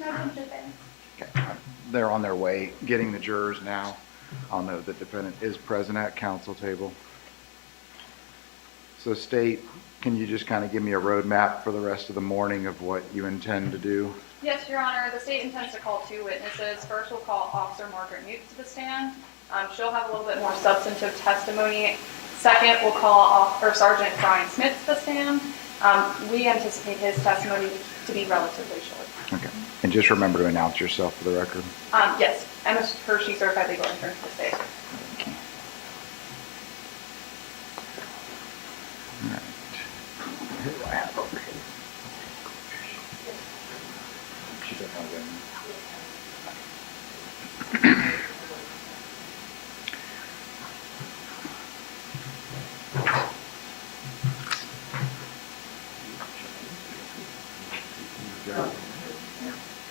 No, don't do that. Okay. They're on their way, getting the jurors now. I'll note that the defendant is present at council table. So State, can you just kind of give me a roadmap for the rest of the morning of what you intend to do? Yes, Your Honor. The state intends to call two witnesses. First, we'll call Officer Margaret Mute to the stand. She'll have a little bit more substantive testimony. Second, we'll call Sergeant Brian Smith to the stand. We anticipate his testimony to be relatively short. Okay. And just remember to announce yourself for the record. Yes, Emma Hershey, certified legal intern for the state. Okay. All right. Who do I have over here? She's up on the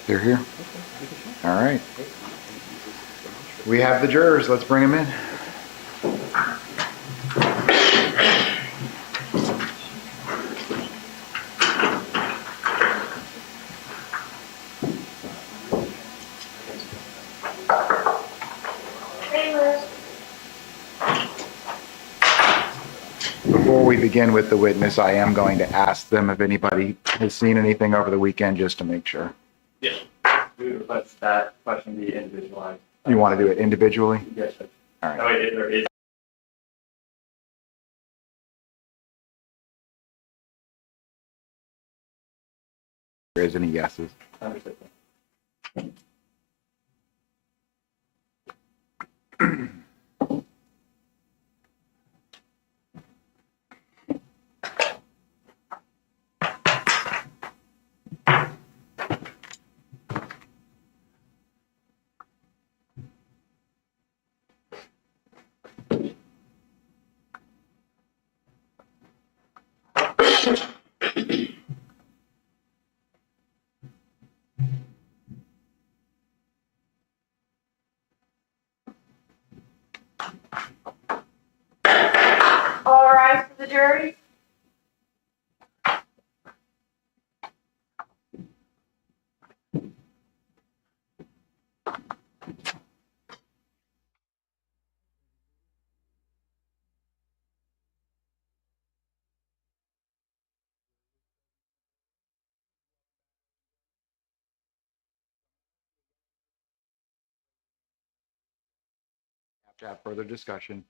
They're here? All right. We have the jurors. Let's bring them in. Before we begin with the witness, I am going to ask them if anybody has seen anything over the weekend, just to make sure. Yes, we would request that question be individualized. You want to do it individually? Yes, sir. All right. That way, if there is. There is any yeses? Understood. All rise for the jury. To have further discussion.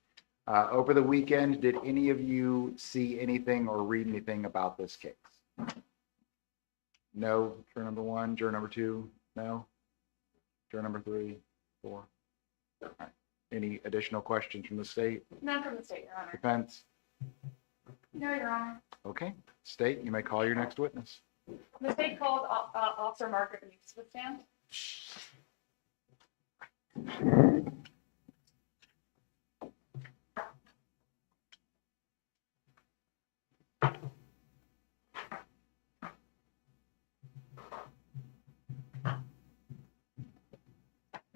Over the weekend, did any of you see anything or read anything about this case? No. Juror number one, juror number two, no. Juror number 3, 4. All right. Any additional questions from the state? None from the state, Your Honor. Defense? No, Your Honor. Okay. State, you may call your next witness. The state called Officer Margaret Mute to the stand.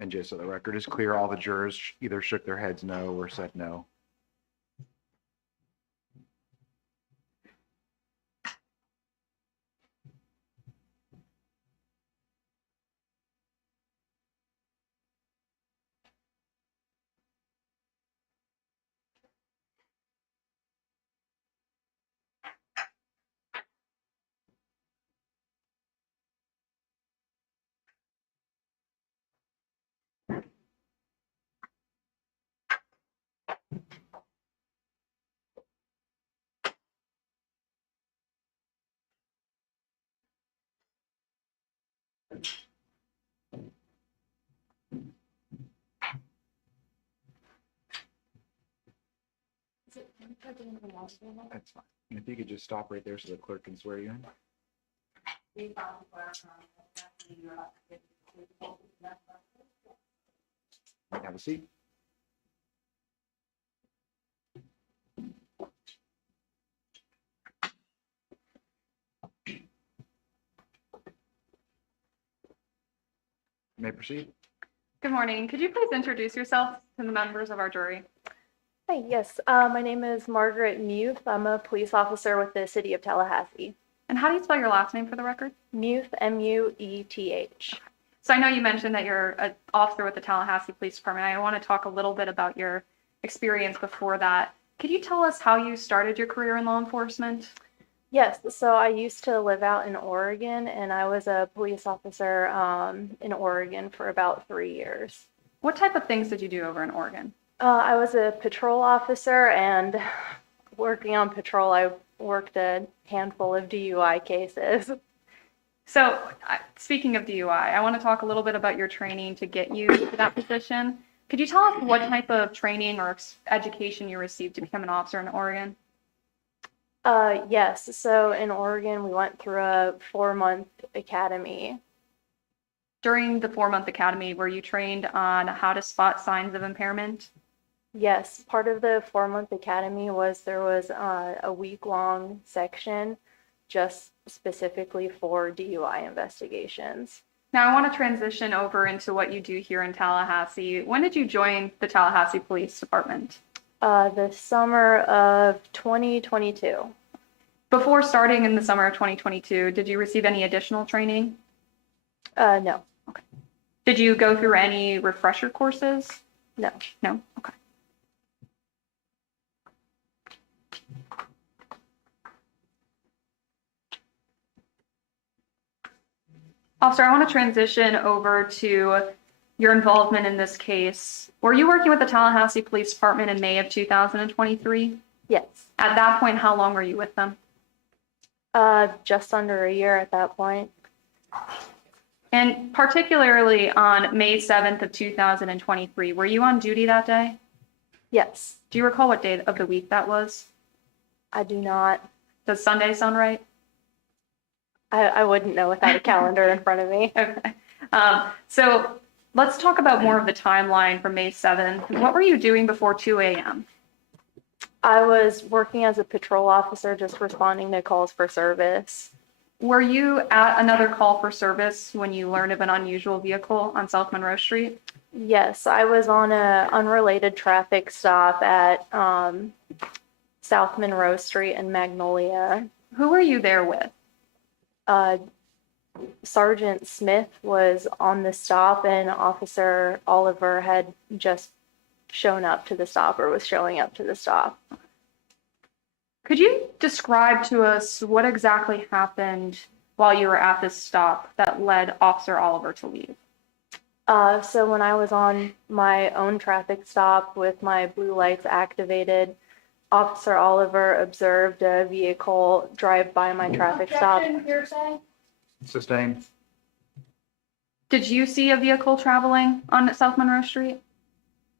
And just so the record is clear, all the jurors either shook their heads no or said no. That's fine. And if you could just stop right there so the clerk can swear you in. Have a seat. You may proceed. Good morning. Could you please introduce yourself to the members of our jury? Hi, yes. My name is Margaret Muth. I'm a police officer with the city of Tallahassee. And how do you spell your last name for the record? Mueth, M-U-E-T-H. So I know you mentioned that you're an officer with the Tallahassee Police Department. I want to talk a little bit about your experience before that. Could you tell us how you started your career in law enforcement? Yes, so I used to live out in Oregon, and I was a police officer in Oregon for about 3 years. What type of things did you do over in Oregon? I was a patrol officer, and working on patrol, I worked a handful of DUI cases. So speaking of DUI, I want to talk a little bit about your training to get you to that position. Could you tell us what type of training or education you received to become an officer in Oregon? Yes, so in Oregon, we went through a 4-month academy. During the 4-month academy, were you trained on how to spot signs of impairment? Yes, part of the 4-month academy was there was a week-long section just specifically for DUI investigations. Now I want to transition over into what you do here in Tallahassee. When did you join the Tallahassee Police Department? The summer of 2022. Before starting in the summer of 2022, did you receive any additional training? No. Did you go through any refresher courses? No. No? Okay. Officer, I want to transition over to your involvement in this case. Were you working with the Tallahassee Police Department in May of 2023? Yes. At that point, how long were you with them? Just under a year at that point. And particularly on May 7th of 2023, were you on duty that day? Yes. Do you recall what day of the week that was? I do not. Does Sunday sound right? I wouldn't know without a calendar in front of me. Okay. So let's talk about more of the timeline from May 7th. What were you doing before 2 a.m.? I was working as a patrol officer, just responding to calls for service. Were you at another call for service when you learned of an unusual vehicle on South Monroe Street? Yes, I was on an unrelated traffic stop at South Monroe Street and Magnolia. Who were you there with? Sergeant Smith was on the stop, and Officer Oliver had just shown up to the stop or was showing up to the stop. Could you describe to us what exactly happened while you were at this stop that led Officer Oliver to leave? So when I was on my own traffic stop with my blue lights activated, Officer Oliver observed a vehicle drive by my traffic stop. Objection, hearsay. Sustained. Did you see a vehicle traveling on South Monroe Street?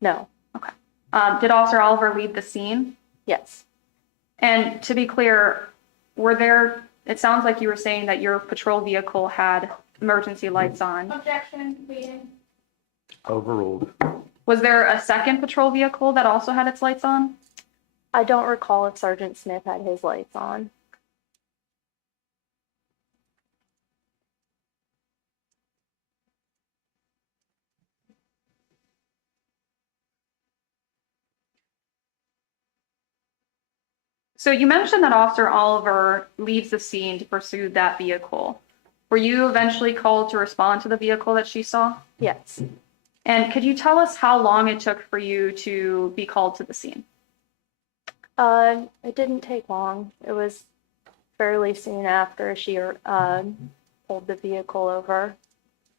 No. Did Officer Oliver leave the scene? Yes. And to be clear, it sounds like you were saying that your patrol vehicle had emergency lights on. Objection, meeting. Overruled. Was there a second patrol vehicle that also had its lights on? I don't recall if Sergeant Smith had his lights on. So you mentioned that Officer Oliver leaves the scene to pursue that vehicle. Were you eventually called to respond to the vehicle that she saw? Yes. And could you tell us how long it took for you to be called to the scene? It didn't take long. It was fairly soon after she pulled the vehicle over.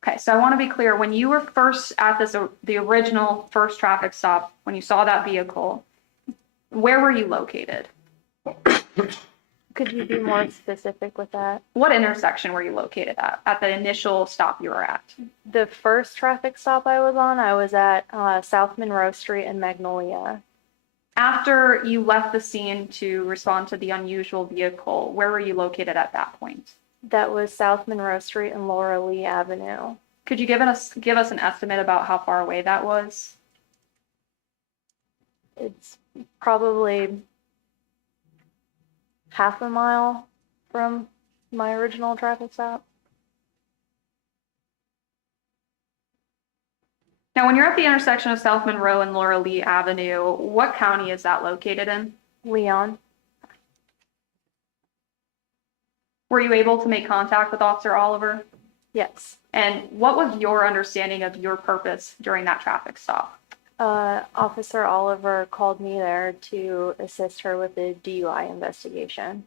Okay, so I want to be clear. When you were first at the original first traffic stop, when you saw that vehicle, where were you located? Could you be more specific with that? What intersection were you located at the initial stop you were at? The first traffic stop I was at South Monroe Street and Magnolia. After you left the scene to respond to the unusual vehicle, where were you located at that point? That was South Monroe Street and Laura Lee Avenue. Could you give us an estimate about how far away that was? It's probably half a mile from my original traffic stop. Now, when you're at the intersection of South Monroe and Laura Lee Avenue, what county is that located in? Leon. Were you able to make contact with Officer Oliver? Yes. And what was your understanding of your purpose during that traffic stop? Officer Oliver called me there to assist her with the DUI investigation.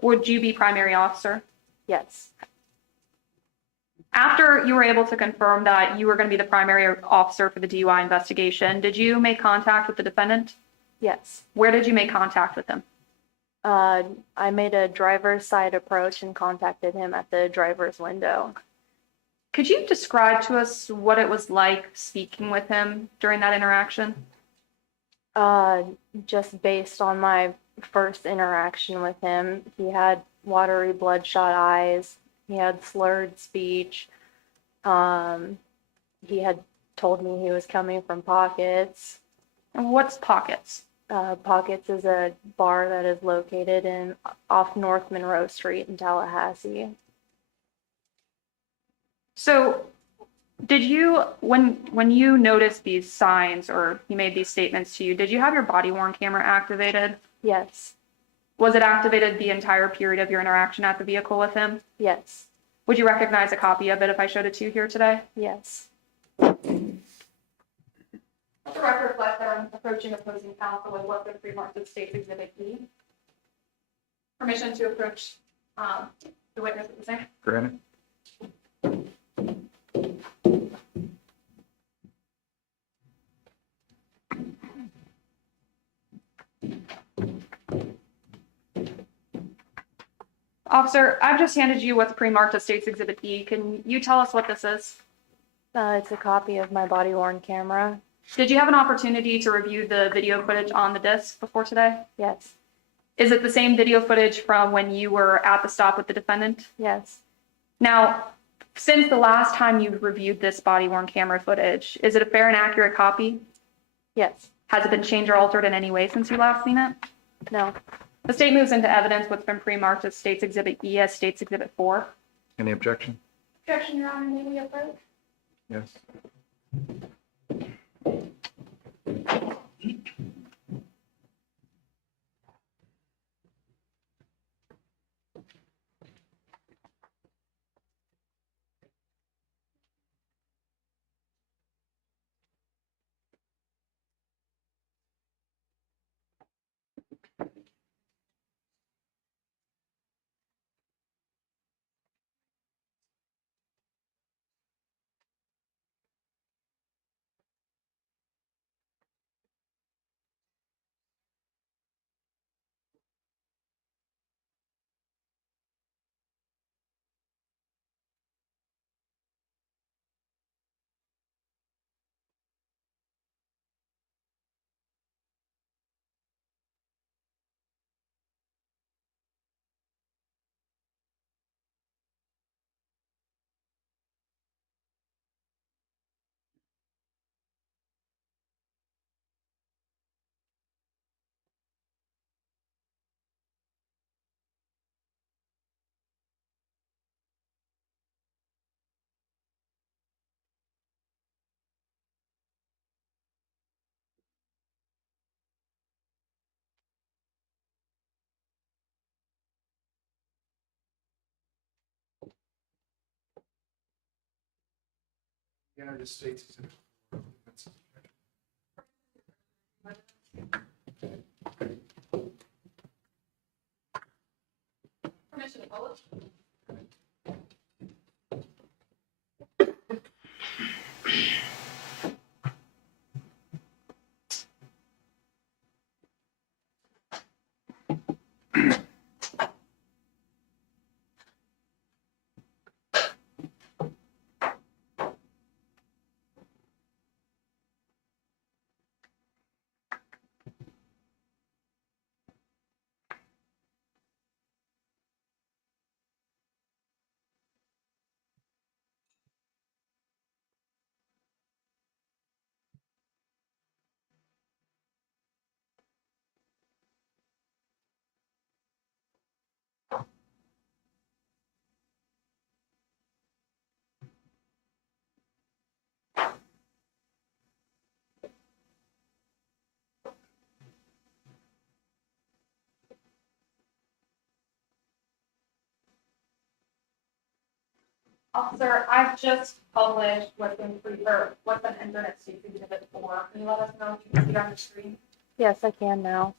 Would you be primary officer? Yes. After you were able to confirm that you were going to be the primary officer for the DUI investigation, did you make contact with the defendant? Yes. Where did you make contact with him? I made a driver's side approach and contacted him at the driver's window. Could you describe to us what it was like speaking with him during that interaction? Just based on my first interaction with him, he had watery, bloodshot eyes. He had slurred speech. He had told me he was coming from Pockets. And what's Pockets? Pockets is a bar that is located off North Monroe Street in Tallahassee. So did you, when you noticed these signs or he made these statements to you, did you have your body worn camera activated? Yes. Was it activated the entire period of your interaction at the vehicle with him? Yes. Would you recognize a copy of it if I showed it to you here today? Yes. Let the record reflect that I'm approaching opposing counsel with what's been pre-marked as State's Exhibit E. Permission to approach the witness at the same. Granted. Officer, I've just handed you what's pre-marked as State's Exhibit E. Can you tell us what this is? It's a copy of my body worn camera. Did you have an opportunity to review the video footage on the disc before today? Yes. Is it the same video footage from when you were at the stop with the defendant? Yes. Now, since the last time you reviewed this body worn camera footage, is it a fair and accurate copy? Yes. Has it been changed or altered in any way since you last seen it? No. The state moves into evidence what's been pre-marked as State's Exhibit E as State's Exhibit 4. Any objection? Objection, Your Honor, may we approach? Yes. United States is Permission to publish? Officer, I've just published what's been entered at State Exhibit 4. Can you let us know if you can see it on the screen? Yes, I can now.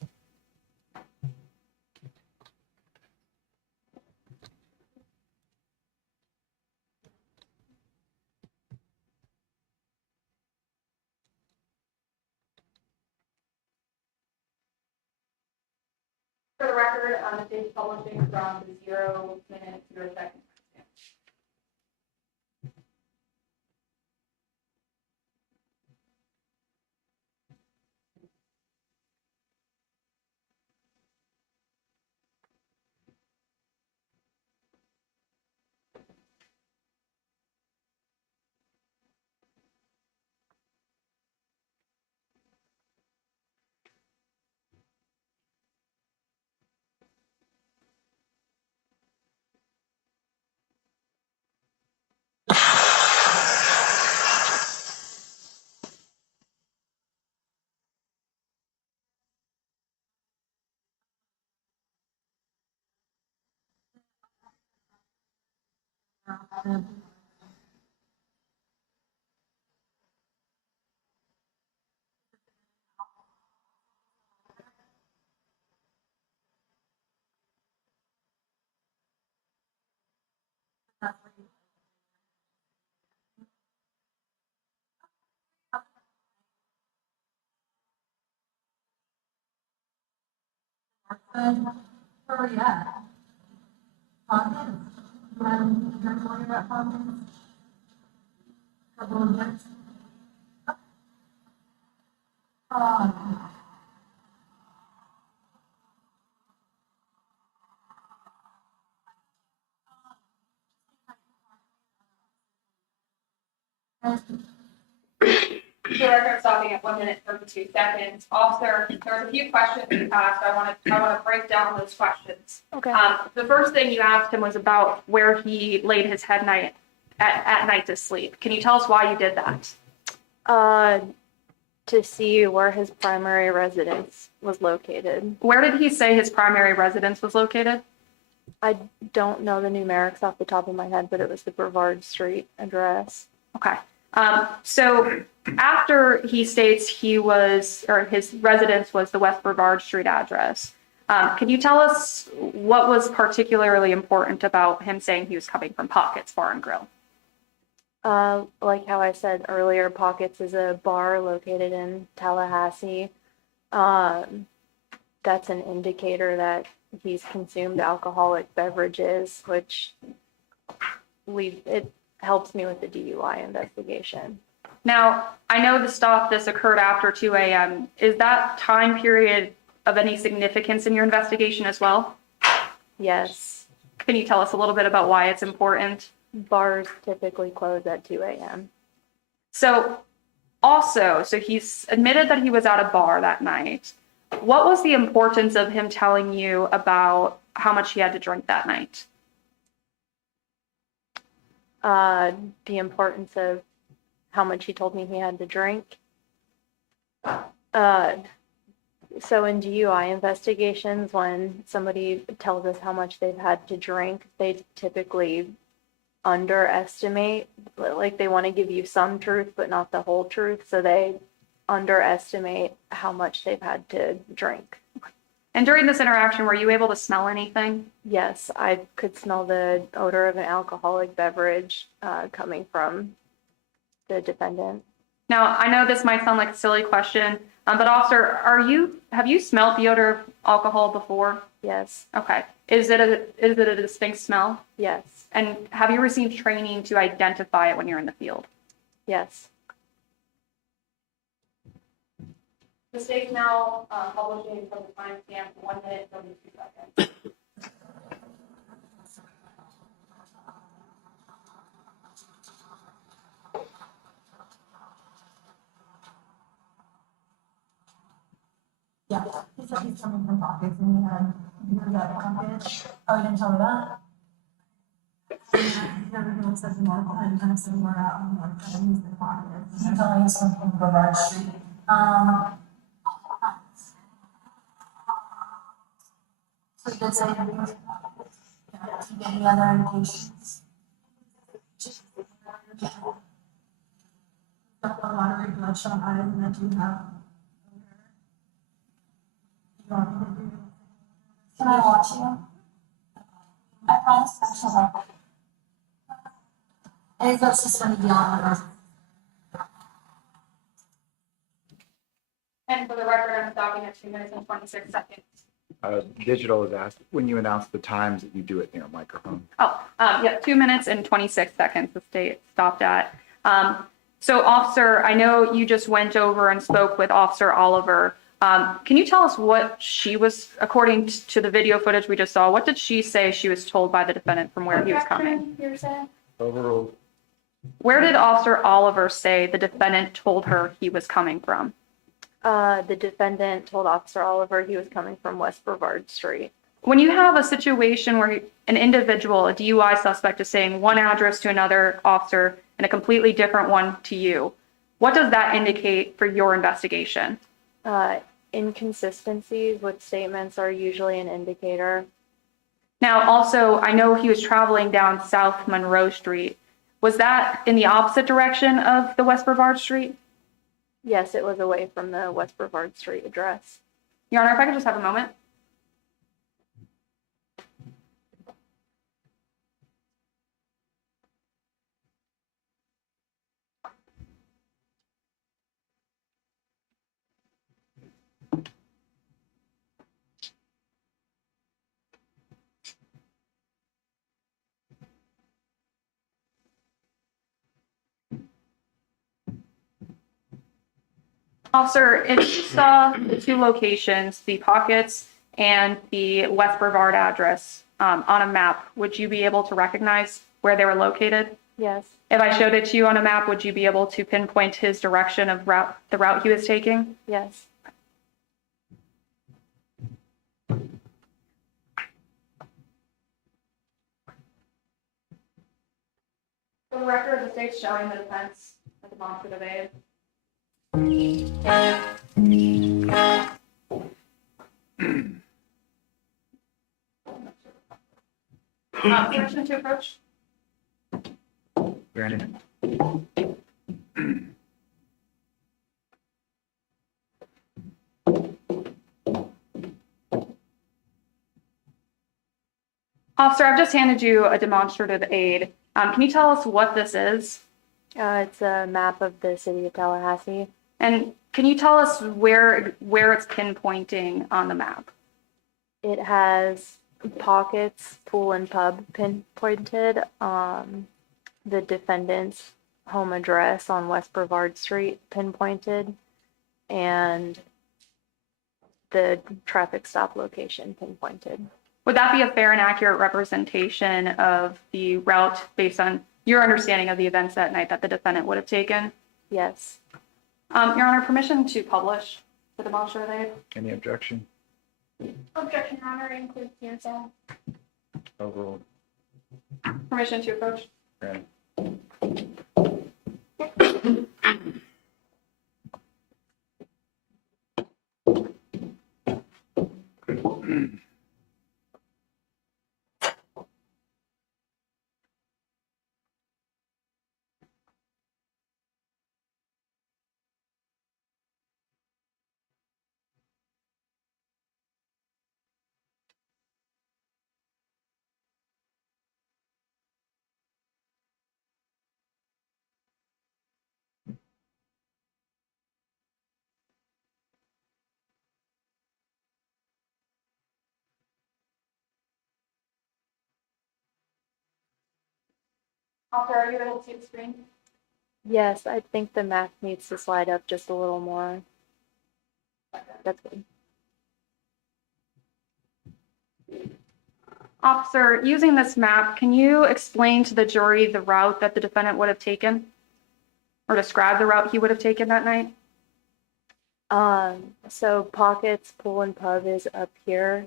For the record, the date's publishing from the 0 minute, 0 second. Hurry up. Pockets? You're talking about pockets? Couple of minutes? The record stopping at 1 minute 32 seconds. Officer, there's a few questions you asked. I want to break down those questions. Okay. The first thing you asked him was about where he laid his head at night to sleep. Can you tell us why you did that? To see where his primary residence was located. Where did he say his primary residence was located? I don't know the numerics off the top of my head, but it was the Brevard Street address. Okay. So after he states his residence was the West Brevard Street address, can you tell us what was particularly important about him saying he was coming from Pockets Bar and Grill? Like how I said earlier, Pockets is a bar located in Tallahassee. That's an indicator that he's consumed alcoholic beverages, which it helps me with the DUI investigation. Now, I know this occurred after 2 a.m. Is that time period of any significance in your investigation as well? Yes, Can you tell us a little bit about why it's important? bars typically close at 2 a.m. So he's admitted that he was at a bar that night. What was the importance of him telling you about how much he had to drink that night? The importance of how much he told me he had to drink. So in DUI investigations, when somebody tells us how much they've had to drink, they typically underestimate, like they want to give you some truth, but not the whole truth. So they underestimate how much they've had to drink. And during this interaction, were you able to smell anything? Yes, I could smell the odor of an alcoholic beverage coming from the defendant. Now, I know this might sound like a silly question, but officer, have you smelled the odor of alcohol before? Yes, Okay. Is it a distinct smell? yes, And have you received training to identify it when you're in the field? yes. The state's now publishing from the timestamp 1 minute 32 seconds. Yeah, he said he's coming from Pockets and he had, you heard that Pockets? Oh, you didn't tell me that? Everyone says in Marble and kind of similar out on like kind of use the Pockets. He told me he's from Brevard Street. So he did say he gave me other indications. Got the watery bloodshot eyes that you have. You want me to do? Can I watch you? I promise I shall help. I think that's just gonna be on. And for the record, I'm stopping at 2 minutes and 26 seconds. Digital is asked, when you announce the times that you do it near a microphone. Yeah, 2 minutes and 26 seconds the state stopped at. So officer, I know you just went over and spoke with Officer Oliver. Can you tell us what she was, according to the video footage we just saw, what did she say she was told by the defendant from where he was coming? Objection, hearsay. Overruled. Where did Officer Oliver say the defendant told her he was coming from? The defendant told Officer Oliver he was coming from West Brevard Street. When you have a situation where an individual, a DUI suspect, is saying one address to another officer and a completely different one to you, what does that indicate for your investigation? Inconsistencies with statements are usually an indicator. Now, also, I know he was traveling down South Monroe Street. Was that in the opposite direction of the West Brevard Street? Yes, it was away from the West Brevard Street address. Your Honor, if I could just have a moment. Officer, if you saw the two locations, the pockets and the West Brevard address on a map, would you be able to recognize where they were located? Yes, If I showed it to you on a map, would you be able to pinpoint his direction of the route he was taking? yes. For the record, the state's showing the defense at the demonstrative aid. Permission to approach? Granted. Officer, I've just handed you a demonstrative aid. Can you tell us what this is? It's a map of the city of Tallahassee. And can you tell us where it's pinpointing on the map? It has pockets, pool and pub pinpointed, the defendant's home address on West Brevard Street pinpointed, and the traffic stop location pinpointed. Would that be a fair and accurate representation of the route based on your understanding of the events that night that the defendant would have taken? Yes. Your Honor, permission to publish the demonstrative aid? Any objection? Objection, Your Honor, includes hearsay. Overruled. Permission to approach? Granted. Officer, are you able to see the screen? Yes, I think the map needs to slide up just a little more. That's good. Officer, using this map, can you explain to the jury the route that the defendant would have taken? Or describe the route he would have taken that night? So Pockets Pool and Pub is up here.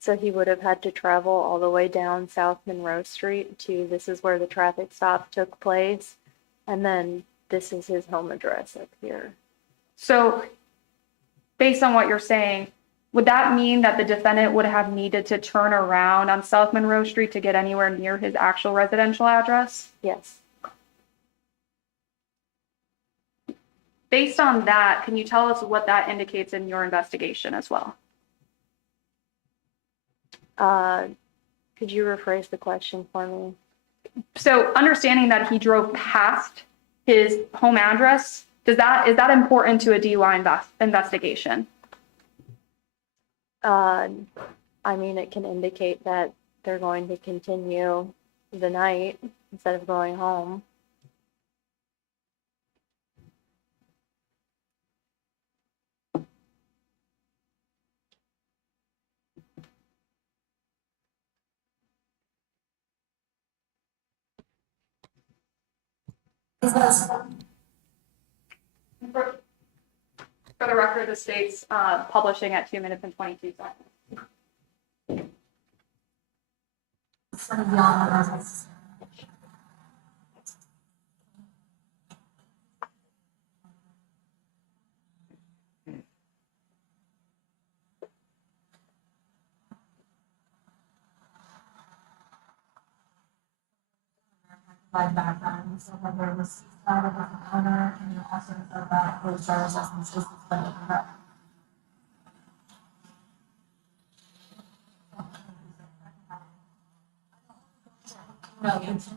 So he would have had to travel all the way down South Monroe Street to this is where the traffic stop took place. And then this is his home address up here. So based on what you're saying, would that mean that the defendant would have needed to turn around on South Monroe Street to get anywhere near his actual residential address? Yes. Based on that, can you tell us what that indicates in your investigation as well? Could you rephrase the question for me? So understanding that he drove past his home address, is that important to a DUI investigation? I mean, it can indicate that they're going to continue the night instead of going home. Is this, For the record, the state's publishing at 2 minutes and 22 seconds. sort of beyond the business? Provide background, so that there was out of the owner, and you also said that his driver's license is suspended. Correct? No, it's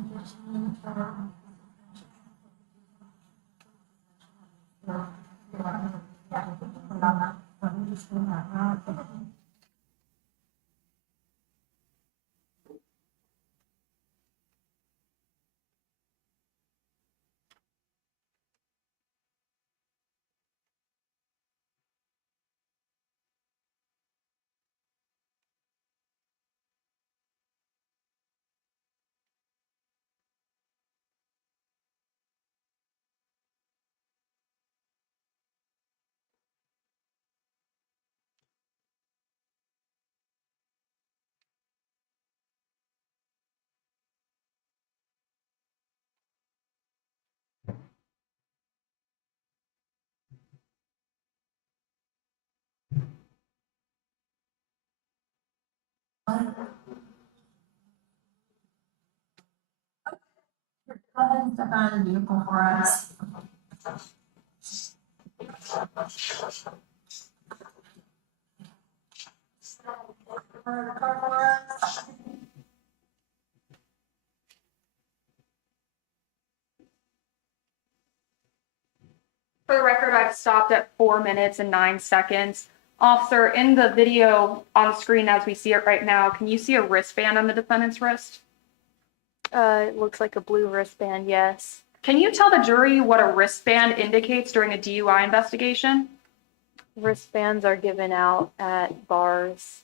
Go ahead and step out of the vehicle for us. For us. For the record, I've stopped at 4 minutes and 9 seconds. Officer, in the video on screen as we see it right now, can you see a wristband on the defendant's wrist? It looks like a blue wristband, yes. Can you tell the jury what a wristband indicates during a DUI investigation? Wristbands are given out at bars.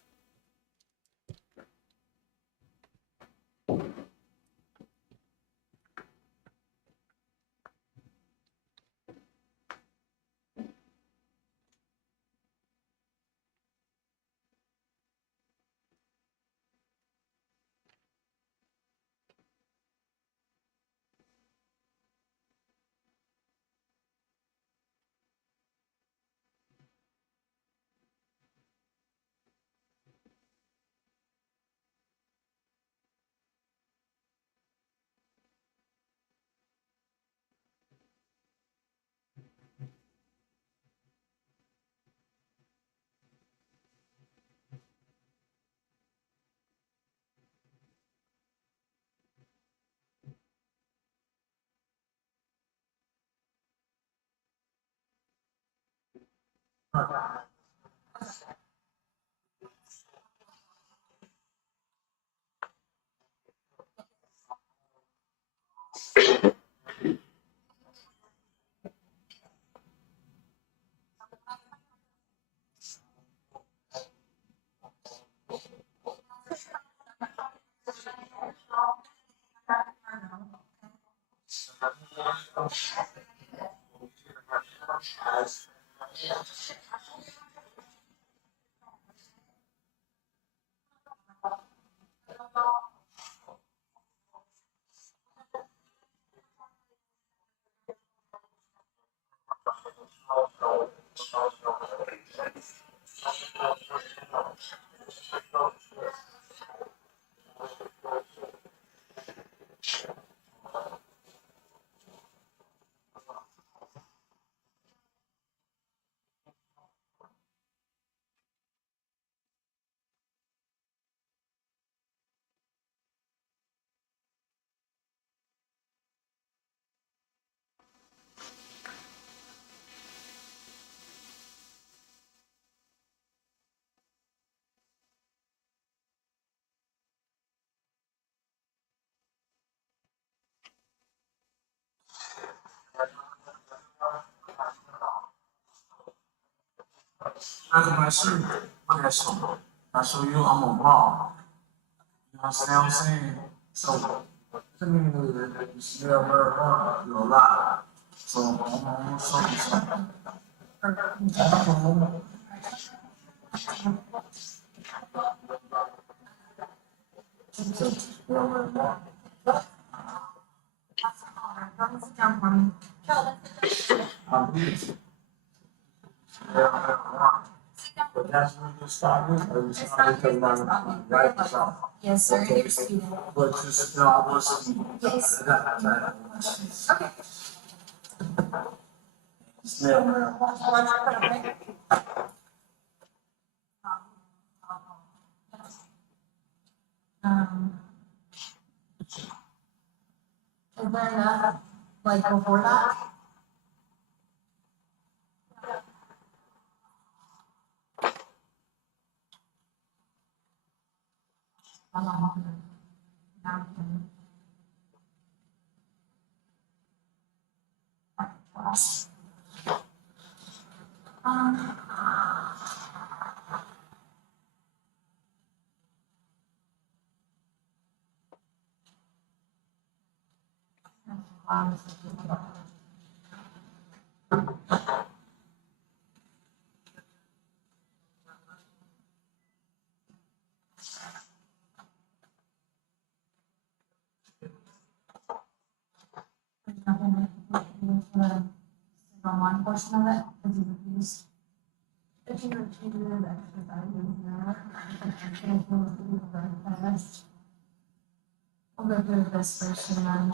Look at my shirt. Look at you. I show you I'm a ball. You understand what I'm saying? So, to me, you smell marijuana, you a lot. So, I'm gonna show you something. So, smell marijuana. Sit down for me. I'm here. Smell marijuana. But that's where you start with, or you start because my right is off. Yes, sir. Okay. You're seated. But just know I want some. Yes. Okay. Smell marijuana. Um, is there enough, like, before that? Um, on one portion of it, because you refused. If you repeated exercises now, I think we'll do very fast. We'll go through this first and then.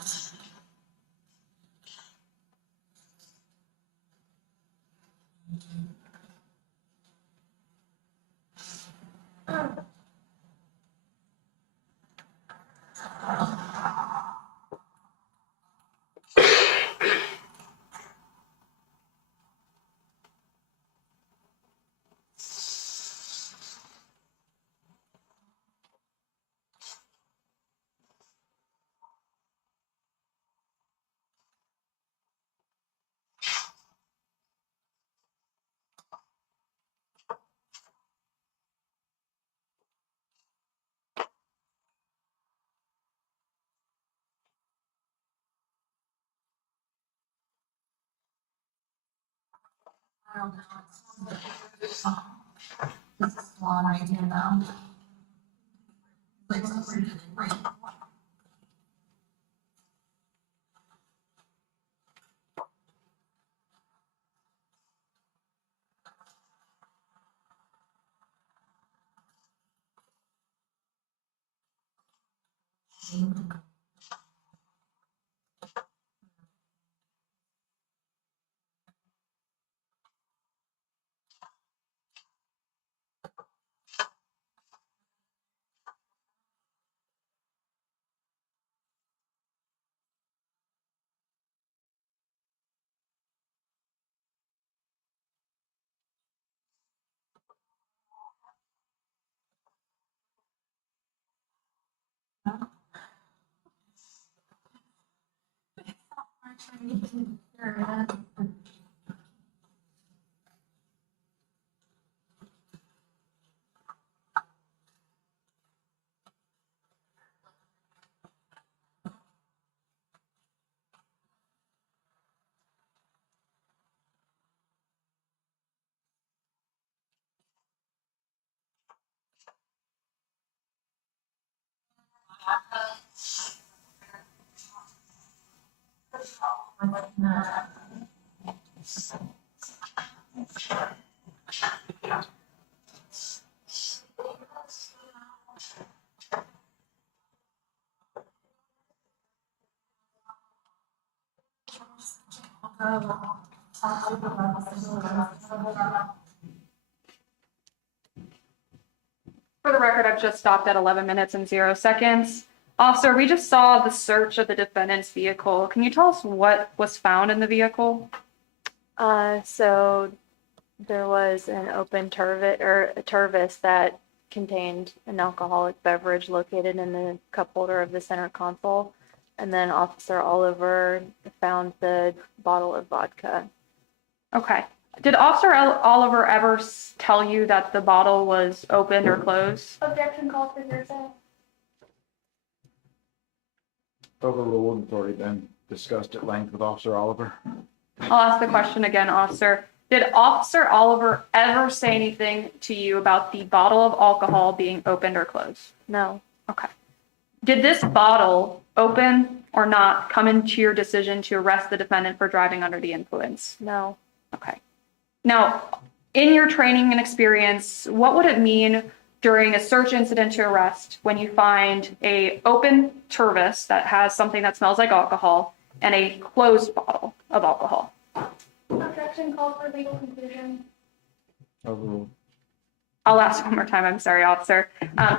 I don't know. This is one right here now. Like, right. For the record, I've just stopped at 11 minutes and 0 seconds. Officer, we just saw the search of the defendant's vehicle. Can you tell us what was found in the vehicle? So there was an open a Tervis that contained an alcoholic beverage located in the cup holder of the center console. And then Officer Oliver found the bottle of vodka. Okay. Did Officer Oliver ever tell you that the bottle was opened or closed? Objection called for hearsay. Overruled, it's already been discussed at length with Officer Oliver. I'll ask the question again, officer. Did Officer Oliver ever say anything to you about the bottle of alcohol being opened or closed? No, Okay. Did this bottle, open or not, come into your decision to arrest the defendant for driving under the influence? no. Okay. Now, in your training and experience, what would it mean during a search incident to arrest when you find a open Tervis that has something that smells like alcohol and a closed bottle of alcohol? Objection called for legal conclusion. Overruled. I'll ask one more time. I'm sorry, officer.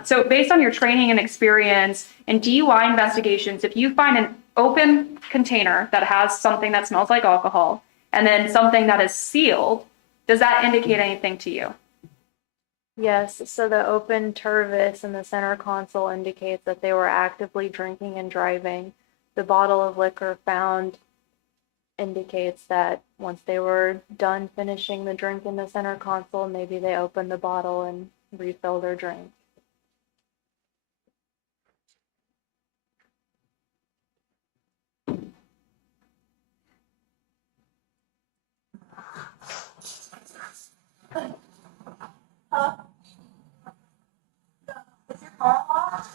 So based on your training and experience in DUI investigations, if you find an open container that has something that smells like alcohol and then something that is sealed, does that indicate anything to you? Yes, so the open Tervis in the center console indicates that they were actively drinking and driving. The bottle of liquor found indicates that once they were done finishing the drink in the center console, maybe they opened the bottle and refilled their drink. Is your car locked?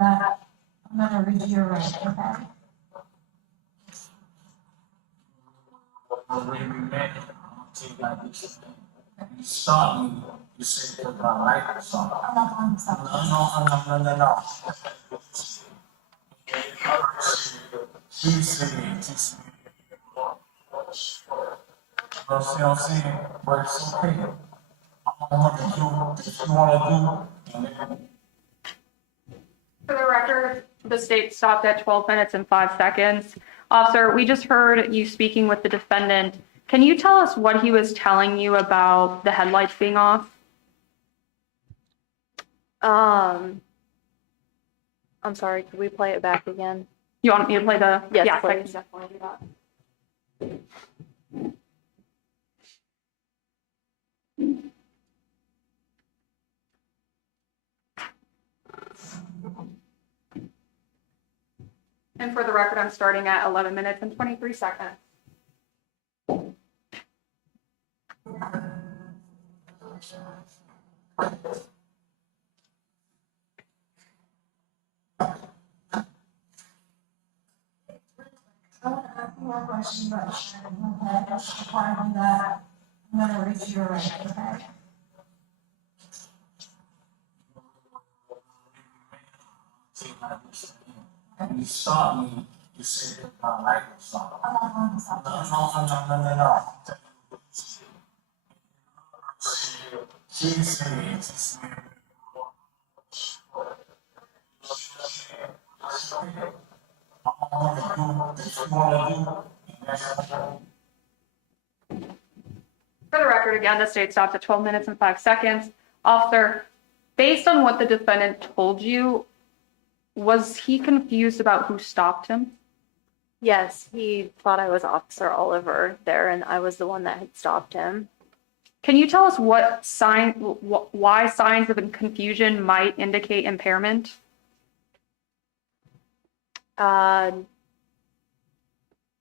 I'm gonna read your right, okay? When we met, take like this. You stopped me, you said that my light was on. I'm not going to stop. No. She said, teach me. You see what I'm saying? But it's okay. I'm gonna do what you wanna do. And then For the record, the state stopped at 12 minutes and 5 seconds. Officer, we just heard you speaking with the defendant. Can you tell us what he was telling you about the headlights being off? I'm sorry, could we play it back again? You want me to play the? Yes, I can please. definitely do that. And for the record, I'm starting at 11 minutes and 23 seconds. I want to ask you one question about Shannon, okay? That's the part of that. I'm gonna read your right, okay? take like this. And you stopped me, you said that my light was on. I'm not going to stop. No. She said, teach me. I'm gonna do what you wanna do, and that's all. For the record, again, the state stopped at 12 minutes and 5 seconds. Officer, based on what the defendant told you, was he confused about who stopped him? Yes, he thought I was Officer Oliver there and I was the one that had stopped him. Can you tell us why signs of confusion might indicate impairment? I'm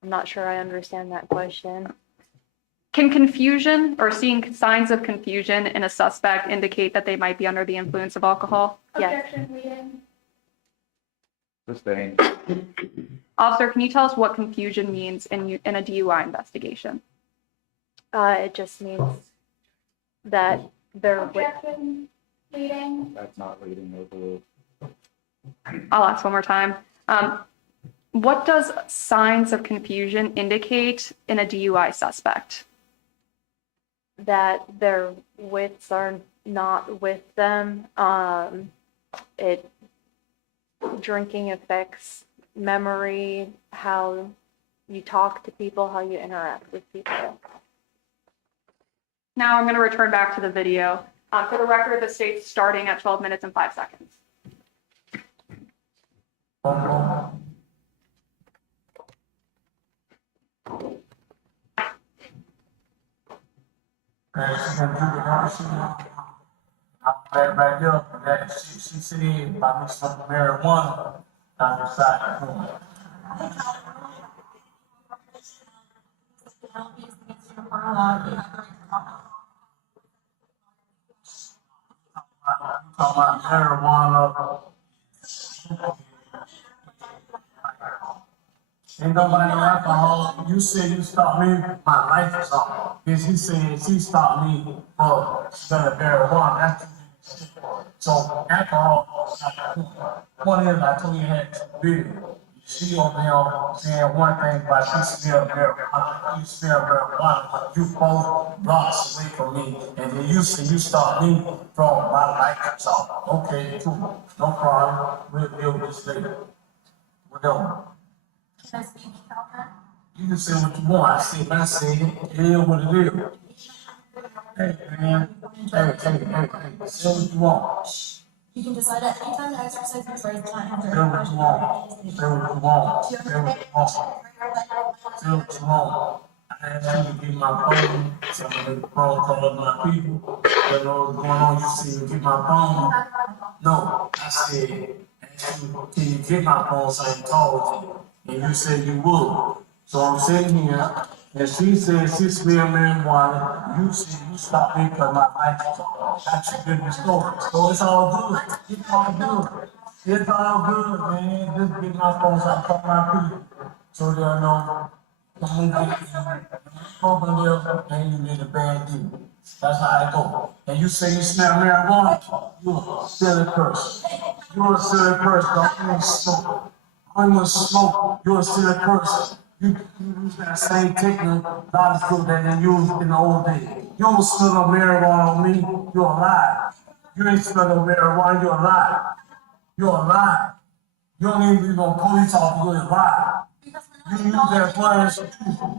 not sure I understand that question. Can confusion or seeing signs of confusion in a suspect indicate that they might be under the influence of alcohol? Yes. Objection, leading. Sustained. Officer, can you tell us what confusion means in a DUI investigation? It just means that they're Objection, leading. That's not leading overruled. I'll ask one more time. What does signs of confusion indicate in a DUI suspect? that their wits are not with them. It drinking affects memory, how you talk to people, how you interact with people. Now I'm going to return back to the video. For the record, the state's starting at 12 minutes and 5 seconds. And she can do the option. I'm back up, and that she said by me some marijuana down the side of the room. Talking about marijuana. Ain't nobody no alcohol. You said you stopped me, my life is off. Because he said she stopped me for smelling marijuana. That's so alcohol. One is I told you had to be. She over there saying one thing about she smell marijuana. You smell marijuana, but you both blocks away from me, and then you say you stopped me from my life is off. Okay, cool. No problem. We'll deal with this later. We're done. Can I speak, Calvin? You can say what you want. I said, I said it. It is what it is. Hey, man. Hey. Say what you want. You can decide at any time to exercise your rights and not have to. Say what you want. Say what you want. Say what you want. Say what you want. I asked you to get my phone. So I'm gonna make a phone call to my people. You know what's going on. You see me get my phone. No, I said, asked you, can you get my phone so I can call you? And you said you would. So I'm sitting here, and she said she smelled marijuana. You said you stopped me because my life is on. That's a good story. So it's all good. It's all good. It's all good, man. Just get my phone so I can call my people. So they'll know. Don't get open there and you made a bad deal. That's how I go. And you say you smell marijuana, you're a silly person. You're a silly person. Don't even smoke. Don't even smoke. You're a silly person. You use that same technique God is good that they used in the old days. You don't smell no marijuana on me, you're a lie. You ain't smell no marijuana, you're a lie. You're a lie. You don't even be no police officer, you're a lie. You use that for an excuse.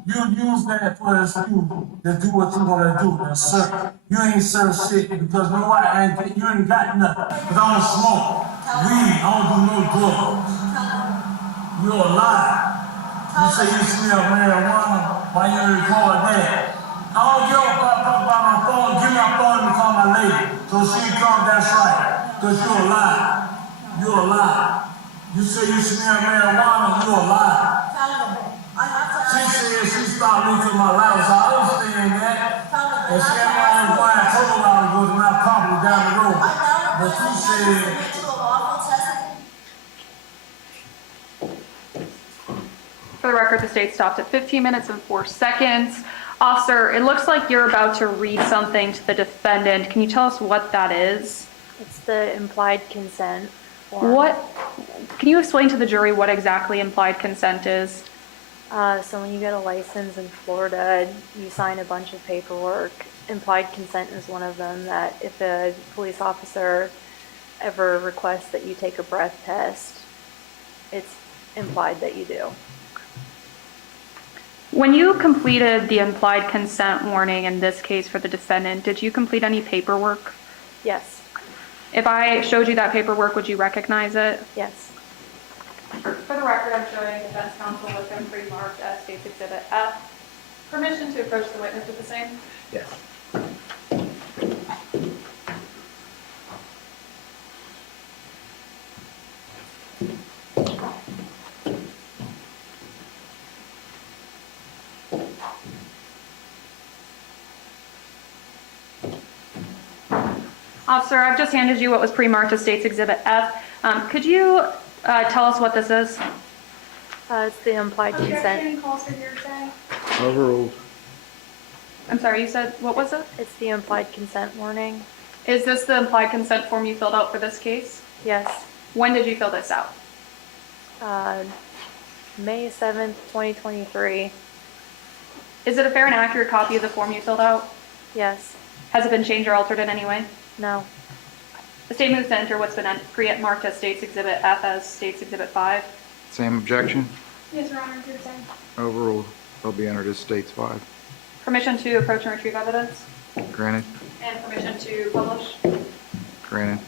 You use that for an excuse to do what you wanna do and serve. You ain't serve shit because nobody you ain't got nothing. Cause I don't smoke weed, I don't do no drugs. You're a lie. You say you smell marijuana, why you record that? I don't give a fuck about my phone, give me my phone and call my lady. So she come, that's right. Cause you're a lie. You're a lie. You say you smell marijuana, you're a lie. She said she stopped me to my life, so I understand that. And she had my own quiet total out was not properly down the road. But she said, For the record, the state stopped at 15 minutes and 4 seconds. Officer, it looks like you're about to read something to the defendant. Can you tell us what that is? It's the implied consent form. Can you explain to the jury what exactly implied consent is? So when you get a license in Florida, you sign a bunch of paperwork. Implied consent is one of them, that if a police officer ever requests that you take a breath test, it's implied that you do. When you completed the implied consent warning in this case for the defendant, did you complete any paperwork? Yes, If I showed you that paperwork, would you recognize it? yes. For the record, I'm showing defense counsel with them pre-marked as State's Exhibit F. Permission to approach the witness with the same? Yes. Officer, I've just handed you what was pre-marked as State's Exhibit F. Could you tell us what this is? It's the implied consent. Objection calls for hearsay. Overruled. I'm sorry, you said, what was it? It's the implied consent warning. Is this the implied consent form you filled out for this case? Yes. When did you fill this out? May 7th, 2023. Is it a fair and accurate copy of the form you filled out? Yes. Has it been changed or altered in any way? No. The state moves to enter what's been pre-marked as State's Exhibit F as State's Exhibit 5. Same objection? Yes, Your Honor, hearsay. Overruled. They'll be entered as States 5. Permission to approach and retrieve evidence, Granted? and permission to publish. Granted.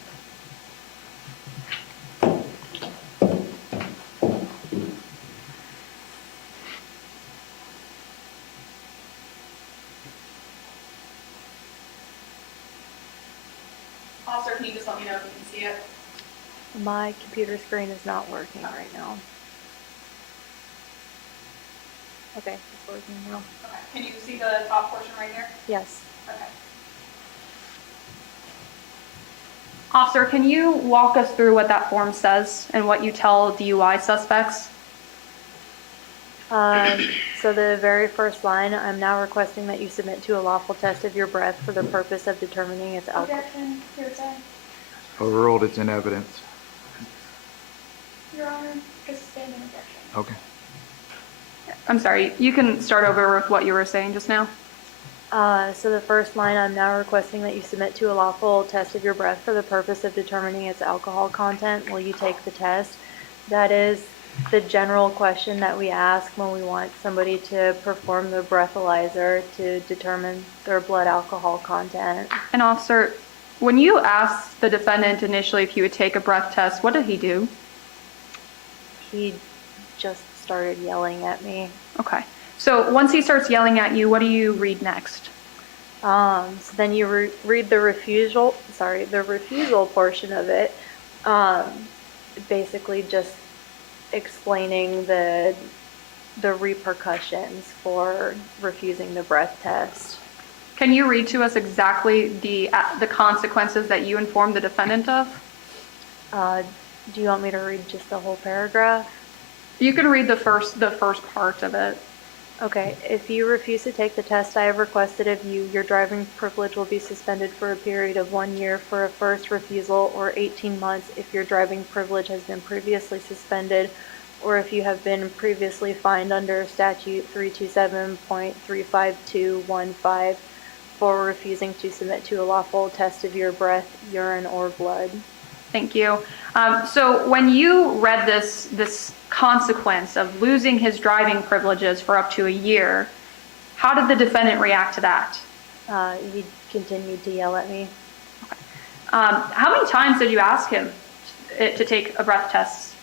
Officer, can you just let me know if you can see it? My computer screen is not working right now. Okay, it's working now. Okay. Can you see the top portion right here? Yes. Okay. Officer, can you walk us through what that form says and what you tell DUI suspects? So the very first line, I'm now requesting that you submit to a lawful test of your breath for the purpose of determining its alcohol. Objection, hearsay. Overruled. It's in evidence. Your Honor, just standing objection. Okay. I'm sorry, you can start over with what you were saying just now. So the first line, I'm now requesting that you submit to a lawful test of your breath for the purpose of determining its alcohol content. Will you take the test? That is the general question that we ask when we want somebody to perform the breathalyzer to determine their blood alcohol content. And officer, when you asked the defendant initially if he would take a breath test, what did he do? He just started yelling at me. Okay. So once he starts yelling at you, what do you read next? So then you read the refusal portion of it, basically just explaining the repercussions for refusing the breath test. Can you read to us exactly the consequences that you informed the defendant of? Do you want me to read just the whole paragraph? You can read the first part of it. Okay, if you refuse to take the test I have requested of you, your driving privilege will be suspended for a period of 1 year for a first refusal, or 18 months if your driving privilege has been previously suspended, or if you have been previously fined under statute 327.35215 for refusing to submit to a lawful test of your breath, urine, or blood. Thank you. So when you read this consequence of losing his driving privileges for up to a year, how did the defendant react to that? He continued to yell at me. How many times did you ask him to take a breath test?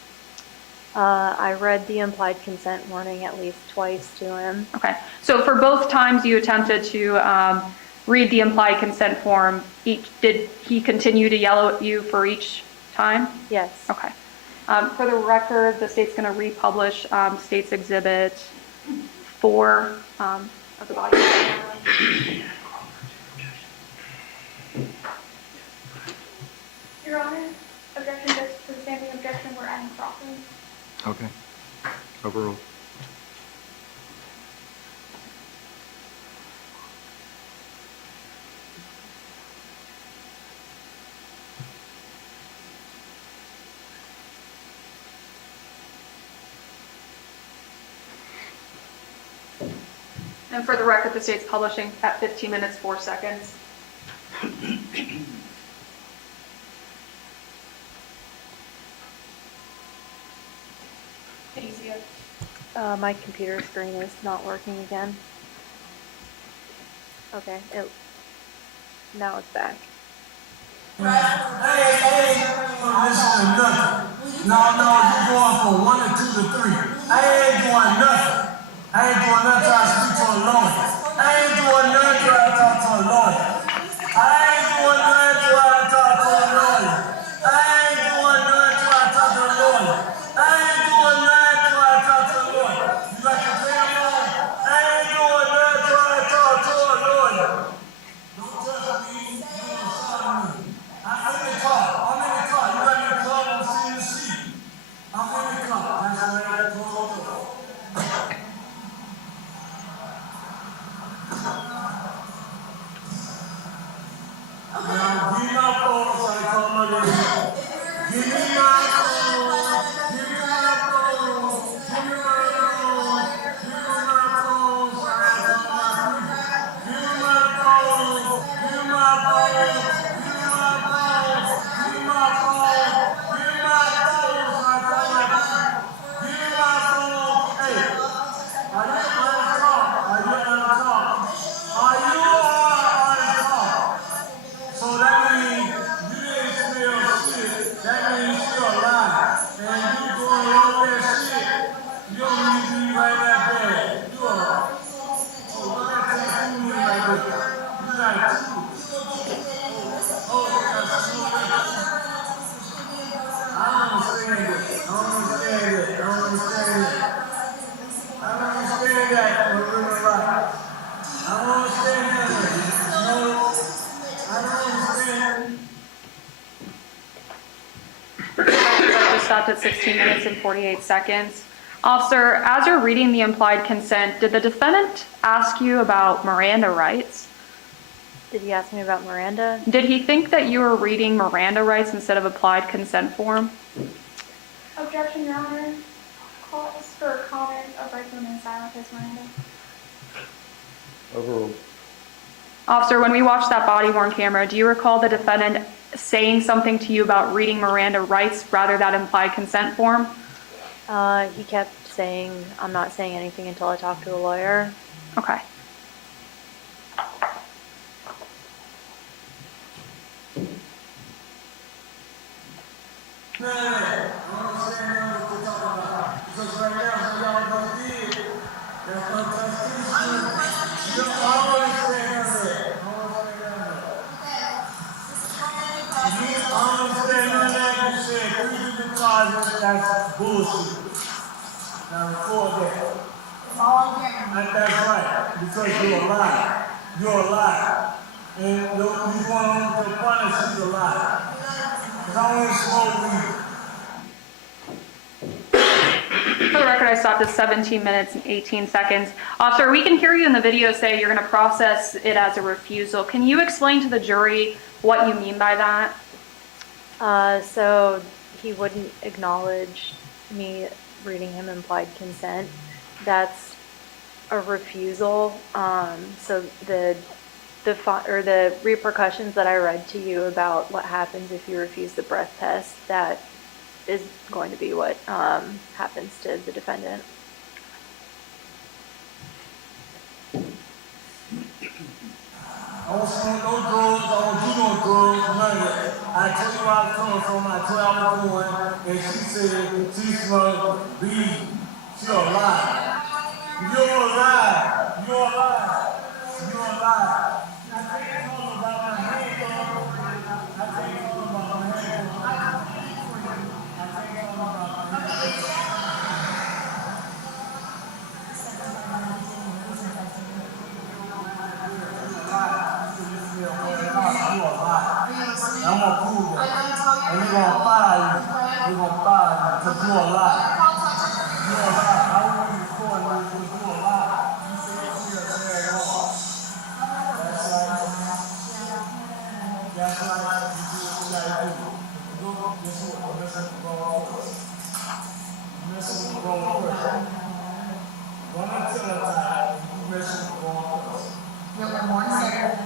I read the implied consent warning at least twice to him. Okay. So for both times you attempted to read the implied consent form, did he continue to yell at you for each time? Yes. Okay. For the record, the state's going to republish State's Exhibit 4 of the body. Your Honor, objection just for the standing objection, we're adding crossing. Okay. Overruled. And for the record, the state's publishing at 15 minutes, 4 seconds. Can you see it? My computer screen is not working again. Okay, now it's back. I ain't listen to nothing. No, you going from 1 to 2 to 3. I ain't doing nothing. I ain't doing nothing till I speak to a lawyer. I ain't doing nothing till I talk to a lawyer. I ain't doing nothing till I talk to a lawyer. I ain't doing nothing till I talk to a lawyer. I ain't doing nothing till I talk to a lawyer. You got your damn on. I ain't doing nothing till I talk to a lawyer. Don't tell me you don't son me. I'm in the car. You got your club on CNC. I'm in the car. That's how I got to go. stopped at 16 minutes and 48 seconds. Officer, as you're reading the implied consent, did the defendant ask you about Miranda rights? Did he ask me about Miranda? Did he think that you were reading Miranda rights instead of applied consent form? Objection, Your Honor. Calls for comment of right to remain silent as Miranda. Overruled. Officer, when we watched that body-worn camera, do you recall the defendant saying something to you about reading Miranda rights rather than implied consent form? He kept saying, I'm not saying anything until I talk to a lawyer. Okay. That's bullshit. Now record that. That's right, because you're a liar. You're a liar. And you want to punish, she's a liar. Because I want to smoke weed. For the record, I stopped at 17 minutes and 18 seconds. Officer, we can hear you in the video say you're going to process it as a refusal. Can you explain to the jury what you mean by that? So he wouldn't acknowledge me reading him implied consent. That's a refusal. So the repercussions that I read to you about what happens if you refuse the breath test, that is going to be what happens to the defendant. I don't smoke no drugs, I don't do no drugs, none of that. I tell you where I'm coming from, I travel going, and she said she smelled weed. She a liar. You're a liar. You're a liar. You're a liar. I can't tell them about my hand, though. I can't tell them about my hand. I can't tell them about my hand. I'm gonna prove that. And we're gonna fire you. We're gonna fire you because you're a liar. You're a liar. I don't want you to record me because you're a liar. You say you're a bad woman. That's right. That's right. You do what you gotta do. You're messing with the wrong person. You're messing with the wrong person. Run until the time you messing with the wrong person. You're more certain.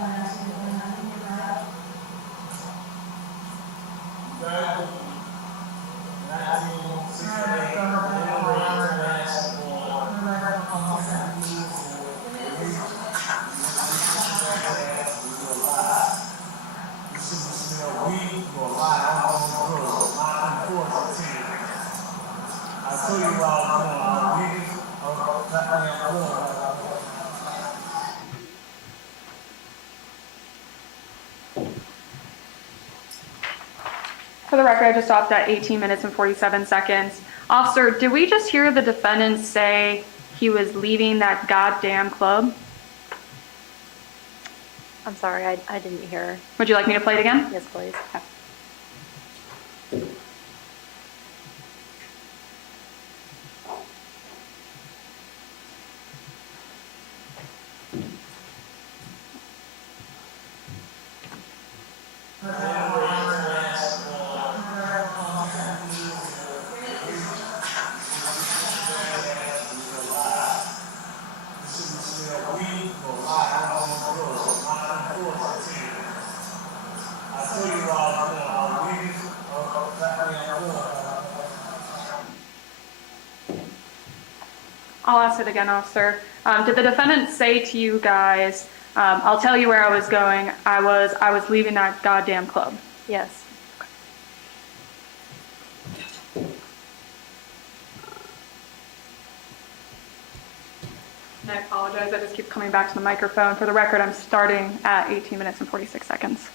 For the record, I just stopped at 18 minutes and 47 seconds. Officer, did we just hear the defendant say he was leaving that goddamn club? I'm sorry, I didn't hear. Would you like me to play it again? Yes, please. Okay. I'll ask it again, officer. Did the defendant say to you guys, I'll tell you where I was going, I was leaving that goddamn club? Yes. And I apologize, I just keep coming back to the microphone. For the record, I'm starting at 18 minutes and 46 seconds.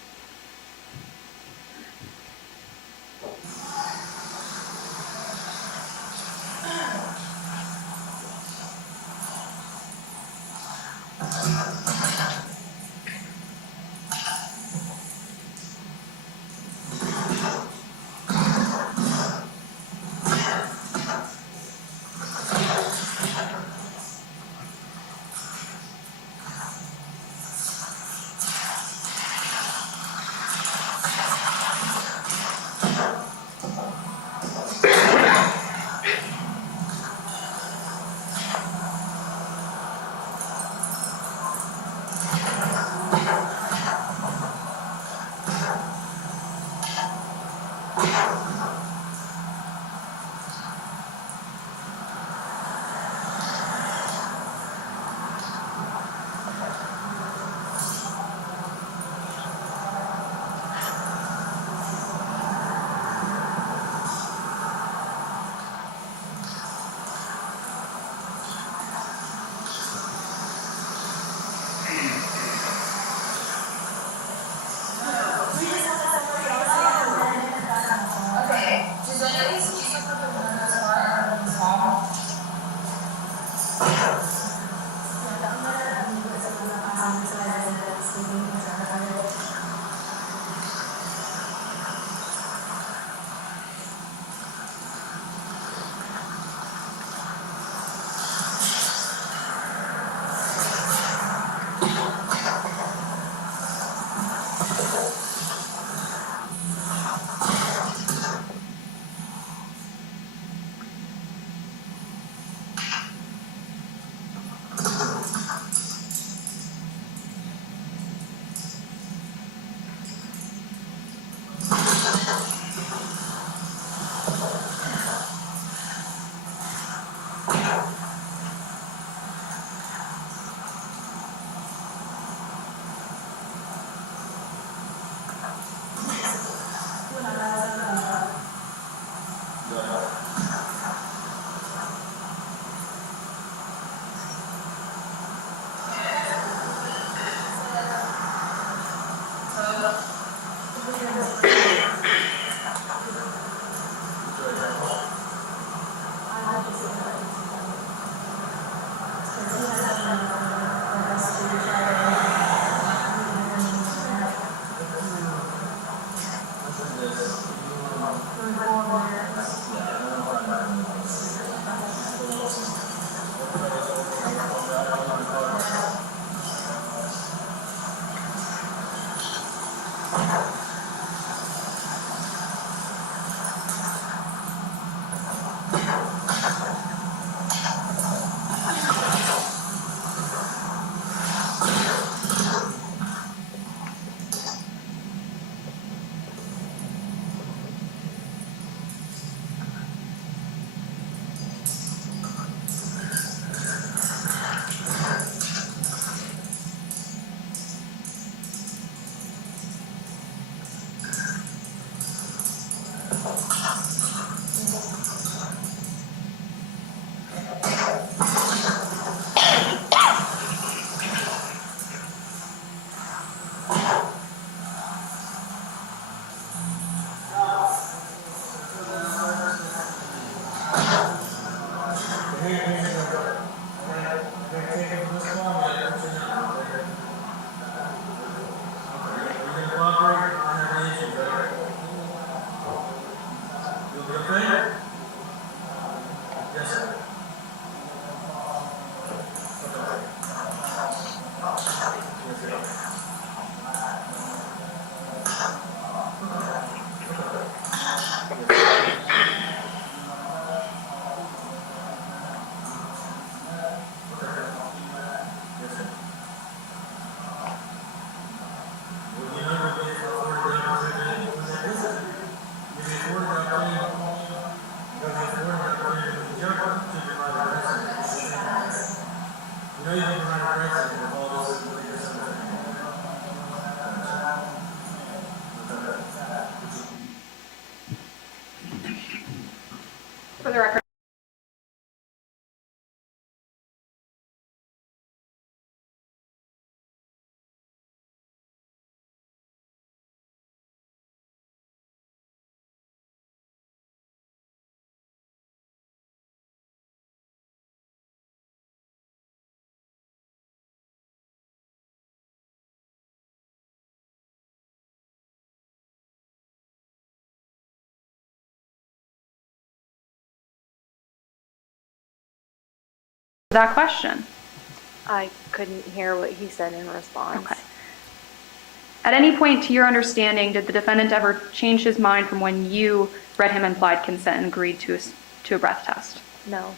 For the record, that question. I couldn't hear what he said in response. Okay. At any point, to your understanding, did the defendant ever change his mind from when you read him implied consent and agreed to a breath test? No.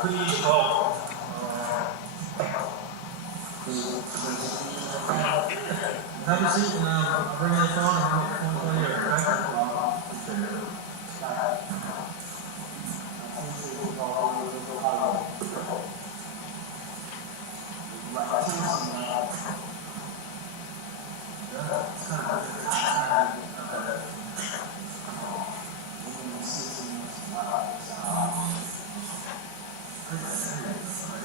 Please vote. Have a seat and bring your phone and we'll play your record.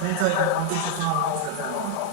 Can't take it, I'll get your phone off the phone.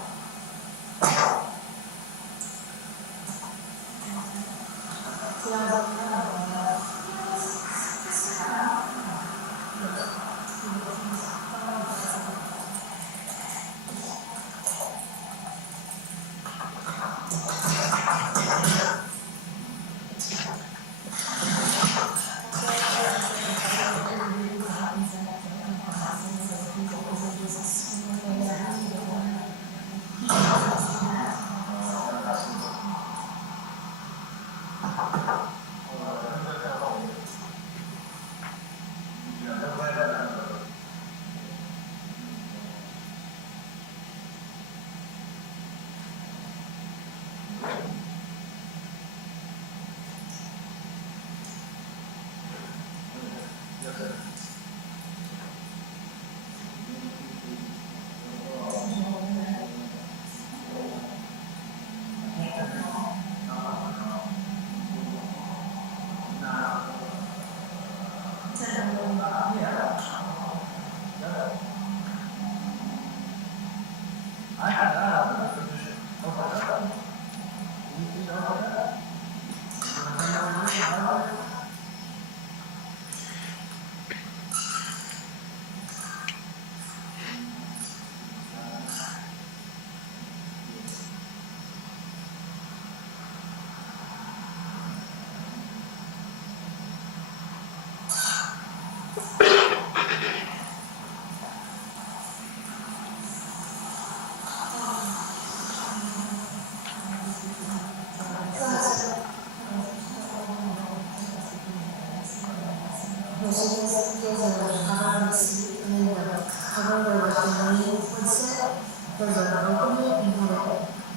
There's an opening and you have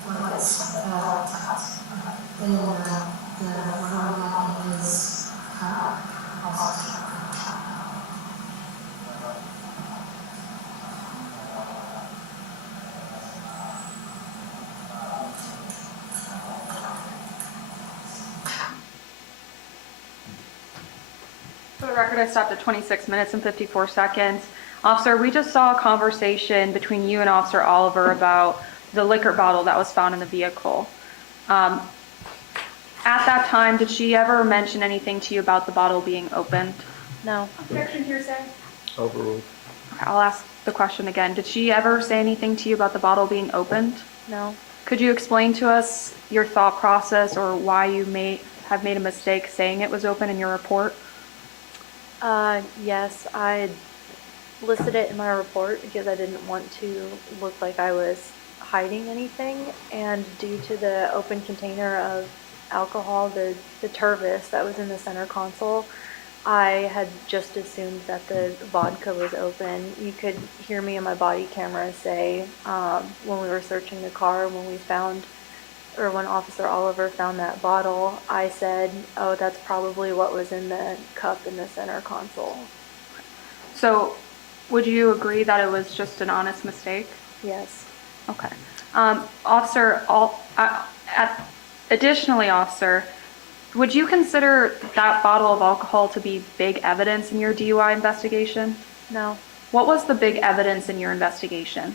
like tapped. And then the one is also. For the record, I stopped at 26 minutes and 54 seconds. Officer, we just saw a conversation between you and Officer Oliver about the liquor bottle that was found in the vehicle. At that time, did she ever mention anything to you about the bottle being opened? No. Objection hearsay. Overruled. Okay, I'll ask the question again. Did she ever say anything to you about the bottle being opened? No. Could you explain to us your thought process or why you have made a mistake saying it was open in your report? Yes, I listed it in my report because I didn't want to look like I was hiding anything. And due to the open container of alcohol, the Tervis that was in the center console, I had just assumed that the vodka was open. You could hear me in my body camera say, when we were searching the car, when Officer Oliver found that bottle, I said, oh, that's probably what was in the cup in the center console. So, would you agree that it was just an honest mistake? Yes. Okay. Additionally, officer, would you consider that bottle of alcohol to be big evidence in your DUI investigation? No. What was the big evidence in your investigation?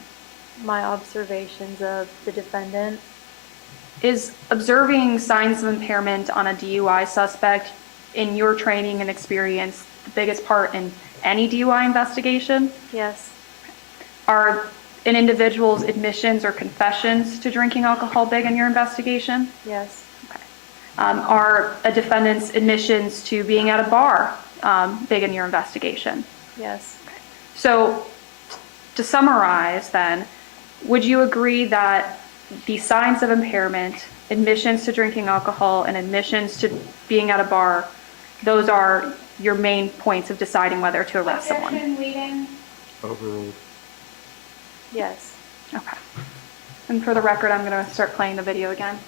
My observations of the defendant. Is observing signs of impairment on a DUI suspect in your training and experience the biggest part in any DUI investigation? Yes. Are an individual's admissions or confessions to drinking alcohol big in your investigation? Yes. Okay. Are a defendant's admissions to being at a bar big in your investigation? Yes. So, to summarize then, would you agree that the signs of impairment, admissions to drinking alcohol, and admissions to being at a bar, those are your main points of deciding whether to arrest someone? Objection, leading. Overruled. Yes. Okay. And for the record, I'm going to start playing the video again.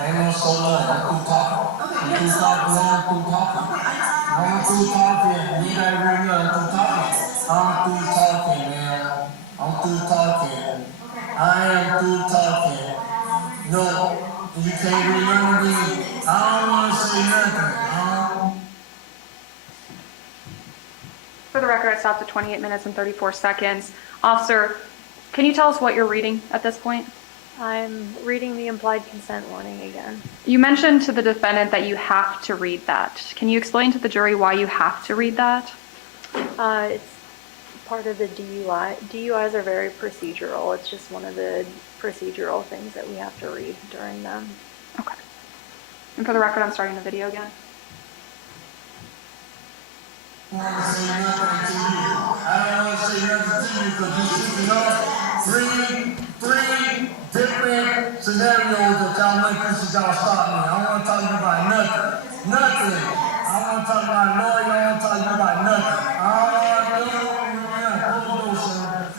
Ain't no so long. I'm through talking. I'm through talking. I'm through talking. You gotta bring me up. I'm through talking. I'm through talking, man. I'm through talking. I am through talking. No, you can't remember me. I don't want to say nothing. For the record, I stopped at 28 minutes and 34 seconds. Officer, can you tell us what you're reading at this point? I'm reading the implied consent warning again. You mentioned to the defendant that you have to read that. Can you explain to the jury why you have to read that? It's part of the DUI. DUIs are very procedural. It's just one of the procedural things that we have to read during them. Okay. And for the record, I'm starting the video again. I don't want to say nothing to you. I don't want to say nothing to you because you know three different scenarios that y'all make this y'all stop me. I want to talk talk to you about nothing. Nothing. I don't want to talk about lawyer. I don't want to talk to you about nothing. I don't want to do close the door, sir.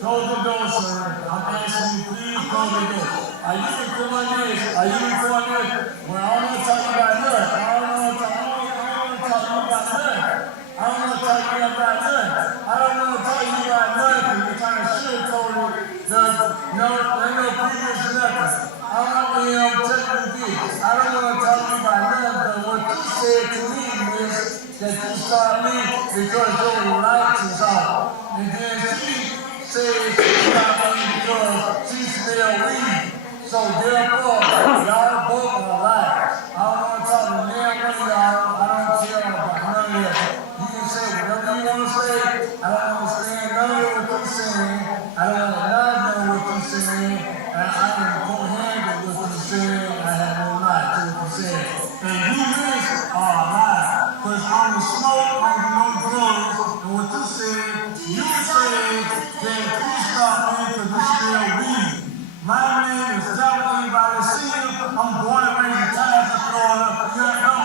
Close the door, sir. I'm asking you, please close the door. Are you recording this? Are you recording this? Well, I don't want to talk to you about nothing. I don't want to talk to you about nothing. I don't want to talk to you about nothing. I don't want to talk to you about nothing. You're trying to sugarcoat it. There's no previous nothing. I want them telling you this. I don't want to talk to you about nothing, but what you said to me is that you stopped me because your lights is off. And then she says she stopped me because she smelled weed. So therefore, y'all both are liars. I don't want to talk to neither one of y'all. I don't care about none of that. You can say whatever you want to say. I don't understand none of what you're saying. I don't want to know what you're saying. And I am co-handed with what you're saying. I have no lie to what you're saying. And you guys are a liar. Because on the smoke, on the no drugs, and what you said that you stopped me because you smell weed. My name is Jonathan Valentino. I'm born and raised in Tallahassee, Florida.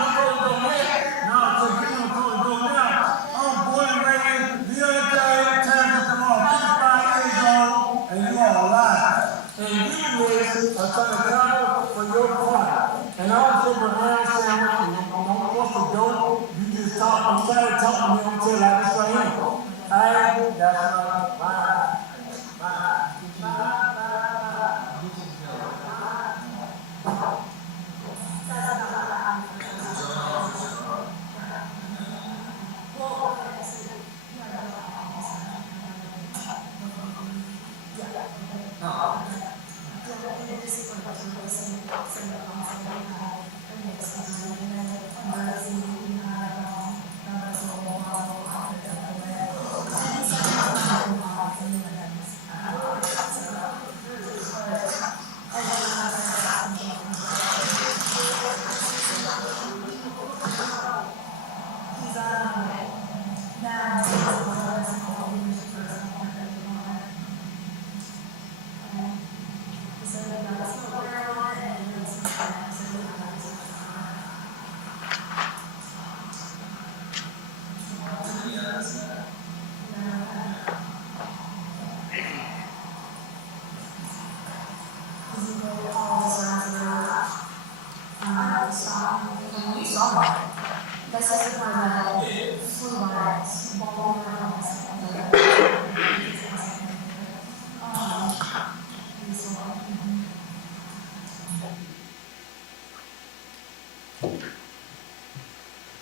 No, because you don't go now. I'm born and raised the other day in Tallahassee, Florida, 55 years old, and you are a liar. And you guys are trying to cover for your part. And also for Aaron Sanders, don't want to go. You just talk. I'm trying to talk to me until I just right here. That's not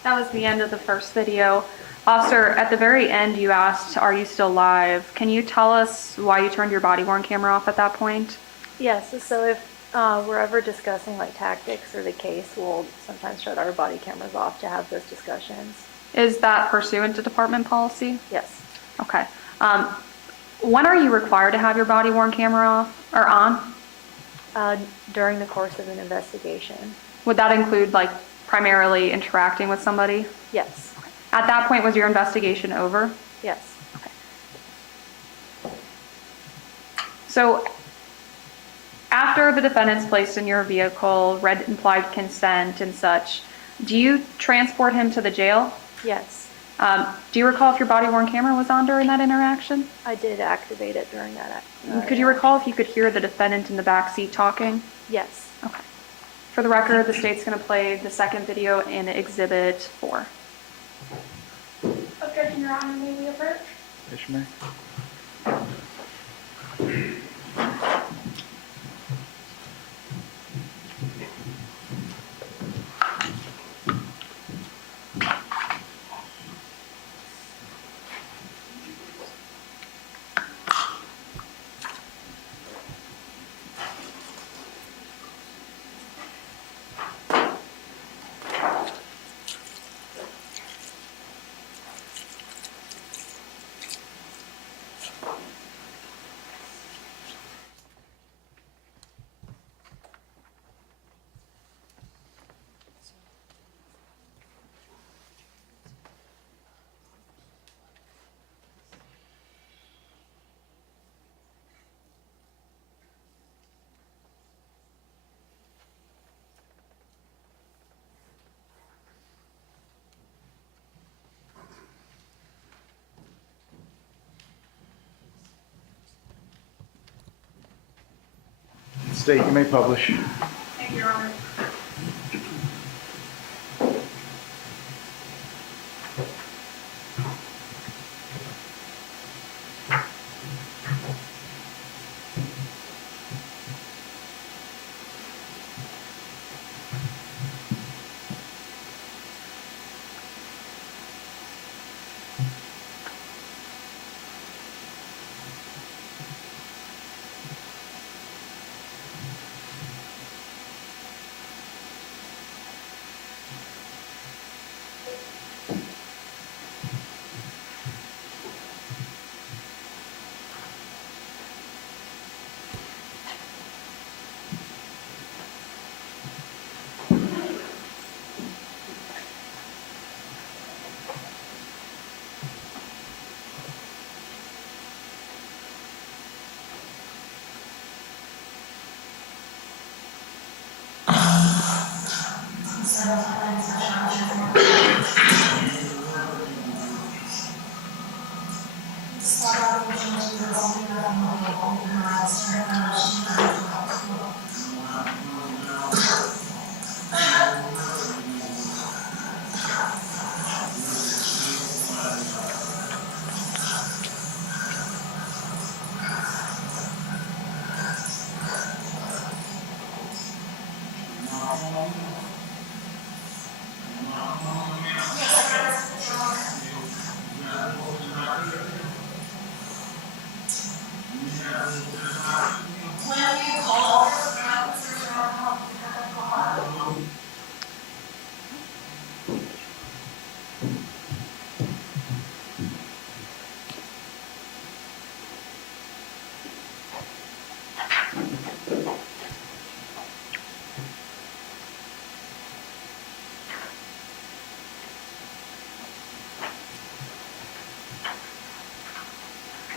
That was the end of the first video. Officer, at the very end, you asked, "Are you still live?" Can you tell us why you turned your body-worn camera off at that point? Yes, so if we're ever discussing like tactics or the case, we'll sometimes shut our body cameras off to have those discussions. Is that pursuant to department policy? Yes, Okay. When are you required to have your body-worn camera off or on? during the course of an investigation. Would that include like primarily interacting with somebody? Yes, At that point, was your investigation over? yes, So after the defendant's placed in your vehicle, read implied consent and such, do you transport him to the jail? yes. Do you recall if your body-worn camera was on during that interaction? I did activate it during that. Could you recall if you could hear the defendant in the back seat talking? Yes. Okay. For the record, the state's going to play the second video in Exhibit 4. Objection, Your Honor, may we approach? Yes, you may. State, you may publish. Thank you, Your Honor.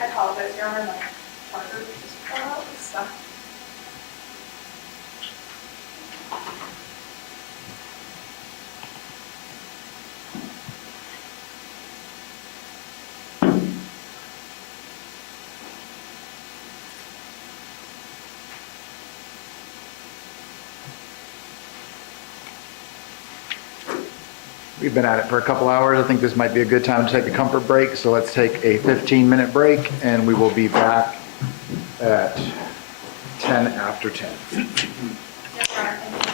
I apologize, Your Honor, my charger just fell out and stuff. We've been at it for a couple hours. I think this might be a good time to take a comfort break. So let's take a 15-minute break and we will be back at 10 after 10. Yes, Your Honor, thank you.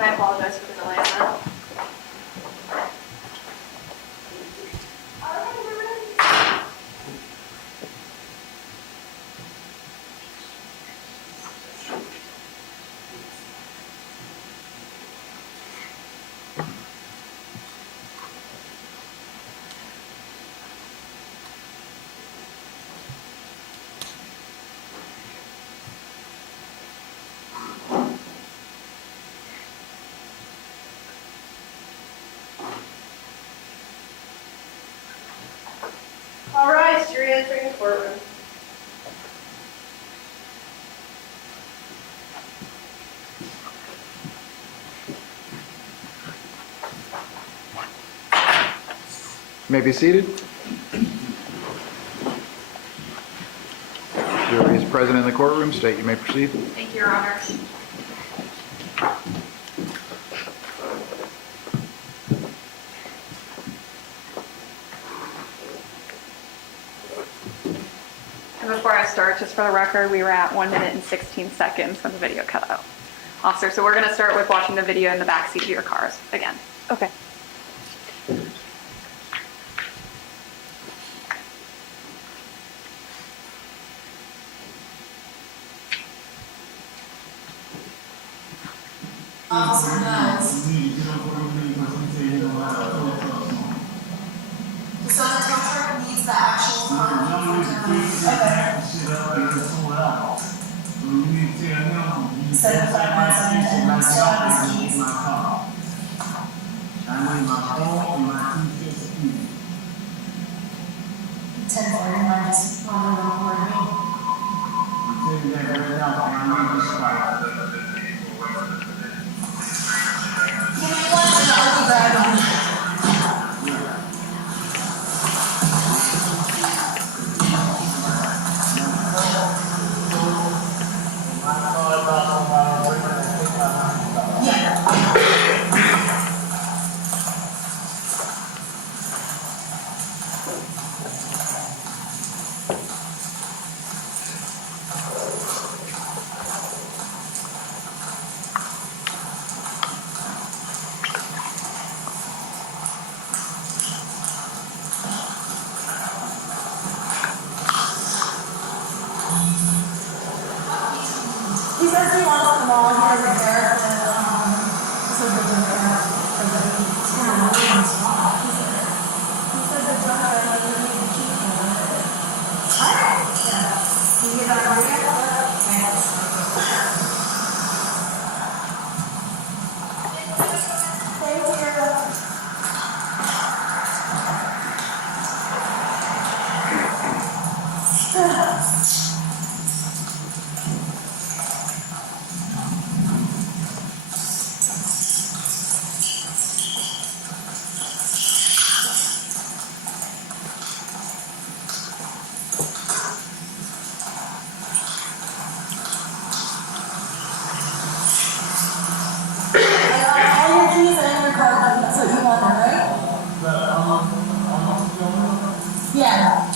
And I apologize for the delay on that. All right, you're entering the courtroom. You may be seated. Jury is present in the courtroom. State you may proceed. Thank you, Your Honor. And before I start, just for the record, we were at 1 minute and 16 seconds when the video cut out. Officer, so we're going to start with watching the video in the backseat of your cars again. Okay. Officer does. So the tow truck needs the actual car. Okay. 75 miles an hour and still have his keys. Ten 49 just on the recording. Give me one and I'll be driving. He says he wants them all, he doesn't care if he says they don't care. He said the driver doesn't need to keep them. What? Yeah. Can you get that right yet? Thank you. All your keys and your car keys, so you want them, right? Yeah.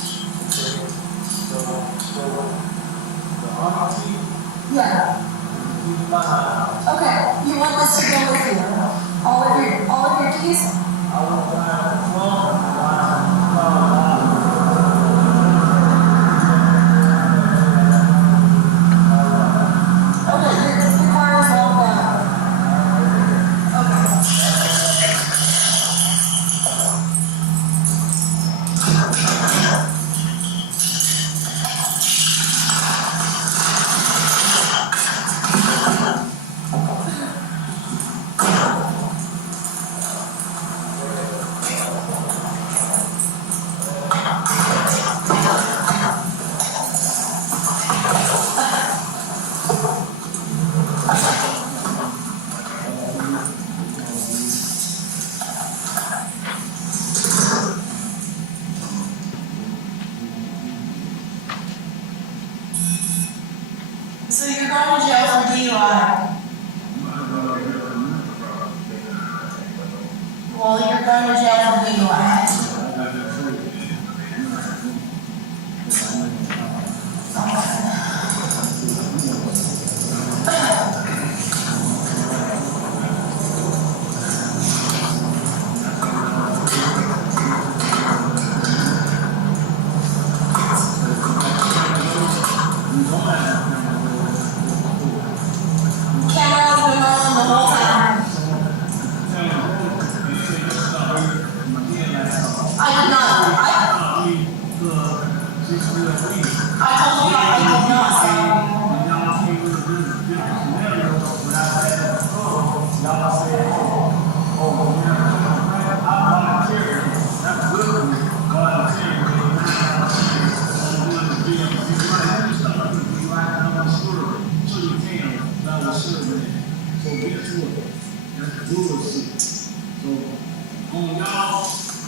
Yeah. Okay, you want this to go with you? All of your keys? Okay, your car is all down. Okay.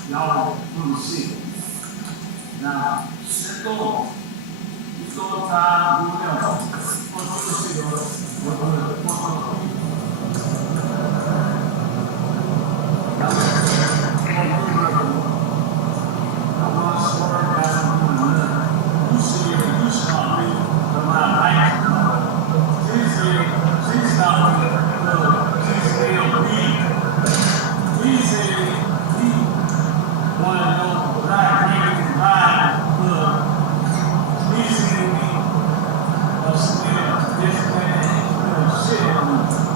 Y'all from the city. Now, let's go. You go time, do Shit.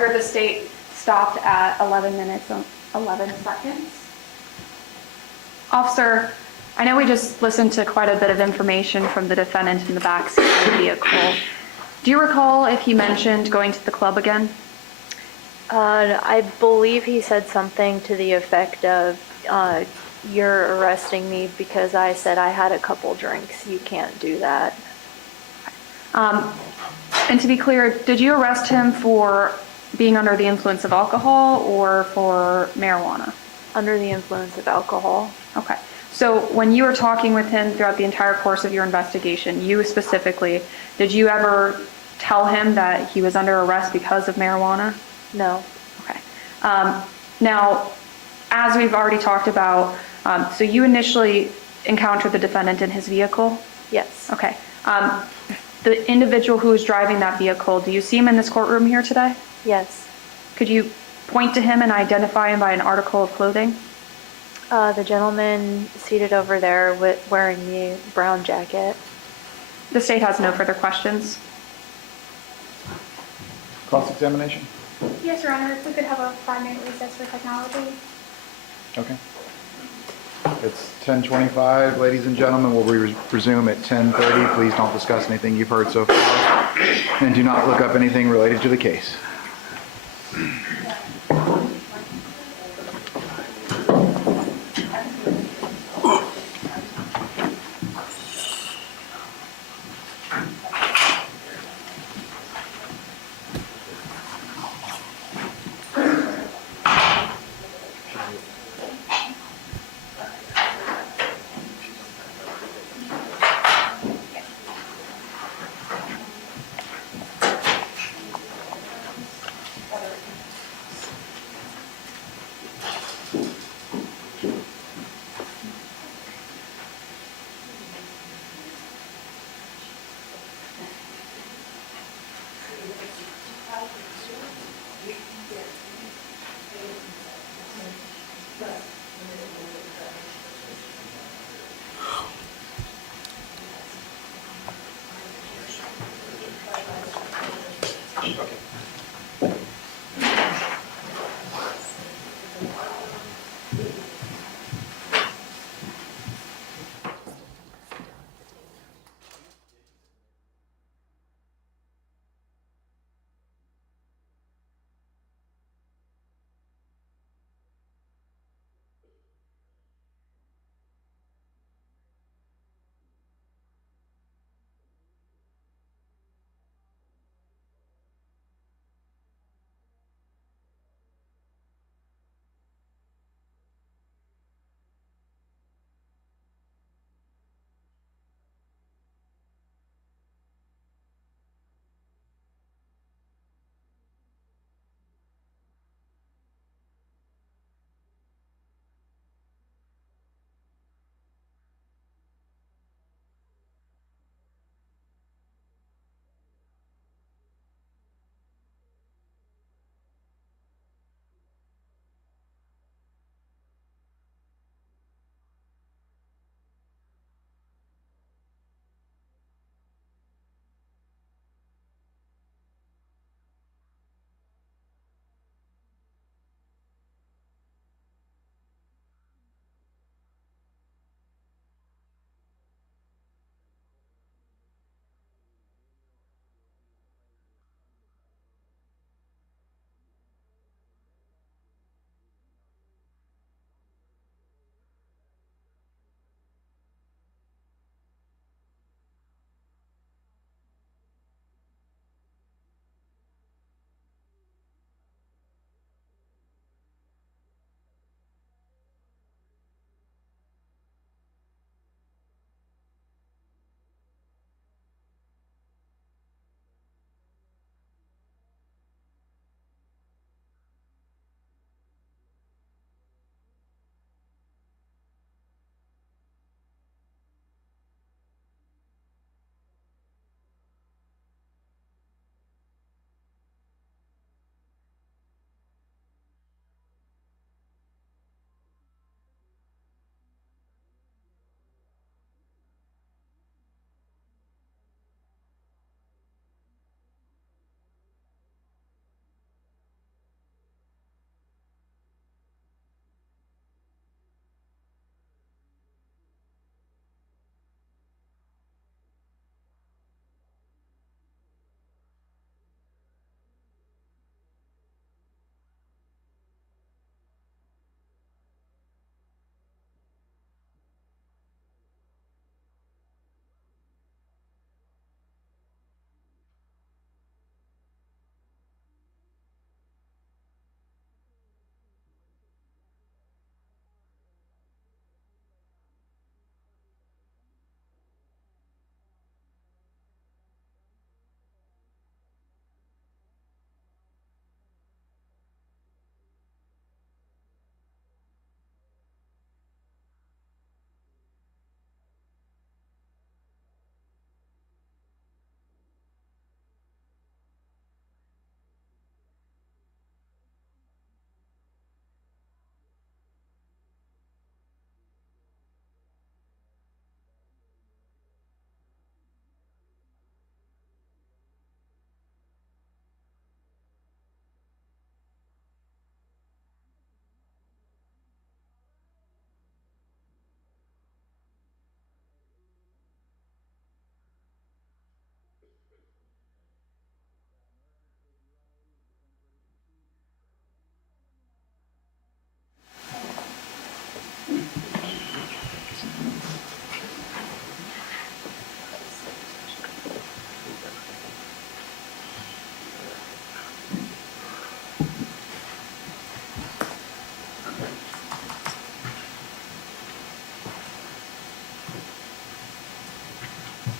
record, the state stopped at 11 minutes and 11 seconds. Officer, I know we just listened to quite a bit of information from the defendant in the backseat of the vehicle. Do you recall if he mentioned going to the club again? I believe he said something to the effect of, you're arresting me because I said I had a couple drinks. You can't do that. And to be clear, did you arrest him for being under the influence of alcohol or for marijuana? Under the influence of alcohol. Okay. So when you were talking with him throughout the entire course of your investigation, you specifically, did you ever tell him that he was under arrest because of marijuana? No. Okay. Now, as we've already talked about, so you initially encountered the defendant in his vehicle? Yes. Okay. The individual who was driving that vehicle, do you see him in this courtroom here today? Yes. Could you point to him and identify him by an article of clothing? The gentleman seated over there wearing the brown jacket. The state has no further questions. Cross-examination? Yes, Your Honor, if we could have a 5-minute recess for technology. Okay. It's 10:25, ladies and gentlemen. We'll resume at 10:30. Please don't discuss anything you've heard so far, and do not look up anything related to the case.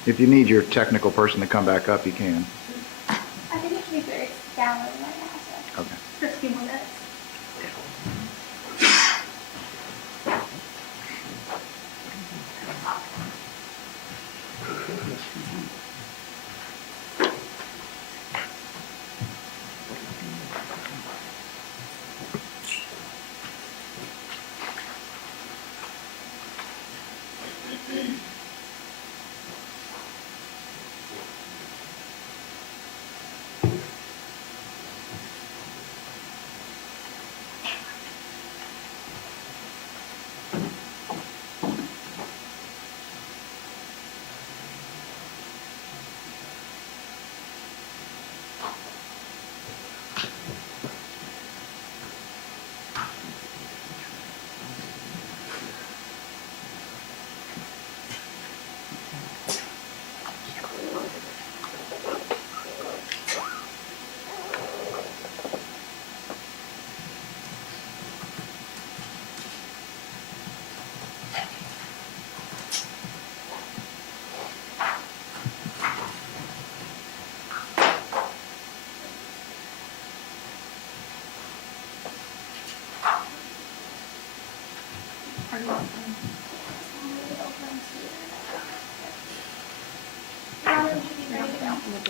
If you need your technical person to come back up, you can. I think it should be good. It's downloading right now, so Okay. just a few more minutes.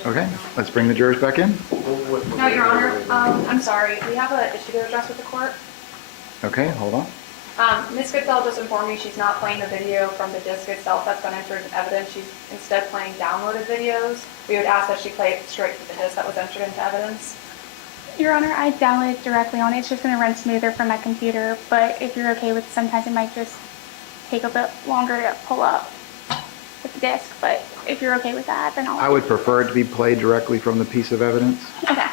Okay, let's bring the jurors back in. No, Your Honor, I'm sorry, we have an issue to address with the court. Okay, hold on. Ms. Goodell just informed me she's not playing the video from the disc itself that's been entered in evidence. She's instead playing downloaded videos. We would ask that she play it straight from the disc that was entered into evidence. Your Honor, I downloaded directly on it. It's just going to run smoother from my computer, but if you're okay with, sometimes it might just take a bit longer to pull up with the disc, but if you're okay with that, then I'll. I would prefer it to be played directly from the piece of evidence. Okay.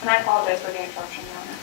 And I apologize for the interruption, Your Honor.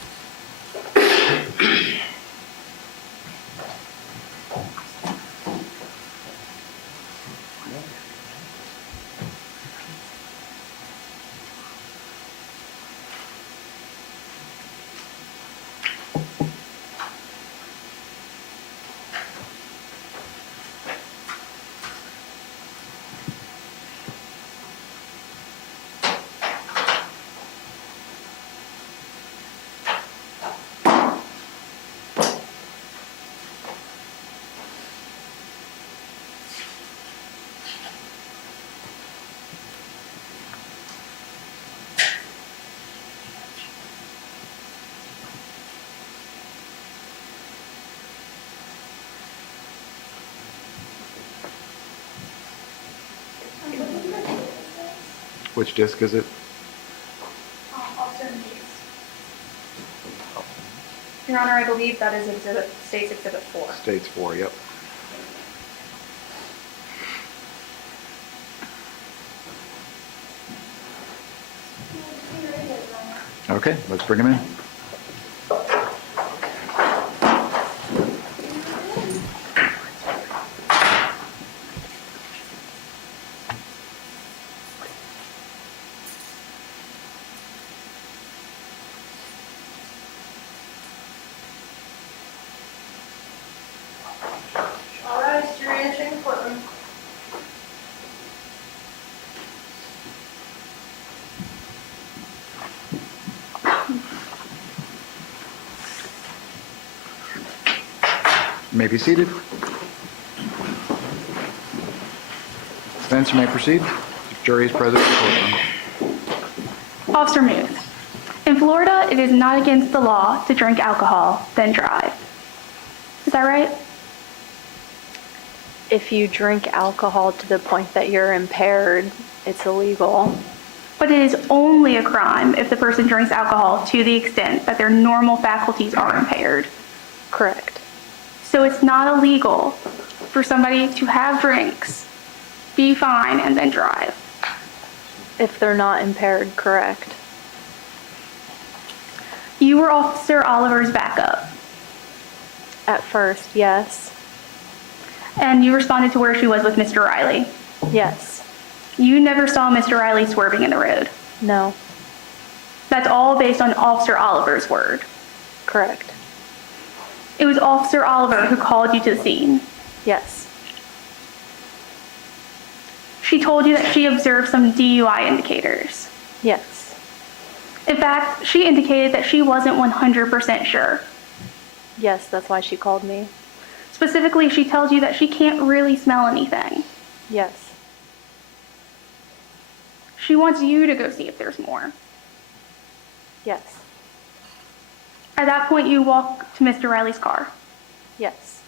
Which disc is it? Your Honor, I believe that is State's Exhibit 4. States 4, yep. Okay, let's bring him in. All right, you're entering the courtroom. You may be seated. Spence, you may proceed. Jury is present in the courtroom. Officer Muth. In Florida, it is not against the law to drink alcohol, then drive. Is that right? If you drink alcohol to the point that you're impaired, it's illegal. But it is only a crime if the person drinks alcohol to the extent that their normal faculties are impaired. Correct. So it's not illegal for somebody to have drinks, be fine, and then drive. If they're not impaired, correct. You were Officer Oliver's backup, At first, yes. and you responded to where she was with Mr. Riley. Yes. You never saw Mr. Riley swerving in the road. No. That's all based on Officer Oliver's word. Correct. It was Officer Oliver who called you to the scene. Yes. She told you that she observed some DUI indicators. Yes. In fact, she indicated that she wasn't 100% sure. Yes, that's why she called me. Specifically, she tells you that she can't really smell anything. Yes. She wants you to go see if there's more. Yes. At that point, you walk to Mr. Riley's car. Yes.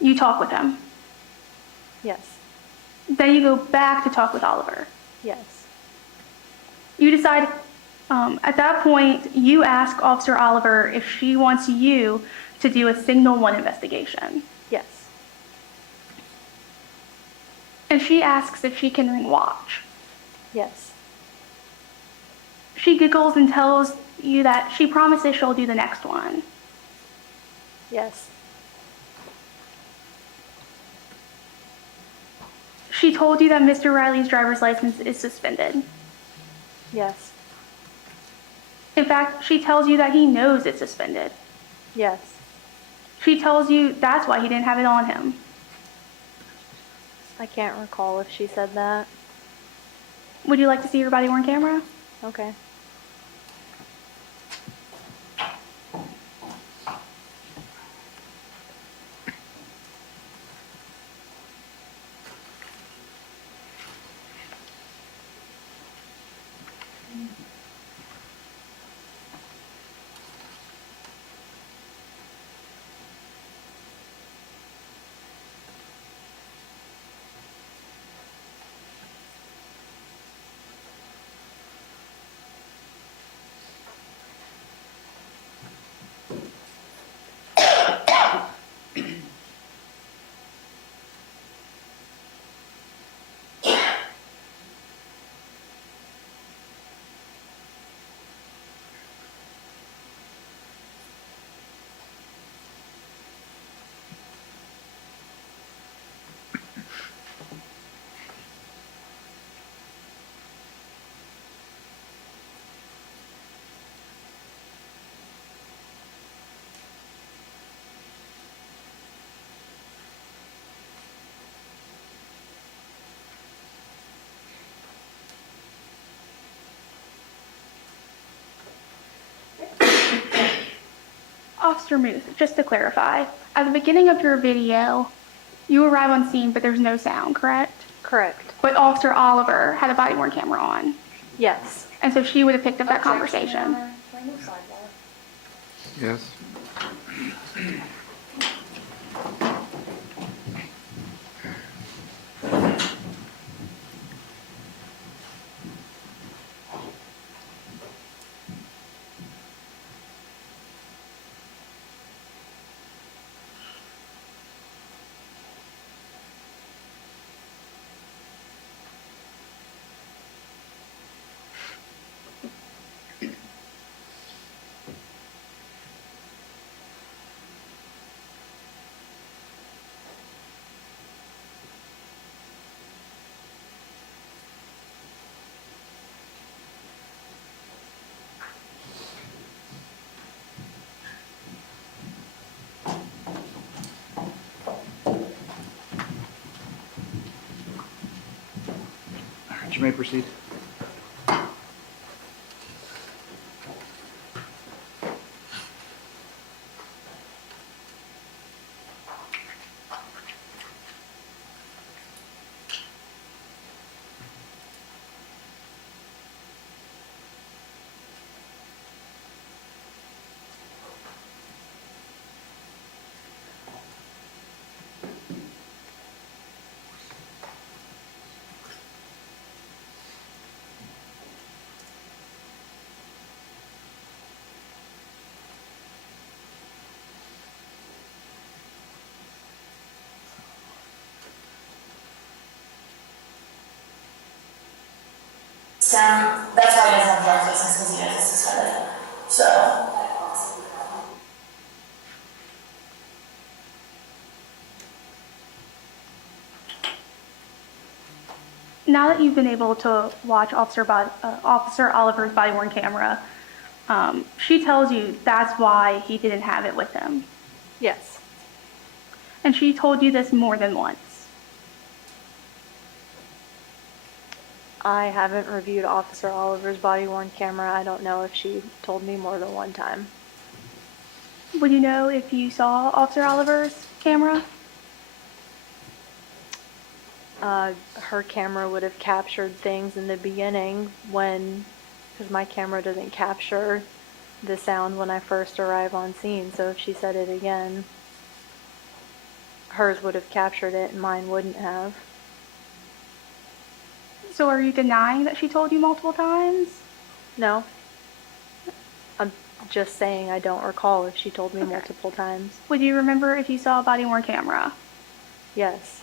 You talk with him. Yes. Then you go back to talk with Oliver. Yes. You decide, at that point, you ask Officer Oliver if she wants you to do a Signal 1 investigation. Yes. And she asks if she can ring watch. Yes. She giggles and tells you that she promises she'll do the next one. Yes. She told you that Mr. Riley's driver's license is suspended. Yes. In fact, she tells you that he knows it's suspended. Yes. She tells you that's why he didn't have it on him. I can't recall if she said that. Would you like to see your body worn camera? Okay. Officer Muth, just to clarify, at the beginning of your video, you arrive on scene, but there's no sound, correct? Correct. But Officer Oliver had a body worn camera on, Yes. and so she would have picked up that conversation. Yes. All right, you may proceed. That's why he doesn't have a driver's license, because he knows it's suspended. So. Now that you've been able to watch Officer Oliver's body worn camera, she tells you that's why he didn't have it with him. Yes. And she told you this more than once. I haven't reviewed Officer Oliver's body worn camera. I don't know if she told me more than one time. Would you know if you saw Officer Oliver's camera? Her camera would have captured things in the beginning because my camera doesn't capture the sound when I first arrive on scene. So if she said it again, hers would have captured it and mine wouldn't have. So are you denying that she told you multiple times? No. I'm just saying I don't recall if she told me multiple times. Would you remember if you saw a body worn camera? Yes.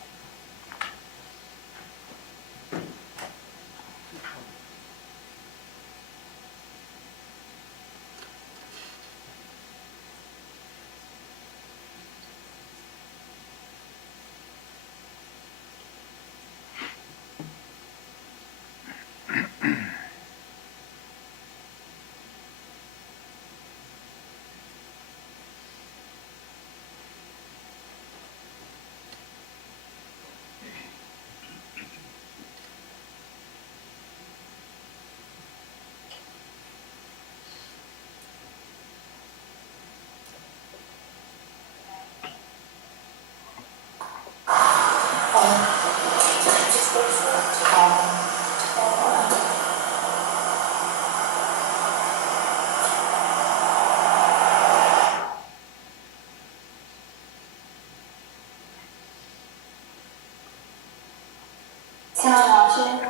Can I watch it?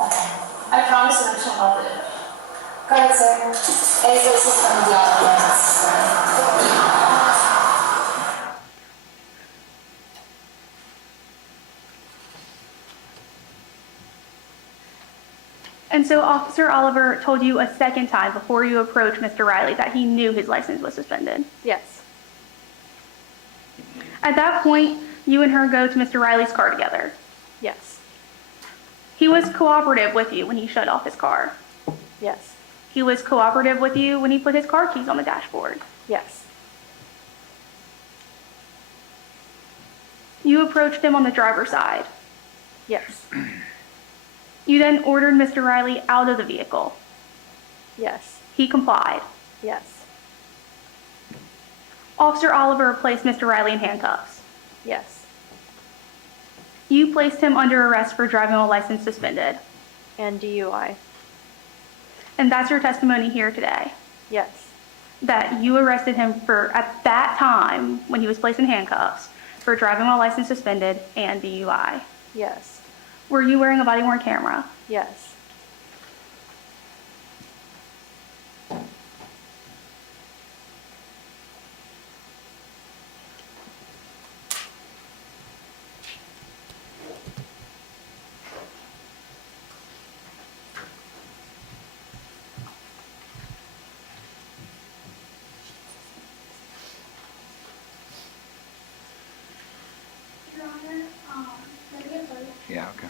Okay. I promise not to hold it. Go ahead, sir. Exit system diagrams. And so Officer Oliver told you a second time before you approached Mr. Riley that he knew his license was suspended. Yes. At that point, you and her go to Mr. Riley's car together. Yes. He was cooperative with you when he shut off his car. Yes. He was cooperative with you when he put his car keys on the dashboard. Yes. You approached him on the driver's side. Yes. You then ordered Mr. Riley out of the vehicle. Yes. He complied. Yes. Officer Oliver placed Mr. Riley in handcuffs. Yes. You placed him under arrest for driving while license suspended. And DUI. And that's your testimony here today. Yes. That you arrested him for, at that time, when he was placed in handcuffs, for driving while license suspended and DUI. Yes. Were you wearing a body-worn camera? Yes. Your Honor, Yeah, okay.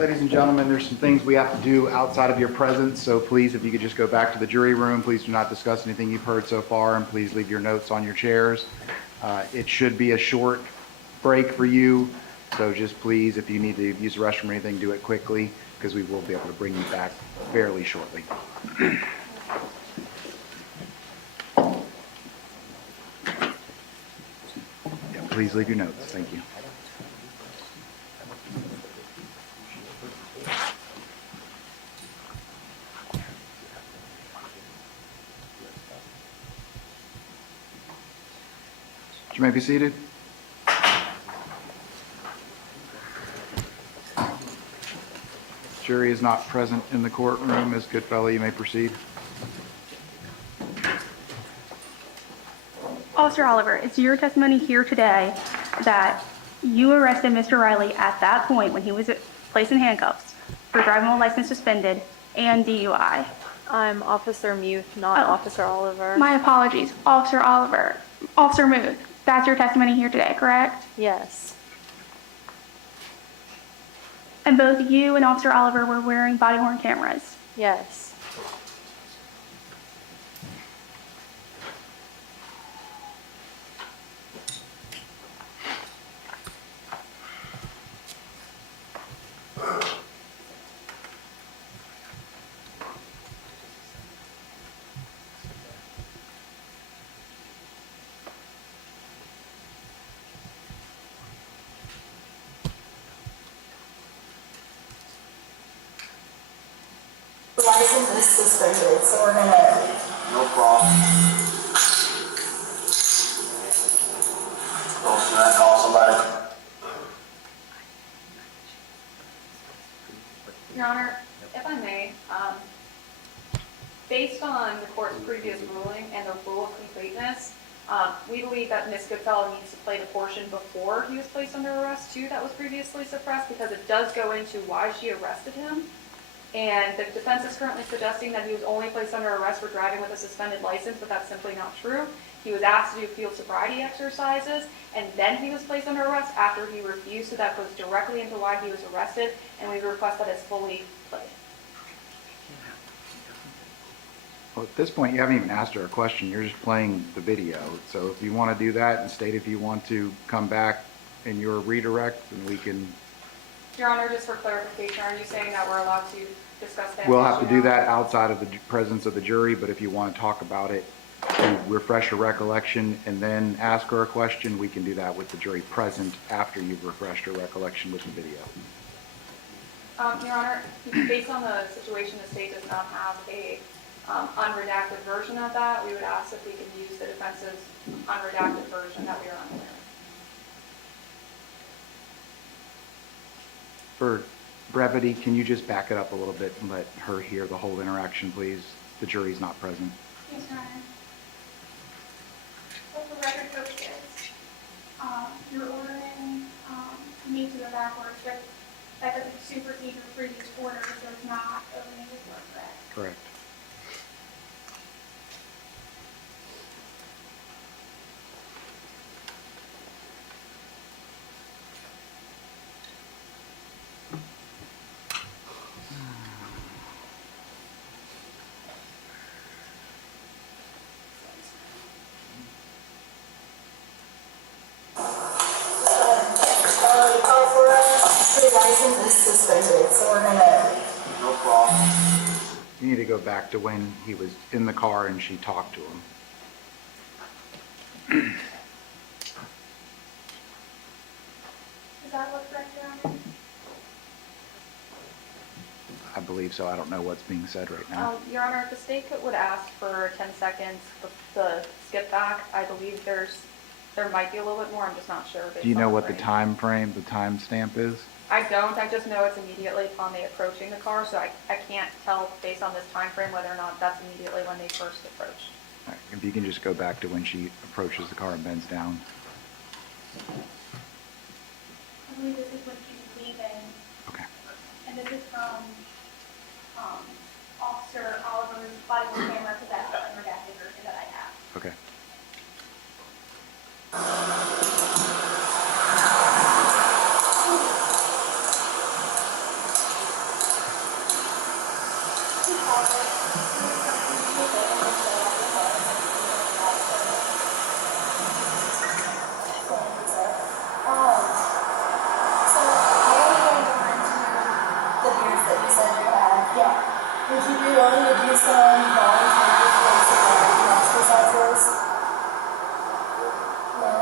Ladies and gentlemen, there's some things we have to do outside of your presence, so please, if you could just go back to the jury room, please do not discuss anything you've heard so far, and please leave your notes on your chairs. It should be a short break for you, so just please, if you need to use the restroom or anything, do it quickly, because we will be able to bring you back fairly shortly. Yeah, please leave your notes. Thank you. You may be seated. Jury is not present in the courtroom. Ms. Goodfellow, you may proceed. Officer Oliver, is your testimony here today that you arrested Mr. Riley at that point when he was placed in handcuffs for driving while license suspended and DUI? I'm Officer Muth, not Oh. Officer Oliver. My apologies, Officer Oliver. Officer Muth, that's your testimony here today, correct? Yes. And both you and Officer Oliver were wearing body worn cameras. Yes. The license is suspended, so we're gonna. No problem. Oh, should I call somebody? Your Honor, if I may, based on the court's previous ruling and the rule of completeness, we believe that Ms. Goodfellow needs to play the portion before he was placed under arrest too that was previously suppressed, because it does go into why she arrested him. And the defense is currently suggesting that he was only placed under arrest for driving with a suspended license, but that's simply not true. He was asked to do field sobriety exercises, and then he was placed under arrest after he refused, so that goes directly into why he was arrested, and we request that it's fully played. Well, at this point, you haven't even asked her a question. You're just playing the video. So if you want to do that and state if you want to come back in your redirect, then we can. Your Honor, just for clarification, are you saying that we're allowed to discuss that? We'll have to issue do now? that outside of the presence of the jury, but if you want to talk about it, to refresh your recollection and then ask her a question, we can do that with the jury present after you've refreshed your recollection with the video. Your Honor, based on the situation, the state does not have a unredacted version of that. We would ask if we can use the defense's unredacted version that we are unaware of. For brevity, can you just back it up a little bit and let her hear the whole interaction, please? The jury's not present. Yes, Your Honor. What the record book is, you're ordering me to go backwards, but that doesn't supersede your previous order, so it's not opening the door, correct? Correct. The license is suspended, so we're gonna. No problem. You need to go back to when he was in the car and she talked to him. Is that what's correct, Your Honor? I believe so. I don't know what's being said right now. Your Honor, if the state would ask for 10 seconds, the skip back, I believe there might be a little bit more, I'm just not sure. Do you know what the frame. time frame, the time stamp is? I don't, I just know it's immediately upon the approaching the car, so I can't tell based on this time frame whether or not that's immediately when they first approached. All right, if you can just go back to when she approaches the car and bends down. I believe this is when she's leaving, Okay. and this is from Officer Oliver's body worn camera, because that's the unredacted version that I have. Okay. So I want to go more into the beers that you said you had. Yeah. Would you be willing to do some voluntary sobriety exercises? No.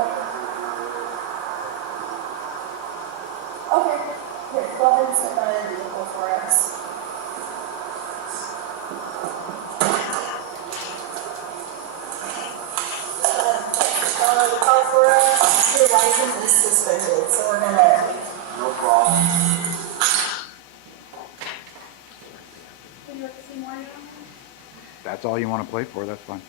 Okay. Here, go ahead and step out of the vehicle for us. The car for us, your license is suspended, so we're gonna. No problem. Would you like to see more? Your Honor? That's all you want to play for, that's fine.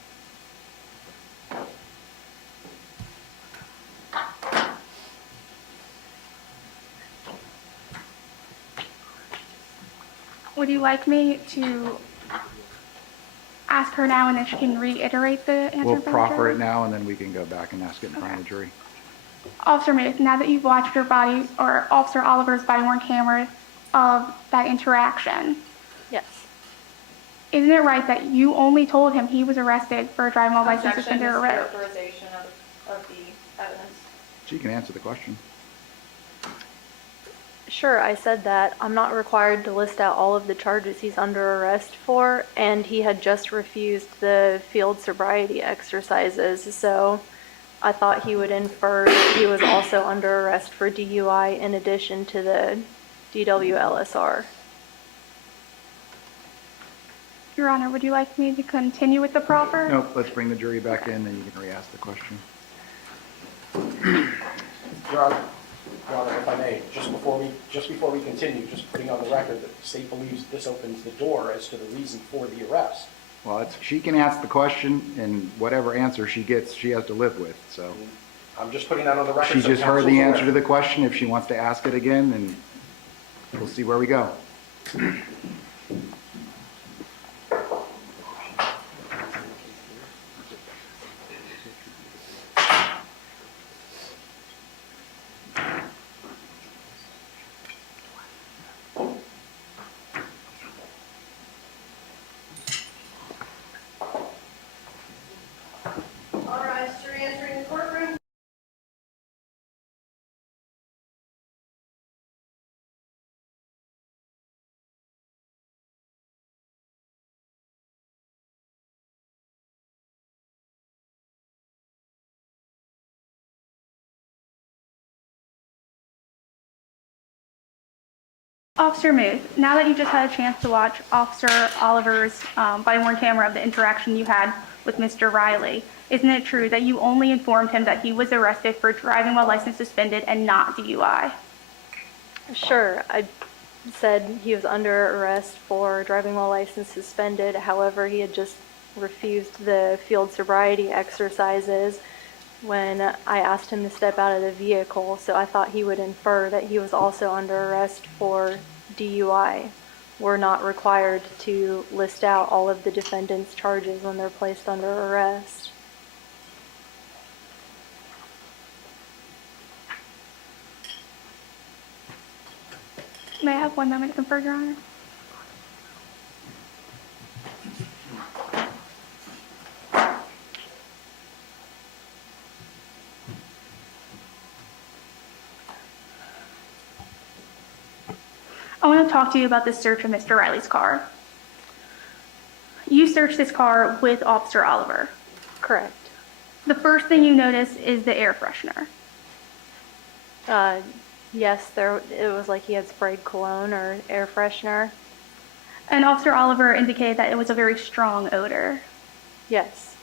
Would you like me to ask her now and then she can reiterate the answer? We'll for the proffer jury? it now, and then we can go back and ask it in front of the jury. Officer Muth, now that you've watched your body, or Officer Oliver's body-worn camera of that interaction, Yes. isn't it right that you only told him he was arrested for a driving while license Objection, suspended or revoked? mischaracterization of the evidence. She can answer the question. Sure, I said that. I'm not required to list out all of the charges he's under arrest for, and he had just refused the field sobriety exercises, so I thought he would infer that he was also under arrest for DUI in addition to the DWLSR. Your Honor, would you like me to continue with the proffer? Nope, let's bring the jury back in, and you can re-ask the question. Your Honor, if I may, just before we continue, just putting on the record that the state believes this opens the door as to the reason for the arrest. Well, she can ask the question, and whatever answer she gets, she has to live with, so. I'm just putting that on the record. She so just heard the counsel's answer to aware. the question. If she wants to ask it again, then we'll see where we go. All rise to re-entering the courtroom. Officer Muth, now that you just had a chance to watch Officer Oliver's body-worn camera of the interaction you had with Mr. Riley, isn't it true that you only informed him that he was arrested for driving while license suspended and not DUI? Sure, I said he was under arrest for driving while license suspended. However, he had just refused the field sobriety exercises when I asked him to step out of the vehicle, so I thought he would infer that he was also under arrest for DUI. We're not required to list out all of the defendant's charges when they're placed under arrest. May I have 1 moment to confer, Your Honor? I want to talk to you about the search of Mr. Riley's car. You searched this car with Officer Oliver. Correct. The first thing you notice is the air freshener. Yes, it was like he had sprayed cologne or air freshener. And Officer Oliver indicated that it was a very strong odor. Yes,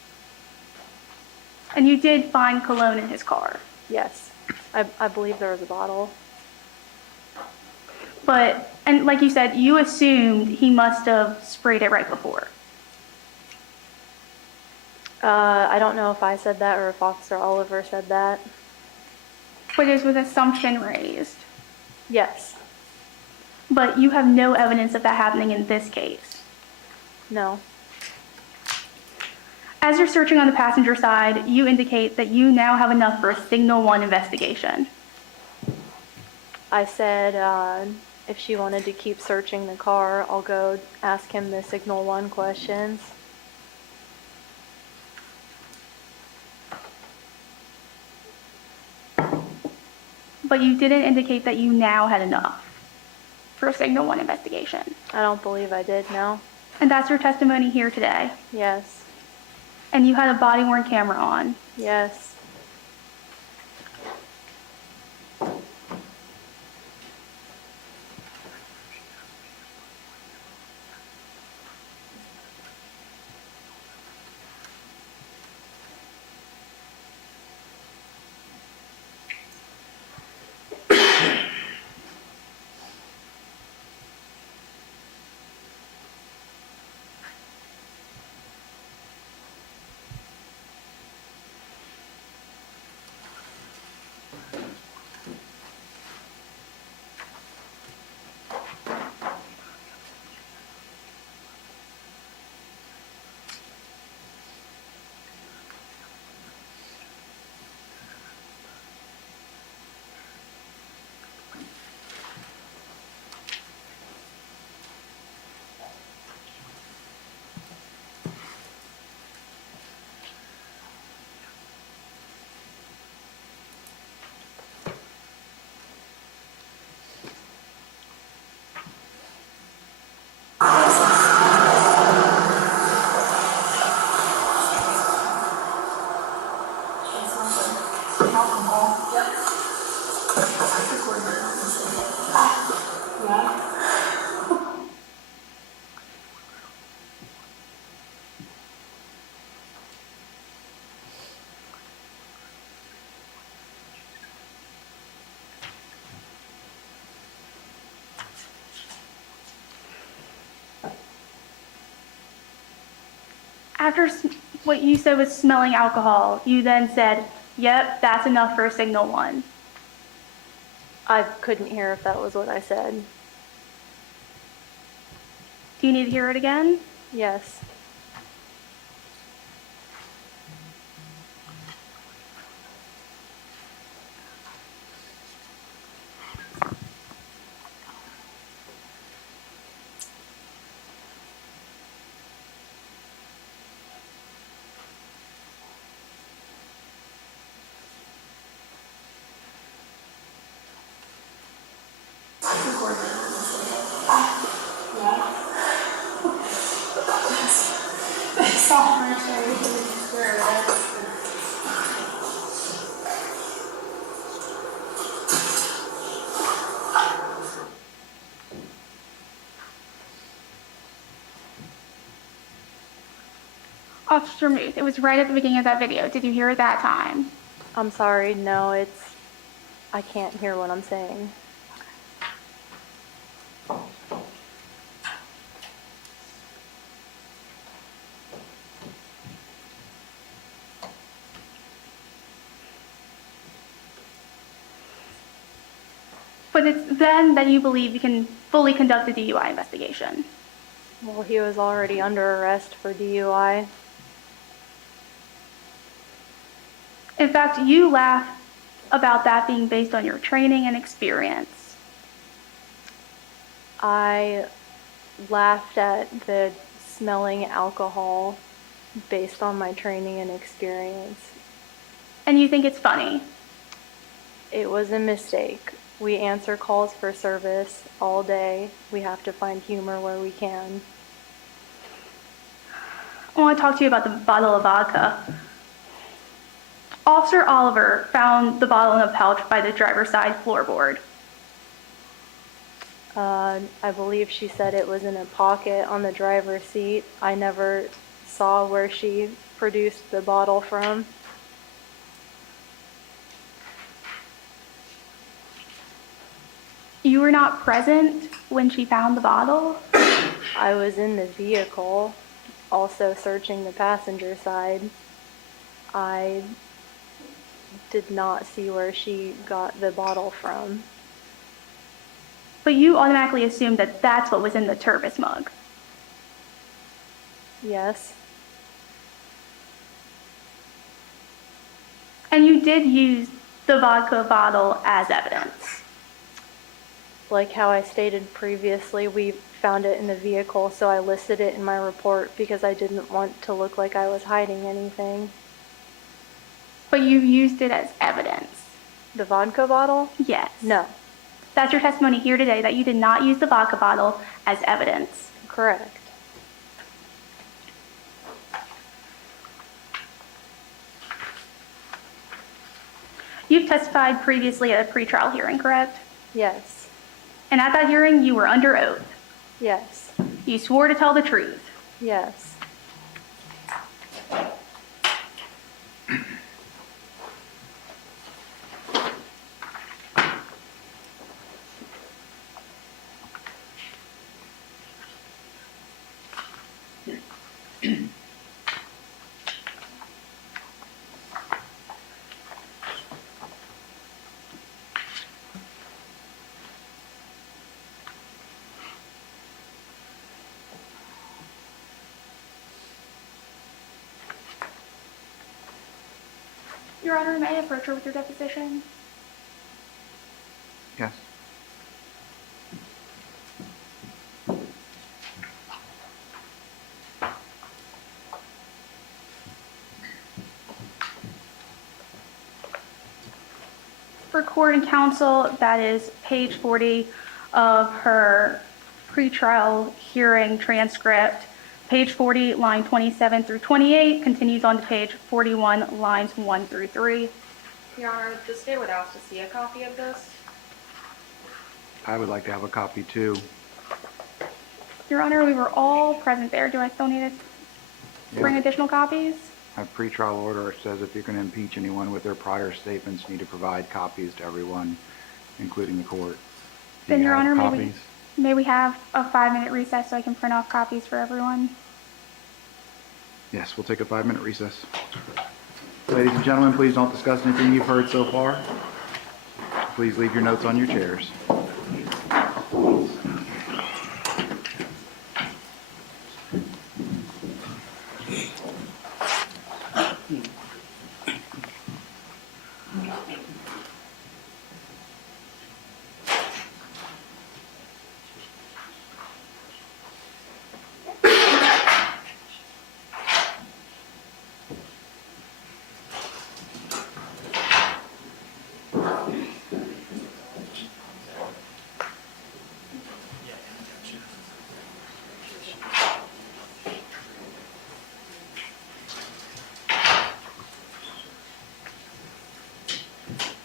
And you did find cologne in his car. yes. I believe there was a bottle. But, and like you said, you assumed he must have sprayed it right before. I don't know if I said that or if Officer Oliver said that. But it was an assumption raised. Yes. But you have no evidence of that happening in this case. No. As you're searching on the passenger side, you indicate that you now have enough for a Signal 1 investigation. I said If she wanted to keep searching the car, I'll go ask him the signal 1 questions. But you didn't indicate that you now had enough for a signal 1 investigation. I don't believe I did, no. And that's your testimony here today. Yes. And you had a body worn camera on. Yes. After what you said was smelling alcohol, you then said, yep, that's enough for a signal 1. I couldn't hear if that was what I said. Do you need to hear it again? Yes. Officer Muth, it was right at the beginning of that video. Did you hear it that time? I'm sorry, no, I can't hear what I'm saying. But it's then that you believe you can fully conduct a DUI investigation. Well, he was already under arrest for DUI. In fact, you laugh about that being based on your training and experience. I laughed at the smelling alcohol based on my training and experience. And you think it's funny. It was a mistake. We answer calls for service all day. We have to find humor where we can. I want to talk to you about the bottle of vodka. Officer Oliver found the bottle in a pouch by the driver's side floorboard. I believe she said it was in a pocket on the driver's seat. I never saw where she produced the bottle from. You were not present when she found the bottle? I was in the vehicle, also searching the passenger side. I did not see where she got the bottle from. But you automatically assumed that that's what was in the Tervis mug. Yes. And you did use the vodka bottle as evidence. like how I stated previously, we found it in the vehicle, so I listed it in my report because I didn't want to look like I was hiding anything. But you used it as evidence. The vodka bottle? Yes. No. That's your testimony here today, that you did not use the vodka bottle as evidence. Correct. You've testified previously at a pretrial hearing, correct? Yes. And at that hearing, you were under oath. Yes. You swore to tell the truth. Yes. Your Honor, may I approach her with your deposition? Yes. For court and counsel, that is page 40 of her pretrial hearing transcript. Page 40, line 27 through 28, continues on to page 41, lines 1 through 3. Your Honor, the state would ask to see a copy of this. I would like to have a copy too. Your Honor, we were all present there. Do I still need to bring Yeah. additional copies? A pretrial order says if you're going to impeach anyone with their prior statements, you need to provide copies to everyone, including the court. Do Then, you Your have Honor, copies? may we have a 5-minute recess so I can print off copies for everyone? Yes, we'll take a 5-minute recess. Ladies and gentlemen, please don't discuss anything you've heard so far. Please leave your notes on your chairs.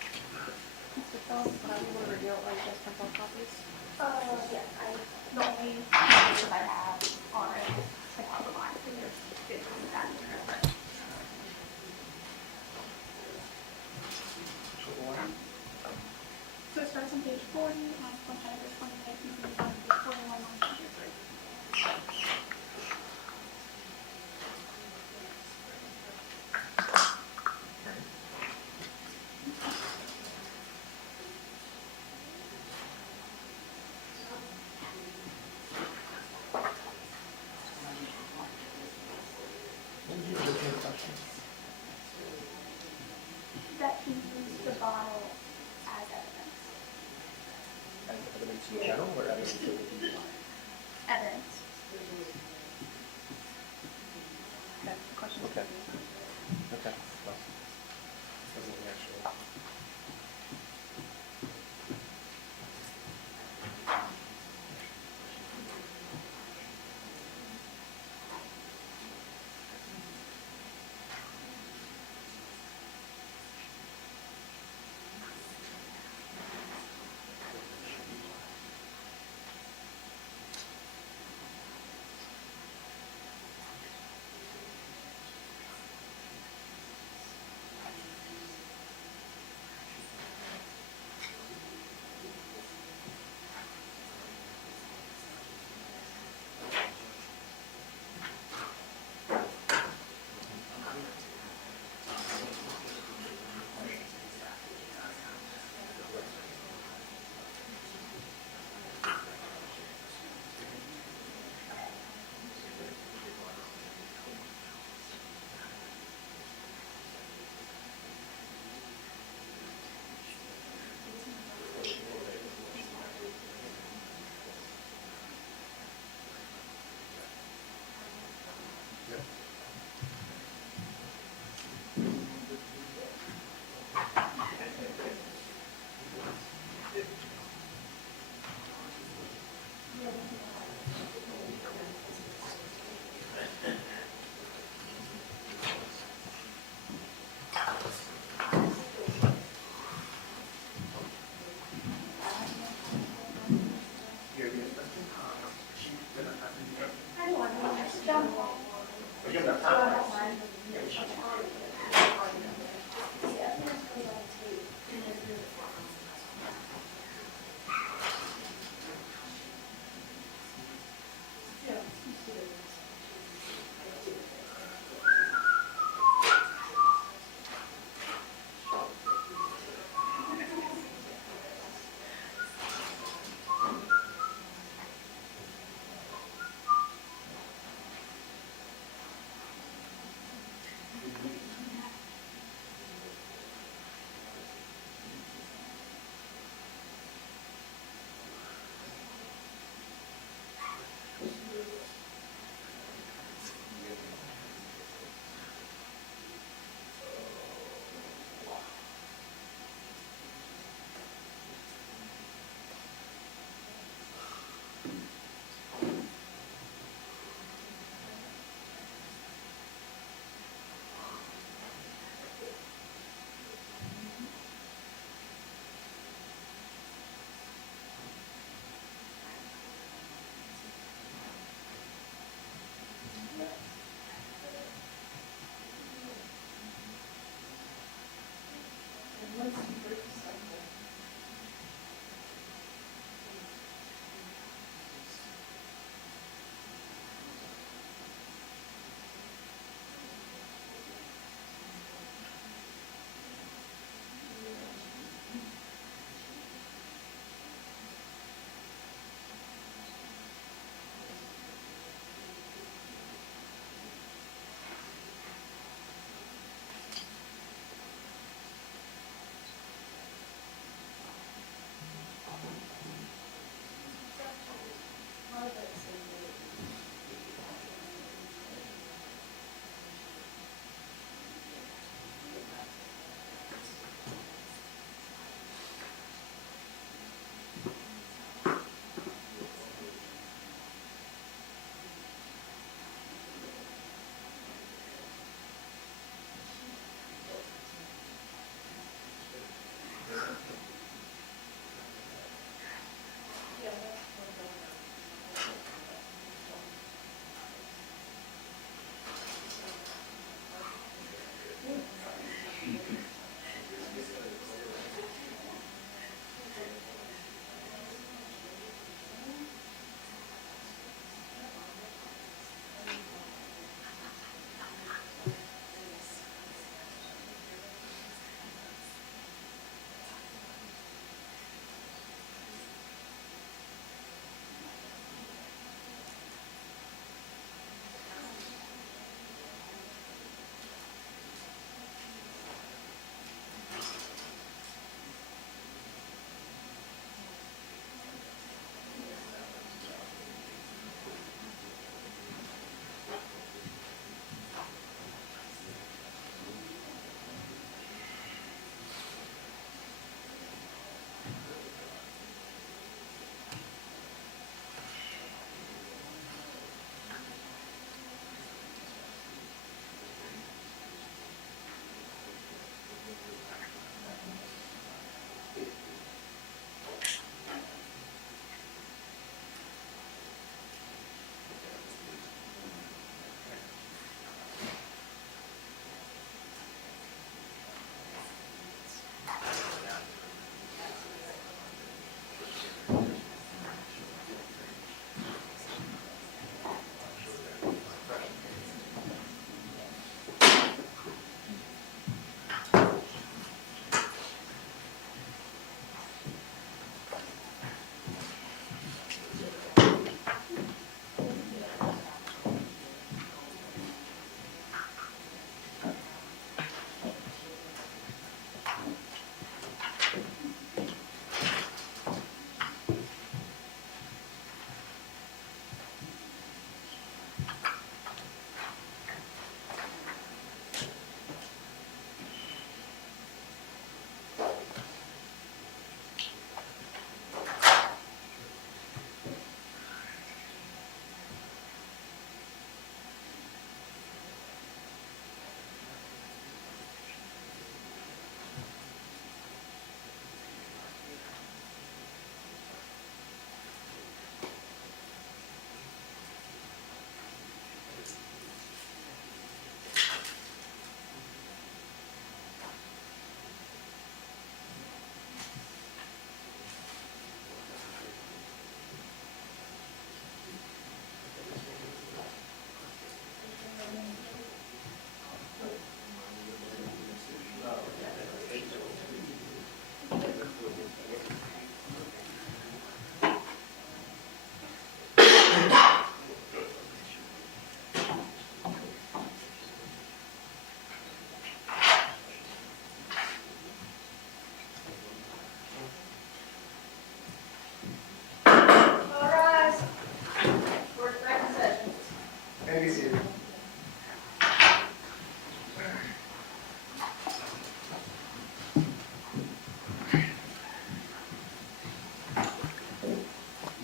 Mr. Phillips, would I be able to review it while you guys print off copies? Yeah, the only copies I have are the top line, so there's 15 back there. So it starts on page 40, line 25 to 28, and then on page 41, line 23. That he used the bottle as evidence. Evidence in general or evidence in the DUI? Evidence. Okay, the question is. Okay. Okay. Well, doesn't actually.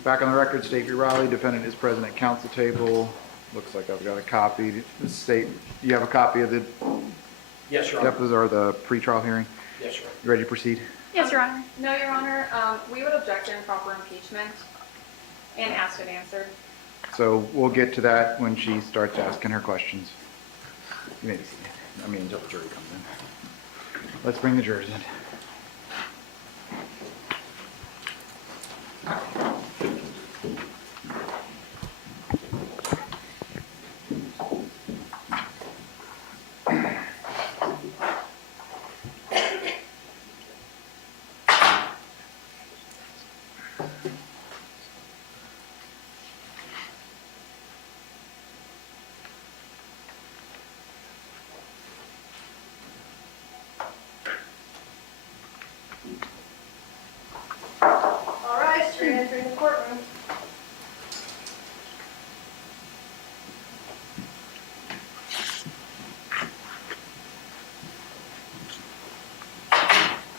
Back on the record, State v. Riley, defendant is present at council table. Looks like I've got a copy. The state, you have a copy of the Yes, Your Honor. deposition or the pretrial hearing? Yes, Your Honor. You ready to proceed? Yes, Your Honor. No, Your Honor, we would object to improper impeachment and ask an answer. So we'll get to that when she starts asking her questions. You may be seated. I mean, until the jury comes in. Let's bring the jurors in. All rise, re-entering the courtroom.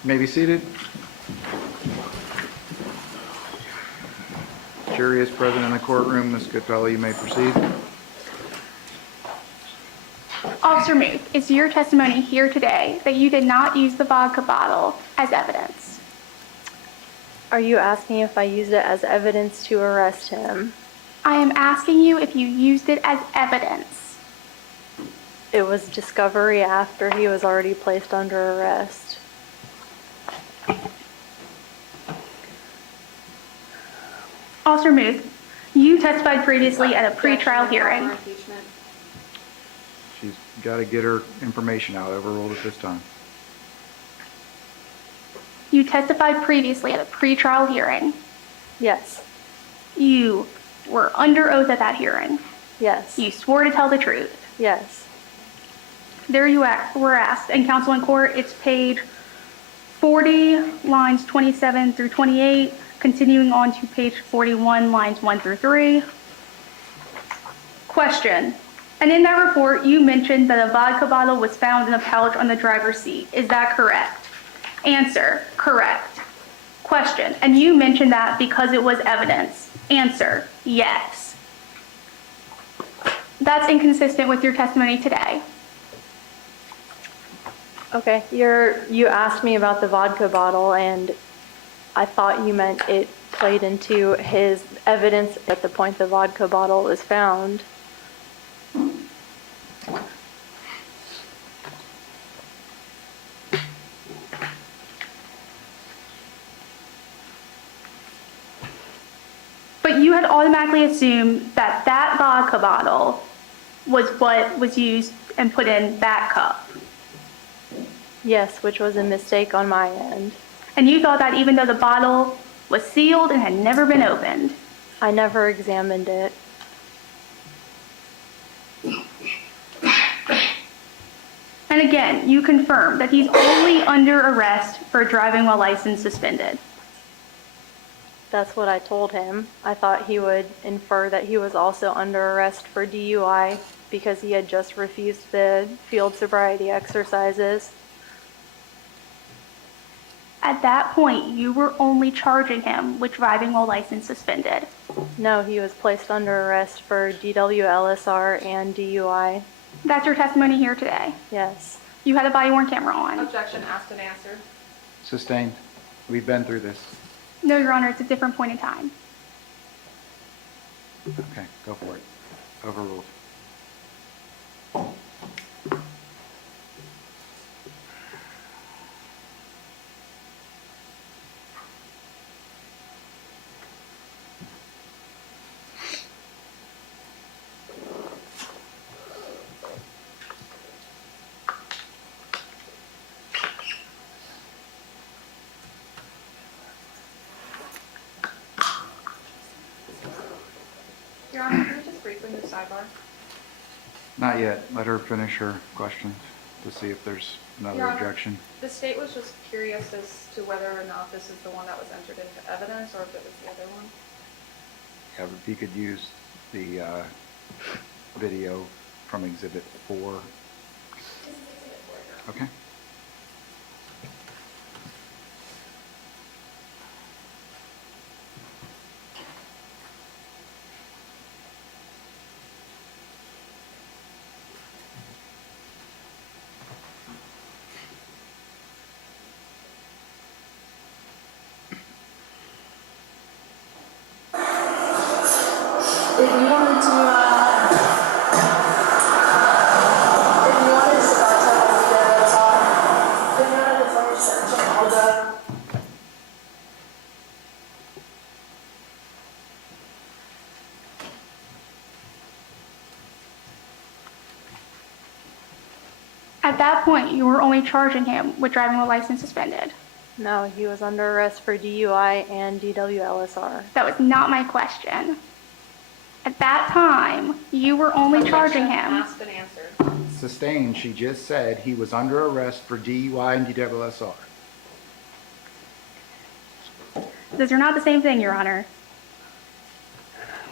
You may be seated. Jury is present in the courtroom. Ms. Goodfellow, you may proceed. Officer Muth, is your testimony here today that you did not use the vodka bottle as evidence? Are you asking if I used it as evidence to arrest him? I am asking you if you used it as evidence. It was discovery after he was already placed under arrest. Officer Muth, you testified previously at a pretrial Objection to hearing. improper impeachment. She's got to get her information out. Overruled at this time. You testified previously at a pretrial hearing. Yes, You were under oath at that hearing. yes, You swore to tell the truth. yes, There you were asked, and counsel in court, it's page 40, lines 27 through 28, continuing on to page 41, lines 1 through 3. Question. And in that report, you mentioned that a vodka bottle was found in a pouch on the driver's seat. Is that correct? Answer. Correct. Question. And you mentioned that because it was evidence. Answer. Yes. That's inconsistent with your testimony today. okay. You asked me about the vodka bottle, and I thought you meant it played into his evidence at the point the vodka bottle was found. But you had automatically assumed that that vodka bottle was what was used and put in that cup. Yes, which was a mistake on my end. And you thought that even though the bottle was sealed and had never been opened. I never examined it. And again, you confirmed that he's only under arrest for driving while license suspended. That's what I told him. I thought he would infer that he was also under arrest for DUI because he had just refused the field sobriety exercises. At that point, you were only charging him with driving while license suspended. No, he was placed under arrest for DWLSR and DUI. That's your testimony here today. Yes. You had a body worn camera on. Objection, asked and answered. Sustained. We've been through this. No, Your Honor, it's a different point in time. Okay, go for it. Overruled. Your Honor, can we just briefly move sidebar? Not yet. Let her finish her questions to see if there's another Your Honor, objection. The state was just curious as to whether or not this is the one that was entered into evidence or if it was the other one. Yeah, if you could use the video from Exhibit 4? Okay. If you wanted to, if you wanted to start telling me that it's on, if you wanted to finish searching all the. At that point, you were only charging him with driving with license suspended. No, he was under arrest for DUI and DWLSR. That was not my question. At that time, you were only charging Objection him. asked and answered. Sustained, she just said he was under arrest for DUI and DWLSR. Those are not the same thing, Your Honor.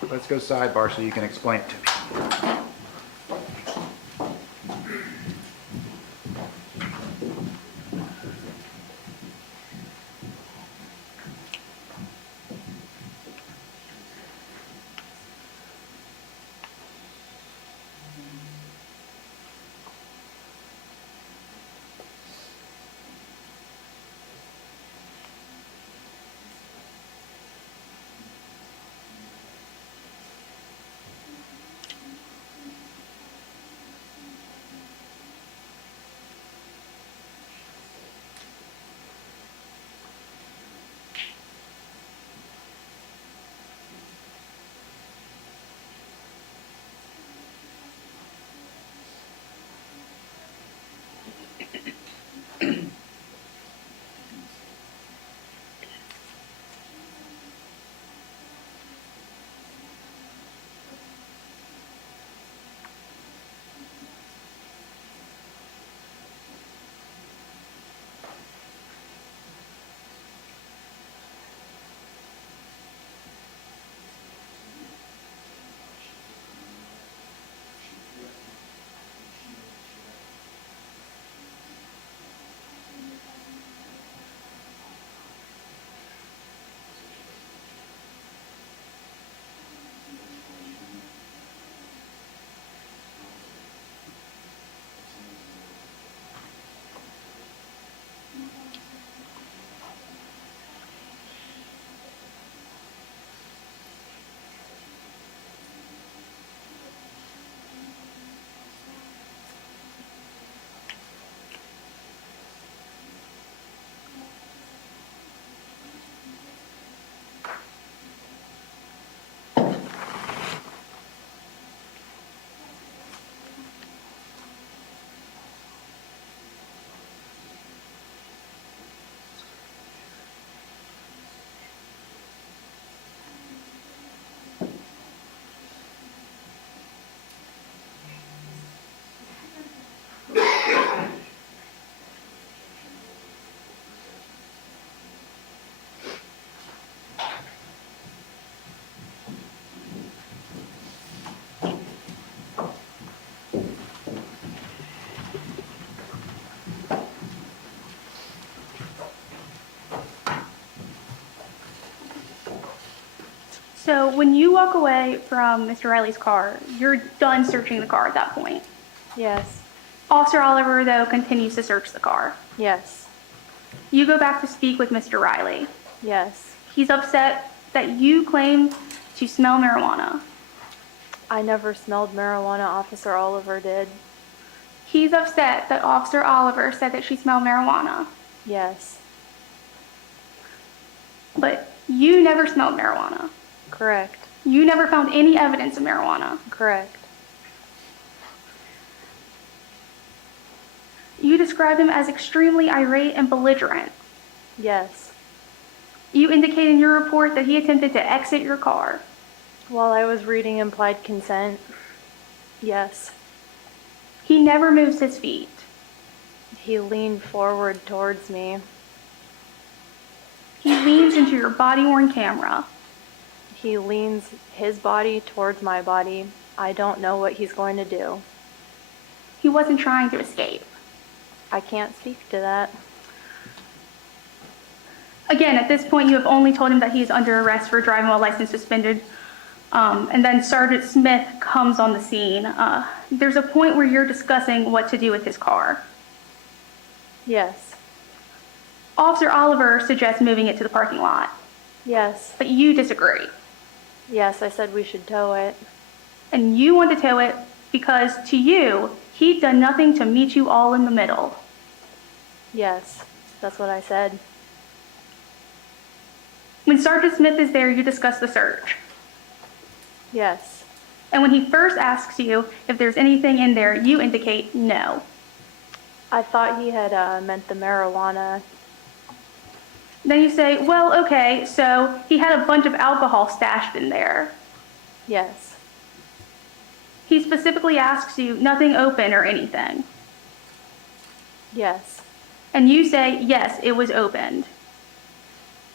Let's go sidebar so you can explain it to me. So when you walk away from Mr. Riley's car, you're done searching the car at that point. Yes, Officer Oliver, though, continues to search the car. yes, You go back to speak with Mr. Riley. yes. He's upset that you claim to smell marijuana. I never smelled marijuana, Officer Oliver did. He's upset that Officer Oliver said that she smelled marijuana, Yes, but you never smelled marijuana. correct, You never found any evidence of marijuana. correct. You described him as extremely irate and belligerent. Yes. You indicate in your report that he attempted to exit your car. While I was reading implied consent, yes. He never moves his feet. He leaned forward towards me. He leans into your body-worn camera. He leans his body towards my body. I don't know what he's going to do. He wasn't trying to escape. I can't speak to that. Again, at this point, you have only told him that he is under arrest for driving while license suspended. And then Sergeant Smith comes on the scene. There's a point where you're discussing what to do with his car. Yes. Officer Oliver suggests moving it to the parking lot, Yes. but you disagree. Yes, I said we should tow it. And you want to tow it because to you, he'd done nothing to meet you all in the middle. Yes, that's what I said. When Sergeant Smith is there, you discuss the search. Yes. And when he first asks you if there's anything in there, you indicate no. I thought he had meant the marijuana. Then you say, well, okay, so he had a bunch of alcohol stashed in there. Yes. He specifically asks you nothing open or anything. Yes. And you say, yes, it was opened.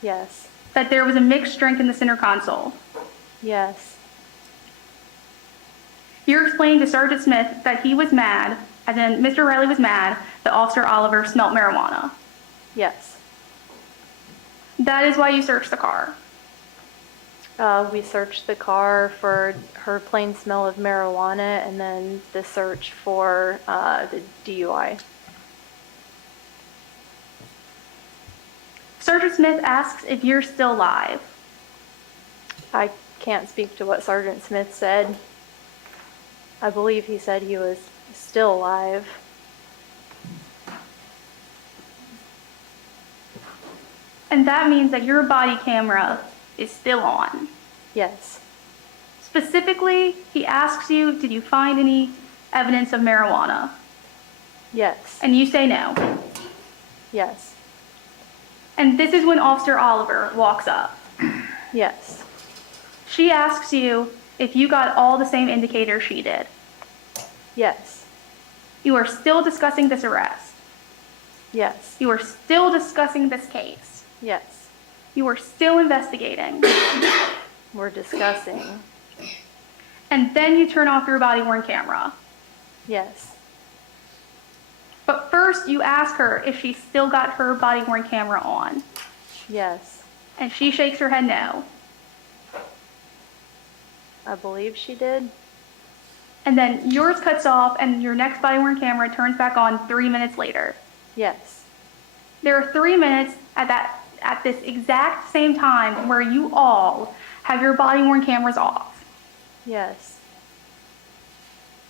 Yes. That there was a mixed drink in the center console. Yes. You're explaining to Sergeant Smith that he was mad, as in Mr. Riley was mad, that Officer Oliver smelt marijuana. Yes. That is why you searched the car. We searched the car for her plain smell of marijuana and then the search for the DUI. Sergeant Smith asks if you're still alive. I can't speak to what Sergeant Smith said. I believe he said he was still alive. And that means that your body camera is still on. Yes. Specifically, he asks you, did you find any evidence of marijuana? Yes. And you say no. Yes. And this is when Officer Oliver walks up. Yes. She asks you if you got all the same indicators she did. Yes. You are still discussing this arrest. Yes. You are still discussing this case. Yes. You are still investigating. We're discussing. And then you turn off your body-worn camera. Yes. But first you ask her if she still got her body-worn camera on. Yes. And she shakes her head no. I believe she did. And then yours cuts off and your next body-worn camera turns back on 3 minutes later. Yes. There are 3 minutes at this exact same time where you all have your body-worn cameras off. Yes.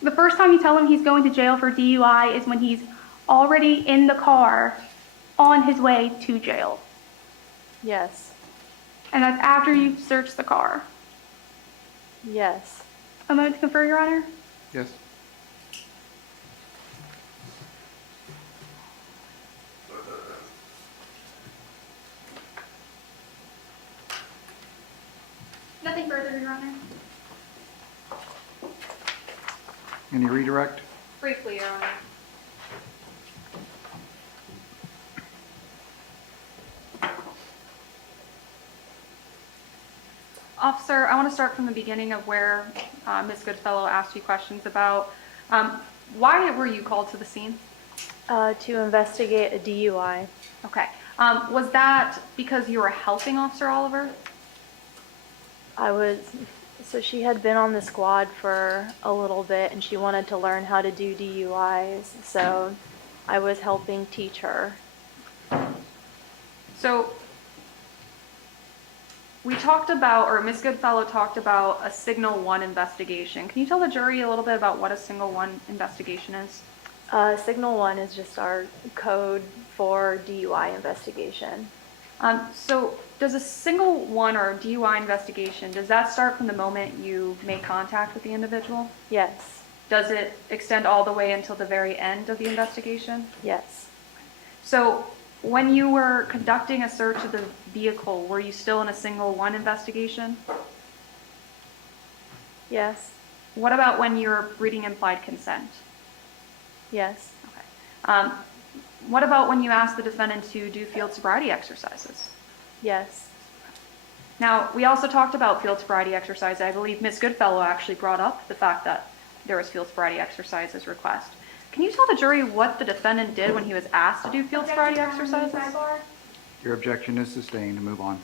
The first time you tell him he's going to jail for DUI is when he's already in the car on his way to jail. Yes. And that's after you've searched the car. Yes. A moment to confer, Your Honor. Yes. Nothing further, Your Honor. Any redirect? Briefly, Your Honor. Officer, I want to start from the beginning of where Ms. Goodfellow asked you questions about. Why were you called to the scene? To investigate a DUI. Okay. Was that because you were helping Officer Oliver? So she had been on the squad for a little bit and she wanted to learn how to do DUIs. So I was helping teach her. So we talked about, or Ms. Goodfellow talked about a Signal 1 investigation. Can you tell the jury a little bit about what a Signal 1 investigation is? Signal 1 is just our code for DUI investigation. So does a Signal 1 or DUI investigation, does that start from the moment you make contact with the individual? Yes. Does it extend all the way until the very end of the investigation? Yes. So when you were conducting a search of the vehicle, were you still in a Signal 1 investigation? Yes. What about when you were reading implied consent? Yes. Okay. What about when you asked the defendant to do field sobriety exercises? Yes. Now, we also talked about field sobriety exercise. I believe Ms. Goodfellow actually brought up the fact that there was field sobriety exercise as request. Can you tell the jury what the defendant did when he was asked to do field sobriety Objection, Your Honor, exercises? sidebar. Your objection is sustained. Move on.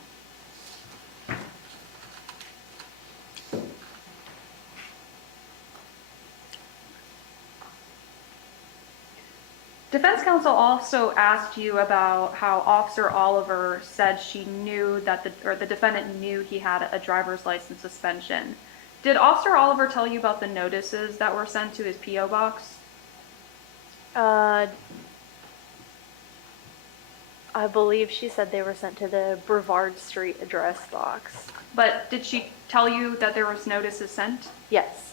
Defense counsel also asked you about how Officer Oliver said she knew that the defendant knew he had a driver's license suspension. Did Officer Oliver tell you about the notices that were sent to his P.O. box? I believe she said they were sent to the Brevard Street address box. But did she tell you that there was notices sent? Yes.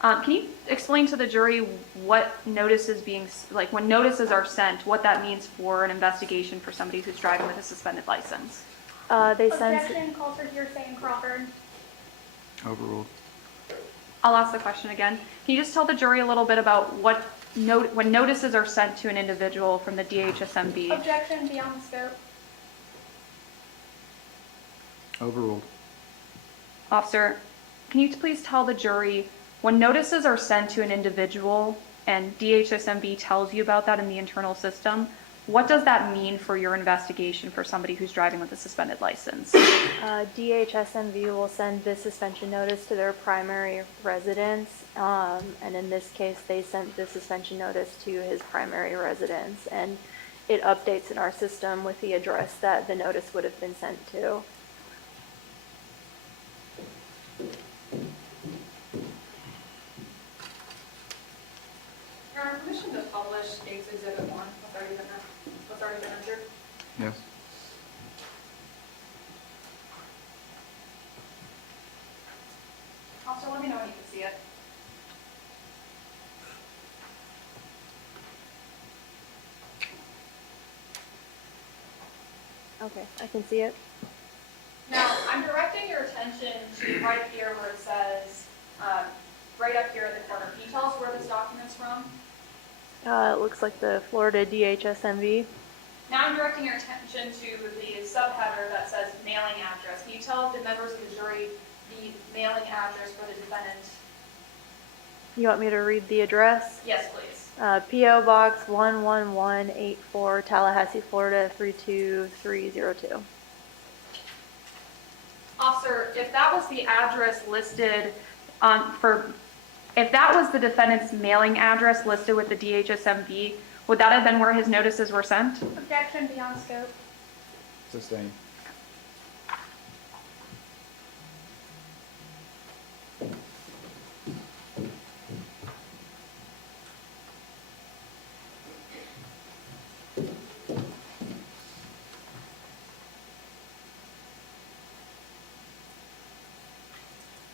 Can you explain to the jury what notices like when notices are sent, what that means for an investigation for somebody who's driving with a suspended license? They sent. Objection, calls for hearsay in Crawford. Overruled. I'll ask the question again. Can you just tell the jury a little bit about when notices are sent to an individual from the DHSMB? Objection, beyond scope. Overruled. Officer, can you please tell the jury when notices are sent to an individual and DHSMB tells you about that in the internal system, what does that mean for your investigation for somebody who's driving with a suspended license? DHSMV will send the suspension notice to their primary residence, and in this case, they sent the suspension notice to his primary residence, and it updates in our system with the address that the notice would have been sent to. Your Honor, permission to publish State's Exhibit 1, what's already been entered? Yes. Officer, let me know when you can see it. Okay, I can see it. Now, I'm directing your attention to right here where it says, right up here at the corner. Can you tell us where this document's from? It looks like the Florida DHSMV. Now I'm directing your attention to the subheader that says mailing address. Can you tell the members of the jury the mailing address for the defendant? You want me to read the address? Yes, please. P.O. Box 11184, Tallahassee, Florida 32302. Officer, if that was the address listed if that was the defendant's mailing address listed with the DHSMB, would that have been where his notices were sent? Objection, beyond scope. Sustained.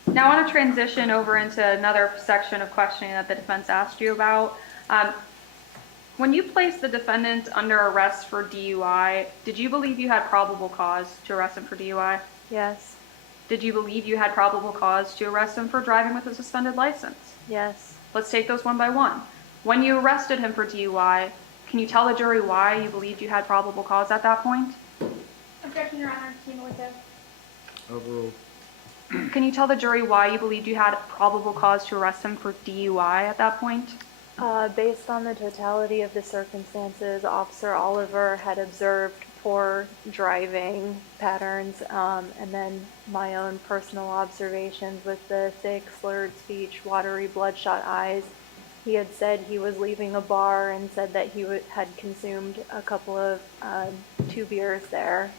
Now I want to transition over into another section of questioning that the defense asked you about. When you placed the defendant under arrest for DUI, did you believe you had probable cause to arrest him for DUI? Yes. Did you believe you had probable cause to arrest him for driving with a suspended license? Yes. Let's take those one by one. When you arrested him for DUI, can you tell the jury why you believed you had probable cause at that point? Objection, Your Honor, cumulative. Overruled. Can you tell the jury why you believed you had probable cause to arrest him for DUI at that point? Based on the totality of the circumstances, Officer Oliver had observed poor driving patterns, and then my own personal observations with the thick, slurred speech, watery, bloodshot eyes. He had said he was leaving a bar and said that he had consumed a couple of 2 beers there.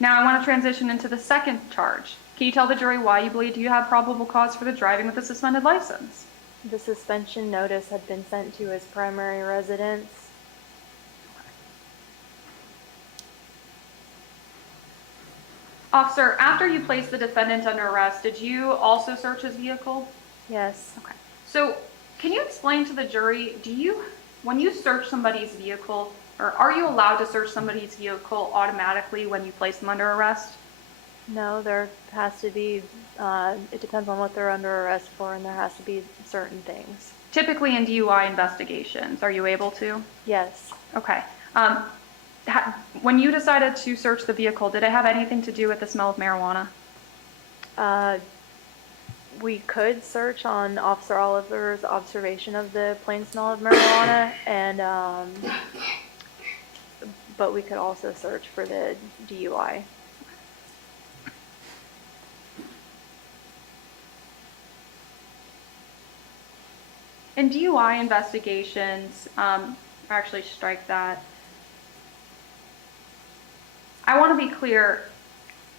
Now I want to transition into the second charge. Can you tell the jury why you believed you had probable cause for the driving with a suspended license? The suspension notice had been sent to his primary residence. Officer, after you placed the defendant under arrest, did you also search his vehicle? Yes. Okay. So can you explain to the jury, when you search somebody's vehicle, or are you allowed to search somebody's vehicle automatically when you place them under arrest? No, there has to be, it depends on what they're under arrest for, and there has to be certain things. Typically in DUI investigations, are you able to? Yes. Okay. When you decided to search the vehicle, did it have anything to do with the smell of marijuana? We could search on Officer Oliver's observation of the plain smell of marijuana, and but we could also search for the DUI. In DUI investigations, actually strike that. I want to be clear,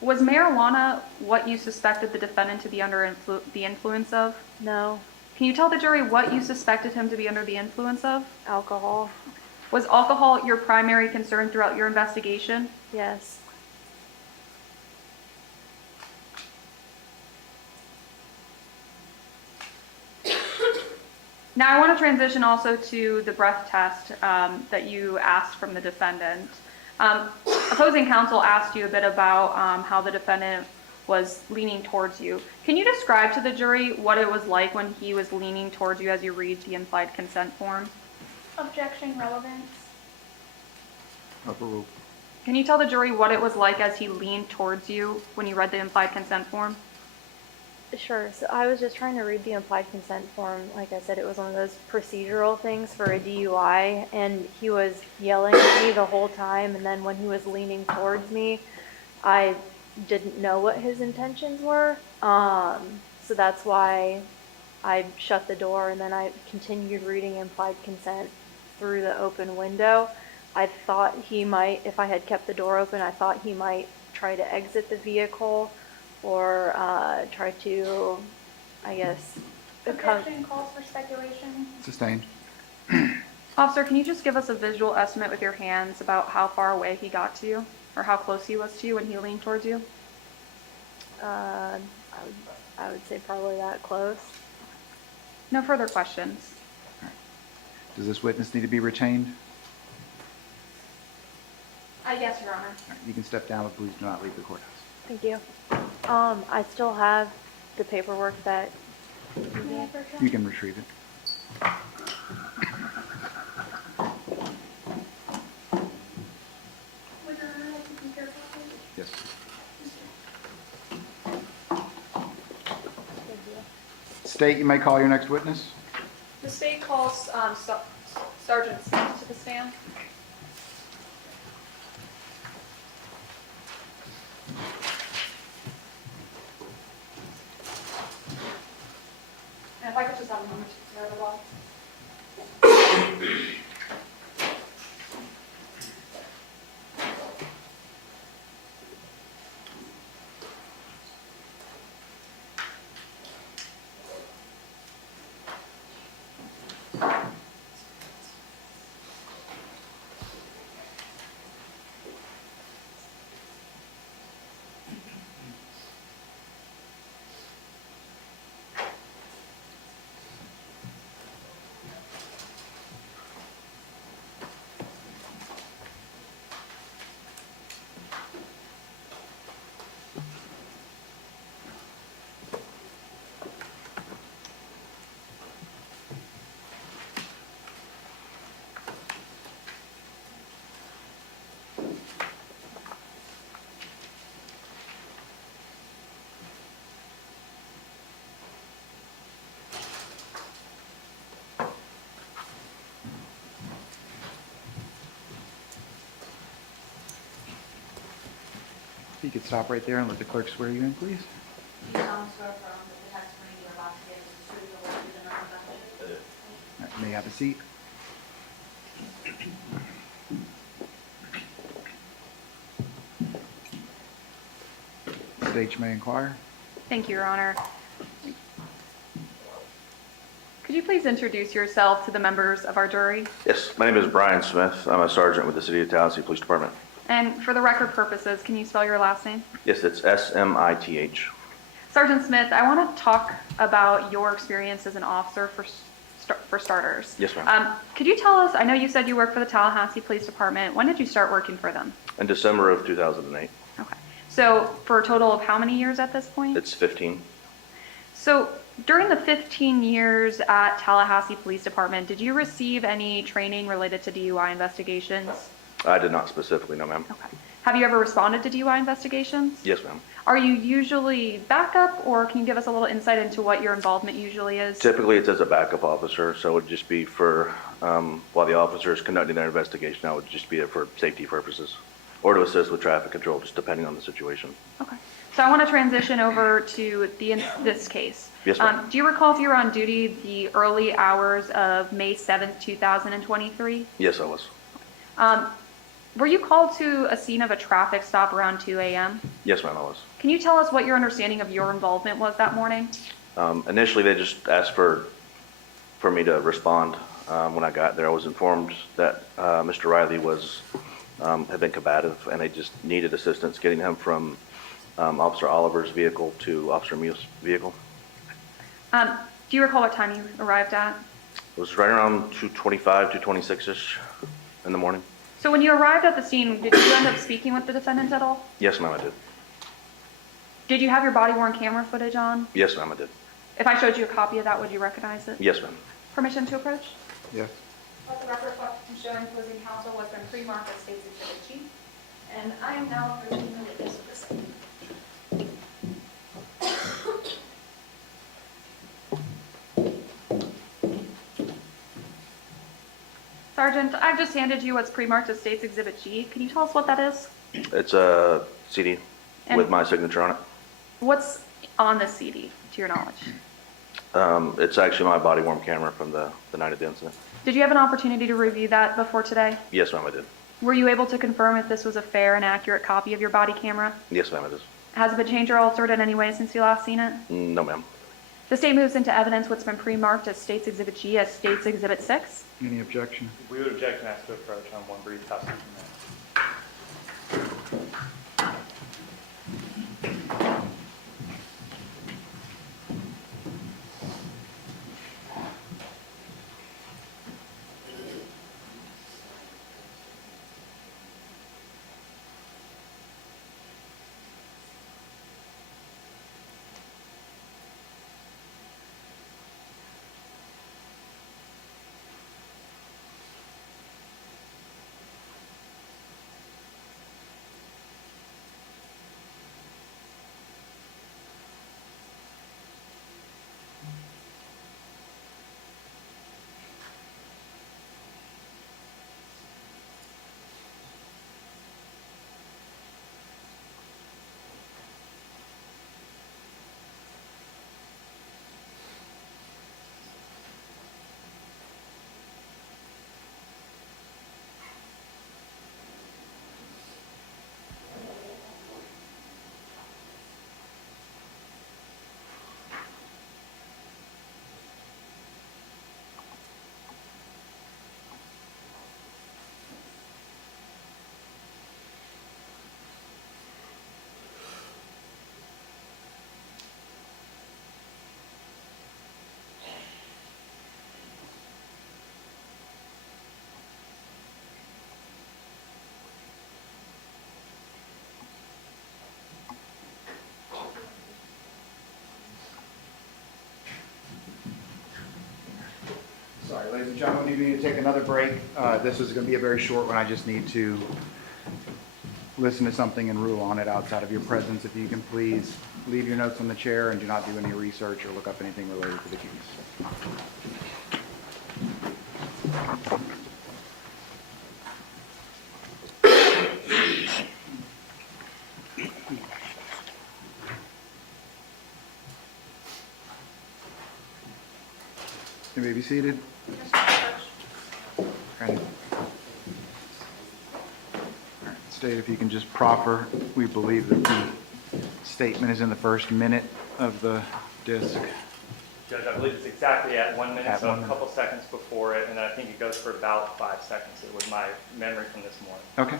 was marijuana what you suspected the defendant to be under the influence of? No. Can you tell the jury what you suspected him to be under the influence of? Alcohol. Was alcohol your primary concern throughout your investigation? Yes. Now I want to transition also to the breath test that you asked from the defendant. Opposing counsel asked you a bit about how the defendant was leaning towards you. Can you describe to the jury what it was like when he was leaning towards you as you read the implied consent form? Objection, relevance. Overruled. Can you tell the jury what it was like as he leaned towards you when you read the implied consent form? Sure. So I was just trying to read the implied consent form. Like I said, it was one of those procedural things for a DUI, and he was yelling at me the whole time. And then when he was leaning towards me, I didn't know what his intentions were. So that's why I shut the door, and then I continued reading implied consent through the open window. I thought he might, if I had kept the door open, I thought he might try to exit the vehicle or try to, I guess, Objection calls for speculation. Sustained. Officer, can you just give us a visual estimate with your hands about how far away he got to you, or how close he was to you when he leaned towards you? I would say probably that close. No further questions. Does this witness need to be retained? Yes, Your Honor. You can step down, but please do not leave the courthouse. Thank you. I still have the paperwork that. You can retrieve it. Yes. State, you may call your next witness. The state calls Sergeant Smith to the stand. And if I could just have a moment to clear the law. You could stop right there and let the clerk swear you in, please. You solemnly swear affirm that the testimony you are about to give is the truth, the whole truth, and nothing but the truth. All right, you may have a seat. State, you may inquire. Thank you, Your Honor. Could you please introduce yourself to the members of our jury? Yes, my name is Brian Smith. I'm a sergeant with the City of Tallahassee Police Department. And for the record purposes, can you spell your last name? Yes, it's S-M-I-T-H. Sergeant Smith, I want to talk about your experience as an officer for starters. Yes, ma'am. Could you tell us, I know you said you work for the Tallahassee Police Department. When did you start working for them? In December of 2008. Okay. So for a total of how many years at this point? It's 15. So during the 15 years at Tallahassee Police Department, did you receive any training related to DUI investigations? I did not specifically, no, ma'am. Okay. Have you ever responded to DUI investigations? Yes, ma'am. Are you usually backup, or can you give us a little insight into what your involvement usually is? Typically, it's as a backup officer, so it would just be for, while the officer is conducting their investigation, I would just be there for safety purposes, or to assist with traffic control, just depending on the situation. Okay. So I want to transition over to this case. Yes, ma'am. Do you recall if you were on duty the early hours of May 7th, 2023? Yes, I was. Were you called to a scene of a traffic stop around 2 a.m.? Yes, ma'am, I was. Can you tell us what your understanding of your involvement was that morning? Initially, they just asked for me to respond. When I got there, I was informed that Mr. Riley had been combative, and they just needed assistance getting him from Officer Oliver's vehicle to Officer Muth's vehicle. Do you recall what time you arrived at? It was right around 2:25, 2:26-ish in the morning. So when you arrived at the scene, did you end up speaking with the defendant at all? Yes, ma'am, I did. Did you have your body-worn camera footage on? Yes, ma'am, I did. If I showed you a copy of that, would you recognize it? Yes, ma'am. Permission to approach? Yes. Let the record reflect to show opposing counsel was been pre-marked as State's Exhibit G. And I am now approaching the witness of the same. Sergeant, I've just handed you what's pre-marked as State's Exhibit G. Can you tell us what that is? It's a CD And with my signature on it. What's on the CD, to your knowledge? It's actually my body-worn camera from the night of the incident. Did you have an opportunity to review that before today? Yes, ma'am, I did. Were you able to confirm if this was a fair and accurate copy of your body camera? Yes, ma'am, it is. Has it been changed or altered in any way since you last seen it? No, ma'am. The state moves into evidence what's been pre-marked as State's Exhibit G as State's Exhibit 6. Any objection? We would object and ask to approach on one brief housekeeping matter. Sorry, ladies and gentlemen, we need to take another break. This is going to be a very short one. I just need to listen to something and rule on it outside of your presence. If you can please leave your notes on the chair and do not do any research or look up anything related to the case. You may be seated. And state if you can just proffer. We believe that the statement is in the first minute of the disc. Judge, I believe it's exactly at 1 minute, At so 1 a minute. couple seconds before it, and then I think it goes for about 5 seconds. It was my memory from this morning. Okay.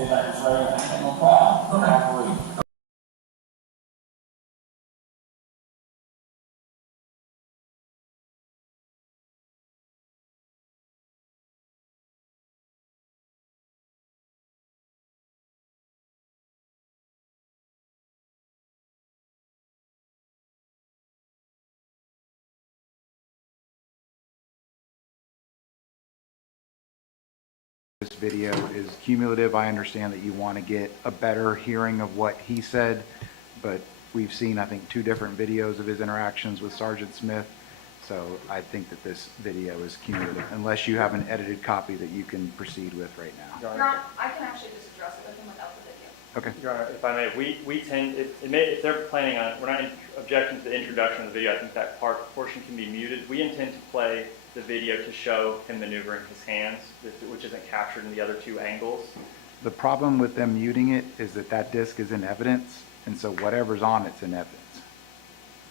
say that it's right, I got no problem, operate. This video is cumulative. I understand that you want to get a better hearing of what he said, but we've seen, I think, 2 different videos of his interactions with Sergeant Smith. So I think that this video is cumulative, unless you have an edited copy that you can proceed with right now. Your Honor, I can actually just address it with him without the video. Okay. Your Honor, if I may, we tend, if they're planning on, we're not objecting to the introduction of the video, I think that portion can be muted. We intend to play the video to show him maneuvering his hands, which isn't captured in the other 2 angles. The problem with them muting it is that that disc is in evidence, and so whatever's on it's in evidence.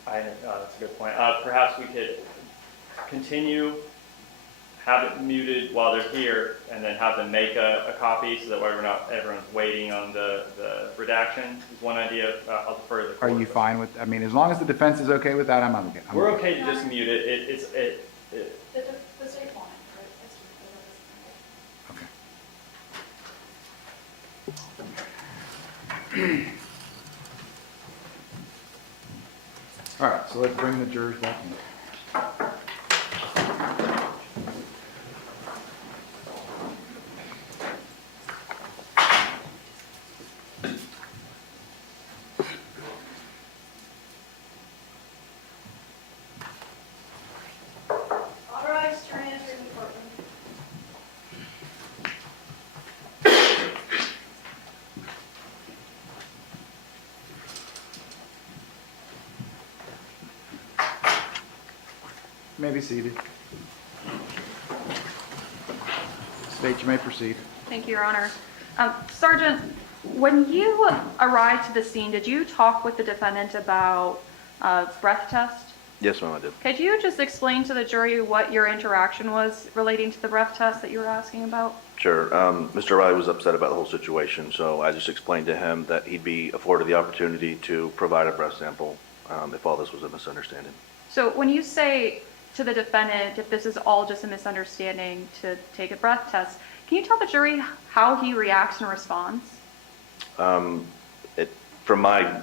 That's a good point. Perhaps we could continue, have it muted while they're here, and then have them make a copy so that way everyone's waiting on the redaction is one idea. I'll defer to the court. Are you fine with, I mean, as long as the defense is okay with that, I'm okay. We're okay to just mute it. The state wanted, right? Okay. All right, so let's bring the jurors back in. All rise to enter the courtroom. You may be seated. State, you may proceed. Thank you, Your Honor. Sergeant, when you arrived to the scene, did you talk with the defendant about breath test? Yes, ma'am, I did. Could you just explain to the jury what your interaction was relating to the breath test that you were asking about? Sure. Mr. Riley was upset about the whole situation, so I just explained to him that he'd be afforded the opportunity to provide a breath sample if all this was a misunderstanding. So when you say to the defendant, if this is all just a misunderstanding, to take a breath test, can you tell the jury how he reacts and responds? From my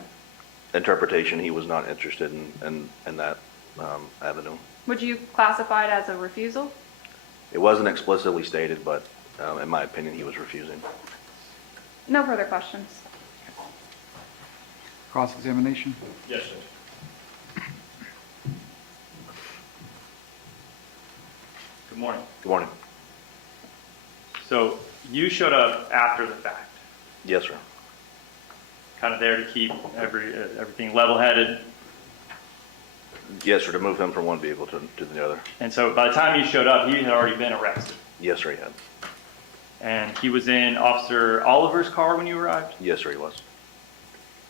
interpretation, he was not interested in that avenue. Would you classify it as a refusal? It wasn't explicitly stated, but in my opinion, he was refusing. No further questions. Cross-examination? Yes, sir. Good morning. Good morning. So you showed up after the fact, Yes, sir. kind of there to keep everything level-headed. Yes, sir, to move him from one vehicle to the other. And so by the time you showed up, he had already been arrested. Yes, sir, he had. And he was in Officer Oliver's car when you arrived? Yes, sir, he was.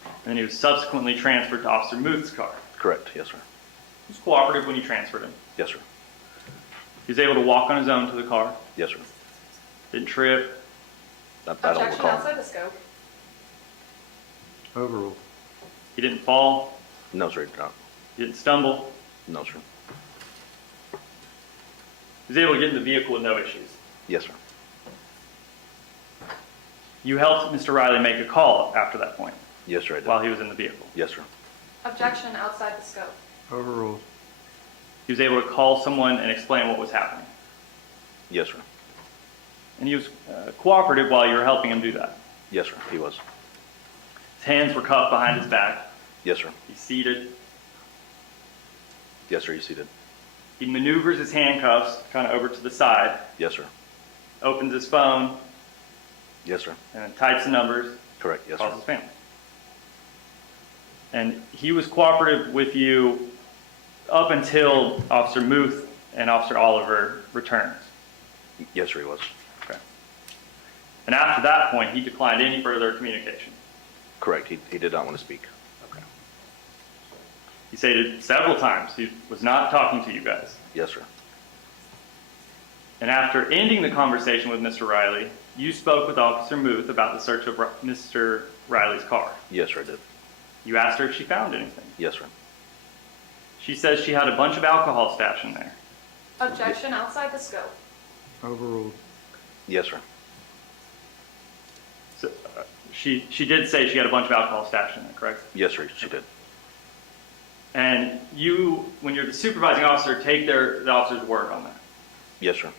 And then he was subsequently transferred to Officer Muth's car. Correct, yes, sir. He was cooperative when you transferred him. Yes, sir. He was able to walk on his own to the car, Yes, sir. didn't trip, I don't Objection recall. outside the scope. Overruled. he didn't fall, No, sir, he did not. he didn't stumble. No, sir. He was able to get in the vehicle with no issues. Yes, sir. You helped Mr. Riley make a call after that point Yes, sir, I did. while he was in the vehicle. Yes, sir. Objection outside the scope. Overruled. He was able to call someone and explain what was happening. Yes, sir. And he was cooperative while you were helping him do that. Yes, sir, he was. His hands were cuffed behind his back. Yes, sir. He's seated. Yes, sir, he's seated. He maneuvers his handcuffs kind of over to the side, Yes, sir. opens his phone, Yes, sir. and then types the numbers, Correct, yes, calls sir. his family. And he was cooperative with you up until Officer Muth and Officer Oliver returned. Yes, sir, he was. Okay. And after that point, he declined any further communication. Correct, he did not want to speak. Okay. He stated several times he was not talking to you guys. Yes, sir. And after ending the conversation with Mr. Riley, you spoke with Officer Muth about the search of Mr. Riley's car. Yes, sir, I did. You asked her if she found anything. Yes, sir. She says she had a bunch of alcohol stashed in there. Objection outside the scope. Overruled. Yes, sir. So, she did say she had a bunch of alcohol stashed in there, correct? Yes, sir, she did. And you, when you're the supervising officer, take the officer's word on that. Yes, sir.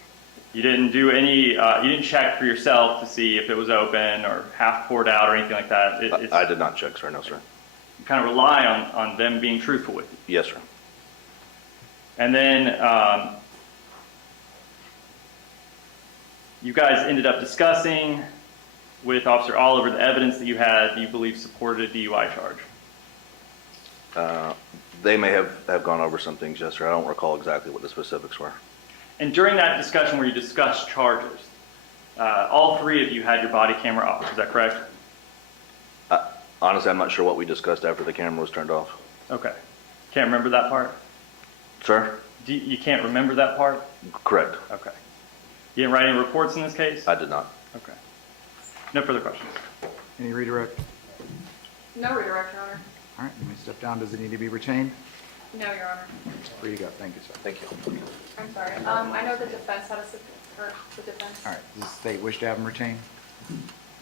You didn't do any, you didn't check for yourself to see if it was open or half poured out or anything like that. I did not check, sir. No, sir. You kind of rely on them being truthful with you. Yes, sir. And then you guys ended up discussing with Officer Oliver the evidence that you had that you believe supported a DUI charge. They may have gone over some things, yes, sir. I don't recall exactly what the specifics were. And during that discussion where you discussed charges, all three of you had your body camera off. Is that correct? Honestly, I'm not sure what we discussed after the camera was turned off. Okay. Can't remember that part? Sir? You can't remember that part? Correct. Okay. You didn't write any reports in this case? I did not. Okay. No further questions. Any redirect? No redirect, Your Honor. All right, you may step down. Does it need to be retained? No, Your Honor. Free to go. Thank you, sir. Thank you. I'm sorry. I know the defense had or the defense. All right, does the state wish to have him retained?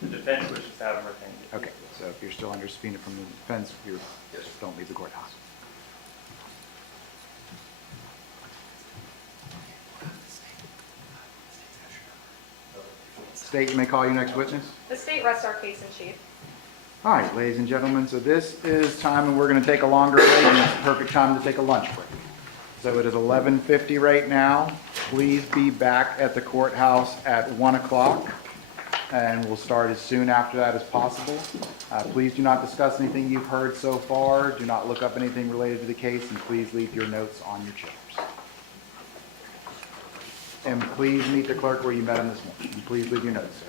The defense wishes to have him retained. Okay, so if you're still under subpoena from the defense, you just don't leave the courthouse. State, you may call your next witness. The state rests our case in chief. All right, ladies and gentlemen, so this is time and we're going to take a longer break, and it's the perfect time to take a lunch break. So it is 11:50 right now. Please be back at the courthouse at 1 o'clock, and we'll start as soon after that as possible. Please do not discuss anything you've heard so far. Do not look up anything related to the case, and please leave your notes on your chairs. And please meet the clerk where you met him this morning. And please leave your notes, sir.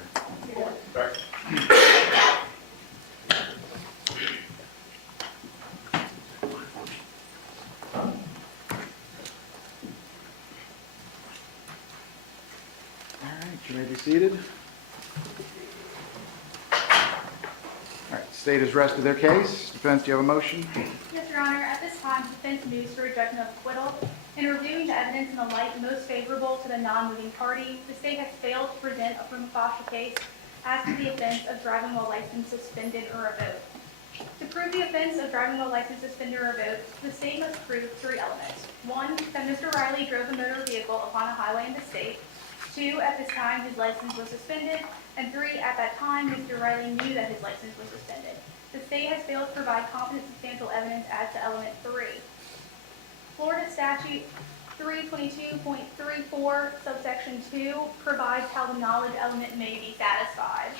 You may be seated. All right, the state has rested their case. Defense, do you have a motion? Yes, Your Honor. At this time, defense moves for a judgment of acquittal. In reviewing the evidence in the light most favorable to the non-moving party, the state has failed to present a prima facie case as to the offense of driving while license suspended or revoked. To prove the offense of driving while license suspended or revoked, the state must prove three elements. One, that Mr. Riley drove a motor vehicle upon a highway in the state. Two, at this time his license was suspended. And three, at that time Mr. Riley knew that his license was suspended. The state has failed to provide competent substantial evidence as to element 3. Florida statute 322.34 subsection 2 provides how the knowledge element may be satisfied.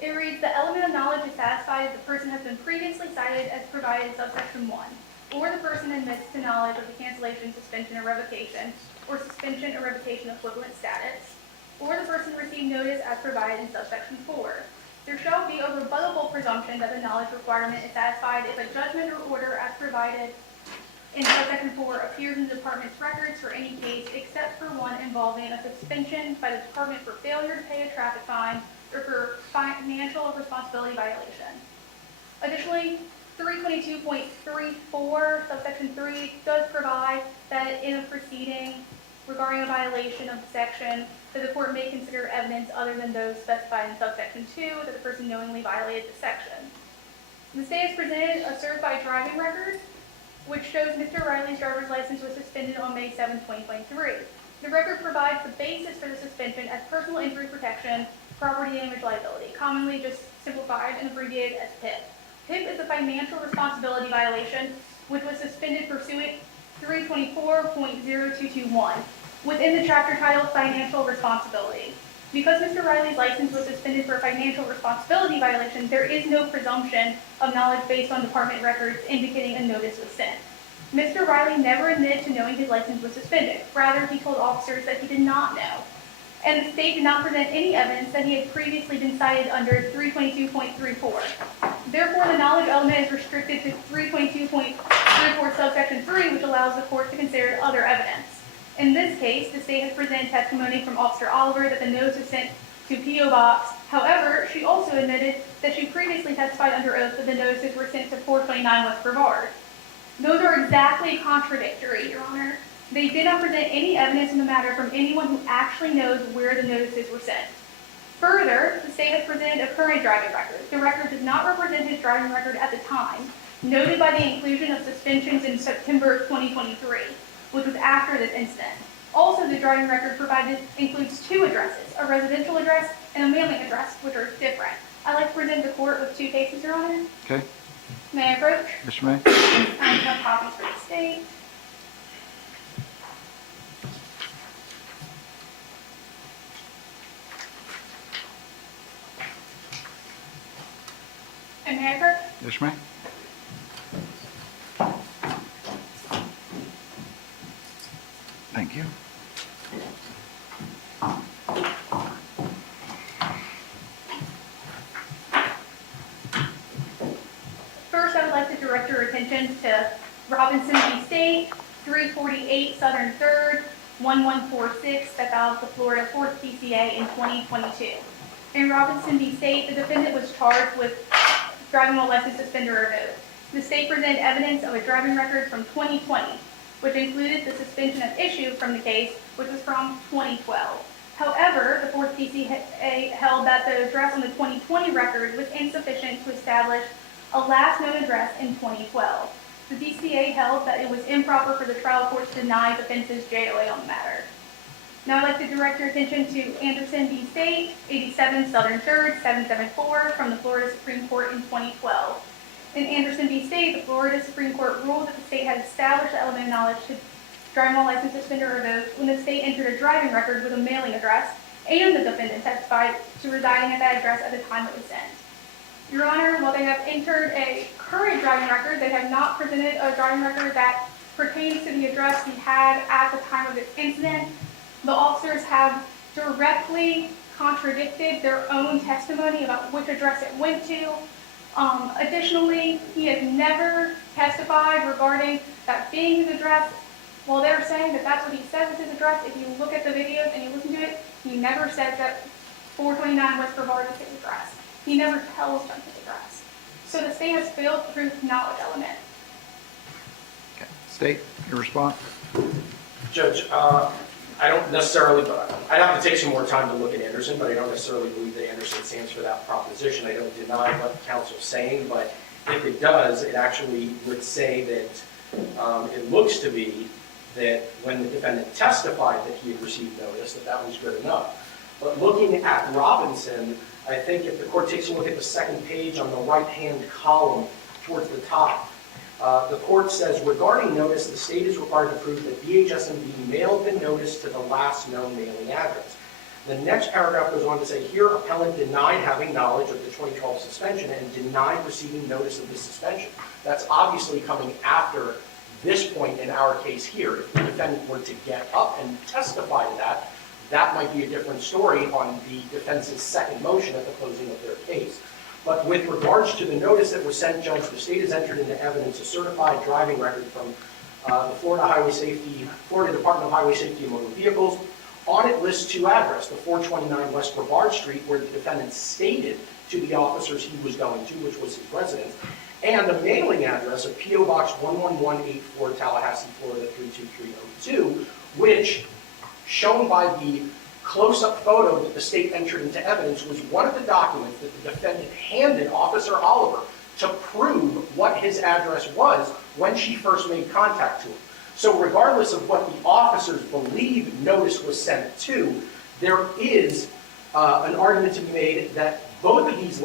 It reads, the element of knowledge is satisfied if the person has been previously cited as provided in subsection 1, or the person admits to knowledge of the cancellation, suspension, or revocation, or suspension or revocation equivalent status, or the person received notice as provided in subsection 4. There shall be a rebuttable presumption that the knowledge requirement is satisfied if a judgment or order as provided in subsection 4 appears in the department's records for any case except for one involving a suspension by the department for failure to pay a traffic fine or for financial responsibility violation. Additionally, 322.34 subsection 3 does provide that in a proceeding regarding a violation of the section, that the court may consider evidence other than those specified in subsection 2 that the person knowingly violated the section. The state has presented a certified driving record, which shows Mr. Riley's driver's license was suspended on May 7, 2023. The record provides the basis for the suspension as personal injury protection, property damage liability, commonly just simplified and abbreviated as PIP. PIP is a financial responsibility violation, which was suspended pursuant 324.0221 within the chapter titled Financial Responsibility. Because Mr. Riley's license was suspended for a financial responsibility violation, there is no presumption of knowledge based on department records indicating a notice was sent. Mr. Riley never admitted to knowing his license was suspended. Rather, he told officers that he did not know. And the state did not present any evidence that he had previously been cited under 322.34. Therefore, the knowledge element is restricted to 322.34 subsection 3, which allows the court to consider other evidence. In this case, the state has presented testimony from Officer Oliver that the notice was sent to P.O. Box. However, she also admitted that she previously testified under oath that the notices were sent to 429 West Brevard. Those are exactly contradictory, Your Honor. They did not present any evidence in the matter from anyone who actually knows where the notices were sent. Further, the state has presented a current driving record. The record does not represent his driving record at the time, noted by the inclusion of suspensions in September of 2023, which was after this incident. Also, the driving record provided includes two addresses, a residential address and a mailing address, which are different. I'd like to present the court with two cases, Your Honor. Okay, May I approach? Mr. May? I have copies for the state. And may I approach? Mr. May? Thank you. First, I would like to direct your attention to Robinson v. State, 348 Southern 3rd, 1146, that filed the Florida 4th PCA in 2022. In Robinson v. State, the defendant was charged with driving while license suspended or revoked. The state presented evidence of a driving record from 2020, which included the suspension of issue from the case, which was from 2012. However, the 4th PCA held that the address on the 2020 record was insufficient to establish a last known address in 2012. The PCA held that it was improper for the trial court to deny defense's JOA on the matter. Now I'd like to direct your attention to Anderson v. State, 87 Southern 3rd, 774, from the Florida Supreme Court in 2012. In Anderson v. State, the Florida Supreme Court ruled that the state had established the element of knowledge to driving while license suspended or revoked when the state entered a driving record with a mailing address and the defendant testified to residing at that address at the time it was sent. Your Honor, while they have entered a current driving record, they have not presented a driving record that pertains to the address he had at the time of this incident. The officers have directly contradicted their own testimony about which address it went to. Additionally, he has never testified regarding that being his address. While they're saying that that's what he says is his address, if you look at the videos and you listen to it, he never says that 429 West Brevard is his address. He never tells them his address. So the state has failed to prove knowledge element. Okay. State, your response? Judge, I don't necessarily, I'd have to take some more time to look at Anderson, but I don't necessarily believe that Anderson stands for that proposition. I don't deny what counsel's saying, but if it does, it actually would say that it looks to be that when the defendant testified that he had received notice, that that was good enough. But looking at Robinson, I think if the court takes a look at the second page on the right-hand column towards the top, the court says, regarding notice, the state is required to prove that BHSMB mailed the notice to the last known mailing address. The next paragraph goes on to say, here, appellant denied having knowledge of the 2012 suspension and denied receiving notice of the suspension. That's obviously coming after this point in our case here. If the defendant were to get up and testify to that, that might be a different story on the defense's second motion at the closing of their case. But with regards to the notice that was sent, Judge, the state has entered into evidence a certified driving record from the Florida Department of Highway Safety and Motor Vehicles. On it lists two addresses, the 429 West Brevard Street, where the defendant stated to the officers he was going to, which was his residence, and a mailing address of P.O. Box 11184, Tallahassee, Florida 32302, which, shown by the close-up photo that the state entered into evidence, was one of the documents that the defendant handed Officer Oliver to prove what his address was when she first made contact to him. So regardless of what the officers believe notice was sent to, there is an argument to be made that both of these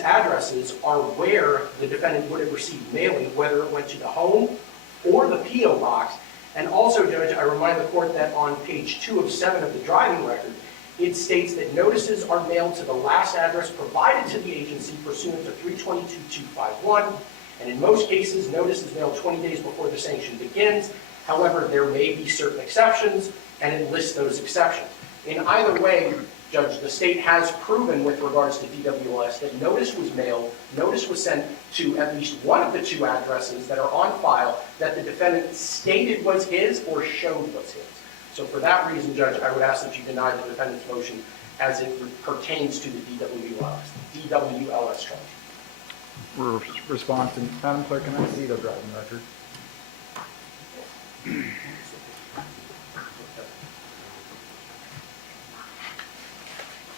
addresses are where the defendant would have received mailing, whether it went to the home or the P.O. box. And also, Judge, I remind the court that on page 2 of 7 of the driving record, it states that notices are mailed to the last address provided to the agency pursuant to 322-251, and in most cases, notice is mailed 20 days before the sanction begins. However, there may be certain exceptions, and it lists those exceptions. In either way, Judge, the state has proven with regards to DWS that notice was mailed, notice was sent to at least one of the two addresses that are on file that the defendant stated was his or showed was his. So for that reason, Judge, I would ask that you deny the defendant's motion as it pertains to the DWLS charge. Response, and Madam Clerk, can I see the driving record?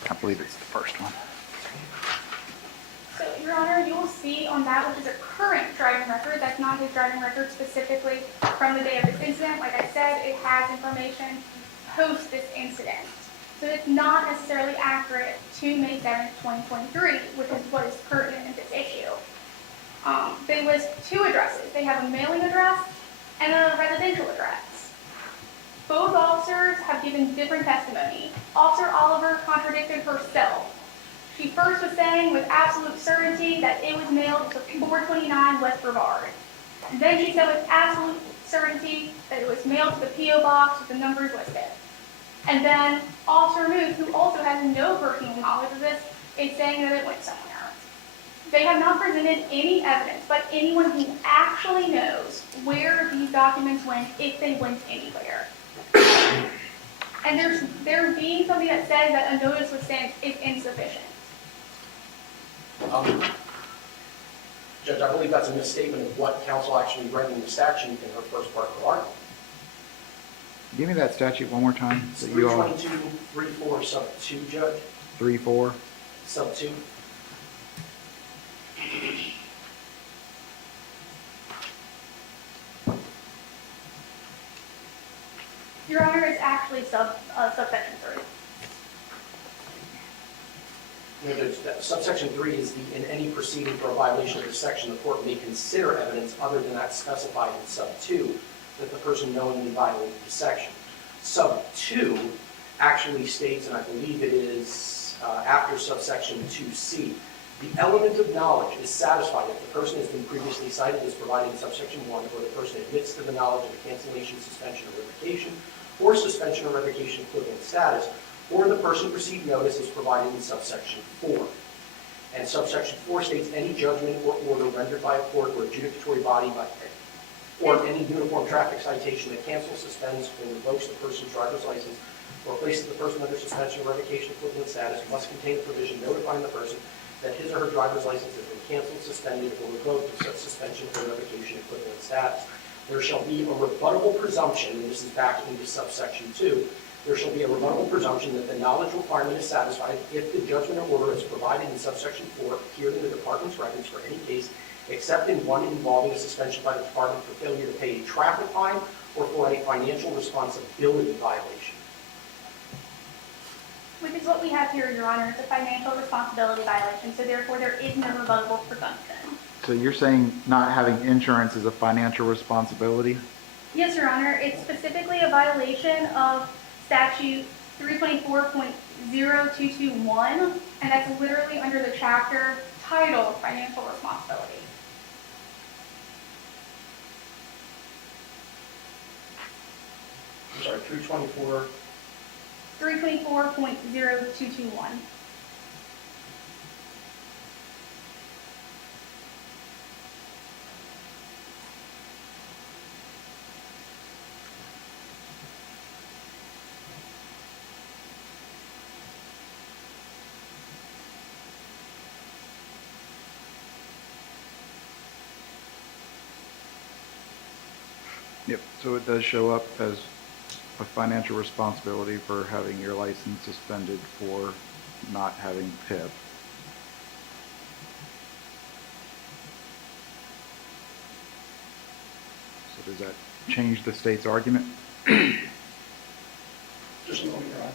I believe it's the first one. So, Your Honor, you will see on that, which is a current driving record, that's not his driving record specifically from the day of this incident. Like I said, it has information post this incident. So it's not necessarily accurate to May 7th, 2023, which is what is pertinent in this issue. They list two addresses. They have a mailing address and a residential address. Both officers have given different testimony. Officer Oliver contradicted herself. She first was saying with absolute certainty that it was mailed to 429 West Brevard. And then she said with absolute certainty that it was mailed to the P.O. box with the numbers listed. And then Officer Muth, who also has no personal knowledge of this, is saying that it went somewhere. They have not presented any evidence, but anyone who actually knows where these documents went, if they went anywhere. And there being something that says that a notice was sent is insufficient. Judge, I believe that's a misstatement of what counsel actually read in the statute in her first part of the argument. Give me that statute one more time. It's So you all 322.34 sub 2, Judge. 3-4. Sub 2. Your Honor, it's actually subsection 3. Subsection 3 is in any proceeding for a violation of this section, the court may consider evidence other than that specified in sub 2 that the person knowingly violated the section. Sub 2 actually states, and I believe it is after subsection 2C, the element of knowledge is satisfied if the person has been previously cited as provided in subsection 1, or the person admits to the knowledge of a cancellation, suspension, or revocation, or suspension or revocation equivalent status, or the person received notice as provided in subsection 4. And subsection 4 states any judgment or order rendered by a court or adjudicatory body or any uniform traffic citation that cancels, suspends, or revokes the person's driver's license or places the person under suspension or revocation equivalent status must contain a provision notifying the person that his or her driver's license has been canceled, suspended, or revoked of such suspension or revocation equivalent status. There shall be a rebuttable presumption, and this is back into subsection 2, there shall be a rebuttable presumption that the knowledge requirement is satisfied if the judgment or order as provided in subsection 4 appeared in the department's records for any case except in one involving a suspension by the department for failure to pay a traffic fine or for a financial responsibility violation. Which is what we have here, Your Honor. It's a financial responsibility violation, so therefore there is no rebuttable presumption. So you're saying not having insurance is a financial responsibility? Yes, Your Honor. It's specifically a violation of statute 324.0221, and that's literally under the chapter titled Financial Responsibility. I'm sorry, 324. 324.0221. Yep, so it does show up as a financial responsibility for having your license suspended for not having PIP. So does that change the state's argument? Just a moment, Your Honor.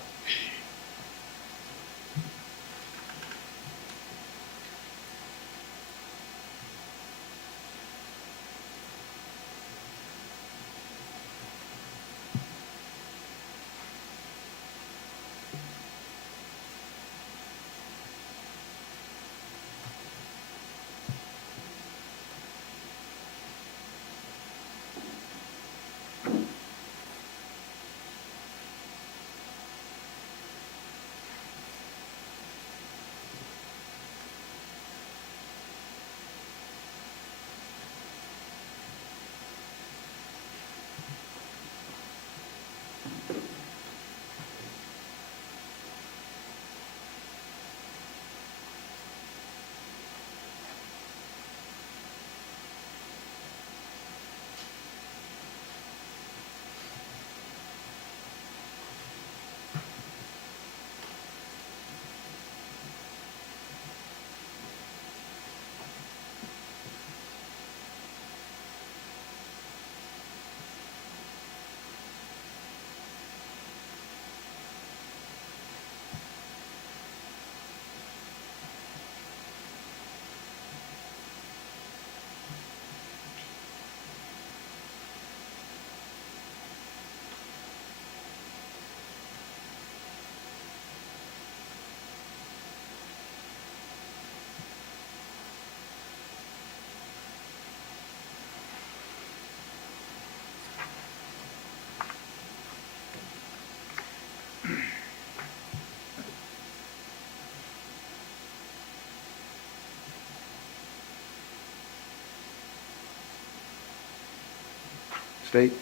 State?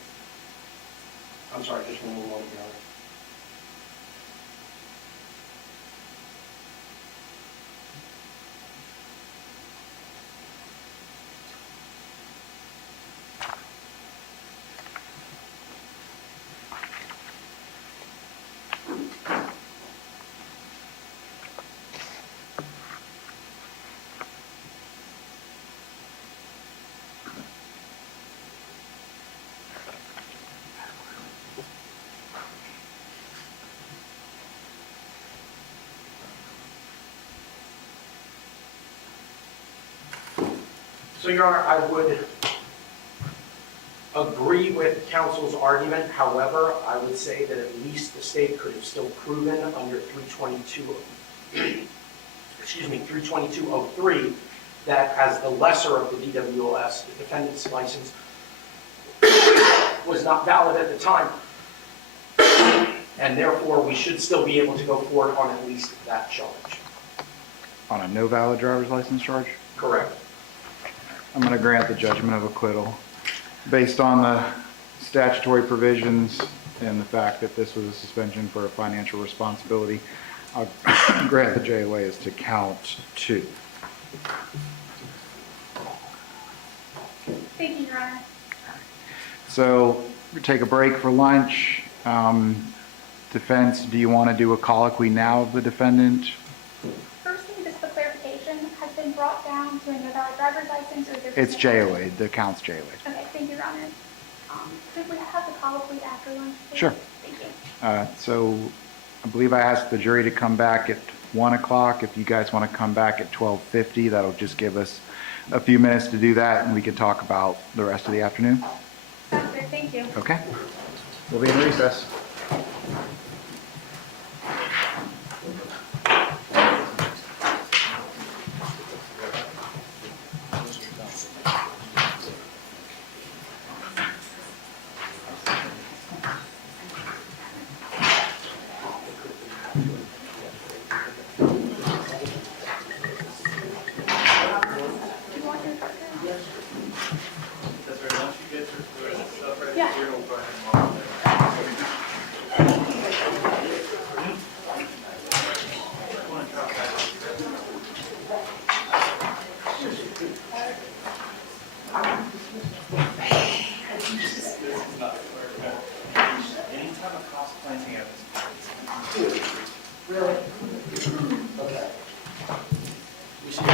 I'm sorry, just one moment, Your Honor. So, Your Honor, I would agree with counsel's argument. However, I would say that at least the state could have still proven under 32203, that as the lesser of the DWLS, the defendant's license was not valid at the time, and therefore we should still be able to go forward on at least that charge. On a no valid driver's license charge? Correct. I'm going to grant the judgment of acquittal based on the statutory provisions and the fact that this was a suspension for a financial responsibility. I'll grant the JOA as to count 2. Thank you, Your Honor. So we take a break for lunch. Defense, do you want to do a colloquy now of the defendant? First thing, just for clarification, has been brought down to a no valid driver's license, or is there? It's JOA, the count's JOA. Okay, thank you, Your Honor. Could we have the colloquy after lunch, please? Sure. Thank you. So I believe I asked the jury to come back at 1 o'clock. If you guys want to come back at 12:50, that'll just give us a few minutes to do that, and we can talk about the rest of the afternoon. Sounds good, thank you. Okay? We'll be in recess. Do you want your partner? Yeah. Anytime a cost planting happens. Really? Okay. We see.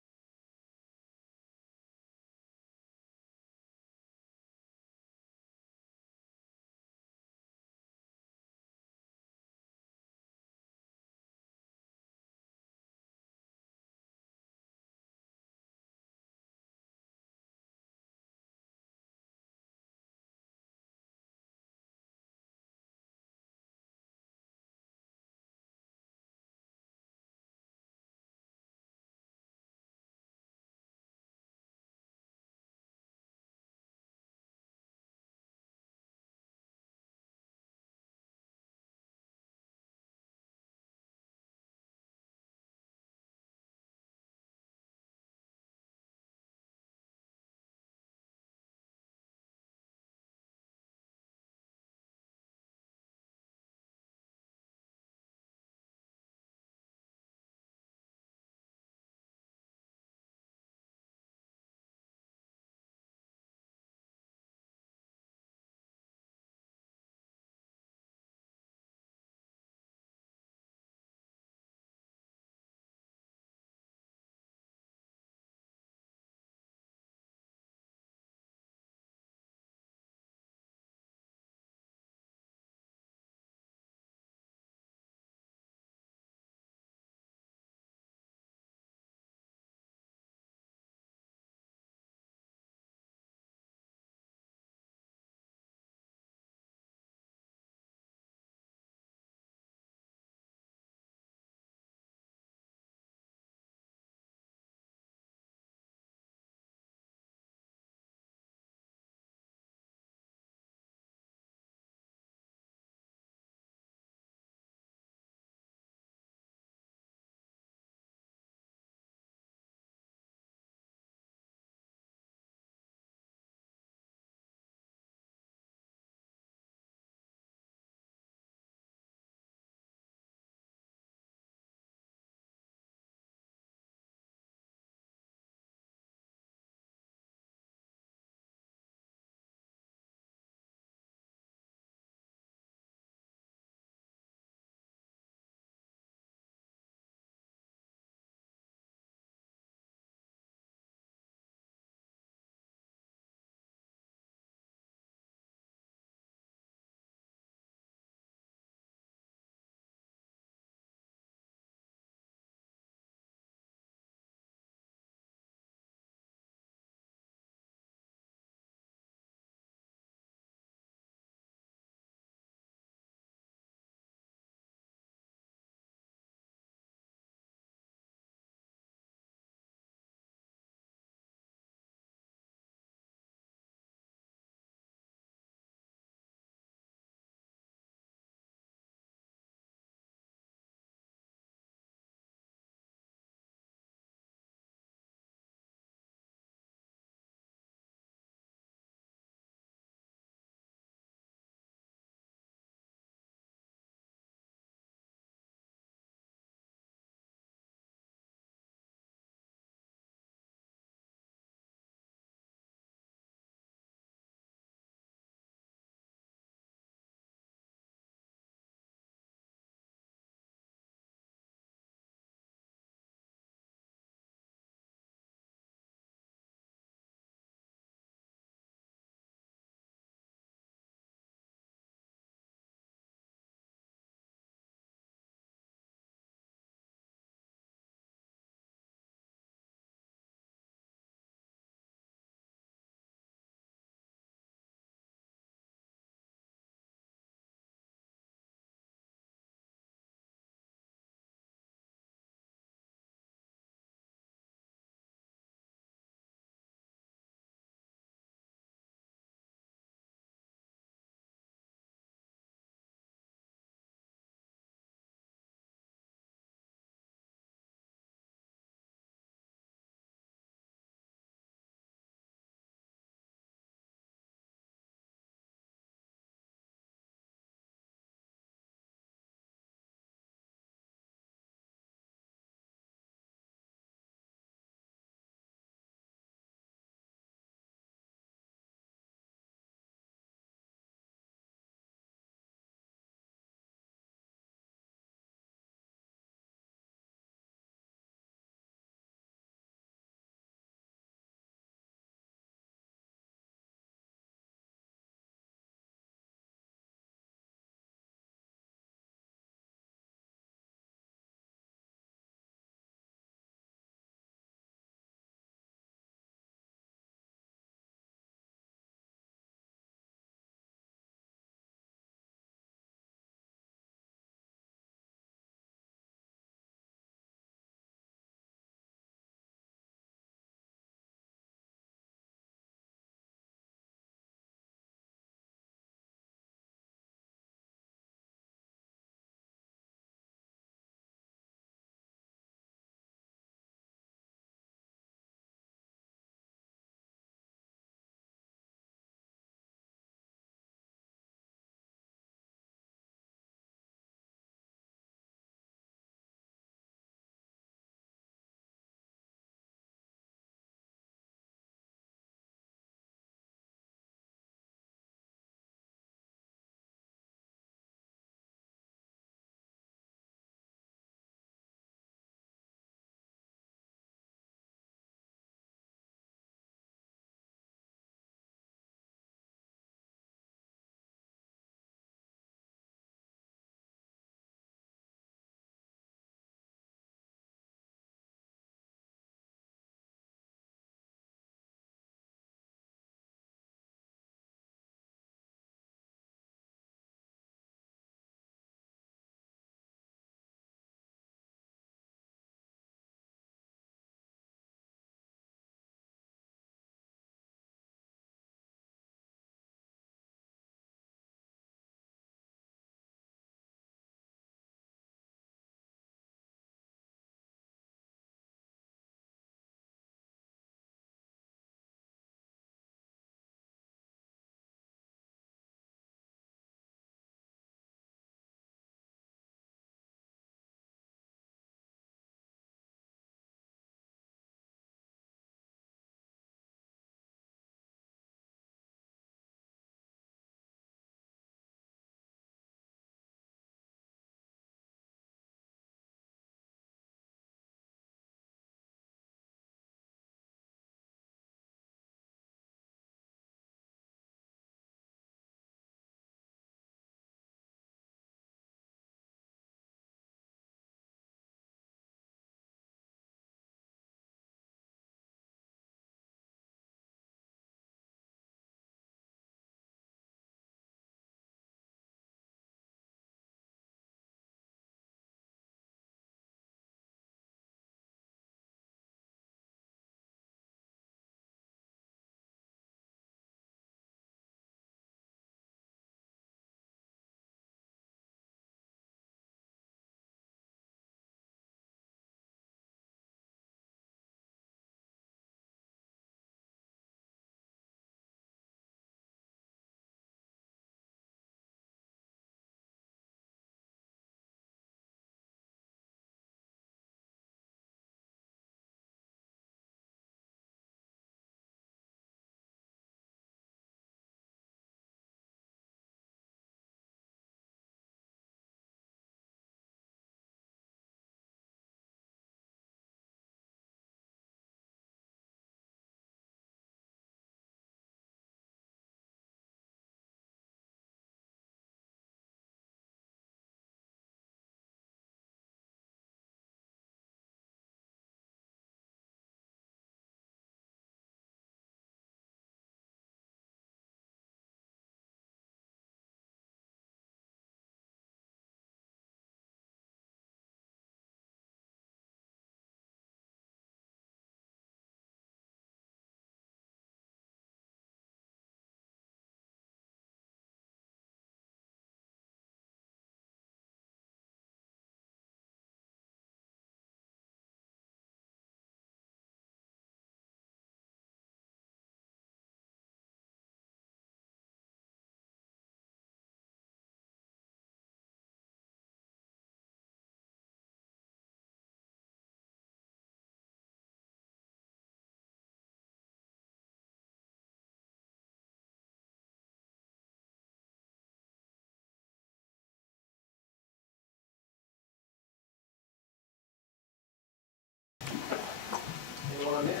come in.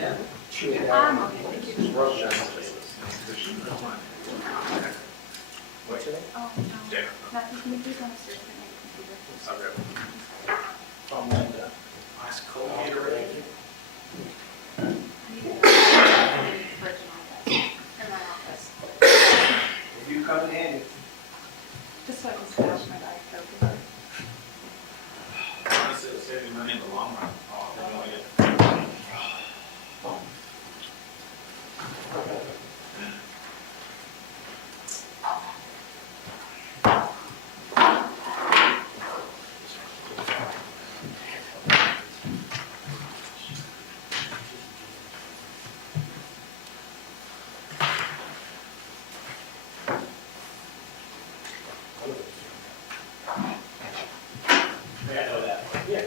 Yeah. Shoot it I'm down. okay, thank you. Just rush that. What's your name? Oh, no. Nothing, can we do downstairs at my computer? From Linda. Ice cold Gatorade. I need to go to the fridge in my office. If you come in handy. Just so I can stash my Diet Coke. Honestly, it'll save you money in the long run. Yeah, I know that. Yeah.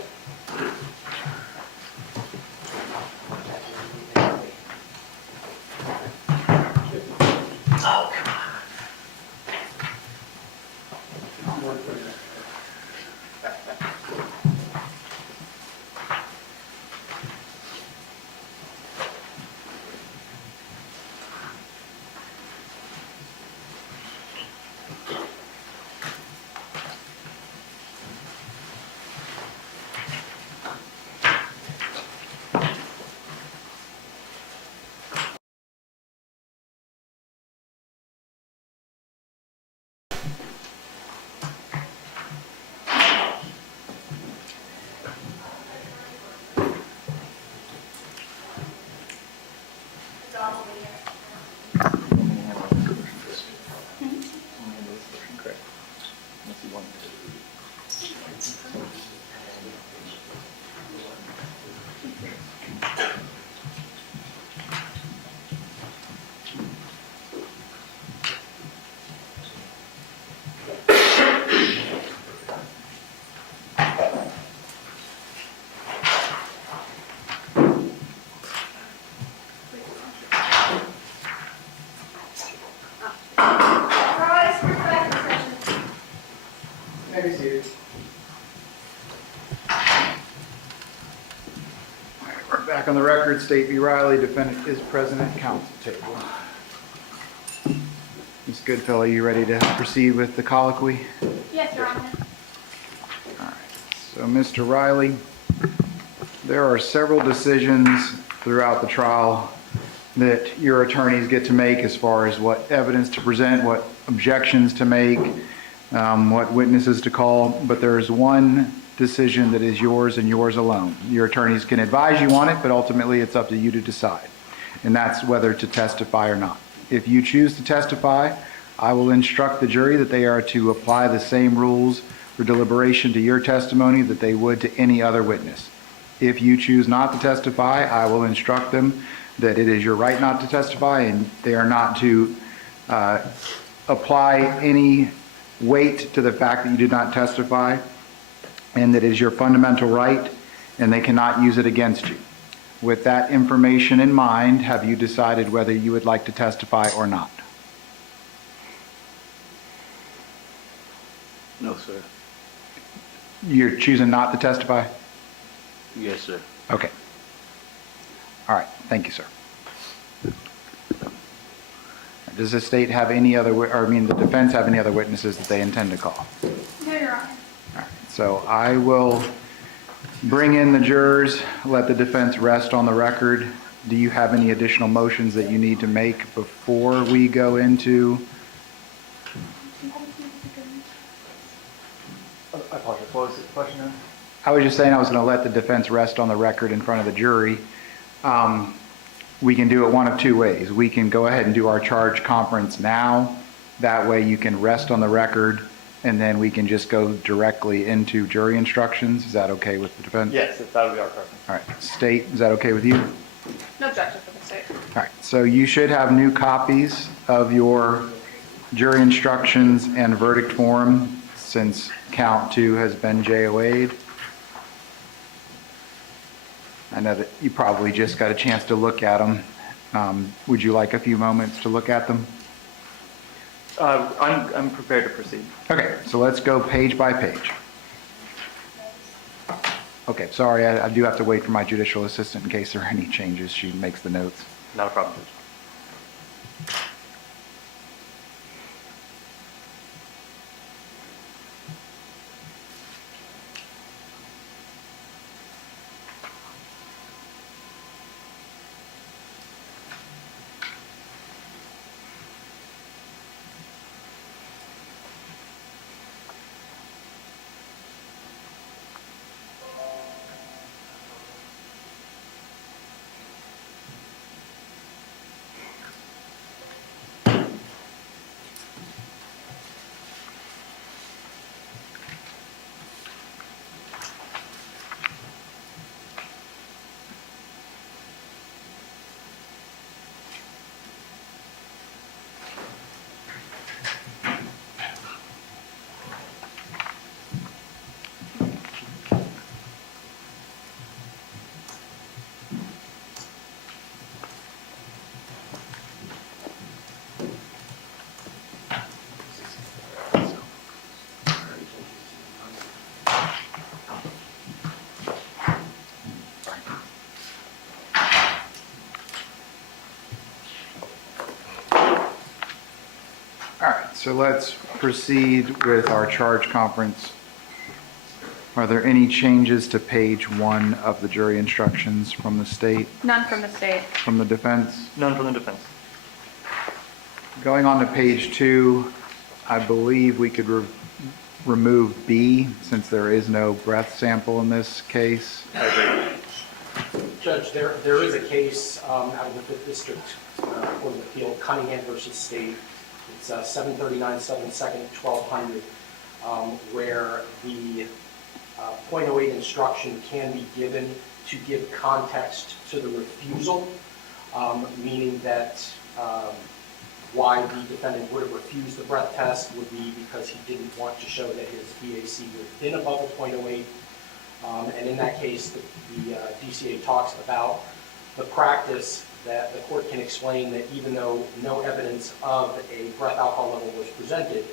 Oh, come on. Maybe seated. All right, we're back on the record. State v. Riley, defendant is present at counsel table. Ms. Goodfellow, you ready to proceed with the colloquy? Yes, Your Honor. All right. So, Mr. Riley, there are several decisions throughout the trial that your attorneys get to make as far as what evidence to present, what objections to make, what witnesses to call, but there is one decision that is yours and yours alone. Your attorneys can advise you on it, but ultimately it's up to you to decide, and that's whether to testify or not. If you choose to testify, I will instruct the jury that they are to apply the same rules for deliberation to your testimony that they would to any other witness. If you choose not to testify, I will instruct them that it is your right not to testify and they are not to apply any weight to the fact that you did not testify, and that is your fundamental right and they cannot use it against you. With that information in mind, have you decided whether you would like to testify or not? No, sir. You're choosing not to testify? Yes, sir. Okay. All right, thank you, sir. Does the state have any other, the defense have any other witnesses that they intend to call? No, Your Honor. All right, so I will bring in the jurors, let the defense rest on the record. Do you have any additional motions that you need to make before we go into? I apologize, what was the question now? I was just saying I was going to let the defense rest on the record in front of the jury. We can do it one of two ways. We can go ahead and do our charge conference now. That way you can rest on the record, and then we can just go directly into jury instructions. Is that okay with the defense? Yes, that would be our preference. All right. State, is that okay with you? No objection for the state. All right. So you should have new copies of your jury instructions and verdict form since count 2 has been JOA'd. I know that you probably just got a chance to look at them. Would you like a few moments to look at them? I'm prepared to proceed. Okay, so let's go page by page. Okay, sorry, I do have to wait for my judicial assistant in case there are any changes. She makes the notes. Not a problem, Judge. All right, so let's proceed with our charge conference. Are there any changes to page 1 of the jury instructions from the state, None from the state. from the defense? None from the defense. Going on to page 2, I believe we could remove B since there is no breath sample in this case. I agree. Judge, there is a case out of the Fifth District Court of Appeal, Cunningham versus State. It's 739, 7 second, 1200, where the .08 instruction can be given to give context to the refusal, meaning that why the defendant would have refused the breath test would be because he didn't want to show that his BAC would have been above a .08. And in that case, the DCA talks about the practice that the court can explain that even though no evidence of a breath alcohol level was presented,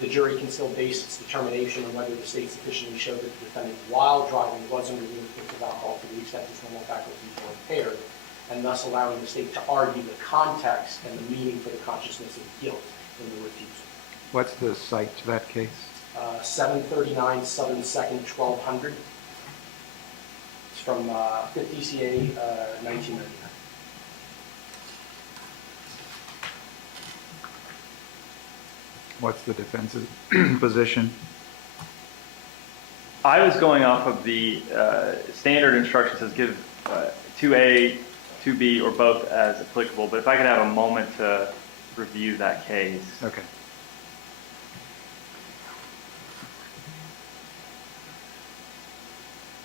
the jury can still base its determination on whether the state sufficiently showed that the defendant, while driving, was under the influence of alcohol to the extent his normal faculties were impaired, and thus allowing the state to argue the context and the meaning for the consciousness of guilt in the refusal. What's the cite to that case? 739, 7 second, 1200. It's from 5th DCA, 1999. What's the defense's position? I was going off of the standard instructions as give 2A, 2B, or both as applicable, but if I could have a moment to review that case. Okay.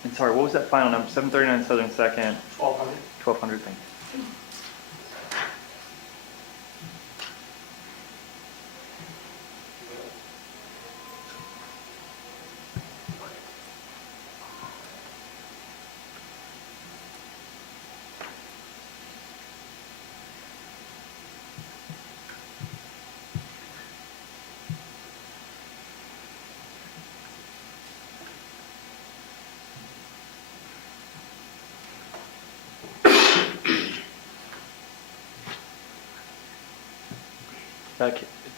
And sorry, what was that final number? 739 Southern 2nd, 1200. 1200, thank you.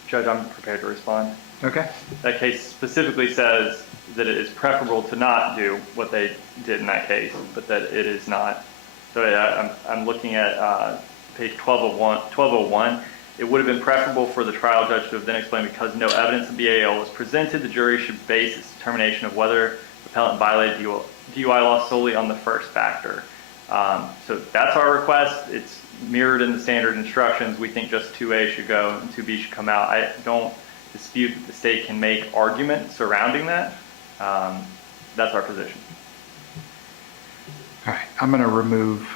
Judge, I'm prepared to respond. Okay. That case specifically says that it is preferable to not do what they did in that case, but that it is not. So I'm looking at page 1201. It would have been preferable for the trial judge to have then explained because no evidence of BAL was presented, the jury should base its determination of whether the appellant violated DUI law solely on the first factor. So that's our request. It's mirrored in the standard instructions. We think just 2A should go and 2B should come out. I don't dispute that the state can make arguments surrounding that. That's our position. All right, I'm going to remove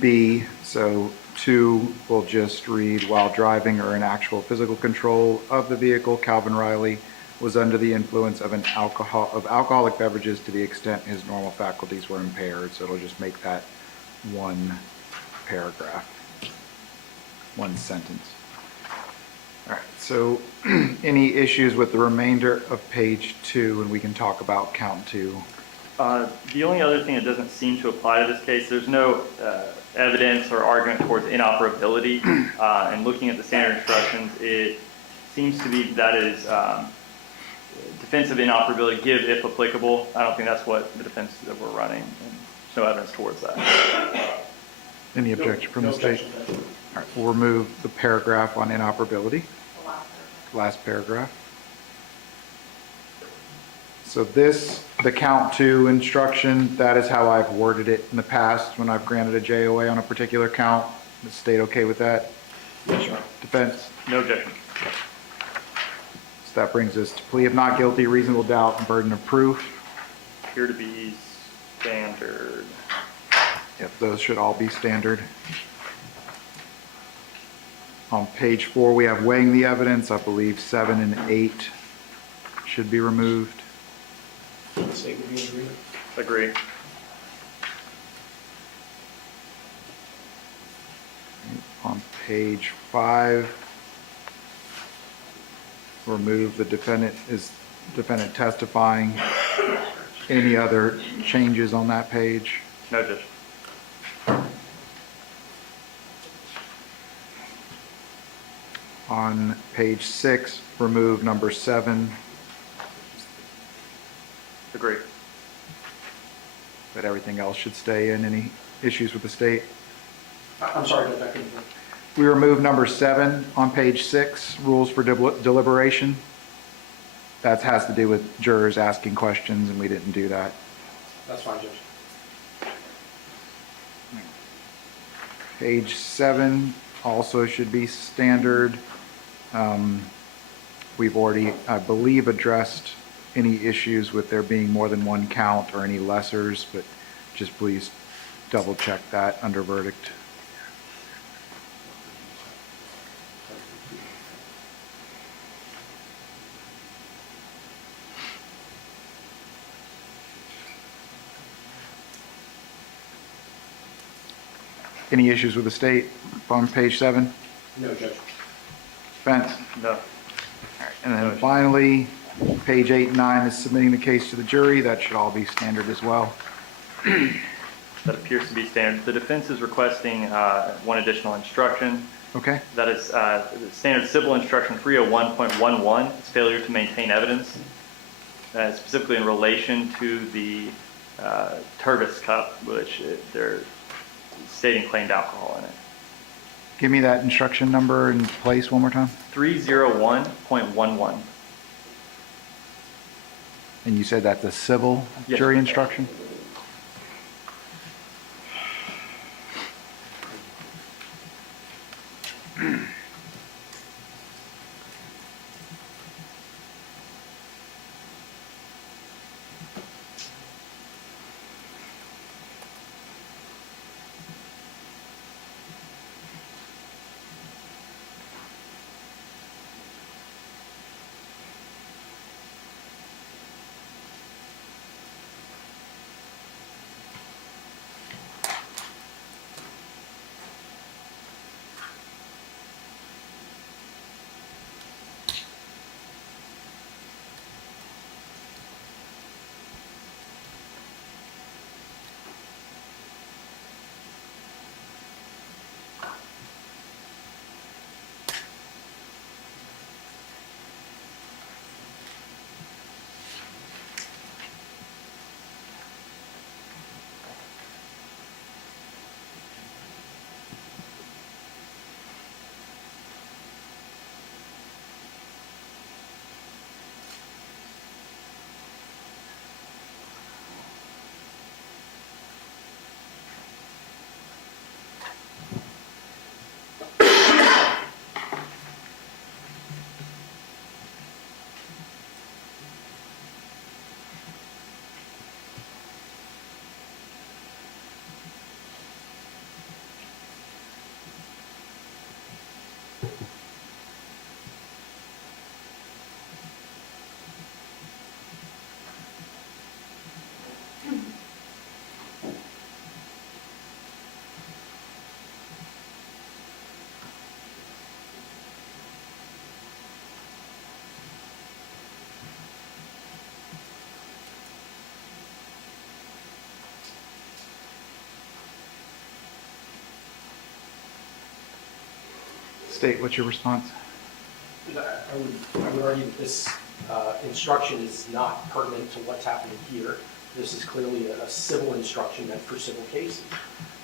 B. So 2 will just read, while driving or in actual physical control of the vehicle, Calvin Riley was under the influence of alcoholic beverages to the extent his normal faculties were impaired. So it'll just make that one paragraph, one sentence. All right, so any issues with the remainder of page 2, and we can talk about count 2 The only other thing that doesn't seem to apply to this case, there's no evidence or argument towards inoperability. And looking at the standard instructions, it seems to be that is defense of inoperability, give if applicable. I don't think that's what the defense that we're running, and there's no evidence towards that. Any objection from No the state? objection, Judge. All right, we'll remove the paragraph on inoperability. Last paragraph. So this, the count two instruction, that is how I've worded it in the past when I've granted a JOA on a particular count. Is the state okay with that? Yes, Your Honor. Defense? No objection. So that brings us to plea of not guilty, reasonable doubt, and burden of proof. Appear to be standard. Yep, those should all be standard. On page 4, we have weighing the evidence. I believe 7 and 8 should be removed. The state would be in agreement. Agree. On page 5, remove the defendant testifying. Any other changes on that page? No, Judge. On page 6, remove number 7. Agree. But everything else should stay in. Any issues with the state? I'm sorry, Judge, I couldn't hear. We remove number 7 on page 6, rules for deliberation. That has to do with jurors asking questions, and we didn't do that. That's fine, Judge. Page 7 also should be standard. We've already, I believe, addressed any issues with there being more than one count or any lessers, but just please double check that under verdict. Any issues with the state on page 7? No, Judge. Defense? No. And then finally, page 8 and 9 is submitting the case to the jury. That should all be standard as well. That appears to be standard. The defense is requesting one additional instruction. Okay? That is standard civil instruction 301.11. It's failure to maintain evidence, specifically in relation to the Tervis cup, which they're stating claimed alcohol in it. Give me that instruction number and place one more time. 301.11. And you said that's a civil Yes. jury instruction? State, what's your response? I would argue that this instruction is not pertinent to what's happening here. This is clearly a civil instruction meant for civil cases.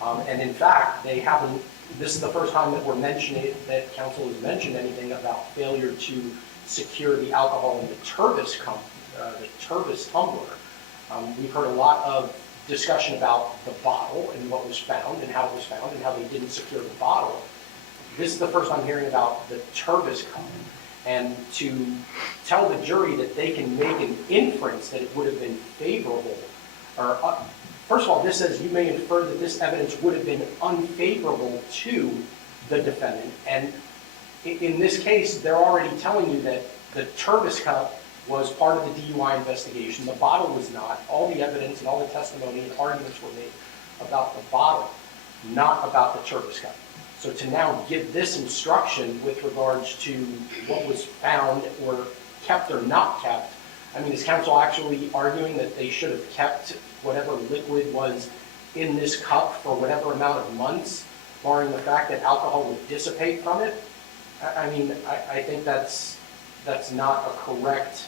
And in fact, they haven't, this is the first time that we're mentioning, that council has mentioned anything about failure to secure the alcohol in the Tervis tumbler. We've heard a lot of discussion about the bottle and what was found and how it was found and how they didn't secure the bottle. This is the first I'm hearing about the Tervis cup. And to tell the jury that they can make an inference that it would have been favorable, or first of all, this says you may infer that this evidence would have been unfavorable to the defendant. And in this case, they're already telling you that the Tervis cup was part of the DUI investigation. The bottle was not. All the evidence and all the testimony and arguments were made about the bottle, not about the Tervis cup. So to now give this instruction with regards to what was found or kept or not kept, I mean, is counsel actually arguing that they should have kept whatever liquid was in this cup for whatever amount of months, barring the fact that alcohol would dissipate from it? I mean, I think that's not a correct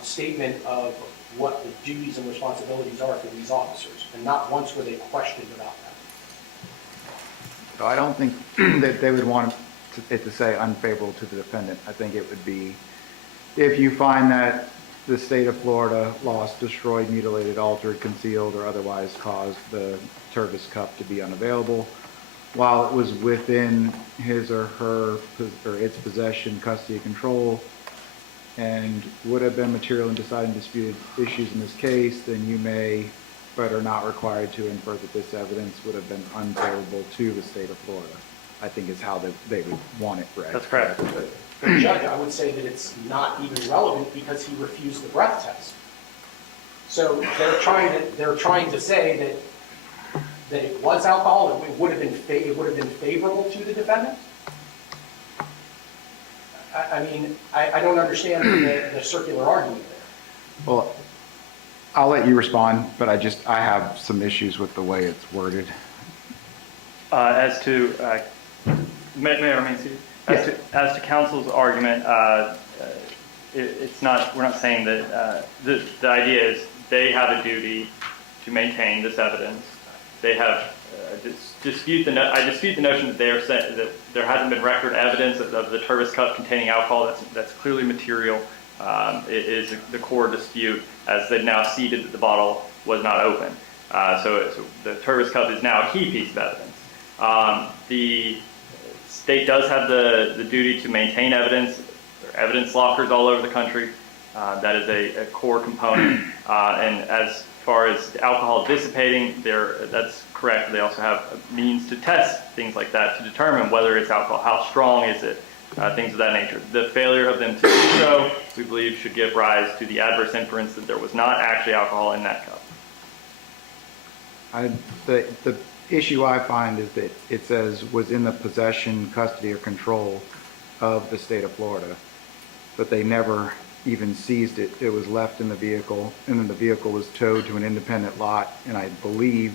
statement of what the duties and responsibilities are for these officers, and not once were they questioned about that. So I don't think that they would want it to say unfavorable to the defendant. I think it would be, if you find that the state of Florida lost, destroyed, mutilated, altered, concealed, or otherwise caused the Tervis cup to be unavailable, while it was within his or her or its possession, custody, control, and would have been material in deciding disputed issues in this case, then you may, but are not required to infer that this evidence would have been unfavorable to the state of Florida, I think is how they would want it read. That's correct. But Judge, I would say that it's not even relevant because he refused the breath test. So they're trying to say that it was alcohol, it would have been favorable to the defendant? I mean, I don't understand the circular argument there. Well, I'll let you respond, but I have some issues with the way it's worded. As to, may I remain seated? As to counsel's argument, it's not, we're not saying that, the idea is they have a duty to maintain this evidence. They have, I dispute the notion that they are saying that there hasn't been record evidence of the Tervis cup containing alcohol. That's clearly material. It is the core dispute, as they've now ceded that the bottle was not open. So the Tervis cup is now a key piece of evidence. The state does have the duty to maintain evidence. There are evidence lockers all over the country. That is a core component. And as far as alcohol dissipating, that's correct. They also have a means to test things like that to determine whether it's alcohol, how strong is it, things of that nature. The failure of them to do so, we believe, should give rise to the adverse inference that there was not actually alcohol in that cup. The issue I find is that it says was in the possession, custody, or control of the state of Florida, but they never even seized it. It was left in the vehicle, and then the vehicle was towed to an independent lot, and I believe,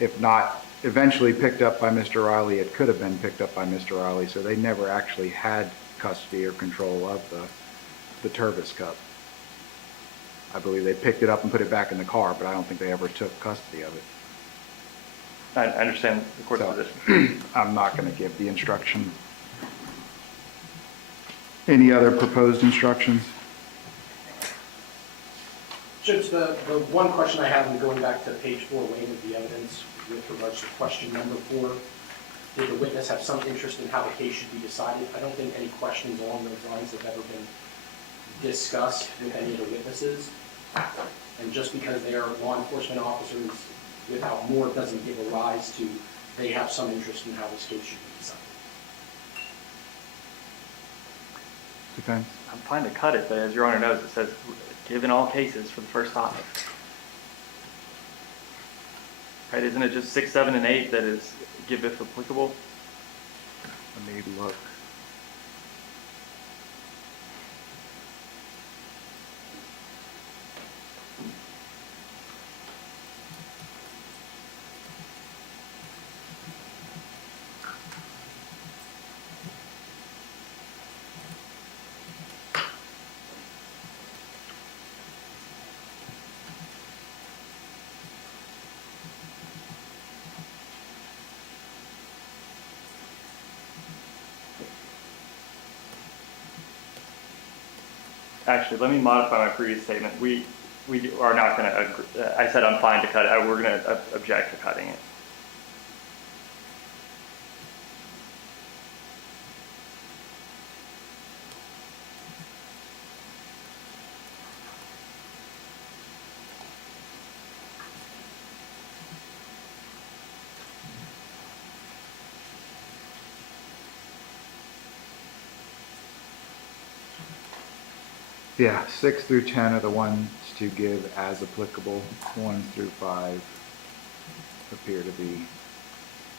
if not eventually picked up by Mr. Riley, it could have been picked up by Mr. Riley, so they never actually had custody or control of the Tervis cup. I believe they picked it up and put it back in the car, but I don't think they ever took custody of it. I understand the court's So, position. I'm not going to give the instruction. Any other proposed instructions? Judge, the one question I have, and going back to page 4, weighing of the evidence, with regards to question number 4, did the witness have some interest in how the case should be decided? I don't think any questions along those lines have ever been discussed with any of the witnesses. And just because they are law enforcement officers, without more, doesn't give a rise to they have some interest in how this case should be decided. Defense? I'm fine to cut it, but as Your Honor knows, it says, given all cases for the first 5. Right, isn't it just 6, 7, and 8 that is give if applicable? Let me look. Actually, let me modify my previous statement. We are not going to, I said I'm fine to cut it. We're going to object to cutting it. Yeah, 6 through 10 are the ones to give as applicable. 1 through 5 appear to be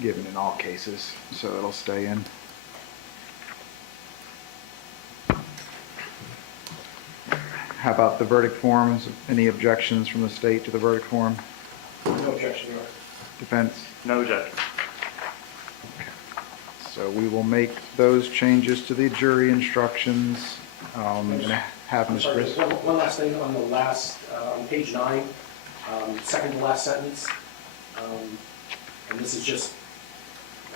given in all cases, so it'll stay in. How about the verdict forms? Any objections from the state to the verdict form? No objection, Your Honor. Defense? No objection. So we will make those changes to the jury instructions. And have I'm Ms. sorry, Briss. one last thing on the last, on page 9, second to last sentence. And this is just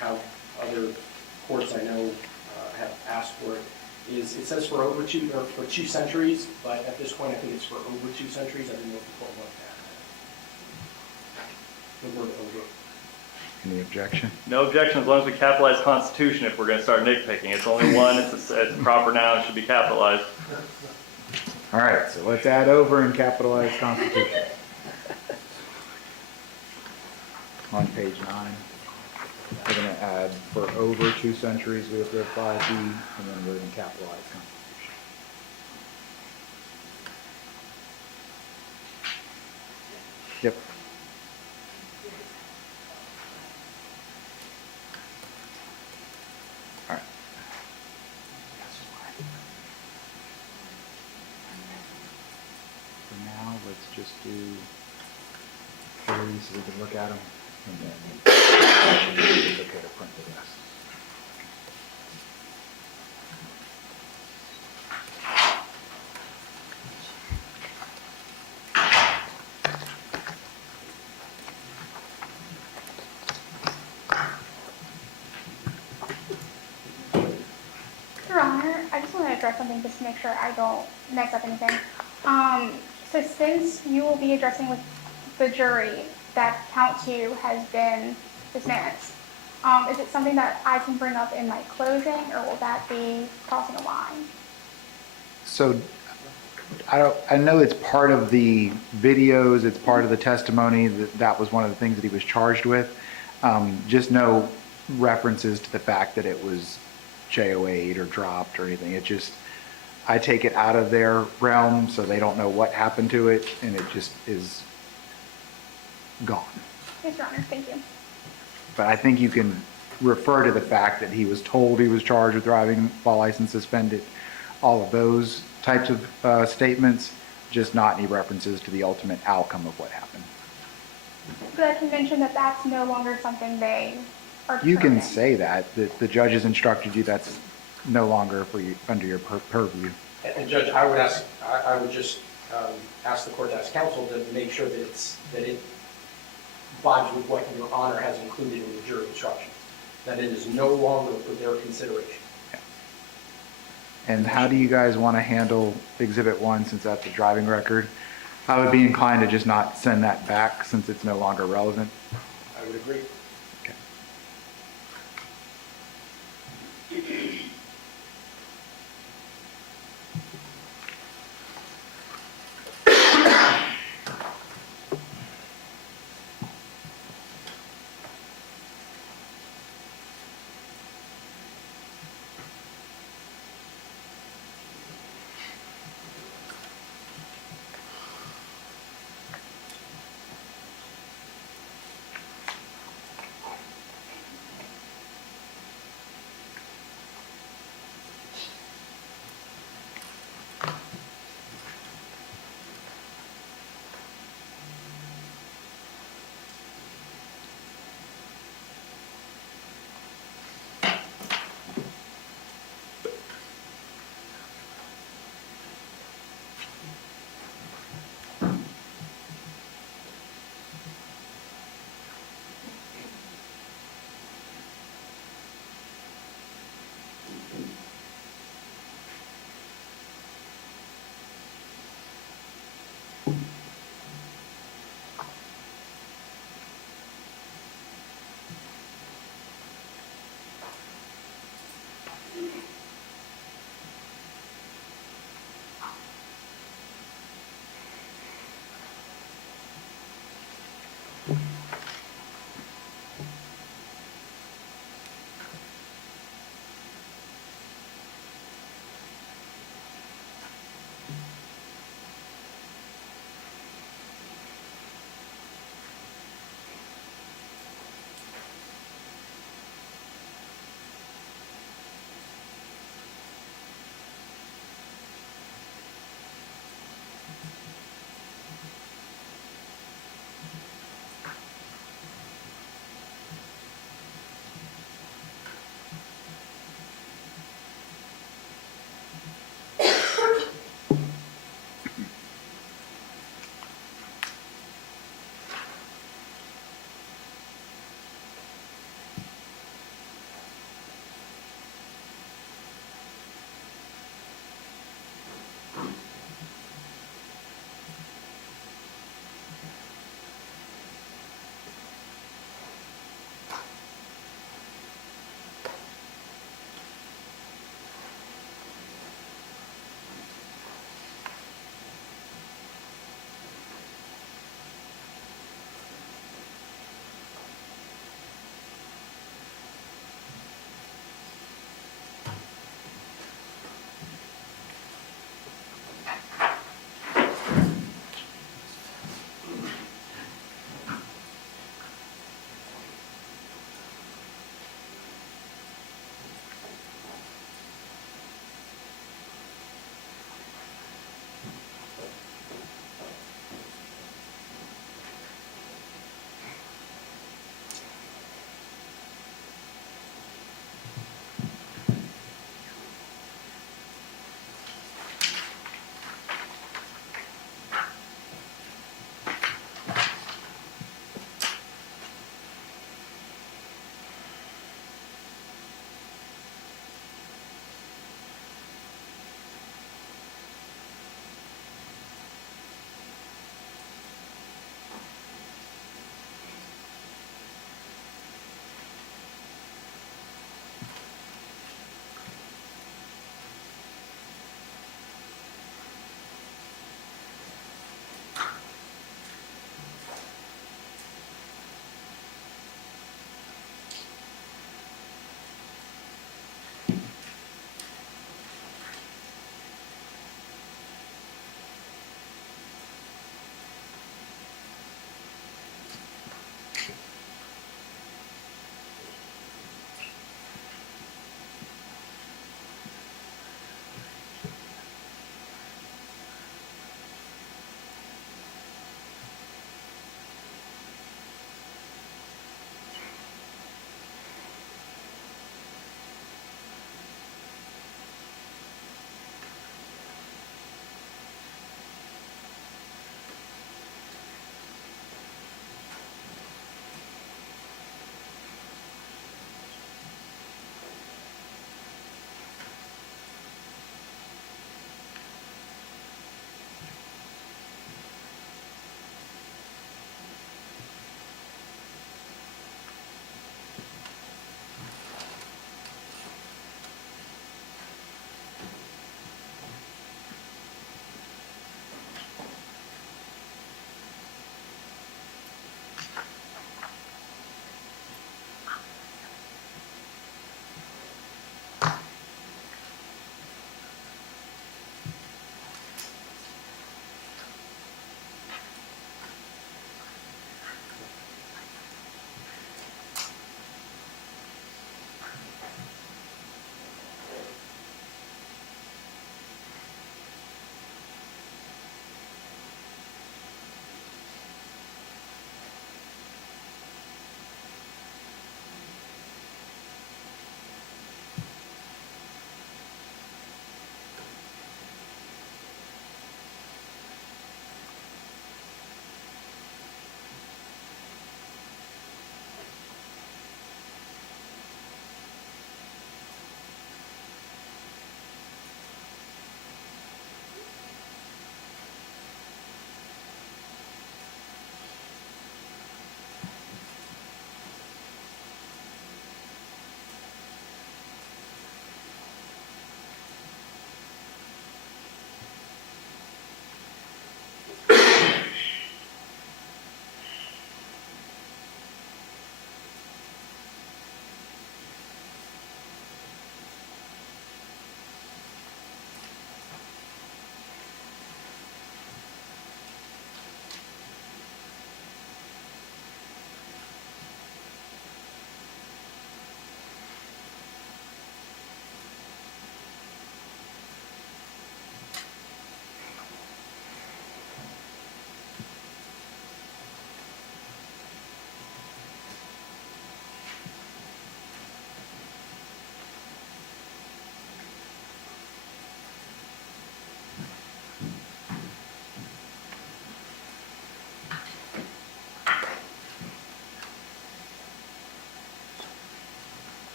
how other courts I know have asked for it, is it says for over 2 centuries, but at this point I think it's for over 2 centuries. I didn't know if the court wanted that. The word over. Any objection? No objection as long as we capitalize Constitution if we're going to start nitpicking. It's only one, it's a proper noun, it should be capitalized. All right, so let's add over and capitalize Constitution. On page 9, we're going to add for over 2 centuries, we have to have 5B, and then we're going to capitalize Constitution. Yep. All right. For now, let's just do 3 so we can look at them, and then it's okay to print the rest. Your Honor, I just want to address something just to make sure I don't mess up anything. So since you will be addressing with the jury that count 2 has been dismissed, is it something that I can bring up in my closing, or will that be crossing a line? So I know it's part of the videos, it's part of the testimony, that was one of the things that he was charged with. Just no references to the fact that it was JOA'd or dropped or anything. It just, I take it out of their realm so they don't know what happened to it, and it just is gone. Yes, Your Honor, thank you. But I think you can refer to the fact that he was told he was charged with driving while license suspended, all of those types of statements, just not any references to the ultimate outcome of what happened. But I can mention that that's no longer something they are You can determining. say that the judge has instructed you that's no longer for you, under your purview. And Judge, I would just ask the court to ask counsel to make sure that it vibes with what Your Honor has included in the jury instructions, that it is no longer for their consideration. And how do you guys want to handle Exhibit 1 since that's a driving record? I would be inclined to just not send that back since it's no longer relevant. I would agree. Okay.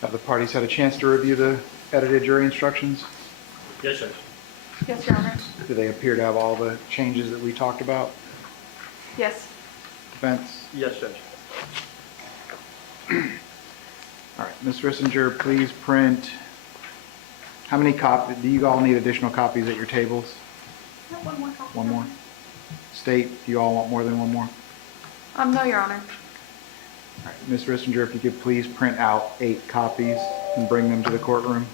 Have the parties had a chance to review the edited jury instructions? Yes, Judge. Yes, Your Honor. Do they appear to have all the changes that we talked about? Yes. Defense? Yes, Judge. All right, Ms. Rissinger, please print, how many copies, do you all need additional copies at your tables? One more copy. One more? State, do you all want more than one more? No, Your Honor. All right, Ms. Rissinger, if you could please print out 8 copies and bring them to the courtroom.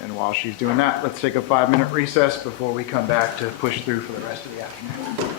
And while she's doing that, let's take a 5-minute recess before we come back to push through for the rest of the afternoon.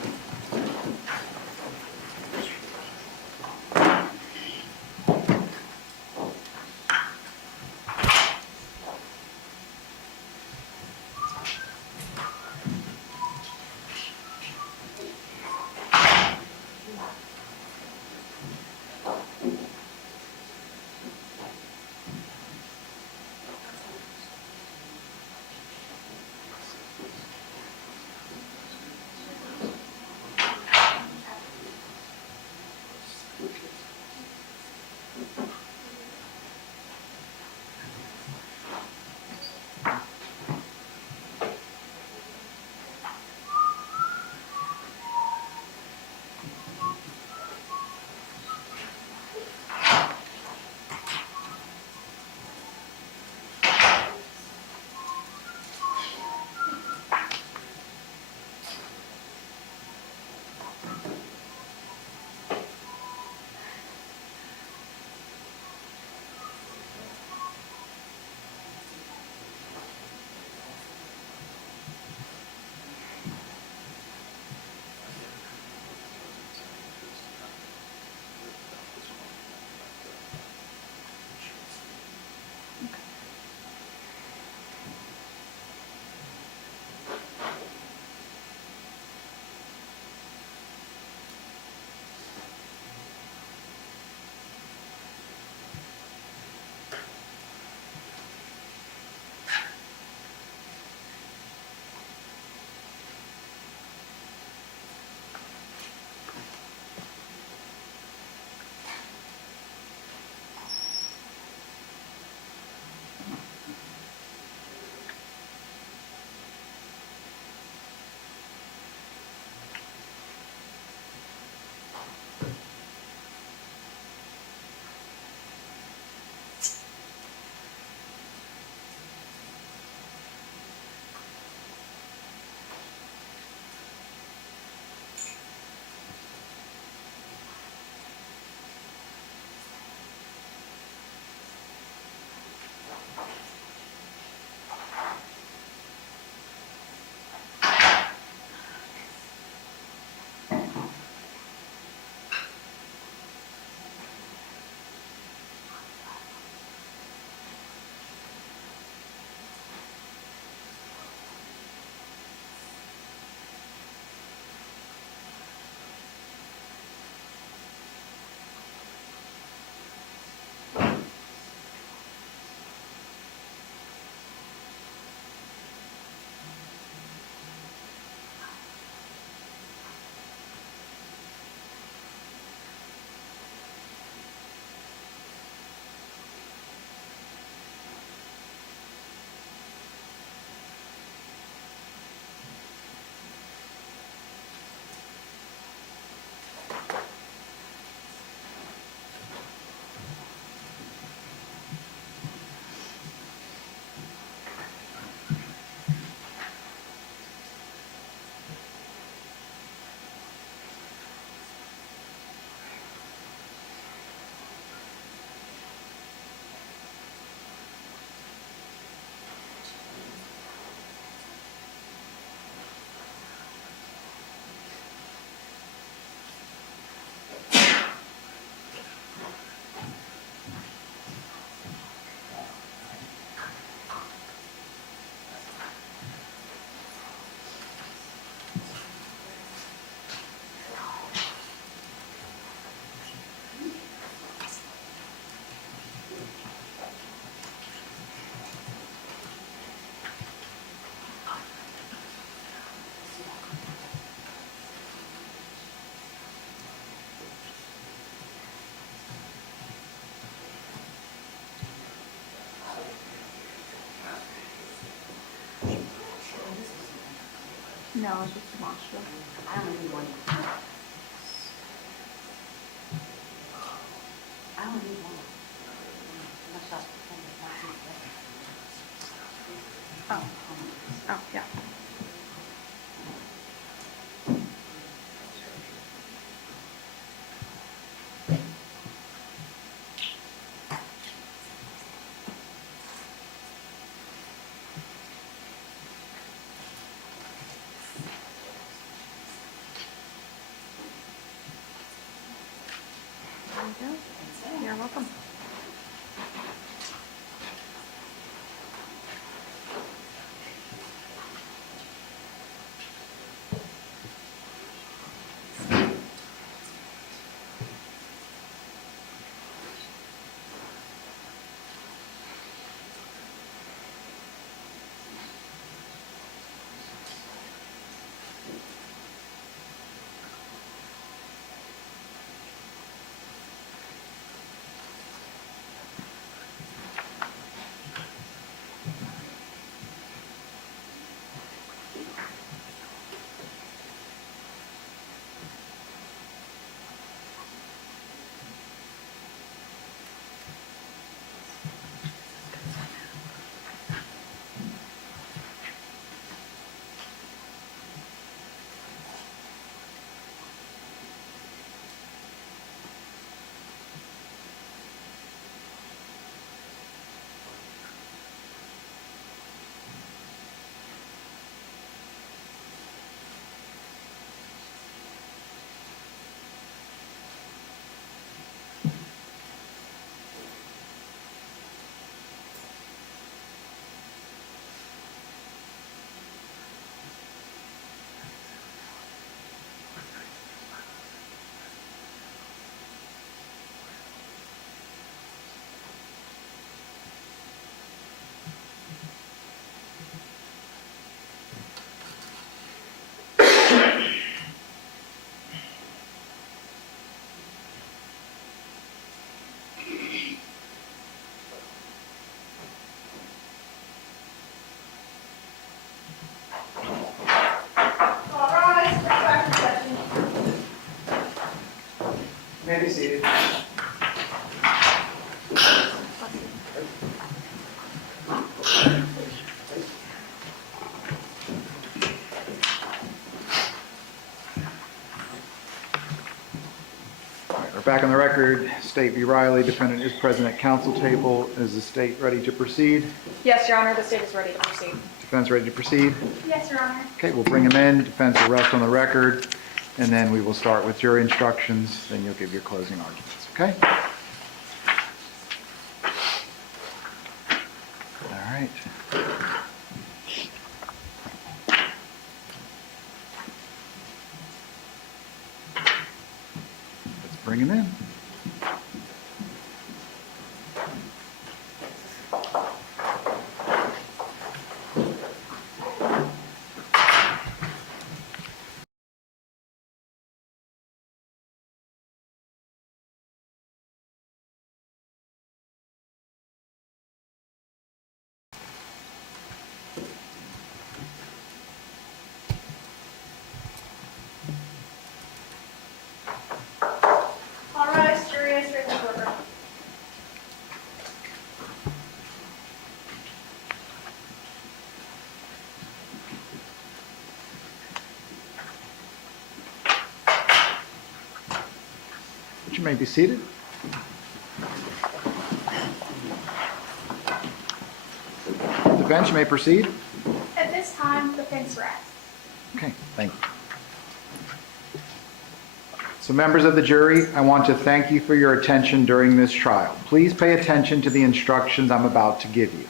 No, it's just demonstrative. I only need one. I only need one. Unless y'all pretend it's not me, Oh, oh, yeah. There you go. You're welcome. May be seated. All right, we're back on the record. State v. Riley, defendant is present at council table. Is the state ready to proceed? Yes, Your Honor, the state is ready to proceed. Defense ready to proceed? Yes, Your Honor. Okay, we'll bring him in. Defense will rest on the record, and then we will start with your instructions. Then you'll give your closing arguments, okay? All right. Let's bring him in. All rise, jury is ready to order. You may be seated. Defense, you may proceed. At this time, defense rests. Okay, thank you. So members of the jury, I want to thank you for your attention during this trial. Please pay attention to the instructions I'm about to give you.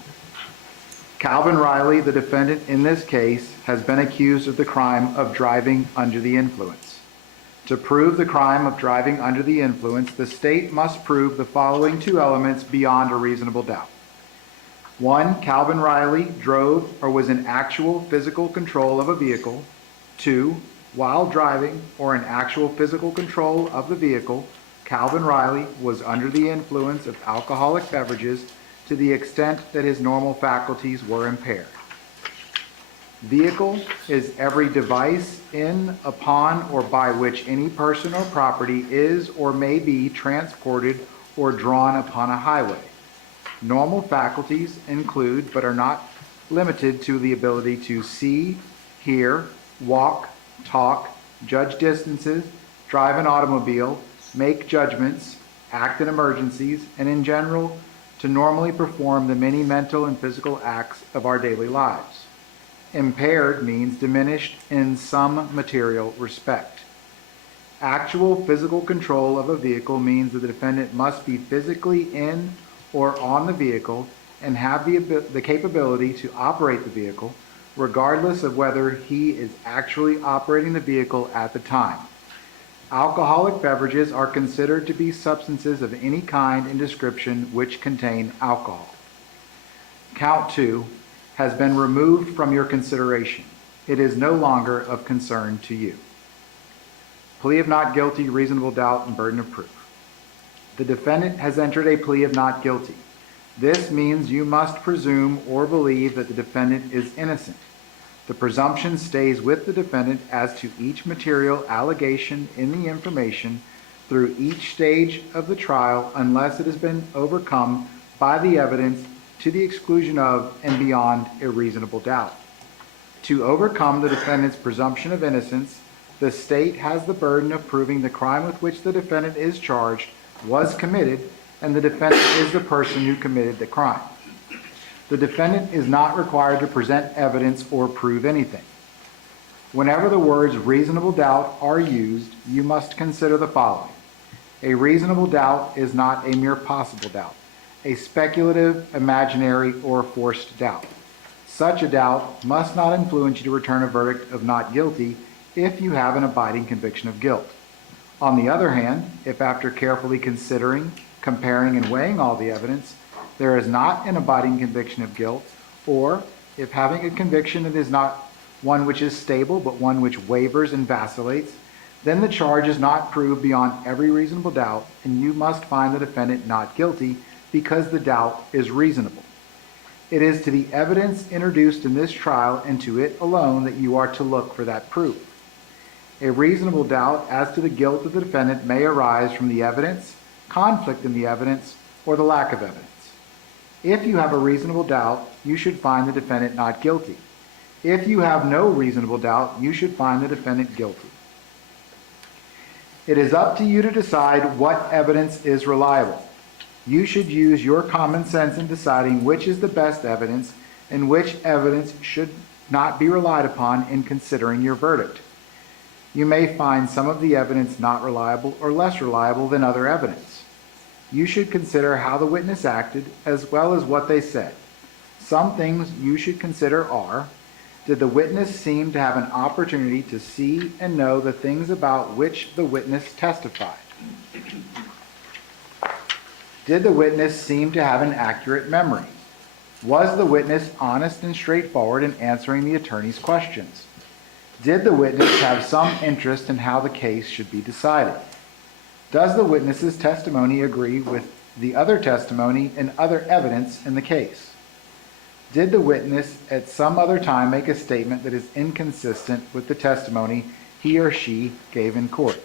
Calvin Riley, the defendant in this case, has been accused of the crime of driving under the influence. To prove the crime of driving under the influence, the state must prove the following two elements beyond a reasonable doubt. 1, Calvin Riley drove or was in actual physical control of a vehicle. 2, while driving or in actual physical control of the vehicle, Calvin Riley was under the influence of alcoholic beverages to the extent that his normal faculties were impaired. Vehicle is every device in, upon, or by which any person or property is or may be transported or drawn upon a highway. Normal faculties include, but are not limited to, the ability to see, hear, walk, talk, judge distances, drive an automobile, make judgments, act in emergencies, and in general, to normally perform the many mental and physical acts of our daily lives. Impaired means diminished in some material respect. Actual physical control of a vehicle means that the defendant must be physically in or on the vehicle and have the capability to operate the vehicle, regardless of whether he is actually operating the vehicle at the time. Alcoholic beverages are considered to be substances of any kind and description which contain alcohol. Count 2 has been removed from your consideration. It is no longer of concern to you. Plea of not guilty, reasonable doubt, and burden of proof. The defendant has entered a plea of not guilty. This means you must presume or believe that the defendant is innocent. The presumption stays with the defendant as to each material allegation in the information through each stage of the trial unless it has been overcome by the evidence to the exclusion of and beyond a reasonable doubt. To overcome the defendant's presumption of innocence, the state has the burden of proving the crime with which the defendant is charged was committed and the defendant is the person who committed the crime. The defendant is not required to present evidence or prove anything. Whenever the words reasonable doubt are used, you must consider the following. A reasonable doubt is not a mere possible doubt, a speculative, imaginary, or forced doubt. Such a doubt must not influence you to return a verdict of not guilty if you have an abiding conviction of guilt. On the other hand, if after carefully considering, comparing, and weighing all the evidence, there is not an abiding conviction of guilt, or if having a conviction that is not one which is stable but one which wavers and vacillates, then the charge is not proved beyond every reasonable doubt, and you must find the defendant not guilty because the doubt is reasonable. It is to the evidence introduced in this trial and to it alone that you are to look for that proof. A reasonable doubt as to the guilt of the defendant may arise from the evidence, conflict in the evidence, or the lack of evidence. If you have a reasonable doubt, you should find the defendant not guilty. If you have no reasonable doubt, you should find the defendant guilty. It is up to you to decide what evidence is reliable. You should use your common sense in deciding which is the best evidence and which evidence should not be relied upon in considering your verdict. You may find some of the evidence not reliable or less reliable than other evidence. You should consider how the witness acted as well as what they said. Some things you should consider are: did the witness seem to have an opportunity to see and know the things about which the witness testified? Did the witness seem to have an accurate memory? Was the witness honest and straightforward in answering the attorney's questions? Did the witness have some interest in how the case should be decided? Does the witness's testimony agree with the other testimony and other evidence in the case? Did the witness at some other time make a statement that is inconsistent with the testimony he or she gave in court?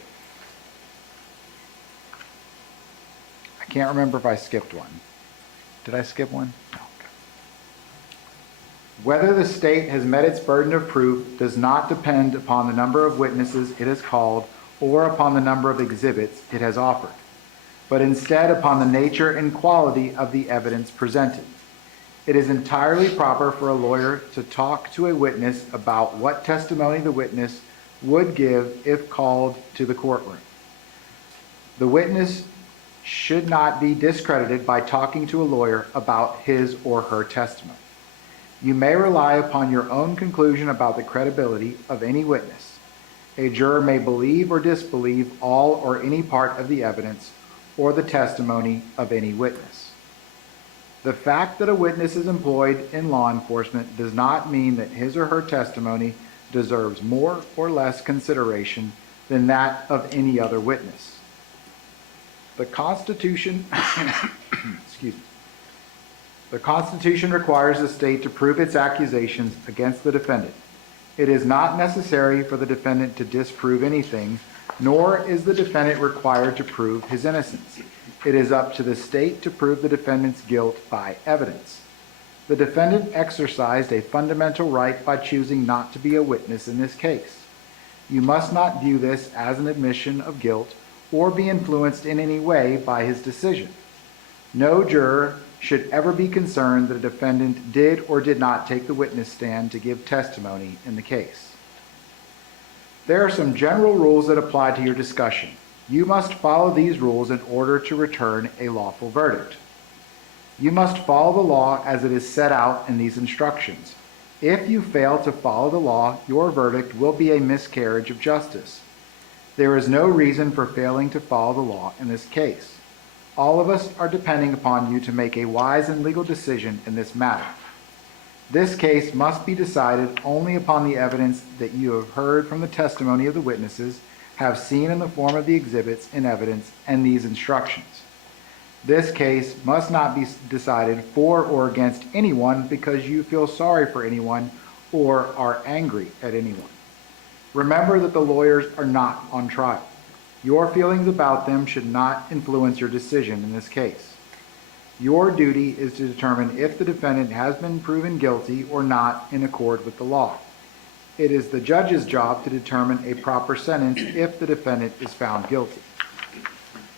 I can't remember if I skipped one. Did I skip one? No. Okay. Whether the state has met its burden of proof does not depend upon the number of witnesses it has called or upon the number of exhibits it has offered, but instead upon the nature and quality of the evidence presented. It is entirely proper for a lawyer to talk to a witness about what testimony the witness would give if called to the courtroom. The witness should not be discredited by talking to a lawyer about his or her testimony. You may rely upon your own conclusion about the credibility of any witness. A juror may believe or disbelieve all or any part of the evidence or the testimony of any witness. The fact that a witness is employed in law enforcement does not mean that his or her testimony deserves more or less consideration than that of any other witness. The Constitution, the Constitution requires the state to prove its accusations against the defendant. It is not necessary for the defendant to disprove anything, nor is the defendant required to prove his innocence. It is up to the state to prove the defendant's guilt by evidence. The defendant exercised a fundamental right by choosing not to be a witness in this case. You must not view this as an admission of guilt or be influenced in any way by his decision. No juror should ever be concerned that a defendant did or did not take the witness stand to give testimony in the case. There are some general rules that apply to your discussion. You must follow these rules in order to return a lawful verdict. You must follow the law as it is set out in these instructions. If you fail to follow the law, your verdict will be a miscarriage of justice. There is no reason for failing to follow the law in this case. All of us are depending upon you to make a wise and legal decision in this matter. This case must be decided only upon the evidence that you have heard from the testimony of the witnesses, have seen in the form of the exhibits in evidence, and these instructions. This case must not be decided for or against anyone because you feel sorry for anyone or are angry at anyone. Remember that the lawyers are not on trial. Your feelings about them should not influence your decision in this case. Your duty is to determine if the defendant has been proven guilty or not in accord with the law. It is the judge's job to determine a proper sentence if the defendant is found guilty.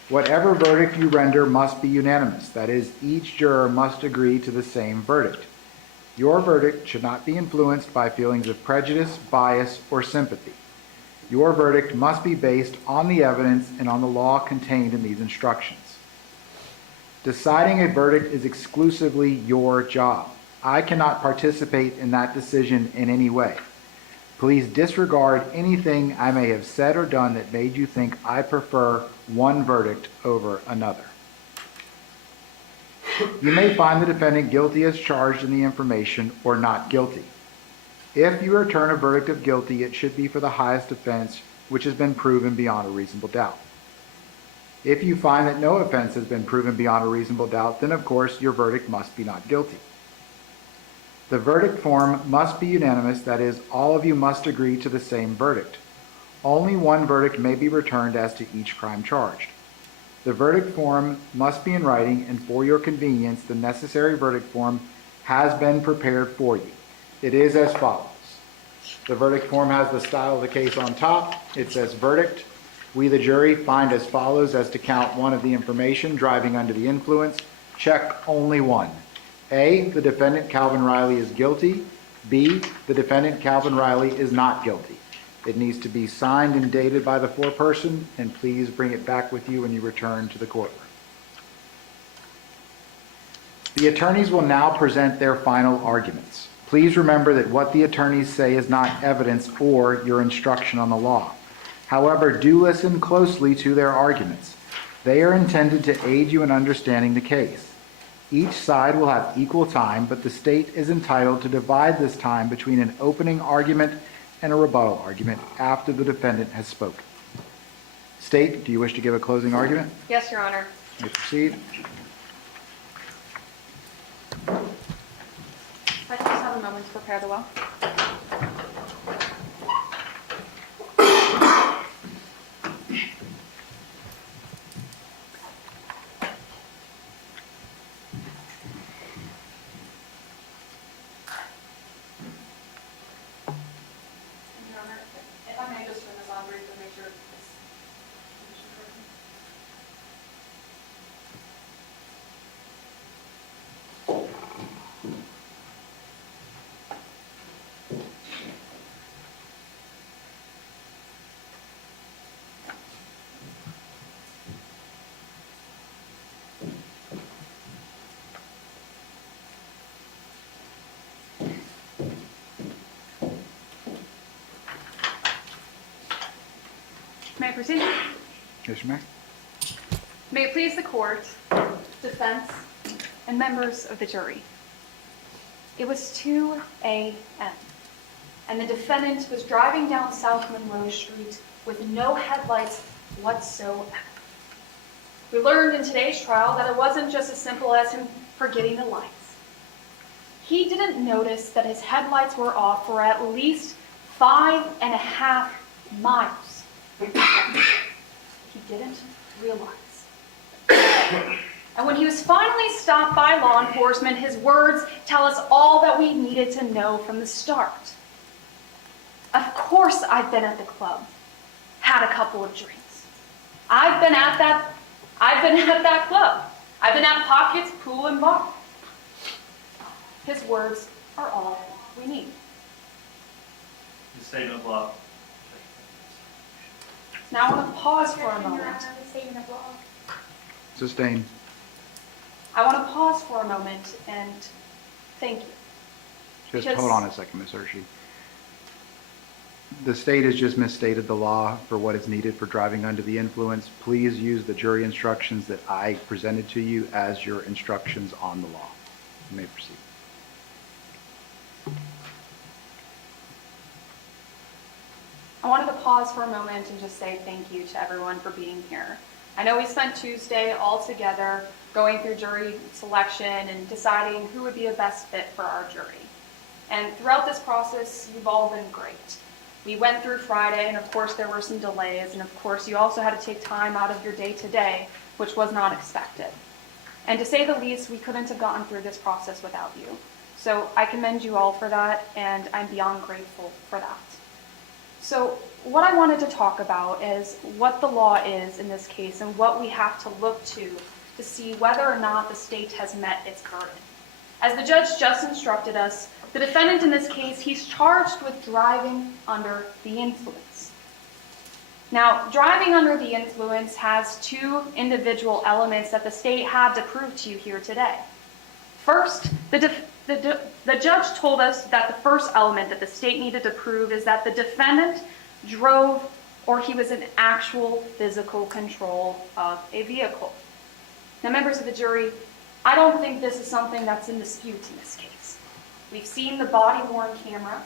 Whatever verdict you render must be unanimous. That is, each juror must agree to the same verdict. Your verdict should not be influenced by feelings of prejudice, bias, or sympathy. Your verdict must be based on the evidence and on the law contained in these instructions. Deciding a verdict is exclusively your job. I cannot participate in that decision in any way. Please disregard anything I may have said or done that made you think I prefer one verdict over another. You may find the defendant guilty as charged in the information or not guilty. If you return a verdict of guilty, it should be for the highest offense which has been proven beyond a reasonable doubt. If you find that no offense has been proven beyond a reasonable doubt, then of course your verdict must be not guilty. The verdict form must be unanimous, that is, all of you must agree to the same verdict. Only one verdict may be returned as to each crime charged. The verdict form must be in writing, and for your convenience, the necessary verdict form has been prepared for you. It is as follows. The verdict form has the style of the case on top. It says verdict. We, the jury, find as follows as to count one of the information, driving under the influence. Check only one. A, the defendant, Calvin Riley, is guilty. B, the defendant, Calvin Riley, is not guilty. It needs to be signed and dated by the foreperson, and please bring it back with you when you return to the courtroom. The attorneys will now present their final arguments. Please remember that what the attorneys say is not evidence or your instruction on the law. However, do listen closely to their arguments. They are intended to aid you in understanding the case. Each side will have equal time, but the state is entitled to divide this time between an opening argument and a rebuttal argument after the defendant has spoken. State, do you wish to give a closing argument? Yes, Your Honor. You may proceed. If I can just have a moment to prepare the well. Your Honor, if I may just turn this on briefly to make sure it's May I proceed? Yes, ma'am. May it please the court, defense, and members of the jury. It was 2 a.m., and the defendant was driving down South Monroe Street with no headlights whatsoever. We learned in today's trial that it wasn't just as simple as him forgetting the lights. He didn't notice that his headlights were off for at least 5.5 miles. He didn't realize. And when he was finally stopped by law enforcement, his words tell us all that we needed to know from the start. Of course I've been at the club, had a couple of drinks. I've been at that club. I've been at Pockets, Pool, and Bar. His words are all we need. The statement of law. Now I want to pause for a Objection, Your moment. Honor, the statement of law. Sustained. I want to pause for a moment and thank you. Just Because- hold on a second, Ms. Hershey. The state has just misstated the law for what is needed for driving under the influence. Please use the jury instructions that I presented to you as your instructions on the law. You may proceed. I wanted to pause for a moment and just say thank you to everyone for being here. I know we spent Tuesday all together going through jury selection and deciding who would be a best fit for our jury. And throughout this process, you've all been great. We went through Friday, and of course there were some delays, and of course you also had to take time out of your day to day, which was not expected. And to say the least, we couldn't have gotten through this process without you. So I commend you all for that, and I'm beyond grateful for that. So what I wanted to talk about is what the law is in this case and what we have to look to see whether or not the state has met its burden. As the judge just instructed us, the defendant in this case, he's charged with driving under the influence. Now, driving under the influence has two individual elements that the state had to prove to you here today. First, the judge told us that the first element that the state needed to prove is that the defendant drove or he was in actual physical control of a vehicle. Now, members of the jury, I don't think this is something that's in dispute in this case. We've seen the body-worn camera.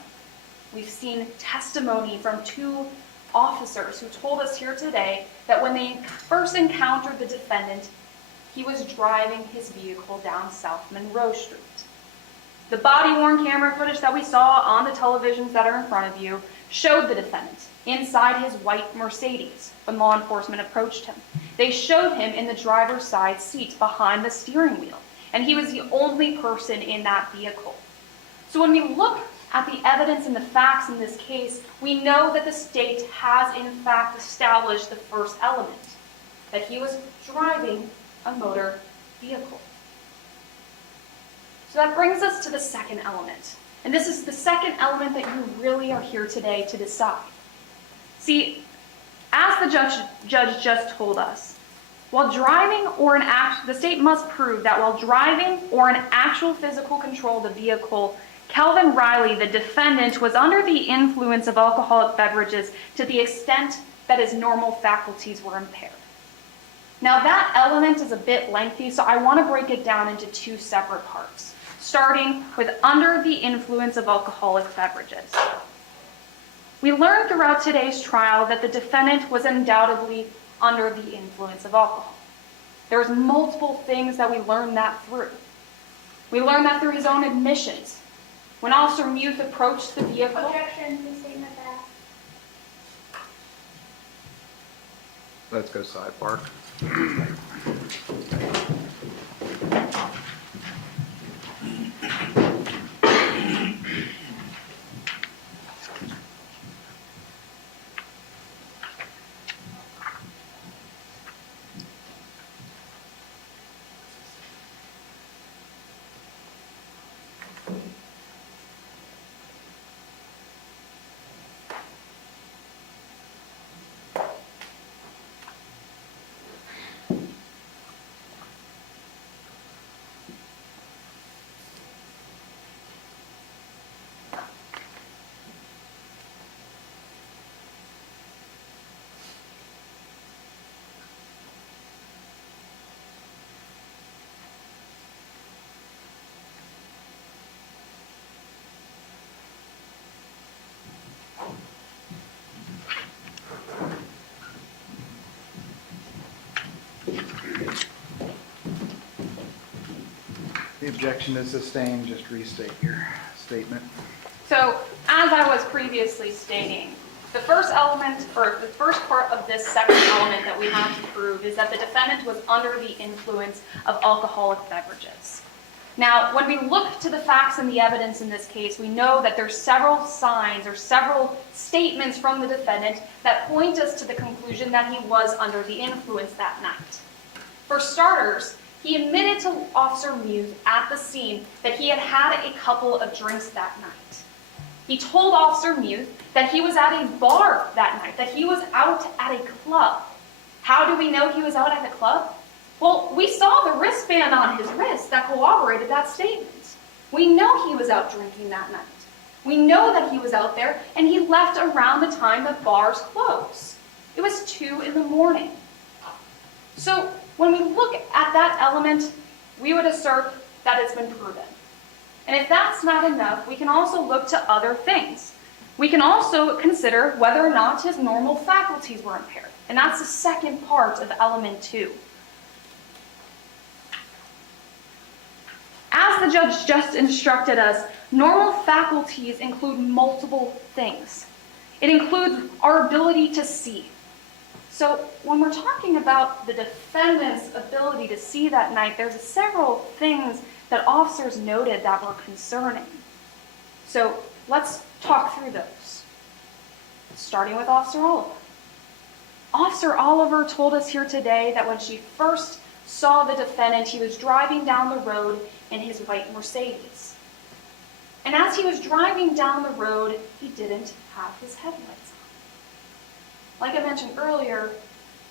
We've seen testimony from two officers who told us here today that when they first encountered the defendant, he was driving his vehicle down South Monroe Street. The body-worn camera footage that we saw on the televisions that are in front of you showed the defendant inside his white Mercedes when law enforcement approached him. They showed him in the driver's side seat behind the steering wheel, and he was the only person in that vehicle. So when we look at the evidence and the facts in this case, we know that the state has in fact established the first element, that he was driving a motor vehicle. So that brings us to the second element. And this is the second element that you really are here today to decide. See, as the judge just told us, while driving or the state must prove that while driving or in actual physical control of the vehicle, Calvin Riley, the defendant, was under the influence of alcoholic beverages to the extent that his normal faculties were impaired. Now that element is a bit lengthy, so I want to break it down into two separate parts, starting with under the influence of alcoholic beverages. We learned throughout today's trial that the defendant was undoubtedly under the influence of alcohol. There's multiple things that we learned that through. We learned that through his own admissions. When Officer Muth approached the vehicle... Objection to the statement passed. Let's go sidebar. The objection is sustained. Just restate your statement. So, as as I was previously stating, the first element, or the first part of this second element that we have to prove is that the defendant was under the influence of alcoholic beverages. Now, when we look to the facts and the evidence in this case, we know that there's several signs or several statements from the defendant that point us to the conclusion that he was under the influence that night. For starters, he admitted to Officer Muse at the scene that he had had a couple of drinks that night. He told Officer Muse that he was at a bar that night, that he was out at a club. How do we know he was out at the club? Well, we saw the wristband on his wrist that corroborated that statement. We know he was out drinking that night. We know that he was out there, and he left around the time that bars close. It was 2 in the morning. So when we look at that element, we would assert that it's been proven. And if that's not enough, we can also look to other things. We can also consider whether or not his normal faculties were impaired. And that's the second part of element 2. As the judge just instructed us, normal faculties include multiple things. It includes our ability to see. So when we're talking about the defendant's ability to see that night, there's several things that officers noted that were concerning. So let's talk through those. Starting with Officer Oliver. Officer Oliver told us here today that when she first saw the defendant, he was driving down the road in his white Mercedes. And as he was driving down the road, he didn't have his headlights on. Like I mentioned earlier,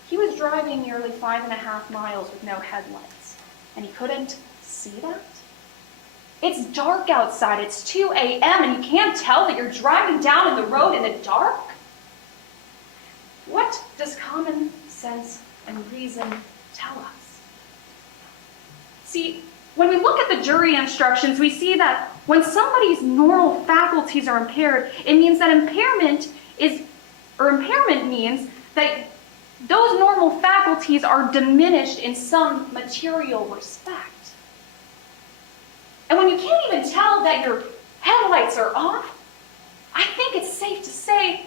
he was driving nearly 5.5 miles with no headlights, and he couldn't see that? It's dark outside, it's 2 a.m., and you can't tell that you're driving down in the road in the dark? What does common sense and reason tell us? See, when we look at the jury instructions, we see that when somebody's normal faculties are impaired, it means that impairment means that those normal faculties are diminished in some material respect. And when you can't even tell that your headlights are off, I think it's safe to say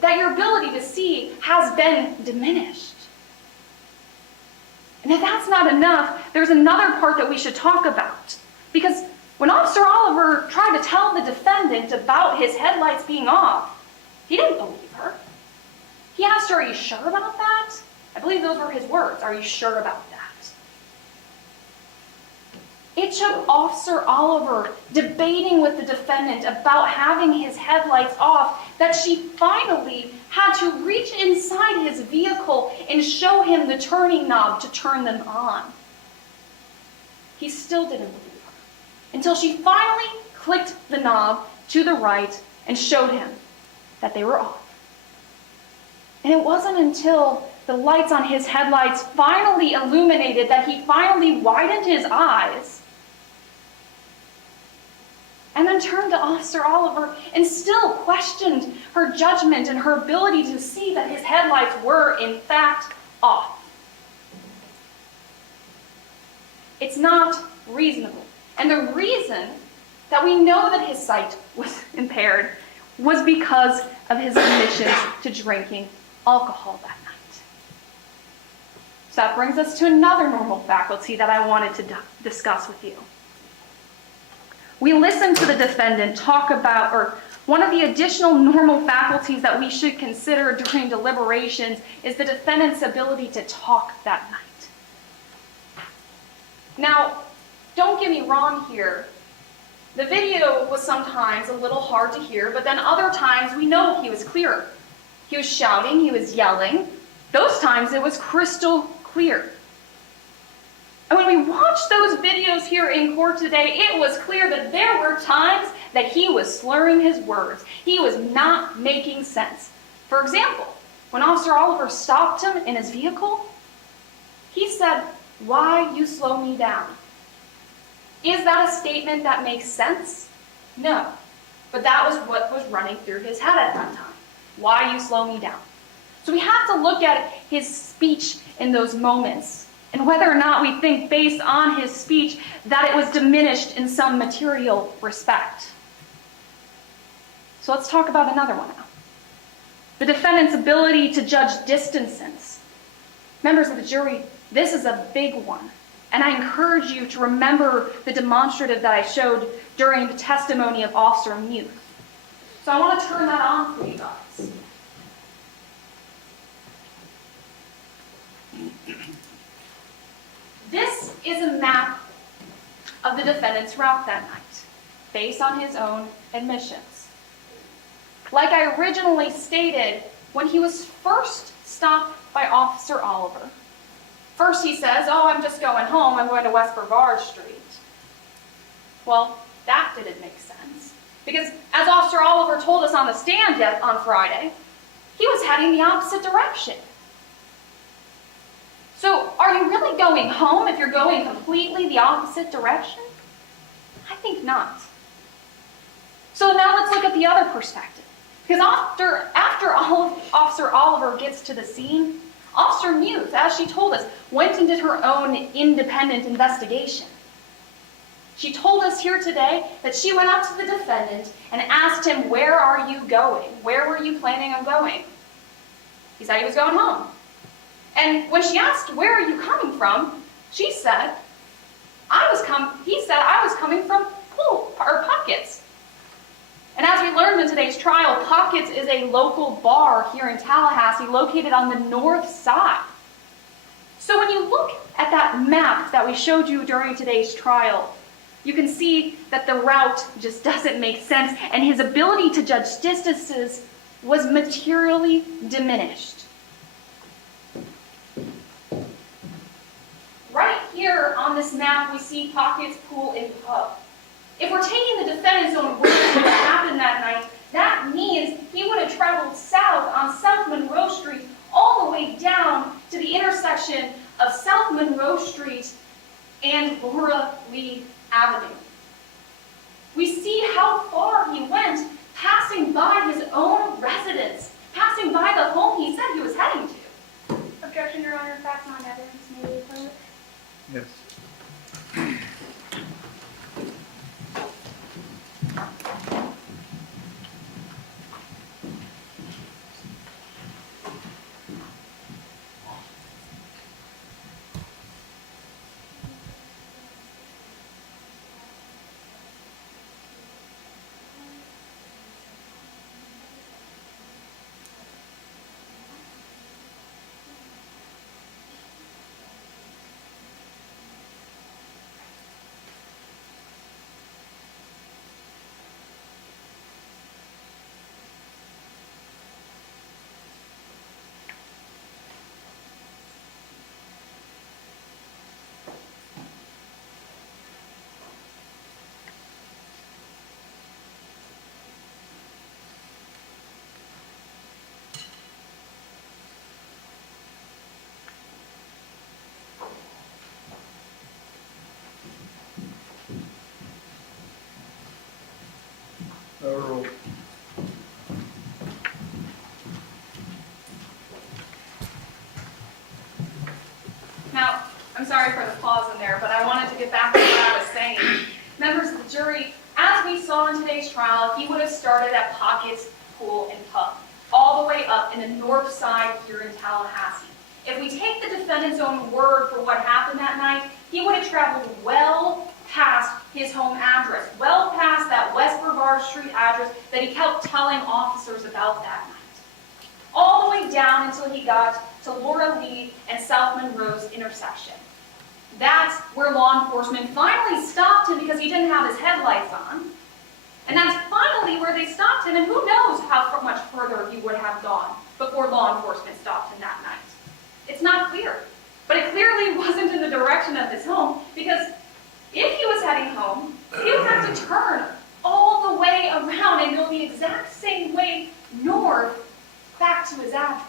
that your ability to see has been diminished. And if that's not enough, there's another part that we should talk about. Because when Officer Oliver tried to tell the defendant about his headlights being off, he didn't believe her. He asked her, "Are you sure about that?" I believe those were his words. "Are you sure about that?" It took Officer Oliver debating with the defendant about having his headlights off that she finally had to reach inside his vehicle and show him the turning knob to turn them on. He still didn't believe her until she finally clicked the knob to the right and showed him that they were off. And it wasn't until the lights on his headlights finally illuminated that he finally widened his eyes and then turned to Officer Oliver and still questioned her judgment and her ability to see that his headlights were, in fact, off. It's not reasonable. And the reason that we know that his sight was impaired was because of his admissions to drinking alcohol that night. So that brings us to another normal faculty that I wanted to discuss with you. We listened to the defendant talk about, or one of the additional normal faculties that we should consider during deliberations is the defendant's ability to talk that night. Now, don't get me wrong here. The video was sometimes a little hard to hear, but then other times we know he was clearer. He was shouting, he was yelling. Those times it was crystal clear. And when we watched those videos here in court today, it was clear that there were times that he was slurring his words. He was not making sense. For example, when Officer Oliver stopped him in his vehicle, he said, "Why you slow me down?" Is that a statement that makes sense? No. But that was what was running through his head at that time. Why you slow me down? So we have to look at his speech in those moments and whether or not we think based on his speech that it was diminished in some material respect. So let's talk about another one now. The defendant's ability to judge distances. Members of the jury, this is a big one. And I encourage you to remember the demonstrative that I showed during the testimony of Officer Muth. So I want to turn that on for you guys. This is a map of the defendant's route that night, based on his own admissions. Like I originally stated, when he was first stopped by Officer Oliver, first he says, "Oh, I'm just going home, I'm going to West Brevard Street." Well, that didn't make sense, because as Officer Oliver told us on the stand on Friday, he was heading the opposite direction. So, are you really going home if you're going completely the opposite direction? I think not. So now let's look at the other perspective. Because after Officer Oliver gets to the scene, Officer Muth, as she told us, went and did her own independent investigation. She told us here today that she went up to the defendant and asked him, "Where are you going? Where were you planning on going?" He said he was going home. And when she asked, "Where are you coming from?" she said, he said, "I was coming from Pockets." And as we learned in today's trial, Pockets is a local bar here in Tallahassee located on the north side. So when you look at that map that we showed you during today's trial, you can see that the route just doesn't make sense, and his ability to judge distances was materially diminished. Right here on this map, we see Pockets Pool and Pub. If we're taking the defendant's own words for what happened that night, that means he would have traveled south on South Monroe Street all the way down to the intersection of South Monroe Street and Laura Lee Avenue. We see how far he went, passing by his own residence, passing by the home he said he was heading to. Objection, Your Honor, that's not evidence. May we approve? Yes. Overruled. Now, I'm sorry for the pause in there, but I wanted to get back to what I was saying. Members of the jury, as we saw in today's trial, he would have started at Pockets Pool and Pub, all the way up in the north side here in Tallahassee. If we take the defendant's own word for what happened that night, he would have traveled well past his home address, well past that West Brevard Street address that he kept telling officers about that night, all the way down until he got to Laura Lee and South Monroe's intersection. That's where law enforcement finally stopped him because he didn't have his headlights on. And that's finally where they stopped him, and who knows how much further he would have gone before law enforcement stopped him that night. It's not clear, but it clearly wasn't in the direction of his home, because if he was heading home, he would have to turn all the way around and go the exact same way north back to his address.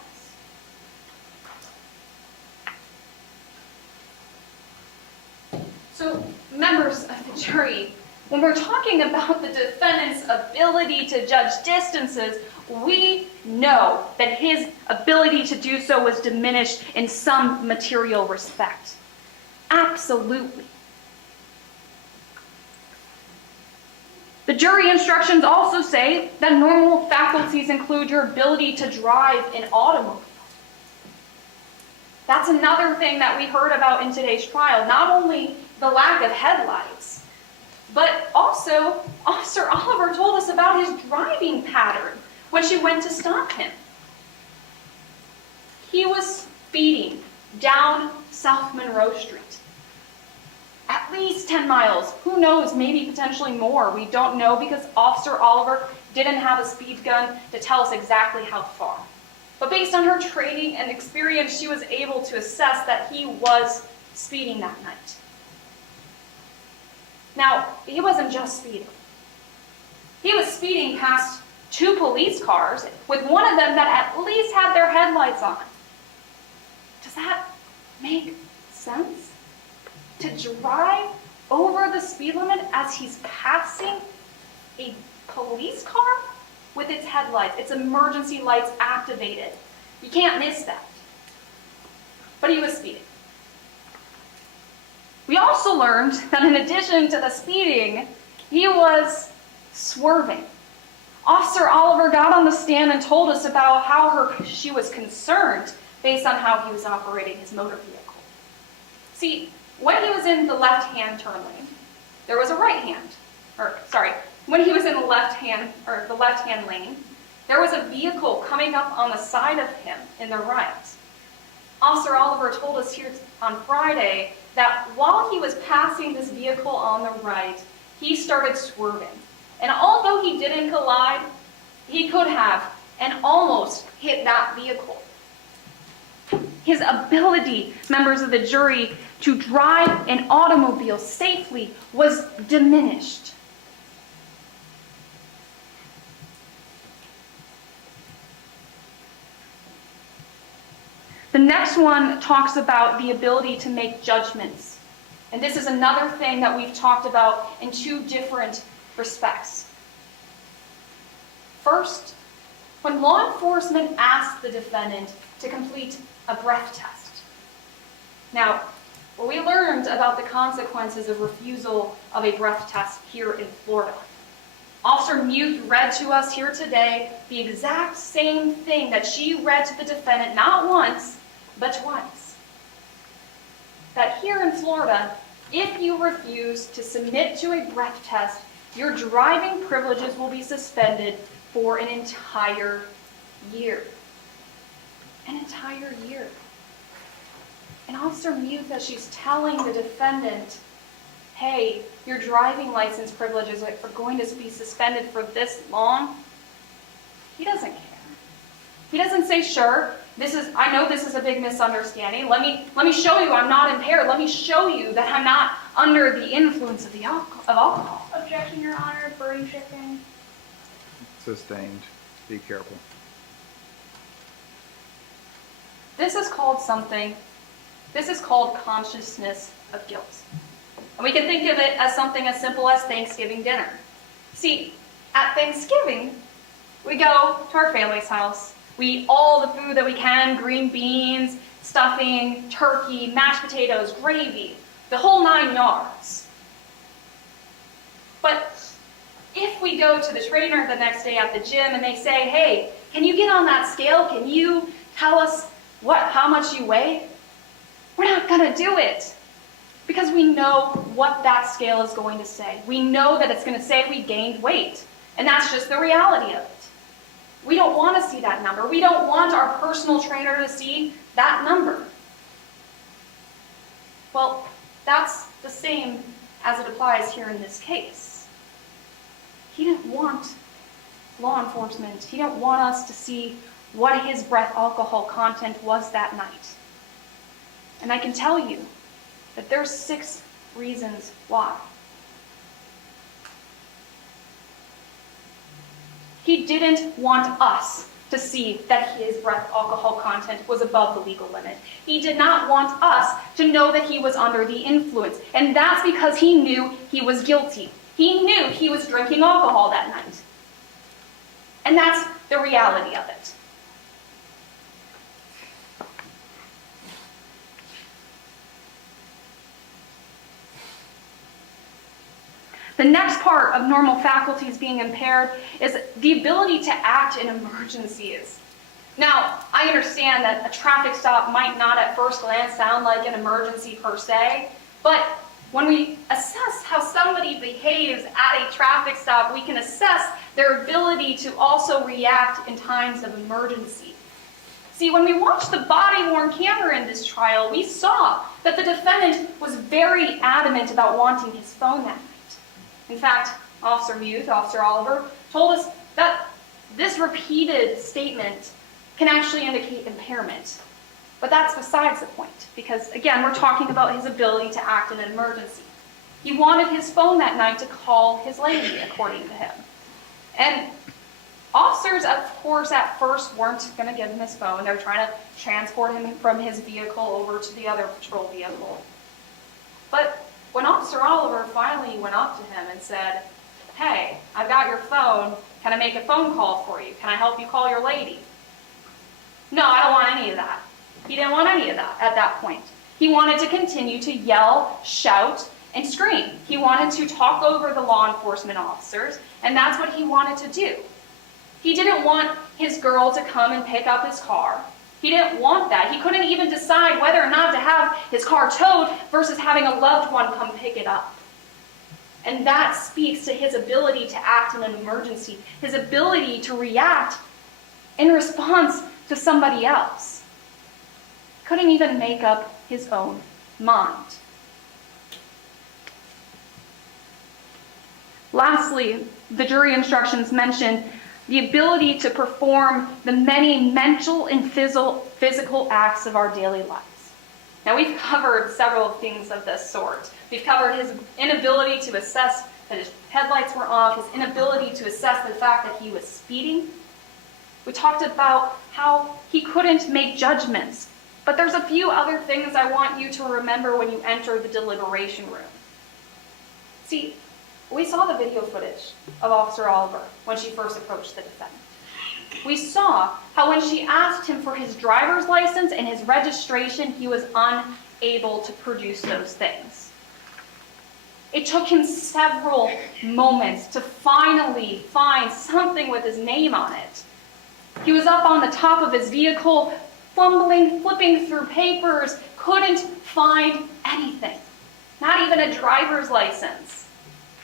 So, members of the jury, when we're talking about the defendant's ability to judge distances, we know that his ability to do so was diminished in some material respect. Absolutely. The jury instructions also say that normal faculties include your ability to drive an automobile. That's another thing that we heard about in today's trial. Not only the lack of headlights, but also Officer Oliver told us about his driving pattern when she went to stop him. He was speeding down South Monroe Street. At least 10 miles. Who knows, maybe potentially more. We don't know because Officer Oliver didn't have a speed gun to tell us exactly how far. But based on her training and experience, she was able to assess that he was speeding that night. Now, he wasn't just speeding. He was speeding past 2 police cars, with one of them that at least had their headlights on. Does that make sense? To drive over the speed limit as he's passing a police car with its headlights, its emergency lights activated. You can't miss that. But he was speeding. We also learned that in addition to the speeding, he was swerving. Officer Oliver got on the stand and told us about how she was concerned based on how he was operating his motor vehicle. See, when he was in the left-hand turn lane, there was a when he was in the left-hand lane, there was a vehicle coming up on the side of him in the right. Officer Oliver told us here on Friday that while he was passing this vehicle on the right, he started swerving. And although he didn't collide, he could have and almost hit that vehicle. His ability, members of the jury, to drive an automobile safely was diminished. The next one talks about the ability to make judgments. And this is another thing that we've talked about in 2 different respects. First, when law enforcement asked the defendant to complete a breath test. Now, we learned about the consequences of refusal of a breath test here in Florida. Officer Mute read to us here today the exact same thing that she read to the defendant not once, but twice. That here in Florida, if you refuse to submit to a breath test, your driving privileges will be suspended for an entire year. An entire year. And Officer Mute, as she's telling the defendant, hey, your driving license privileges are going to be suspended for this long, he doesn't care. He doesn't say, sure, I know this is a big misunderstanding. Let me show you I'm not impaired. Let me show you that I'm not under the influence of alcohol. Objection, Your Honor, burden shifting. Sustained. Be careful. This is called consciousness of guilt. And we can think of it as something as simple as Thanksgiving dinner. See, at Thanksgiving, we go to our family's house. We eat all the food that we can, green beans, stuffing, turkey, mashed potatoes, gravy, the whole 9 yards. But if we go to the trainer the next day at the gym and they say, hey, can you get on that scale? Can you tell us how much you weigh? We're not going to do it because we know what that scale is going to say. We know that it's going to say we gained weight, and that's just the reality of it. We don't want to see that number. We don't want our personal trainer to see that number. Well, that's the same as it applies here in this case. He didn't want law enforcement. He didn't want us to see what his breath alcohol content was that night. And I can tell you that there's 6 reasons why. He didn't want us to see that his breath alcohol content was above the legal limit. He did not want us to know that he was under the influence. And that's because he knew he was guilty. He knew he was drinking alcohol that night. And that's the reality of it. The next part of normal faculties being impaired is the ability to act in emergencies. Now, I understand that a traffic stop might not at first glance sound like an emergency per se, but when we assess how somebody behaves at a traffic stop, we can assess their ability to also react in times of emergency. See, when we watched the body-worn camera in this trial, we saw that the defendant was very adamant about wanting his phone that night. In fact, Officer Muth, Officer Oliver, told us that this repeated statement can actually indicate impairment. But that's besides the point, because again, we're talking about his ability to act in an emergency. He wanted his phone that night to call his lady, according to him. And officers, of course, at first weren't going to give him his phone. They were trying to transport him from his vehicle over to the other patrol vehicle. But when Officer Oliver finally went up to him and said, "Hey, I've got your phone. Can I make a phone call for you? Can I help you call your lady?" No, I don't want any of that. He didn't want any of that at that point. He wanted to continue to yell, shout, and scream. He wanted to talk over the law enforcement officers, and that's what he wanted to do. He didn't want his girl to come and pick up his car. He didn't want that. He couldn't even decide whether or not to have his car towed versus having a loved one come pick it up. And that speaks to his ability to act in an emergency, his ability to react in response to somebody else. Couldn't even make up his own mind. Lastly, the jury instructions mentioned the ability to perform the many mental and physical acts of our daily lives. Now, we've covered several things of this sort. We've covered his inability to assess that his headlights were off, his inability to assess the fact that he was speeding. We talked about how he couldn't make judgments. But there's a few other things I want you to remember when you enter the deliberation room. See, we saw the video footage of Officer Oliver when she first approached the defendant. We saw how when she asked him for his driver's license and his registration, he was unable to produce those things. It took him several moments to finally find something with his name on it. He was up on the top of his vehicle, fumbling, flipping through papers, couldn't find anything. Not even a driver's license.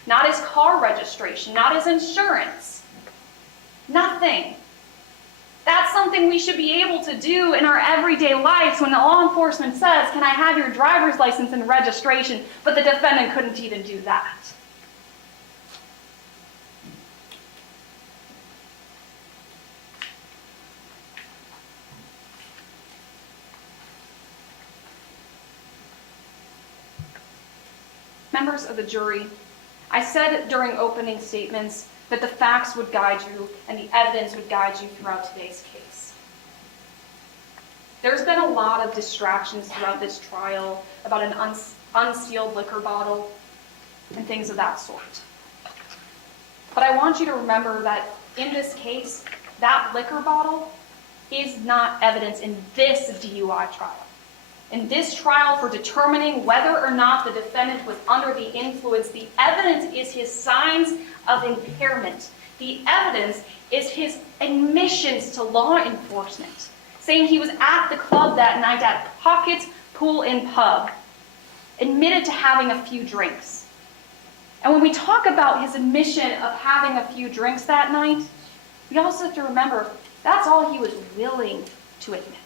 Not his car registration, not his insurance. Nothing. That's something we should be able to do in our everyday lives when the law enforcement says, "Can I have your driver's license and registration?" But the defendant couldn't even do that. Members of the jury, I said during opening statements that the facts would guide you and the evidence would guide you throughout today's case. There's been a lot of distractions throughout this trial about an unsealed liquor bottle and things of that sort. But I want you to remember that in this case, that liquor bottle is not evidence in this DUI trial. In this trial, for determining whether or not the defendant was under the influence, the evidence is his signs of impairment. The evidence is his admissions to law enforcement, saying he was at the club that night at Pockets Pool and Pub, admitted to having a few drinks. And when we talk about his admission of having a few drinks that night, we also have to remember that's all he was willing to admit.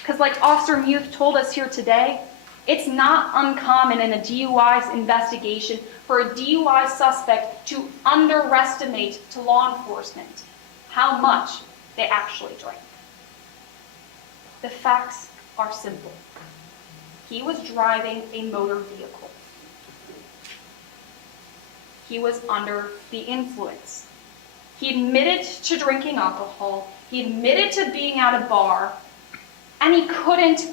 Because like Officer Muth told us here today, it's not uncommon in a DUI investigation for a DUI suspect to underestimate to law enforcement how much they actually drank. The facts are simple. He was driving a motor vehicle. He was under the influence. He admitted to drinking alcohol. He admitted to being at a bar. And he couldn't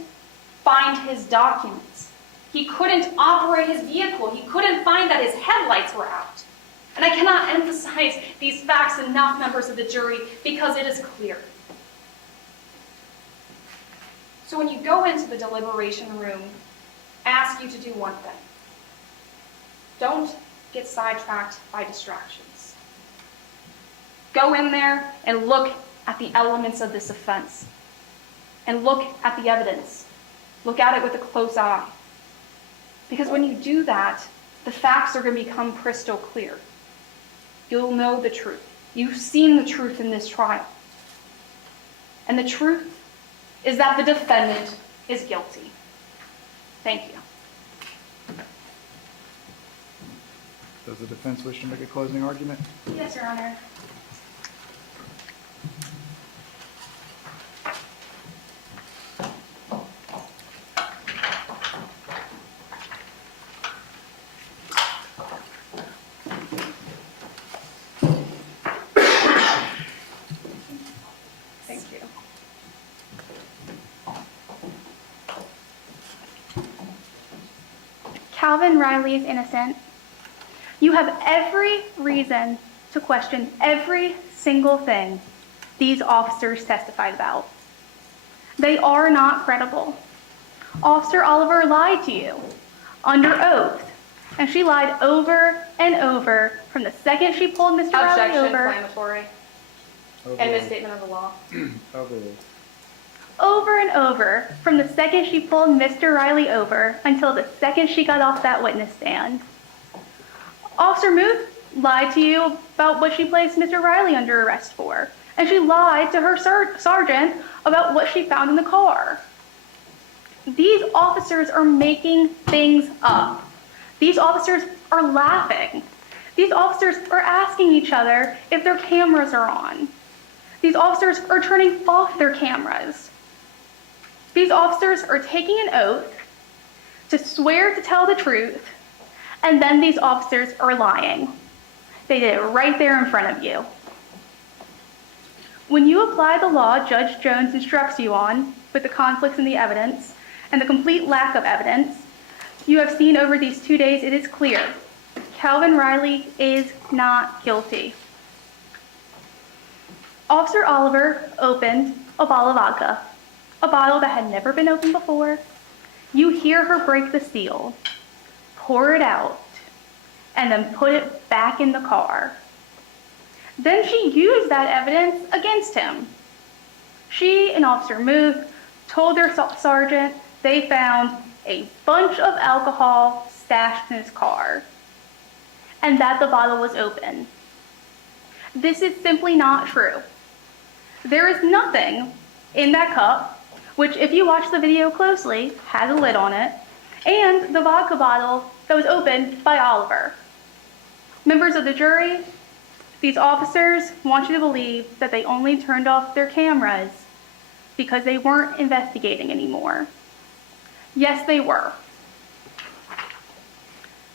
find his documents. He couldn't operate his vehicle. He couldn't find that his headlights were out. And I cannot emphasize these facts enough, members of the jury, because it is clear. So when you go into the deliberation room, I ask you to do one thing. Don't get sidetracked by distractions. Go in there and look at the elements of this offense. And look at the evidence. Look at it with a close eye. Because when you do that, the facts are going to become crystal clear. You'll know the truth. You've seen the truth in this trial. And the truth is that the defendant is guilty. Thank you. Does the defense wish to make a closing argument? Yes, Your Honor. Thank you. Calvin Riley is innocent. You have every reason to question every single thing these officers testified about. They are not credible. Officer Oliver lied to you under oath, and she lied over and over from the second she pulled Mr. Riley Objection, over. inflammatory, and misstatement of the law. Over and over from the second she pulled Mr. Riley over until the second she got off that witness stand. Officer Muth lied to you about what she placed Mr. Riley under arrest for, and she lied to her sergeant about what she found in the car. These officers are making things up. These officers are laughing. These officers are asking each other if their cameras are on. These officers are turning off their cameras. These officers are taking an oath to swear to tell the truth, and then these officers are lying. They did it right there in front of you. When you apply the law Judge Jones instructs you on, with the conflicts in the evidence and the complete lack of evidence, you have seen over these 2 days it is clear. Calvin Riley is not guilty. Officer Oliver opened a bottle of vodka, a bottle that had never been opened before. You hear her break the seal, pour it out, and then put it back in the car. Then she used that evidence against him. She and Officer Muth told their sergeant they found a bunch of alcohol stashed in his car, and that the bottle was open. This is simply not true. There is nothing in that cup, which if you watch the video closely, has a lid on it, and the vodka bottle that was opened by Oliver. Members of the jury, these officers want you to believe that they only turned off their cameras because they weren't investigating anymore. Yes, they were.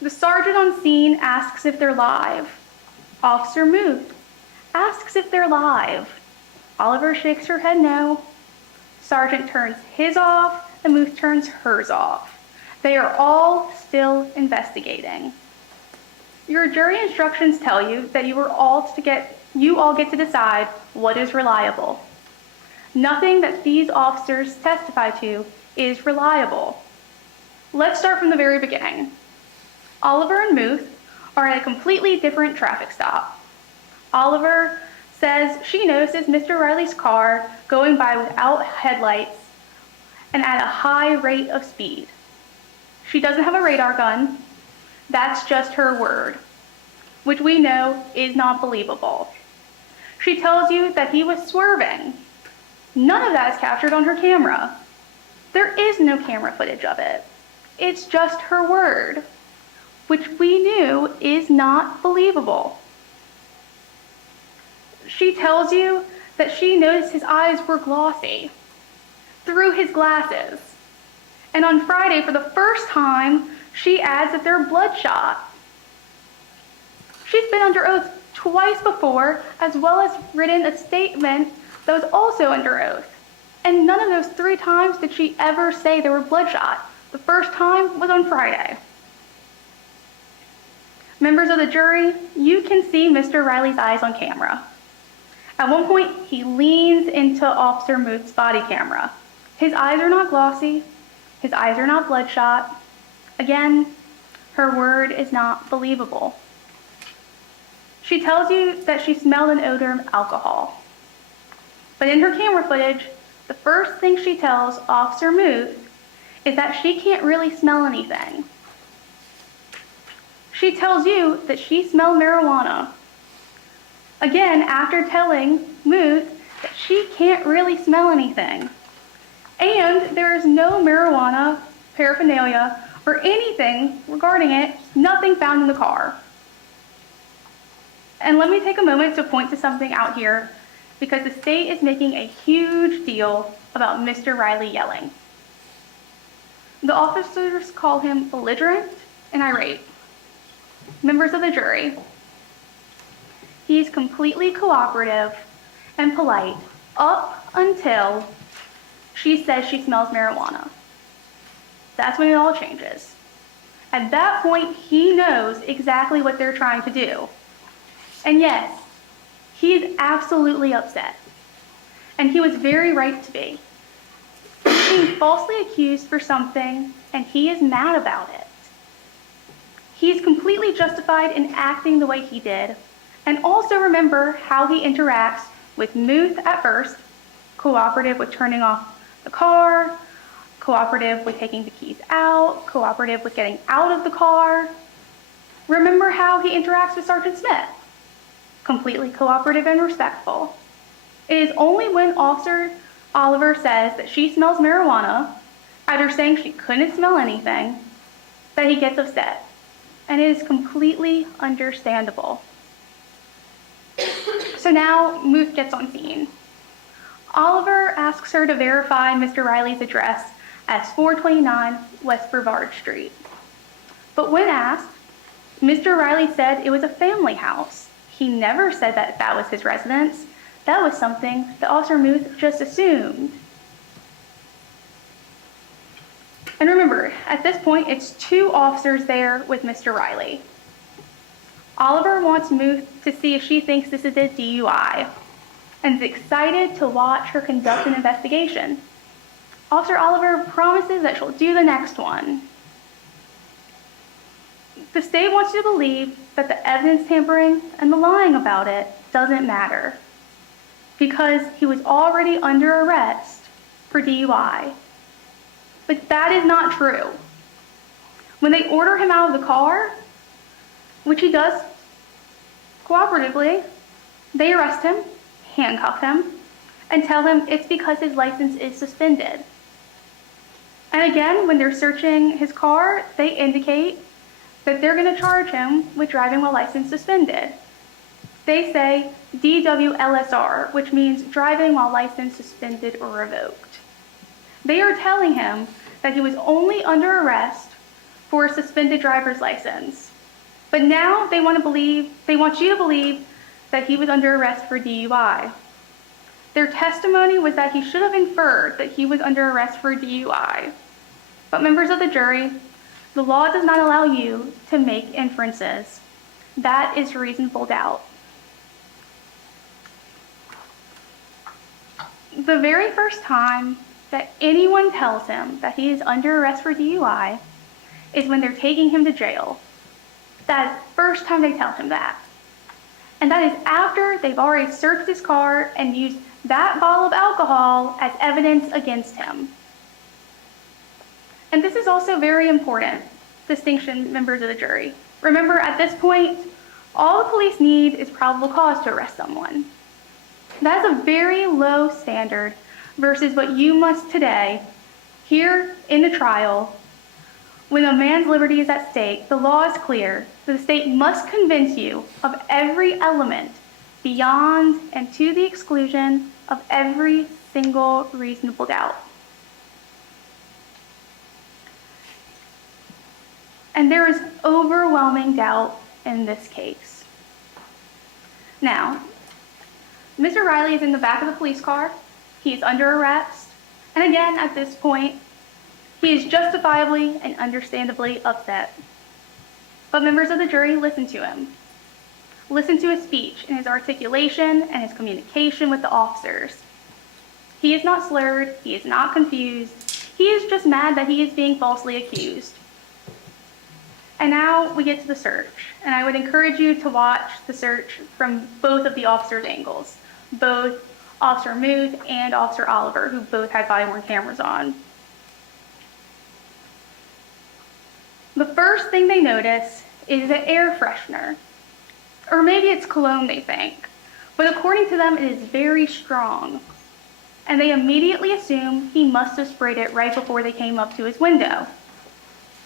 The sergeant on scene asks if they're live. Officer Muth asks if they're live. Oliver shakes her head no. Sergeant turns his off, and Muth turns hers off. They are all still investigating. Your jury instructions tell you that you all get to decide what is reliable. Nothing that these officers testify to is reliable. Let's start from the very beginning. Oliver and Muth are at a completely different traffic stop. Oliver says she notices Mr. Riley's car going by without headlights and at a high rate of speed. She doesn't have a radar gun. That's just her word, which we know is not believable. She tells you that he was swerving. None of that is captured on her camera. There is no camera footage of it. It's just her word, which we knew is not believable. She tells you that she noticed his eyes were glossy through his glasses. And on Friday, for the first time, she adds that they're bloodshot. She's been under oath twice before, as well as written a statement that was also under oath. And none of those 3 times did she ever say they were bloodshot. The first time was on Friday. Members of the jury, you can see Mr. Riley's eyes on camera. At one point, he leans into Officer Muth's body camera. His eyes are not glossy. His eyes are not bloodshot. Again, her word is not believable. She tells you that she smelled an odor of alcohol. But in her camera footage, the first thing she tells Officer Muth is that she can't really smell anything. She tells you that she smelled marijuana. Again, after telling Muth that she can't really smell anything. And there is no marijuana, paraphernalia, or anything regarding it, nothing found in the car. And let me take a moment to point to something out here, because the state is making a huge deal about Mr. Riley yelling. The officers call him belligerent and irate. Members of the jury, he's completely cooperative and polite up until she says she smells marijuana. That's when it all changes. At that point, he knows exactly what they're trying to do. And yes, he is absolutely upset. And he was very right to be. He's being falsely accused for something, and he is mad about it. He is completely justified in acting the way he did. And also remember how he interacts with Muth at first, cooperative with turning off the car, cooperative with taking the keys out, cooperative with getting out of the car. Remember how he interacts with Sergeant Smith. Completely cooperative and respectful. It is only when Officer Oliver says that she smells marijuana, after saying she couldn't smell anything, that he gets upset. And it is completely understandable. So now Muth gets on scene. Oliver asks her to verify Mr. Riley's address as 429 West Brevard Street. But when asked, Mr. Riley said it was a family house. He never said that that was his residence. That was something that Officer Muth just assumed. And remember, at this point, it's 2 officers there with Mr. Riley. Oliver wants Muth to see if she thinks this is a DUI, and is excited to watch her conduct an investigation. Officer Oliver promises that she'll do the next one. The state wants you to believe that the evidence tampering and the lying about it doesn't matter, because he was already under arrest for DUI. But that is not true. When they order him out of the car, which he does cooperatively, they arrest him, handcuff him, and tell him it's because his license is suspended. And again, when they're searching his car, they indicate that they're going to charge him with driving while license suspended. They say DWLSR, which means driving while license suspended or revoked. They are telling him that he was only under arrest for a suspended driver's license. But now they want you to believe that he was under arrest for DUI. Their testimony was that he should have inferred that he was under arrest for DUI. But members of the jury, the law does not allow you to make inferences. That is reasonable doubt. The very first time that anyone tells him that he is under arrest for DUI is when they're taking him to jail. That is the first time they tell him that. And that is after they've already searched his car and used that bottle of alcohol as evidence against him. And this is also very important distinction, members of the jury. Remember, at this point, all the police need is probable cause to arrest someone. That is a very low standard versus what you must today, here in the trial, when a man's liberty is at stake. The law is clear. The state must convince you of every element beyond and to the exclusion of every single reasonable doubt. And there is overwhelming doubt in this case. Now, Mr. Riley is in the back of the police car. He is under arrest. And again, at this point, he is justifiably and understandably upset. But members of the jury, listen to him. Listen to his speech and his articulation and his communication with the officers. He is not slurred. He is not confused. He is just mad that he is being falsely accused. And now we get to the search, and I would encourage you to watch the search from both of the officers' angles, both Officer Muth and Officer Oliver, who both had body-worn cameras on. The first thing they notice is an air freshener, or maybe it's cologne, they think, but according to them, it is very strong, and they immediately assume he must have sprayed it right before they came up to his window.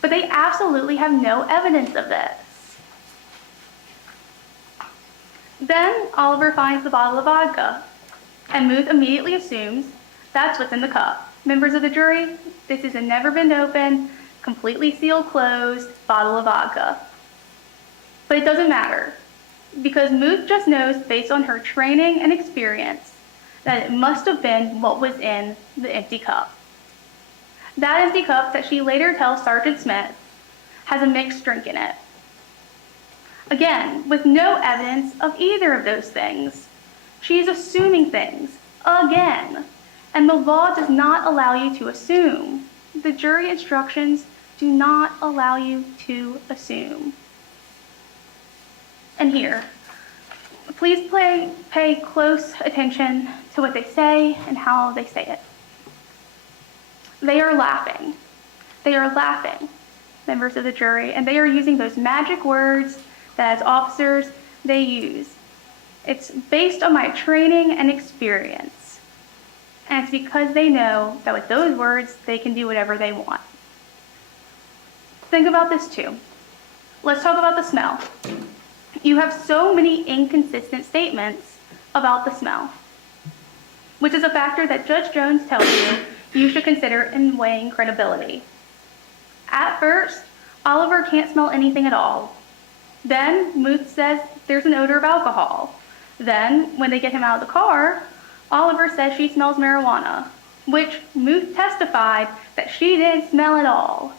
But they absolutely have no evidence of this. Then Oliver finds the bottle of vodka, and Muth immediately assumes that's what's in the cup. Members of the jury, this is a never been opened, completely sealed, closed bottle of vodka. But it doesn't matter, because Muth just knows, based on her training and experience, that it must have been what was in the empty cup. That empty cup that she later tells Sergeant Smith has a mixed drink in it. Again, with no evidence of either of those things, she is assuming things again, and the law does not allow you to assume. The jury instructions do not allow you to assume. And here, please pay close attention to what they say and how they say it. They are laughing. They are laughing, members of the jury, and they are using those magic words that as officers they use. It's based on my training and experience. And it's because they know that with those words, they can do whatever they want. Think about this too. Let's talk about the smell. You have so many inconsistent statements about the smell, which is a factor that Judge Jones tells you should consider in weighing credibility. At first, Oliver can't smell anything at all. Then Muth says there's an odor of alcohol. Then, when they get him out of the car, Oliver says she smells marijuana, which Muth testified that she didn't smell at all.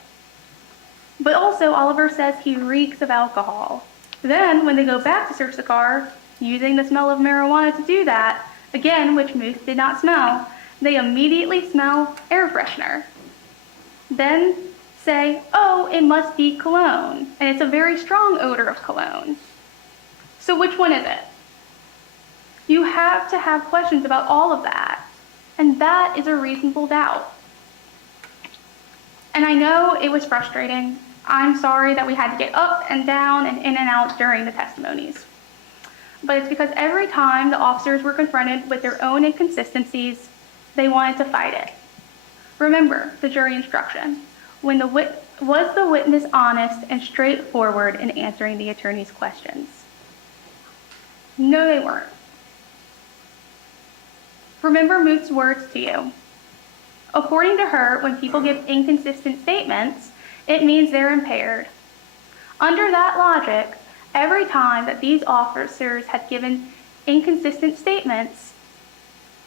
But also, Oliver says he reeks of alcohol. Then, when they go back to search the car, using the smell of marijuana to do that, again, which Muth did not smell, they immediately smell air freshener. Then say, oh, it must be cologne, and it's a very strong odor of cologne. So which one is it? You have to have questions about all of that, and that is a reasonable doubt. And I know it was frustrating. I'm sorry that we had to get up and down and in and out during the testimonies. But it's because every time the officers were confronted with their own inconsistencies, they wanted to fight it. Remember the jury instruction. Was the witness honest and straightforward in answering the attorney's questions? No, they weren't. Remember Muth's words to you. According to her, when people give inconsistent statements, it means they're impaired. Under that logic, every time that these officers had given inconsistent statements,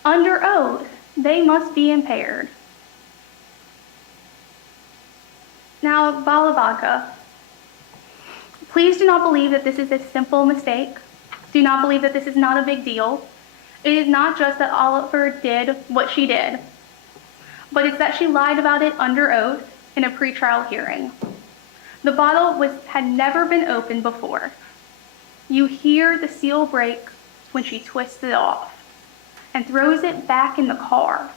under oath, they must be impaired. Now, Balavanka, please do not believe that this is a simple mistake. Do not believe that this is not a big deal. It is not just that Oliver did what she did, but it's that she lied about it under oath in a pretrial hearing. The bottle had never been opened before. You hear the seal break when she twists it off and throws it back in the car.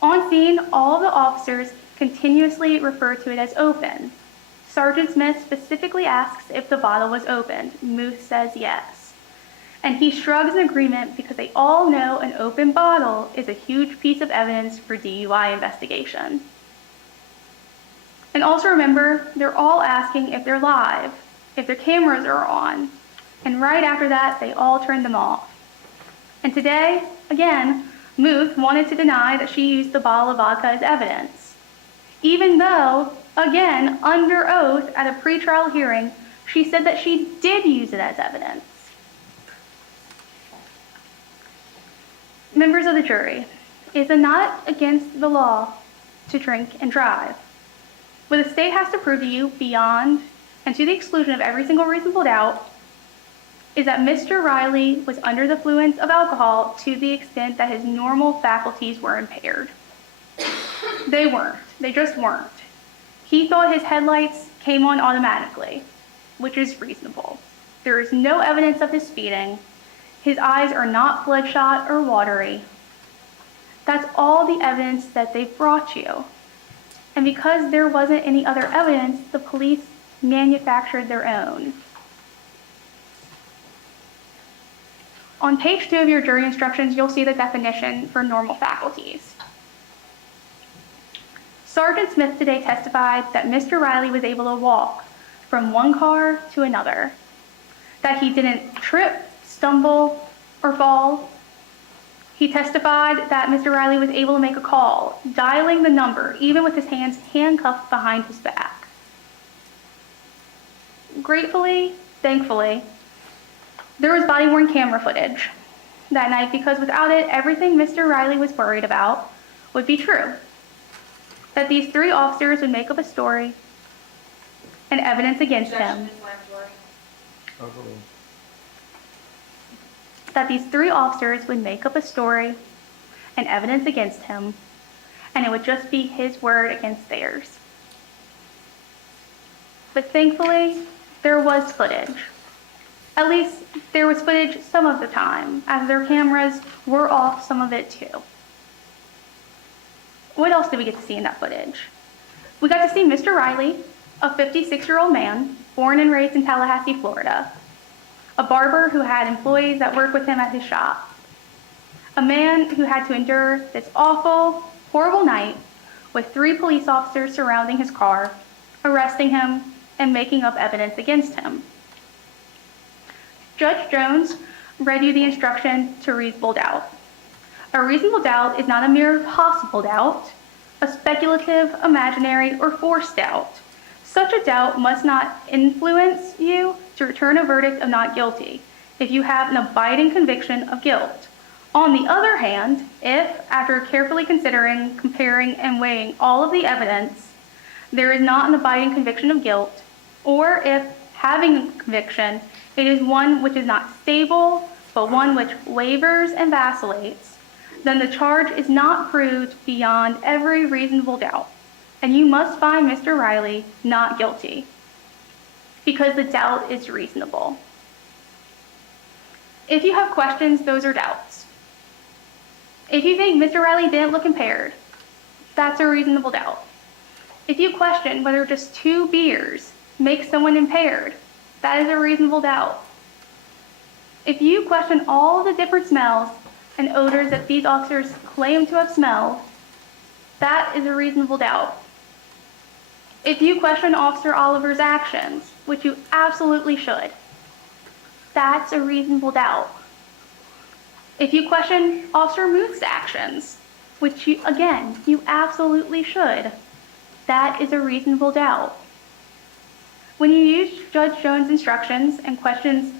On scene, all the officers continuously refer to it as open. Sergeant Smith specifically asks if the bottle was opened. Muth says yes. And he shrugs in agreement because they all know an open bottle is a huge piece of evidence for DUI investigation. And also remember, they're all asking if they're live, if their cameras are on. And right after that, they all turn them off. And today, again, Muth wanted to deny that she used the bottle of vodka as evidence, even though, again, under oath at a pretrial hearing, she said that she did use it as evidence. Members of the jury, it is not against the law to drink and drive. What the state has to prove to you beyond and to the exclusion of every single reasonable doubt is that Mr. Riley was under the influence of alcohol to the extent that his normal faculties were impaired. They weren't. They just weren't. He thought his headlights came on automatically, which is reasonable. There is no evidence of his speeding. His eyes are not bloodshot or watery. That's all the evidence that they brought you. And because there wasn't any other evidence, the police manufactured their own. On page 2 of your jury instructions, you'll see the definition for normal faculties. Sergeant Smith today testified that Mr. Riley was able to walk from one car to another, that he didn't trip, stumble, or fall. He testified that Mr. Riley was able to make a call, dialing the number, even with his hands handcuffed behind his back. Gratefully, thankfully, there was body-worn camera footage that night because without it, everything Mr. Riley was worried about would be true. That these 3 officers would make up a story and evidence against him. That these 3 officers would make up a story and evidence against him, and it would just be his word against theirs. But thankfully, there was footage. At least there was footage some of the time, as their cameras were off some of it too. What else did we get to see in that footage? We got to see Mr. Riley, a 56-year-old man, born and raised in Tallahassee, Florida. A barber who had employees that worked with him at his shop. A man who had to endure this awful, horrible night with 3 police officers surrounding his car, arresting him, and making up evidence against him. Judge Jones read you the instruction to reasonable doubt. A reasonable doubt is not a mere possible doubt, a speculative, imaginary, or forced doubt. Such a doubt must not influence you to return a verdict of not guilty if you have an abiding conviction of guilt. On the other hand, if, after carefully considering, comparing, and weighing all of the evidence, there is not an abiding conviction of guilt, or if, having a conviction, it is one which is not stable, but one which wavers and vacillates, then the charge is not proved beyond every reasonable doubt, and you must find Mr. Riley not guilty, because the doubt is reasonable. If you have questions, those are doubts. If you think Mr. Riley didn't look impaired, that's a reasonable doubt. If you question whether just 2 beers make someone impaired, that is a reasonable doubt. If you question all the different smells and odors that these officers claim to have smelled, that is a reasonable doubt. If you question Officer Oliver's actions, which you absolutely should, that's a reasonable doubt. If you question Officer Muth's actions, which you absolutely should, that is a reasonable doubt. When you use Judge Jones' instructions and questions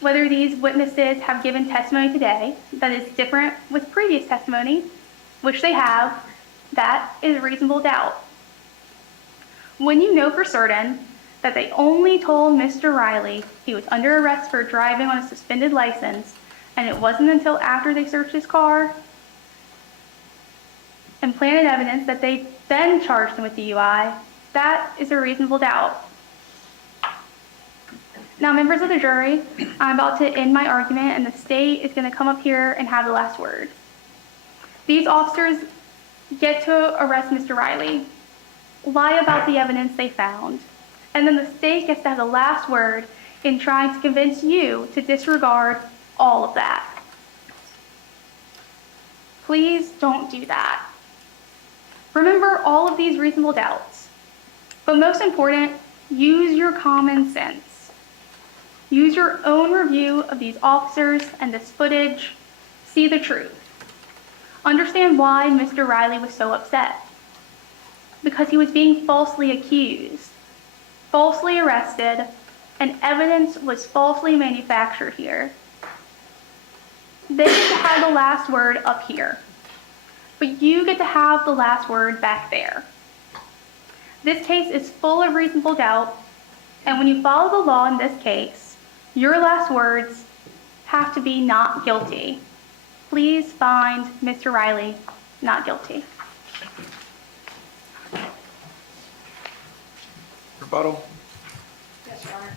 whether these witnesses have given testimony today that is different with previous testimony, which they have, that is reasonable doubt. When you know for certain that they only told Mr. Riley he was under arrest for driving on a suspended license, and it wasn't until after they searched his car and planted evidence that they then charged him with DUI, that is a reasonable doubt. Now, members of the jury, I'm about to end my argument, and the state is going to come up here and have the last word. These officers get to arrest Mr. Riley, lie about the evidence they found, and then the state gets to have the last word in trying to convince you to disregard all of that. Please don't do that. Remember all of these reasonable doubts, but most important, use your common sense. Use your own review of these officers and this footage. See the truth. Understand why Mr. Riley was so upset. Because he was being falsely accused, falsely arrested, and evidence was falsely manufactured here. They get to have the last word up here, but you get to have the last word back there. This case is full of reasonable doubt, and when you follow the law in this case, your last words have to be not guilty. Please find Mr. Riley not guilty. Rebuttal? Yes, Your Honor.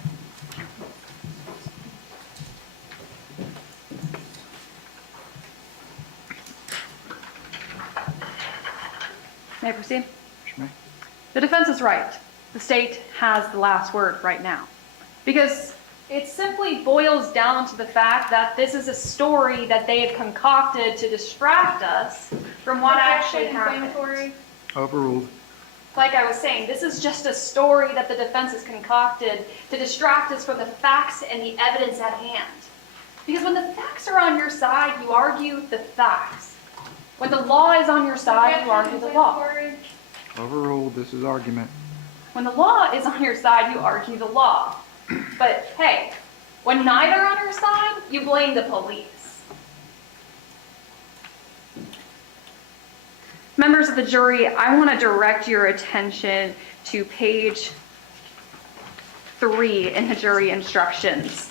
May I proceed? Sure may. The defense is right. The state has the last word right now. Because it simply boils down to the fact that this is a story that they have concocted to distract us from what actually happened. Inflammatory. Overruled. Like I was saying, this is just a story that the defense has concocted to distract us from the facts and the evidence at hand. Because when the facts are on your side, you argue the facts. When the law is on your side, you argue the law. Overruled. This is argument. When the law is on your side, you argue the law. But hey, when neither are on your side, you blame the police. Members of the jury, I want to direct your attention to page 3 in the jury instructions.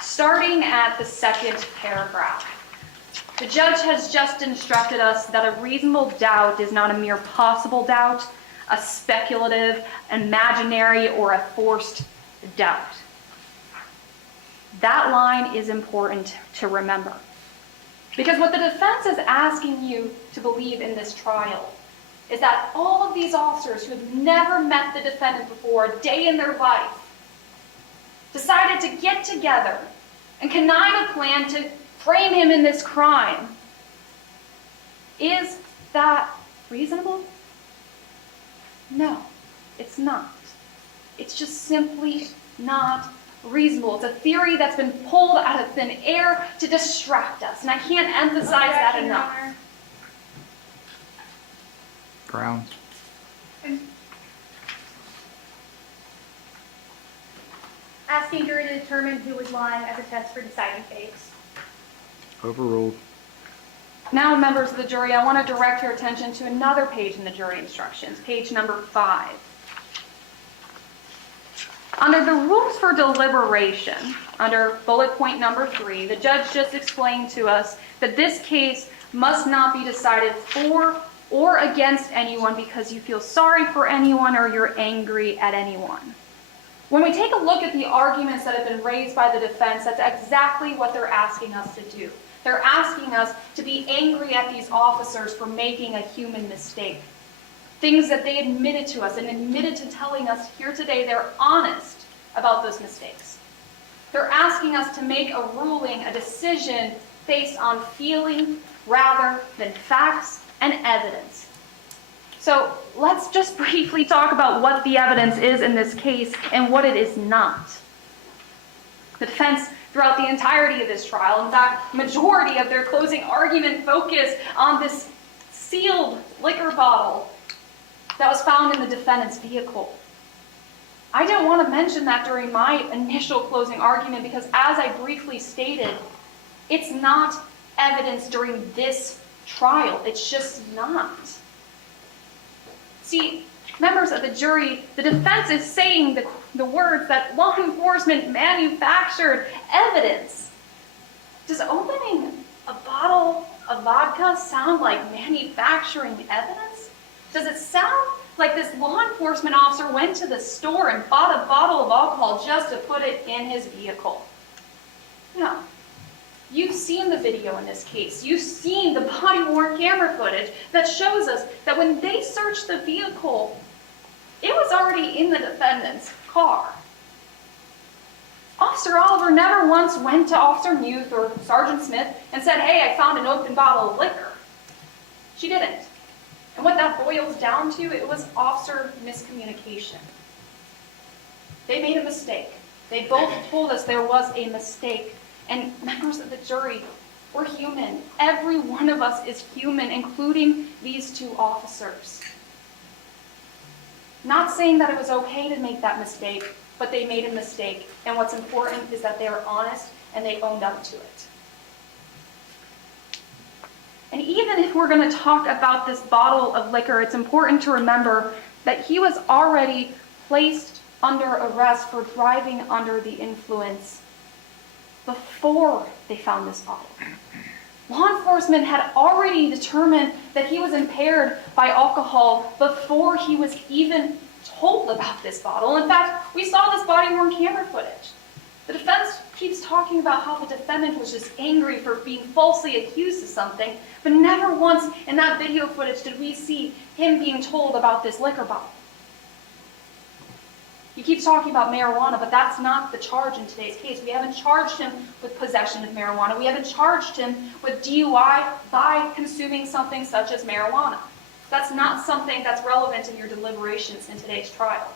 Starting at the second paragraph. The judge has just instructed us that a reasonable doubt is not a mere possible doubt, a speculative, imaginary, or a forced doubt. That line is important to remember. Because what the defense is asking you to believe in this trial is that all of these officers who have never met the defendant before a day in their life decided to get together and connive a plan to frame him in this crime. Is that reasonable? No, it's not. It's just simply not reasonable. It's a theory that's been pulled out of thin air to distract us, and I can't emphasize that enough. Grounds. Asking jury to determine who was lying as a test for deciding fakes. Overruled. Now, members of the jury, I want to direct your attention to another page in the jury instructions, page number 5. Under the rules for deliberation, under bullet point number 3, the judge just explained to us that this case must not be decided for or against anyone because you feel sorry for anyone or you're angry at anyone. When we take a look at the arguments that have been raised by the defense, that's exactly what they're asking us to do. They're asking us to be angry at these officers for making a human mistake. Things that they admitted to us and admitted to telling us here today, they're honest about those mistakes. They're asking us to make a ruling, a decision based on feeling rather than facts and evidence. So let's just briefly talk about what the evidence is in this case and what it is not. The defense, throughout the entirety of this trial, in fact, majority of their closing argument focused on this sealed liquor bottle that was found in the defendant's vehicle. I didn't want to mention that during my initial closing argument because, as I briefly stated, it's not evidence during this trial. It's just not. See, members of the jury, the defense is saying the words that law enforcement manufactured evidence. Does opening a bottle of vodka sound like manufacturing evidence? Does it sound like this law enforcement officer went to the store and bought a bottle of alcohol just to put it in his vehicle? No. You've seen the video in this case. You've seen the body-worn camera footage that shows us that when they searched the vehicle, it was already in the defendant's car. Officer Oliver never once went to Officer Muth or Sergeant Smith and said, "Hey, I found an open bottle of liquor." She didn't. And what that boils down to, it was officer miscommunication. They made a mistake. They both told us there was a mistake. And members of the jury, we're human. Every one of us is human, including these two officers. Not saying that it was okay to make that mistake, but they made a mistake. And what's important is that they were honest and they owned up to it. And even if we're going to talk about this bottle of liquor, it's important to remember that he was already placed under arrest for driving under the influence before they found this bottle. Law enforcement had already determined that he was impaired by alcohol before he was even told about this bottle. In fact, we saw this body-worn camera footage. The defense keeps talking about how the defendant was just angry for being falsely accused of something, but never once in that video footage did we see him being told about this liquor bottle. He keeps talking about marijuana, but that's not the charge in today's case. We haven't charged him with possession of marijuana. We haven't charged him with DUI by consuming something such as marijuana. That's not something that's relevant in your deliberations in today's trial.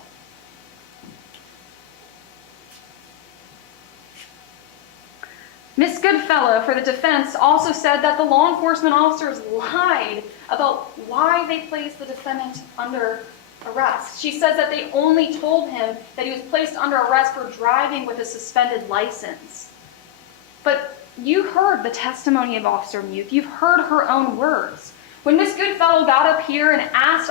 Ms. Goodfellow, for the defense, also said that the law enforcement officers lied about why they placed the defendant under arrest. She says that they only told him that he was placed under arrest for driving with a suspended license. But you heard the testimony of Officer Muth. You've heard her own words. When Ms. Goodfellow got up here and asked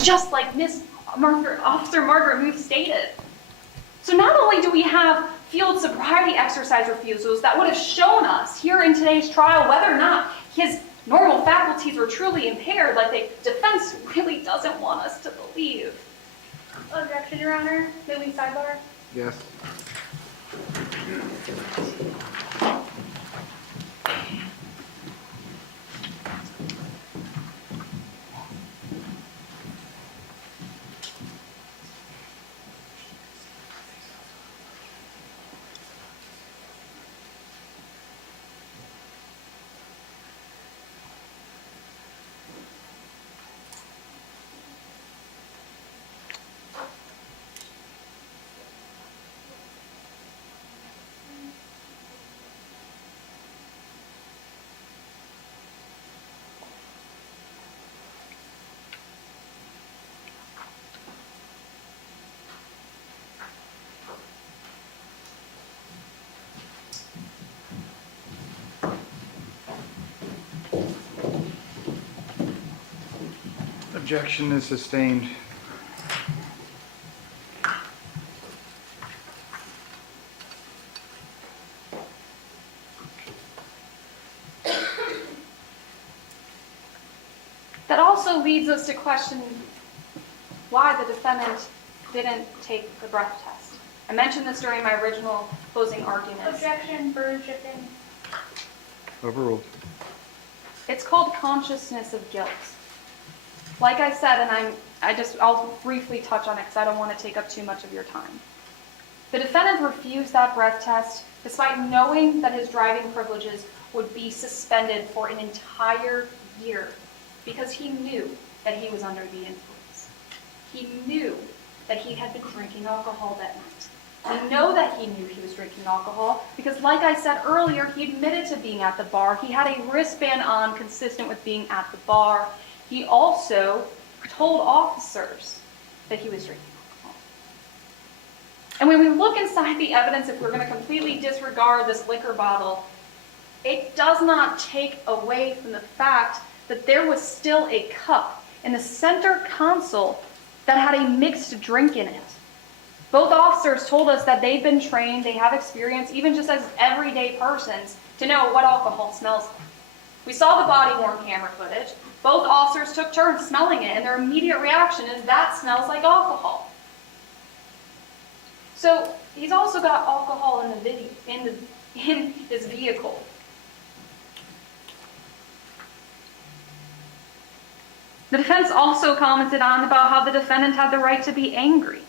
just like Officer Margaret Muth stated. So not only do we have field sobriety exercise refusals that would have shown us here in today's trial whether or not his normal faculties were truly impaired, like the defense really doesn't want us to believe. Objection, Your Honor. May we sidebar? Yes. Objection is sustained. That also leads us to question why the defendant didn't take the breath test. I mentioned this during my original closing arguments. Objection, Burr chicken. Overruled. It's called consciousness of guilt. Like I said, and I'll briefly touch on it because I don't want to take up too much of your time. The defendant refused that breath test despite knowing that his driving privileges would be suspended for an entire year because he knew that he was under the influence. He knew that he had been drinking alcohol that night. We know that he knew he was drinking alcohol because, like I said earlier, he admitted to being at the bar. He had a wristband on consistent with being at the bar. He also told officers that he was drinking alcohol. And when we look inside the evidence, if we're going to completely disregard this liquor bottle, it does not take away from the fact that there was still a cup in the center console that had a mixed drink in it. Both officers told us that they've been trained, they have experience, even just as everyday persons, to know what alcohol smells like. We saw the body-worn camera footage. Both officers took turns smelling it, and their immediate reaction is, that smells like alcohol. So he's also got alcohol in the video, in his vehicle. The defense also commented on about how the defendant had the right to be angry.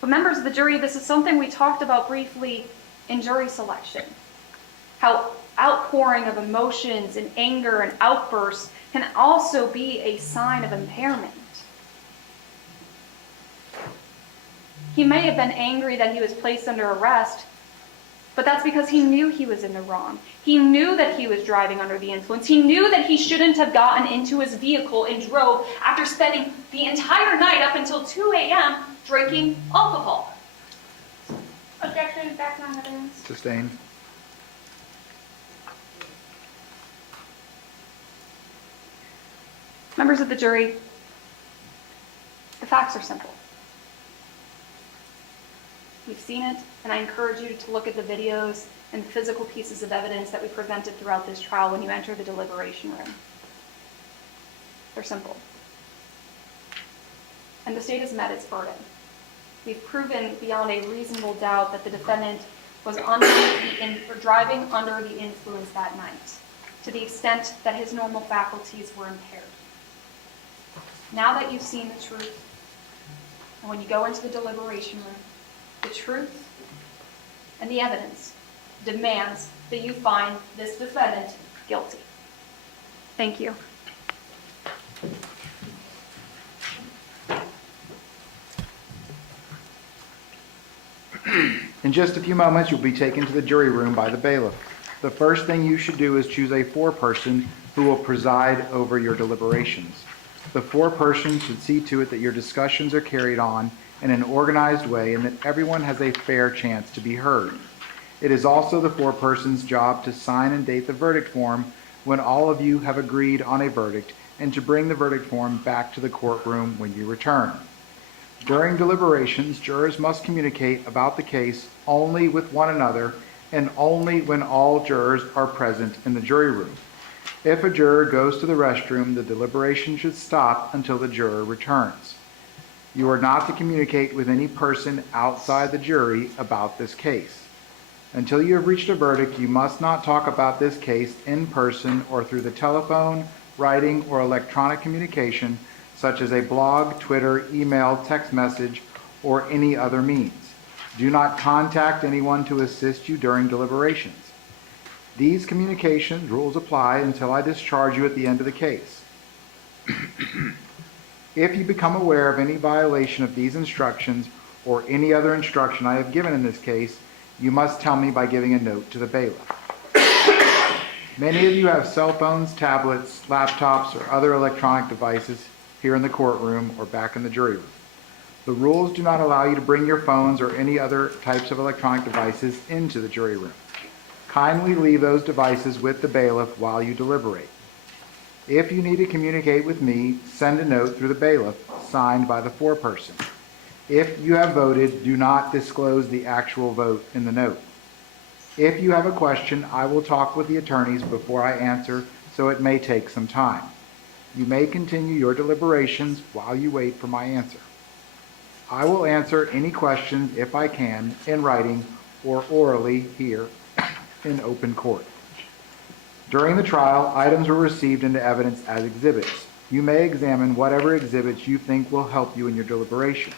But members of the jury, this is something we talked about briefly in jury selection. How outpouring of emotions and anger and outbursts can also be a sign of impairment. He may have been angry that he was placed under arrest, But that's because he knew he was in the wrong. He knew that he was driving under the influence. He knew that he shouldn't have gotten into his vehicle and drove after spending the entire night up until 2 a.m. drinking alcohol. Objection, back on evidence. Sustained. Members of the jury, the facts are simple. We've seen it, and I encourage you to look at the videos and the physical pieces of evidence that we presented throughout this trial when you enter the deliberation room. They're simple. And the state has met its burden. We've proven beyond a reasonable doubt that the defendant was driving under the influence that night, to the extent that his normal faculties were impaired. Now that you've seen the truth, and when you go into the deliberation room, the truth and the evidence demands that you find this defendant guilty. Thank you. In just a few moments, you'll be taken to the jury room by the bailiff. The first thing you should do is choose a foreperson who will preside over your deliberations. The foreperson should see to it that your discussions are carried on in an organized way and that everyone has a fair chance to be heard. It is also the foreperson's job to sign and date the verdict form when all of you have agreed on a verdict and to bring the verdict form back to the courtroom when you return. During deliberations, jurors must communicate about the case only with one another and only when all jurors are present in the jury room. If a juror goes to the restroom, the deliberation should stop until the juror returns. You are not to communicate with any person outside the jury about this case. Until you have reached a verdict, you must not talk about this case in person or through the telephone, writing, or electronic communication, such as a blog, Twitter, email, text message, or any other means. Do not contact anyone to assist you during deliberations. These communication rules apply until I discharge you at the end of the case. If you become aware of any violation of these instructions or any other instruction I have given in this case, you must tell me by giving a note to the bailiff. Many of you have cell phones, tablets, laptops, or other electronic devices here in the courtroom or back in the jury room. The rules do not allow you to bring your phones or any other types of electronic devices into the jury room. Kindly leave those devices with the bailiff while you deliberate. If you need to communicate with me, send a note through the bailiff, signed by the foreperson. If you have voted, do not disclose the actual vote in the note. If you have a question, I will talk with the attorneys before I answer, so it may take some time. You may continue your deliberations while you wait for my answer. I will answer any questions, if I can, in writing or orally here in open court. During the trial, items were received into evidence as exhibits. You may examine whatever exhibits you think will help you in your deliberations.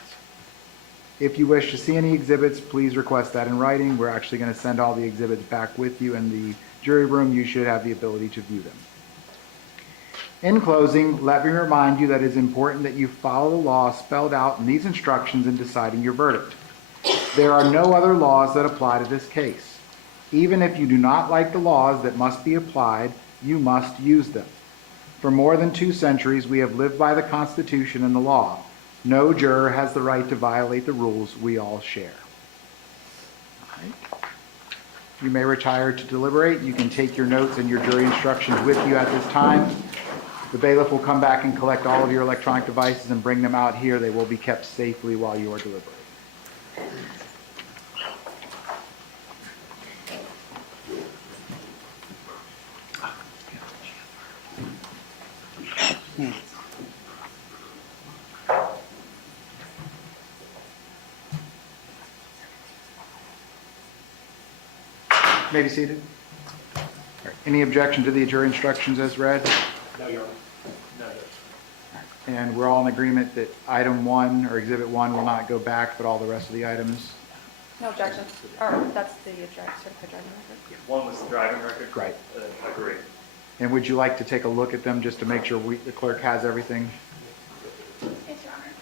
If you wish to see any exhibits, please request that in writing. We're actually going to send all the exhibits back with you in the jury room. You should have the ability to view them. In closing, let me remind you that it is important that you follow the law spelled out in these instructions in deciding your verdict. There are no other laws that apply to this case. Even if you do not like the laws that must be applied, you must use them. For more than 2 centuries, we have lived by the Constitution and the law. No juror has the right to violate the rules we all share. All right. You may retire to deliberate. You can take your notes and your jury instructions with you at this time. The bailiff will come back and collect all of your electronic devices and bring them out here. They will be kept safely while you are deliberating. May be seated. All right. Any objection to the jury instructions as read? No, Your Honor. No, And we're all in agreement that item 1 or exhibit 1 will not go back, but all the rest of the items? No objection. Or that's the certified driving record. One was the driving record. Right. Agreed. And would you like to take a look at them just to make sure the clerk has everything? Yes, Your Honor.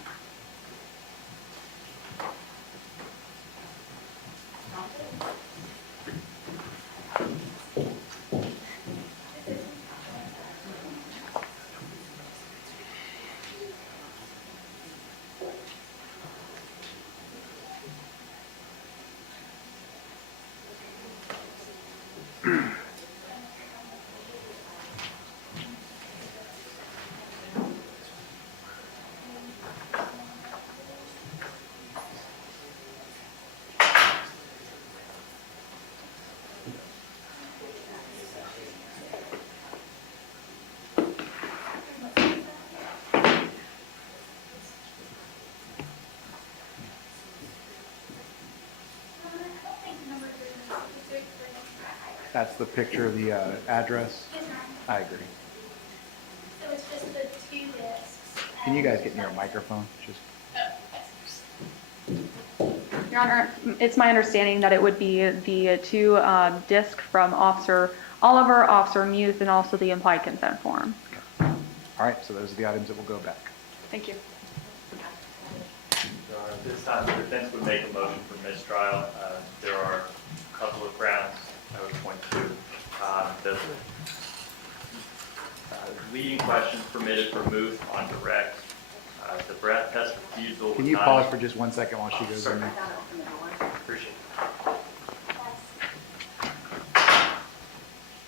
That's the picture of the address? Yes, ma'am. I agree. So it's just the 2 discs. Can you guys get near a microphone? Just Your Honor, it's my understanding that it would be the 2 disc from Officer Oliver, Officer Muth, and also the implied consent form. all right. So those are the items that will go back. Thank you. Your Honor, at this time, the defense would make a motion for mistrial. There are a couple of grounds I would point to. The leading questions permitted for Muth on direct. The breath test refusal was Can you not- pause for just 1 second while she goes in there? Appreciate it.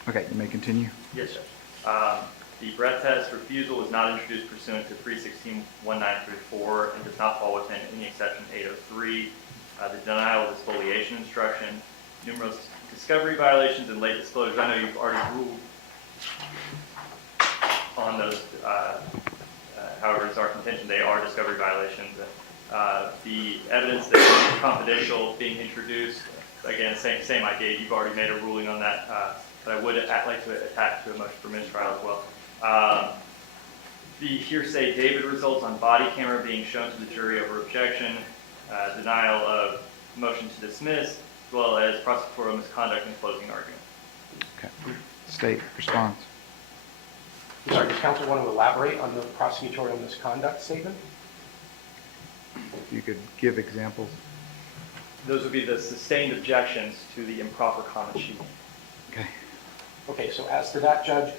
Okay, you may continue. Yes, Judge. The breath test refusal was not introduced pursuant to 316-1934 and does not fall within any exception 803. The denial of exfoliation instruction, numerous discovery violations and late disclosures. I know you've already ruled on those. However, it's our contention they are discovery violations. The evidence that is confidential being introduced, again, same idea. You've already made a ruling on that, but I would like to attach to a motion for mistrial as well. The hearsay David results on body camera being shown to the jury over objection, denial of motion to dismiss, as well as prosecutorial misconduct in closing argument. Okay. State response. I'm sorry, does counsel want to elaborate on the prosecutorial misconduct statement? If you could give examples. Those would be the sustained objections to the improper comment sheet. Okay. Okay, so as to that, Judge,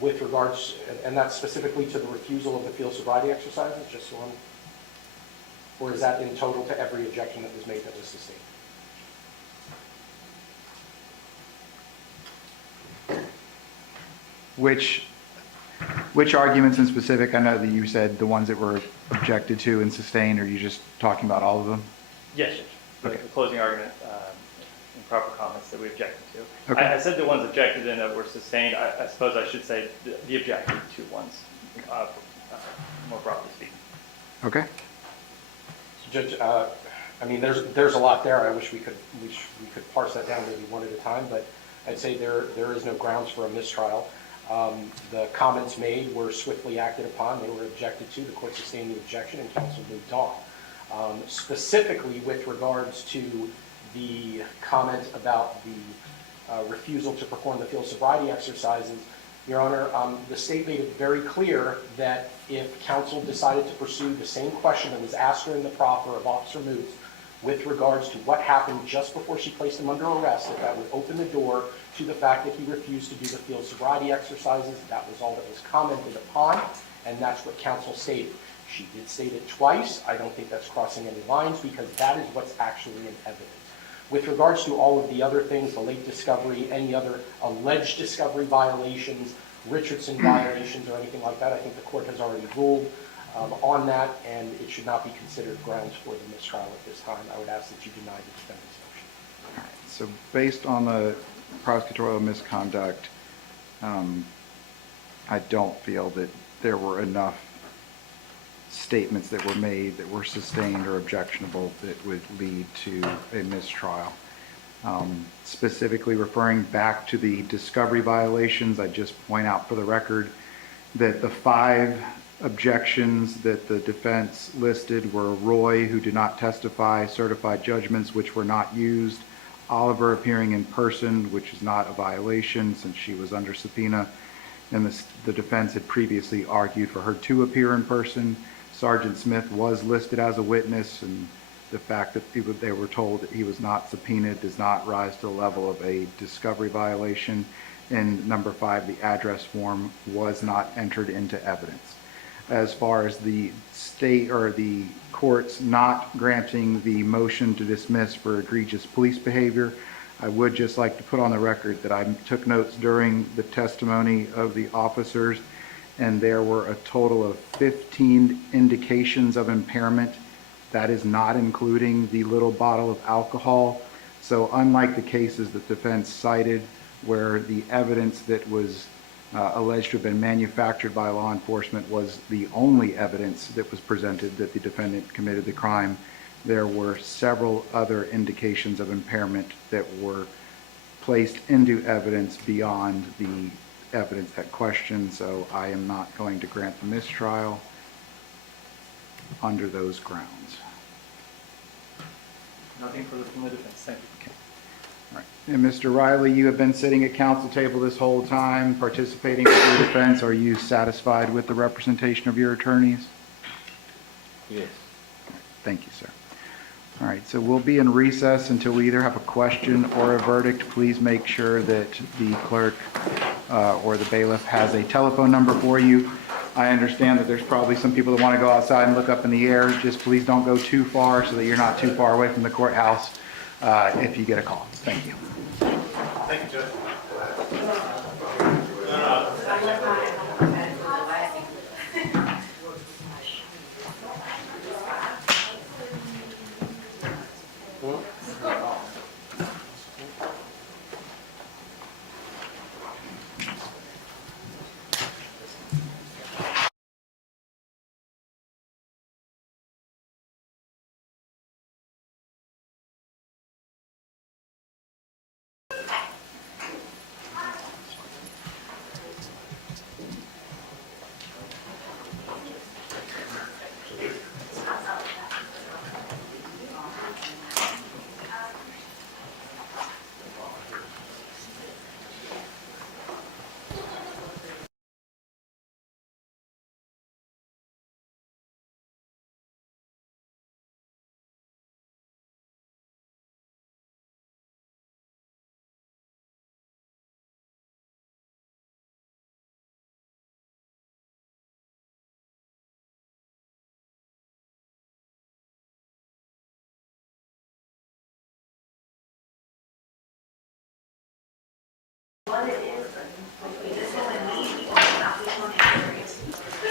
with regards, and that's specifically to the refusal of the field sobriety exercises, just so or is that in total to every objection that was made that was sustained? Which arguments in specific? I know that you said the ones that were objected to and sustained. Are you just talking about all of them? Yes, Judge. Okay. The closing argument, improper comments that we objected to. Okay. I said the ones objected in that were sustained. I suppose I should say the objected to ones, more broadly speaking. Okay. So Judge, I mean, there's a lot there. I wish we could parse that down maybe one at a time, but I'd say there is no grounds for a mistrial. The comments made were swiftly acted upon. They were objected to. The court sustained the objection and counsel moved on. Specifically with regards to the comment about the refusal to perform the field sobriety exercises, Your Honor, the state made it very clear that if counsel decided to pursue the same question that was asked her in the proffer of Officer Moose with regards to what happened just before she placed him under arrest, that would open the door to the fact that he refused to do the field sobriety exercises. That was all that was commented upon, and that's what counsel stated. She did state it twice. I don't think that's crossing any lines because that is what's actually in evidence. With regards to all of the other things, the late discovery, any other alleged discovery violations, Richardson violations or anything like that, I think the court has already ruled on that, and it should not be considered grounds for the mistrial at this time. I would ask that you deny the defendant's motion. All right. So based on the prosecutorial misconduct, I don't feel that there were enough statements that were made that were sustained or objectionable that would lead to a mistrial. Specifically referring back to the discovery violations, I just point out for the record that the 5 objections that the defense listed were Roy, who did not testify, certified judgments which were not used, Oliver appearing in person, which is not a violation since she was under subpoena, and the defense had previously argued for her to appear in person. Sergeant Smith was listed as a witness, and the fact that they were told that he was not subpoenaed does not rise to the level of a discovery violation. And number 5, the address form was not entered into evidence. As far as the state or the courts not granting the motion to dismiss for egregious police behavior, I would just like to put on the record that I took notes during the testimony of the officers, and there were a total of 15 indications of impairment. That is not including the little bottle of alcohol. So unlike the cases that defense cited where the evidence that was alleged to have been manufactured by law enforcement was the only evidence that was presented that the defendant committed the crime, there were several other indications of impairment that were placed into evidence beyond the evidence at question, so I am not going to grant the mistrial under those grounds. Nothing further from the defense. Thank you. Okay. All right. And Mr. Riley, you have been sitting at council table this whole time, participating with your defense. Are you satisfied with the representation of your attorneys? Yes. Thank you, sir. All right, so we'll be in recess until we either have a question or a verdict. Please make sure that the clerk or the bailiff has a telephone number for you. I understand that there's probably some people that want to go outside and look up in the air. Just please don't go too far so that you're not too far away from the courthouse if you get a call. Thank you. Thank you, Judge.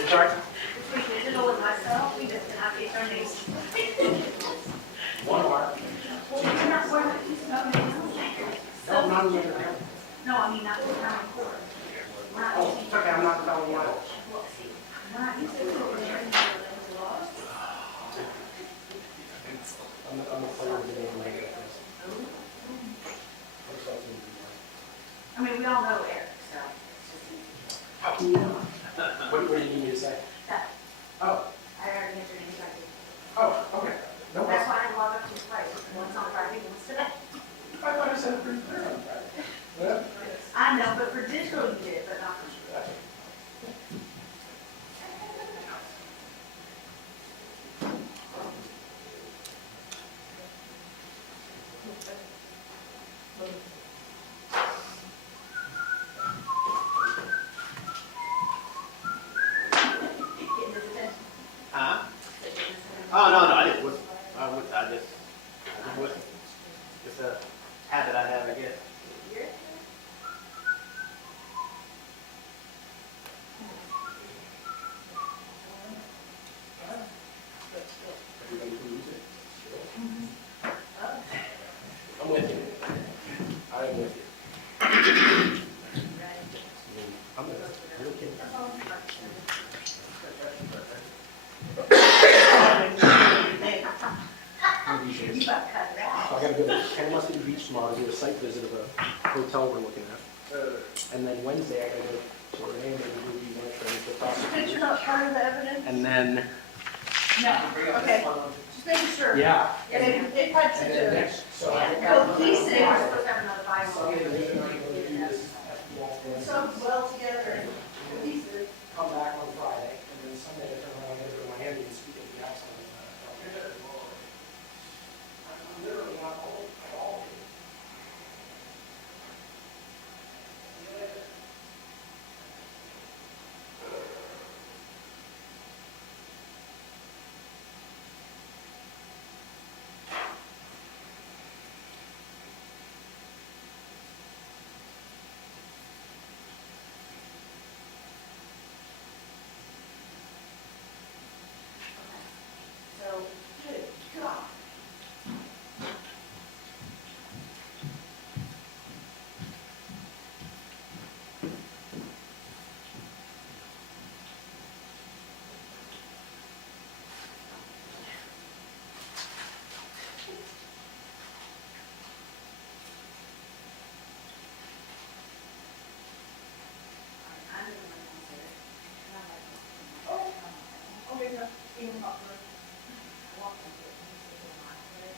Sorry? Between digital and myself, we just cannot be attorneys. One more. You're not one of these, no, No, not really. no, I mean, not the county court. Oh, it's okay, I'm not telling you. I'm a player with the name later. I mean, we all know Eric, so. How can you know? What do you need me to say? That, Oh, I already answered any questions. oh, okay. No That's problem. why I log up to his place. One's on Friday, one's today. I thought I said it pretty clear on Friday. Yeah? I know, but for digital you did, but not for. Getting his attention. Huh? Getting his attention. Oh, no, I didn't listen. I just listen. It's a habit I have, I guess. You're- Everybody can use it. I'm with you. I am with you. I'm with you. You're okay. You about to cut it out. So I gotta go to Tallahassee Beach tomorrow to do a site visit of a hotel we're looking at. And then Wednesday, I gotta go to Renee, maybe do the lunch for the But you're prosecutor. not part of the evidence? And then, No, okay, just making sure. yeah. They've had such And then a next, so I cohesive, we're supposed to have another I'll get an Bible. agent, I'm gonna do this FDL So well together and cohesive. come back on Friday, and then Sunday I turn around and go to Miami and speak at the Axon. I'm literally not old at all. Even up to, I walked into it, and it's in my head.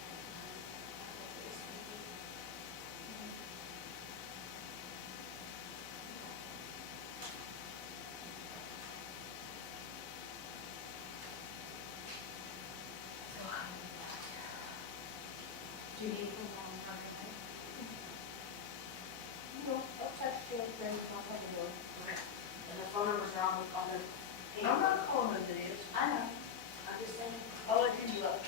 Do you need them on everything? No, I'll text you and then I'll let you know. Okay. And the phone numbers are on the. I'm not calling those videos. I know. I'm just saying, I'll let you look.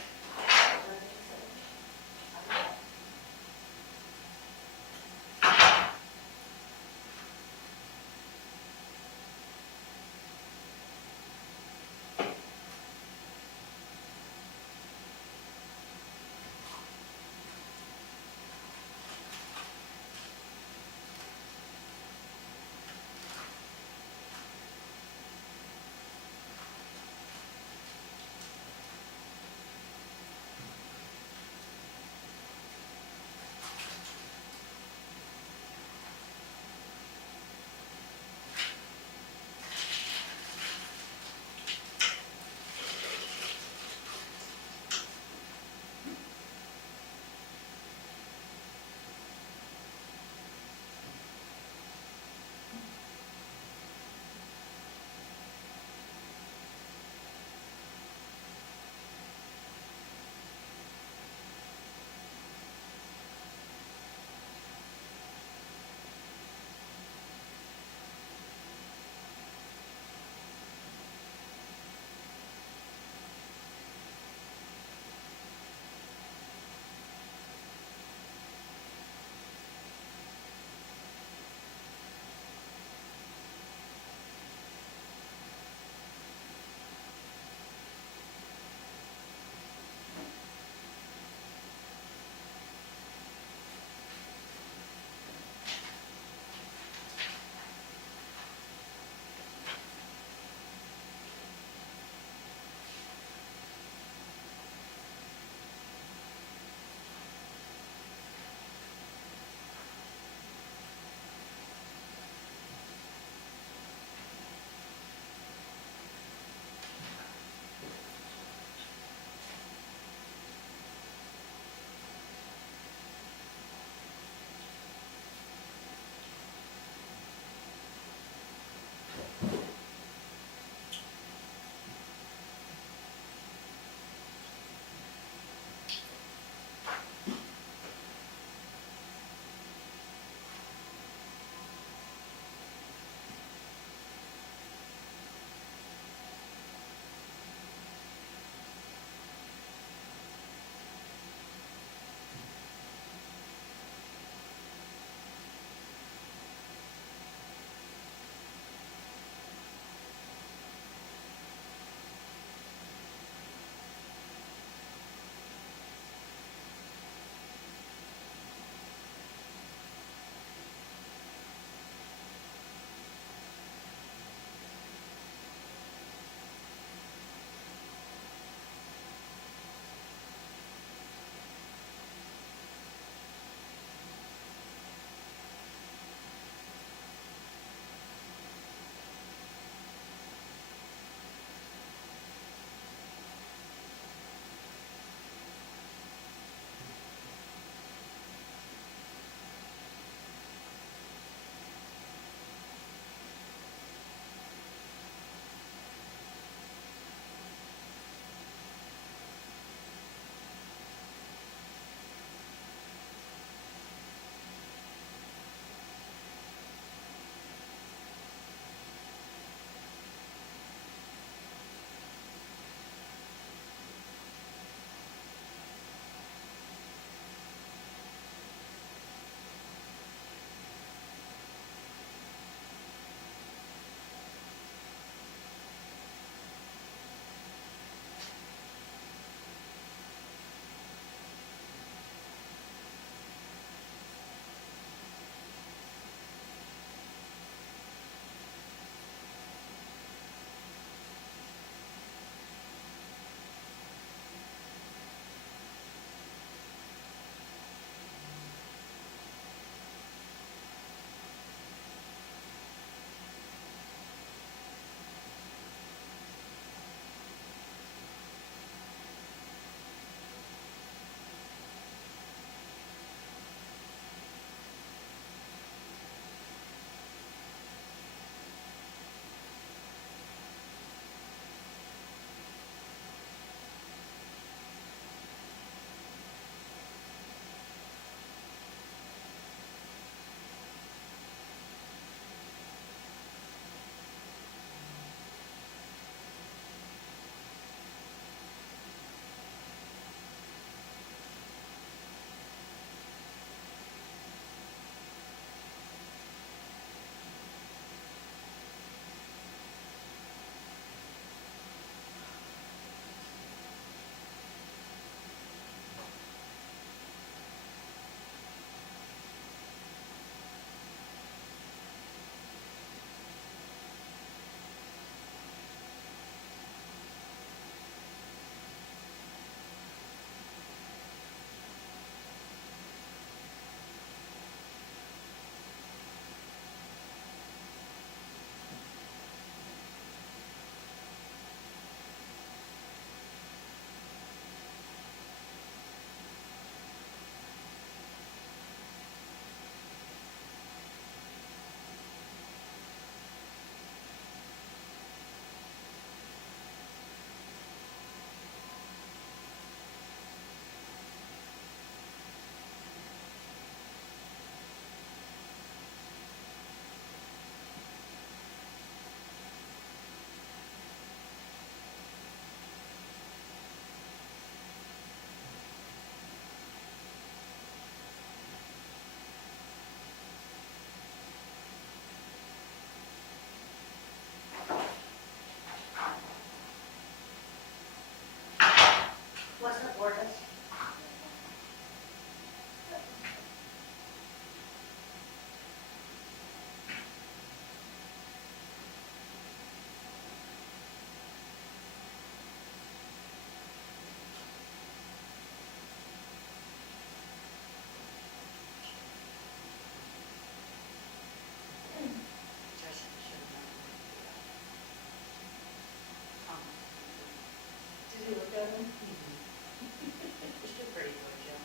Kevin? It's too pretty for you, Joe.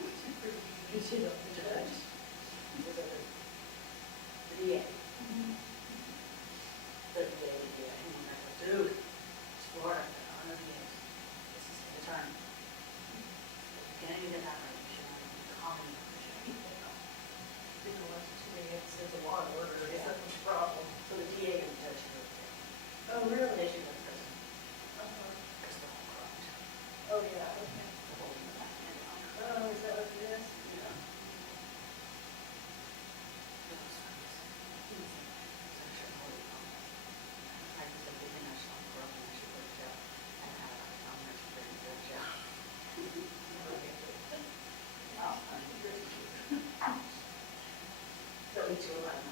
Too pretty. You see the judge? The DA. The DA, and I'm like, dude, it's Florida, I know the DA. This is the attorney. You can't even get that right, you should not even call him. Because today it's a law and order, it's a problem. So the DA and the judge should go there. Oh, really? They should go to prison. Because they're all corrupt. Oh, yeah, okay. The whole thing about it. Oh, is that what it is? Yeah. It was fun. He was such a holy problem. I just said, I should not corrupt and I should go to jail. And I had a hard time, I should go to jail. Oh, I'm very cute. That we do a lot of.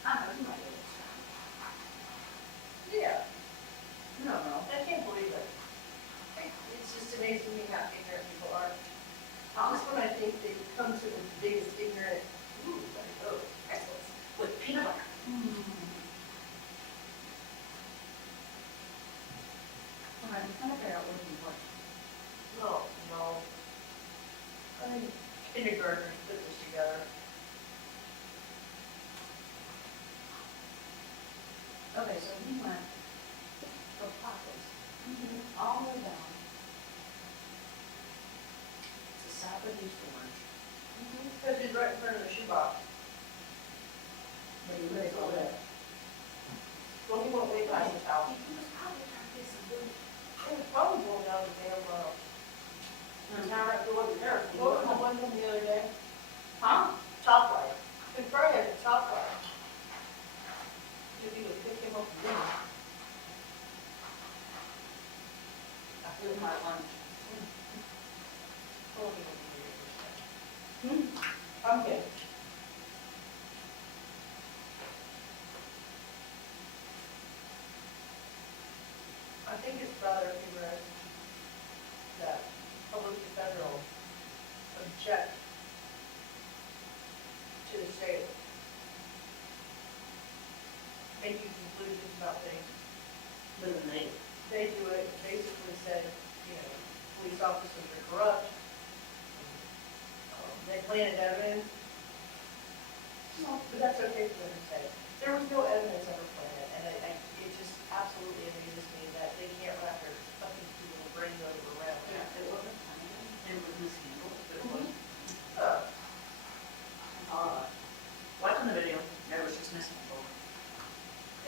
I know, you might be able to. Yeah. No, I can't believe it. It's just amazing me how ignorant people are. Just when I think they come to the biggest ignorant, excellence, with peanut butter. All right, I'm trying to figure out what you want. No. I think kindergartners put this together. Okay, so he went from pockets all the way down to south of East Orange. Because he's right in front of the shoebox. But he lives all there. Well, he won't wait by his house. He was probably trying to get some food. He was probably going down the damn tower at the one there. What was the one from the other day? Huh? Top right. He probably had a top right. If he would pick him up from dinner. I feel my lunch. Pumpkin. I think it's rather humorous that public defender will object to the state making conclusions about things. But then they do it, basically said, police officers are corrupt. They planted evidence. No, but that's okay for them to say. There was no evidence ever planted, and it just absolutely amazes me that they can't wrap their fucking people brain around. Yeah, it wasn't planted. It was mishandled. It was. Watching the video, it was just mishandled.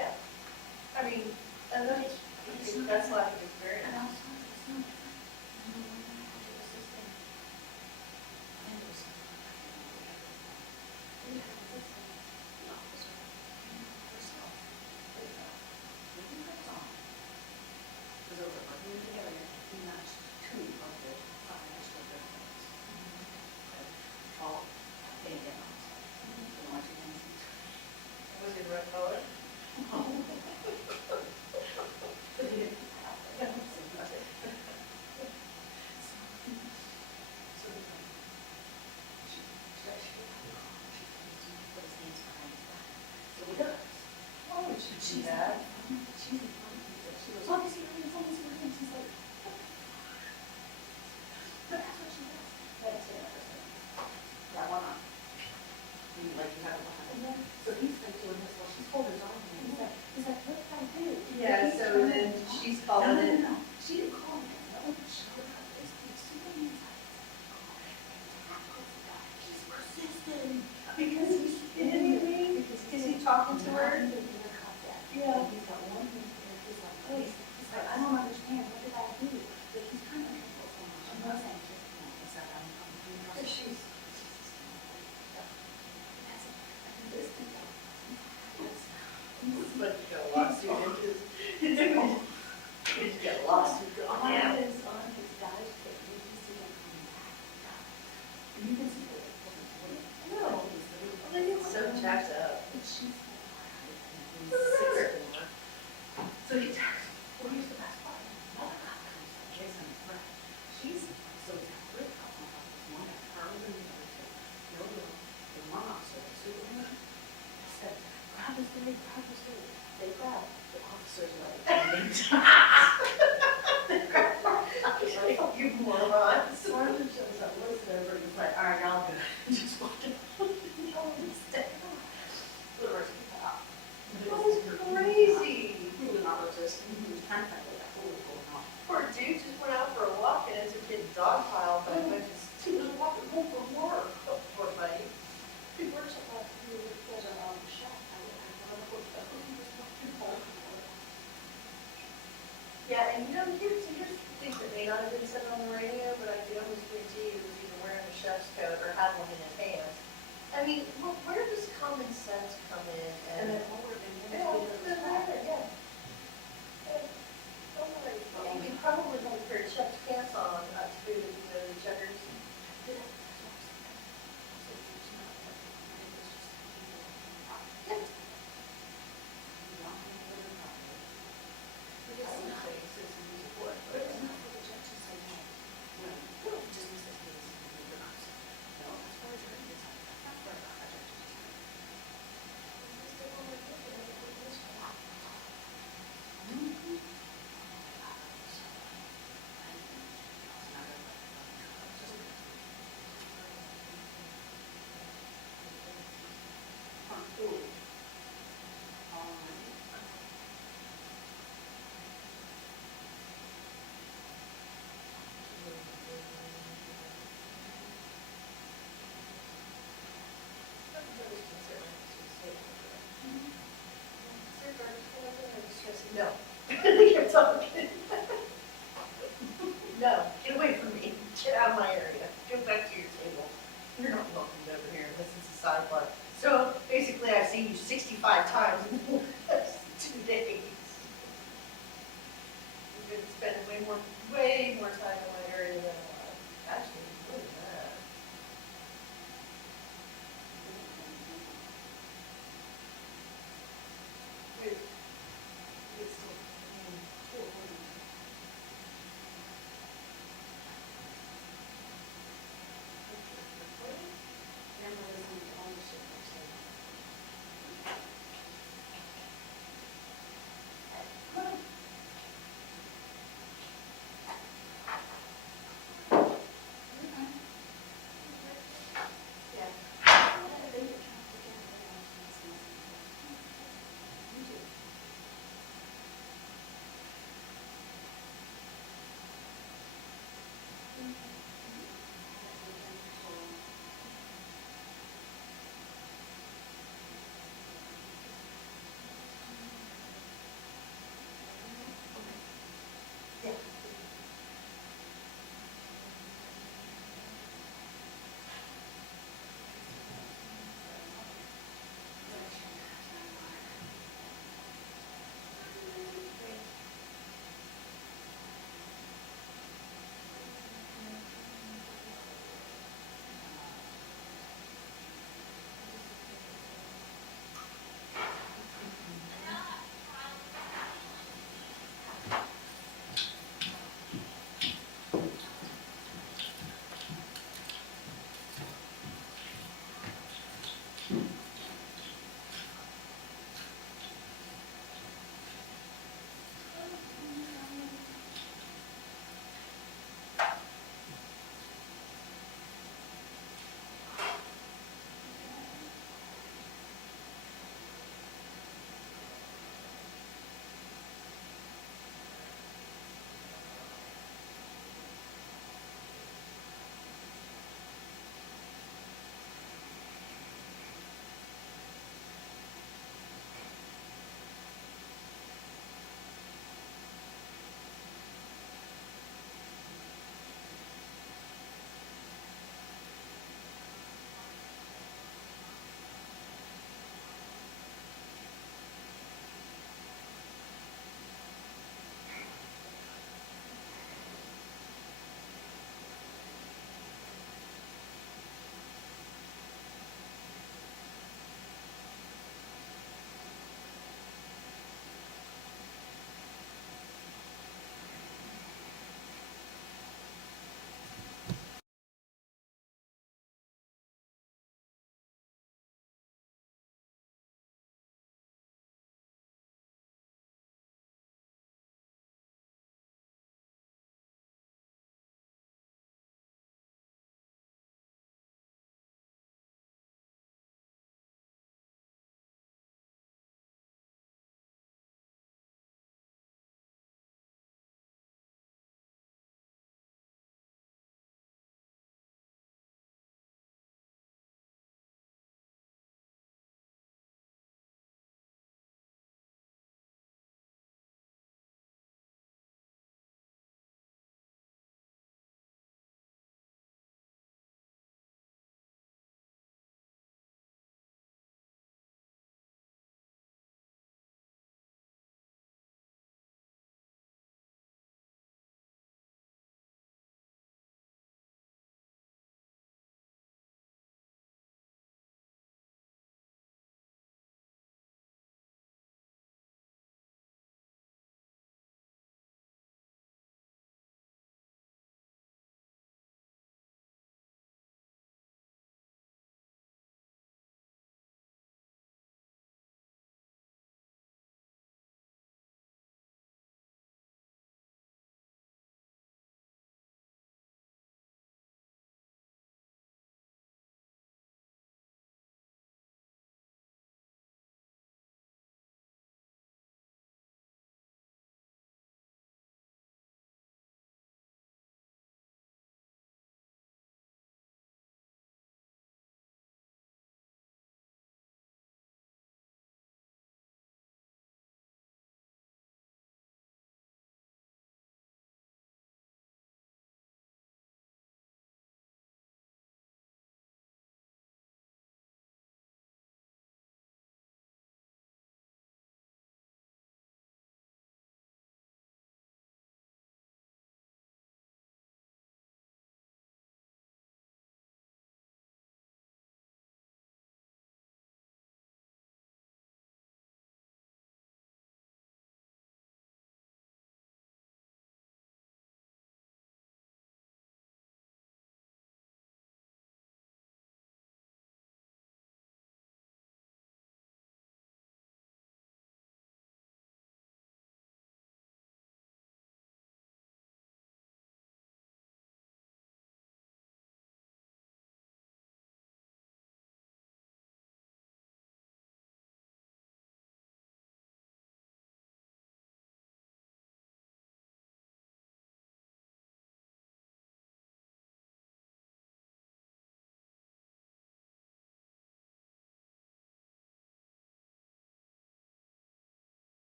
Yeah. I mean, and then that's life experience. Was it red color? She had. She was obviously reading some of these things. She's like, but that's what she does. That's it. That one on. Like you have a one. So he's like doing this while she's holding his arm. He's like, what did I do? Yeah, so then she's calling it. No. She didn't call him. No, she showed her this thing. He's persistent. Because he's kidding me? Is he talking to her? Yeah. He's got one thing here. He's like, please. He's like, I don't understand. What did I do? But he's kind of so much. I'm not saying she's. But you got a lawsuit. You got a lawsuit. On his guys, but you can see them coming back. And you can see that it wasn't. No. Well, they get so jacked up. And she's so he texts, well, here's the best part. Another cop comes up, Jason, right? She's, so it's They grab the officer's leg. They grab you moron. Sergeant shows up, looks at everybody, he's like, all right, y'all good. Just walking out. Y'all stay. The rest of the out. That was crazy. He was not resisting. He was kind of like, what was going on? Poor dude just went out for a walk and it's a kid's dog pile, but he was walking home from work. Oh, poor buddy. He works at that, he was at the shop. Yeah, and here's things that may not have been said on the radio, but I can almost guarantee he was either wearing a chef's coat or had one in his hands. I mean, where does common sense come in? And then all we're doing is yeah. And he probably had a pair of checked pants on to do the checkers. Yeah. No. You're talking. No, get away from me. Get out of my area. Go back to your table. You're not welcome over here. This is a sidebar. So basically, I've seen you 65 times in the last 2 days. You've been spending way more time in my area than actually really that. Wait. It's still,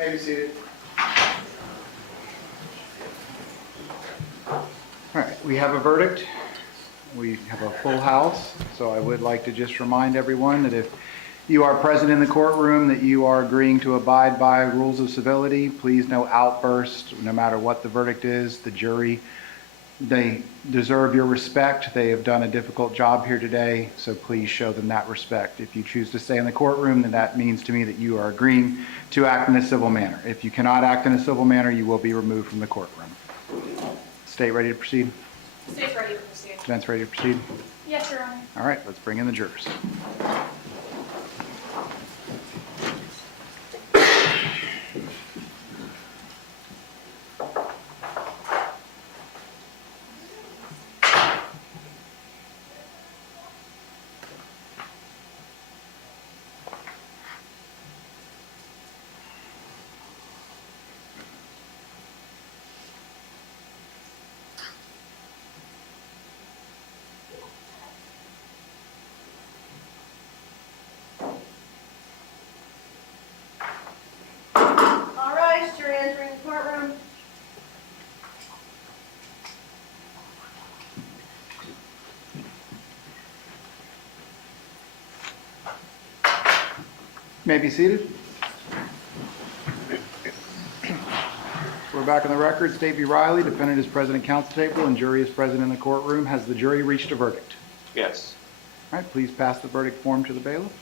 May be seated. All right, we have a verdict. We have a full house, so I would like to just remind everyone that if you are present in the courtroom, that you are agreeing to abide by rules of civility. Please no outbursts, no matter what the verdict is. The jury, they deserve your respect. They have done a difficult job here today, so please show them that respect. If you choose to stay in the courtroom, then that means to me that you are agreeing to act in a civil manner. If you cannot act in a civil manner, you will be removed from the courtroom. State ready to proceed? State's ready to proceed. Defense ready to proceed? Yes, Your Honor. All right, let's bring in the jurors. All right, jury entering the courtroom. May be seated. We're back on the record. State v. Riley, defendant is present at counsel table and jury is present in the courtroom. Has the jury reached a verdict? Yes. All right, please pass the verdict form to the bailiff.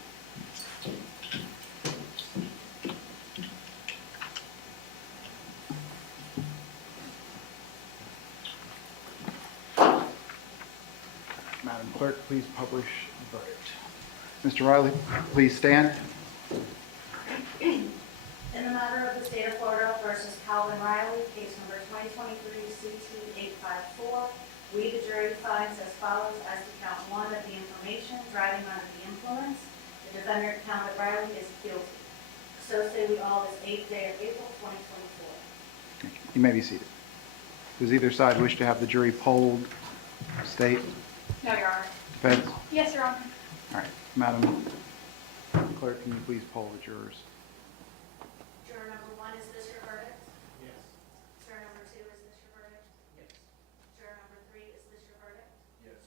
Madam Clerk, please publish the verdict. Mr. Riley, please stand. In the matter of the state of Florida versus Calvin Riley, case number 2023 CT 854, we, the jury, finds as follows as to count one of the information, driving under the influence. The defendant, Calvin Riley, is guilty. So say we all this 8th day of April 2024. You may be seated. Does either side wish to have the jury polled? State? No, Your Honor. Defense? Yes, Your Honor. All right, Madam Clerk, can you please poll the jurors? Juror number 1, is this your verdict? Yes. Juror number 2, is this your verdict? Yes. Juror number 3, is this your verdict? Yes.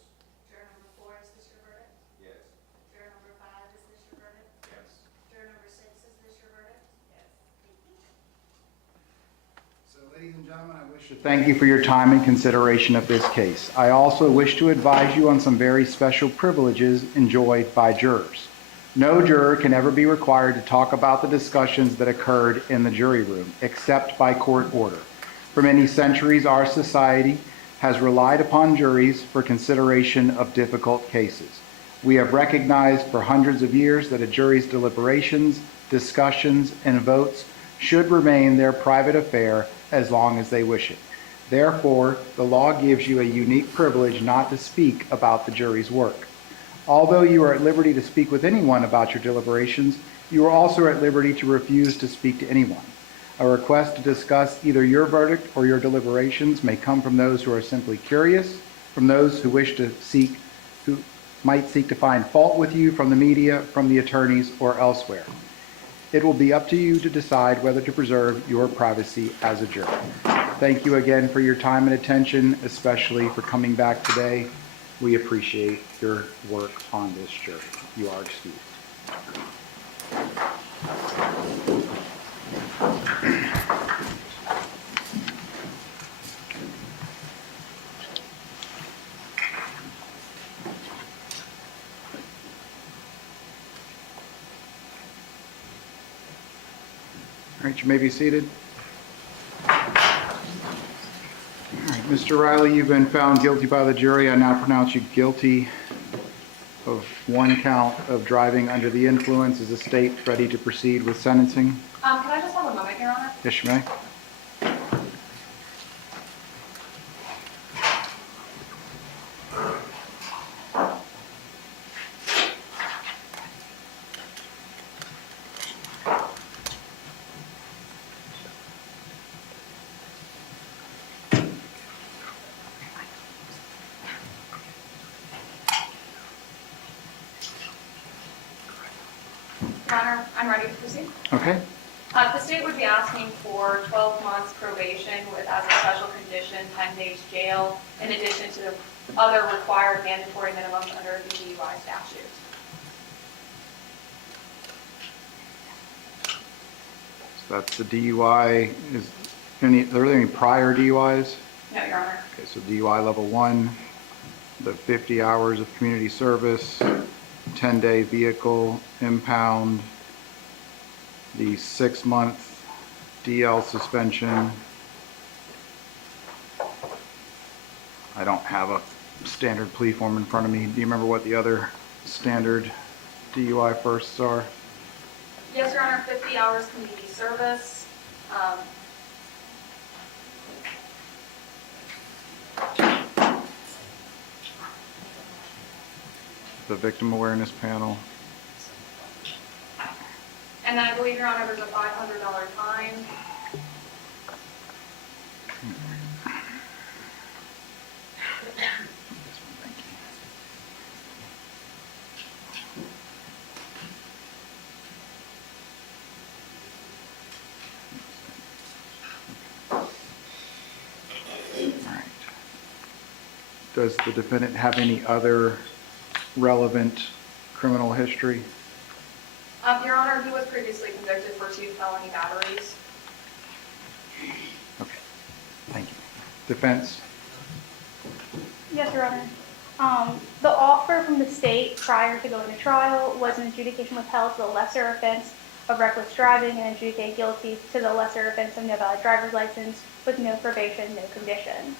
Juror number 4, is this your verdict? Yes. Juror number 5, is this your verdict? Yes. Juror number 6, is this your verdict? Yes. So, ladies and gentlemen, I wish to thank you for your time and consideration of this case. I also wish to advise you on some very special privileges enjoyed by jurors. No juror can ever be required to talk about the discussions that occurred in the jury room, except by court order. For many centuries, our society has relied upon juries for consideration of difficult cases. We have recognized for hundreds of years that a jury's deliberations, discussions, and votes should remain their private affair as long as they wish it. Therefore, the law gives you a unique privilege not to speak about the jury's work. Although you are at liberty to speak with anyone about your deliberations, you are also at liberty to refuse to speak to anyone. A request to discuss either your verdict or your deliberations may come from those who are simply curious, from those who might seek to find fault with you, from the media, from the attorneys, or elsewhere. It will be up to you to decide whether to preserve your privacy as a juror. Thank you again for your time and attention, especially for coming back today. We appreciate your work on this jury. You are excused. All right, you may be seated. All right, Mr. Riley, you've been found guilty by the jury. I now pronounce you guilty of one count of driving under the influence. Is the state ready to proceed with sentencing? Can I just have a moment, Your Honor? Yes, you may. Your Honor, I'm ready to proceed. Okay. The state would be asking for 12 months probation with, as a special condition, 10 days jail, in addition to the other required mandatory minimums under the DUI statute. So that's the DUI. Are there any prior DUIs? No, Your Honor. Okay, so DUI level 1, the 50 hours of community service, 10-day vehicle impound, the 6-month DL suspension. I don't have a standard plea form in front of me. Do you remember what the other standard DUI firsts are? Yes, Your Honor, 50 hours community service. The victim awareness panel. And then I believe, Your Honor, there's a $500 fine. Does the defendant have any other relevant criminal history? Your Honor, he was previously convicted for 2 felony batteries. Okay, thank you. Defense? Yes, Your Honor. The offer from the state prior to going to trial was an adjudication withheld to the lesser offense of reckless driving and adjudicated guilty to the lesser offense of no valid driver's license with no probation, no conditions.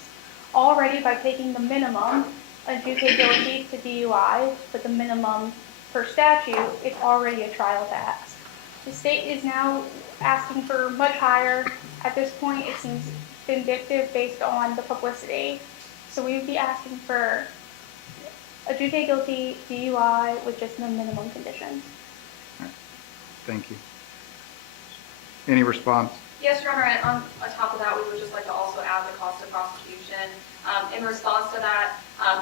Already, by taking the minimum, adjudicated guilty to DUI, but the minimum per statute, it's already a trial tax. The state is now asking for much higher. At this point, it seems vindictive based on the publicity. So we would be asking for adjudicated guilty, DUI, with just no minimum conditions. Thank you. Any response? Yes, Your Honor, and on top of that, we would just like to also add the cost of prosecution. In response to that,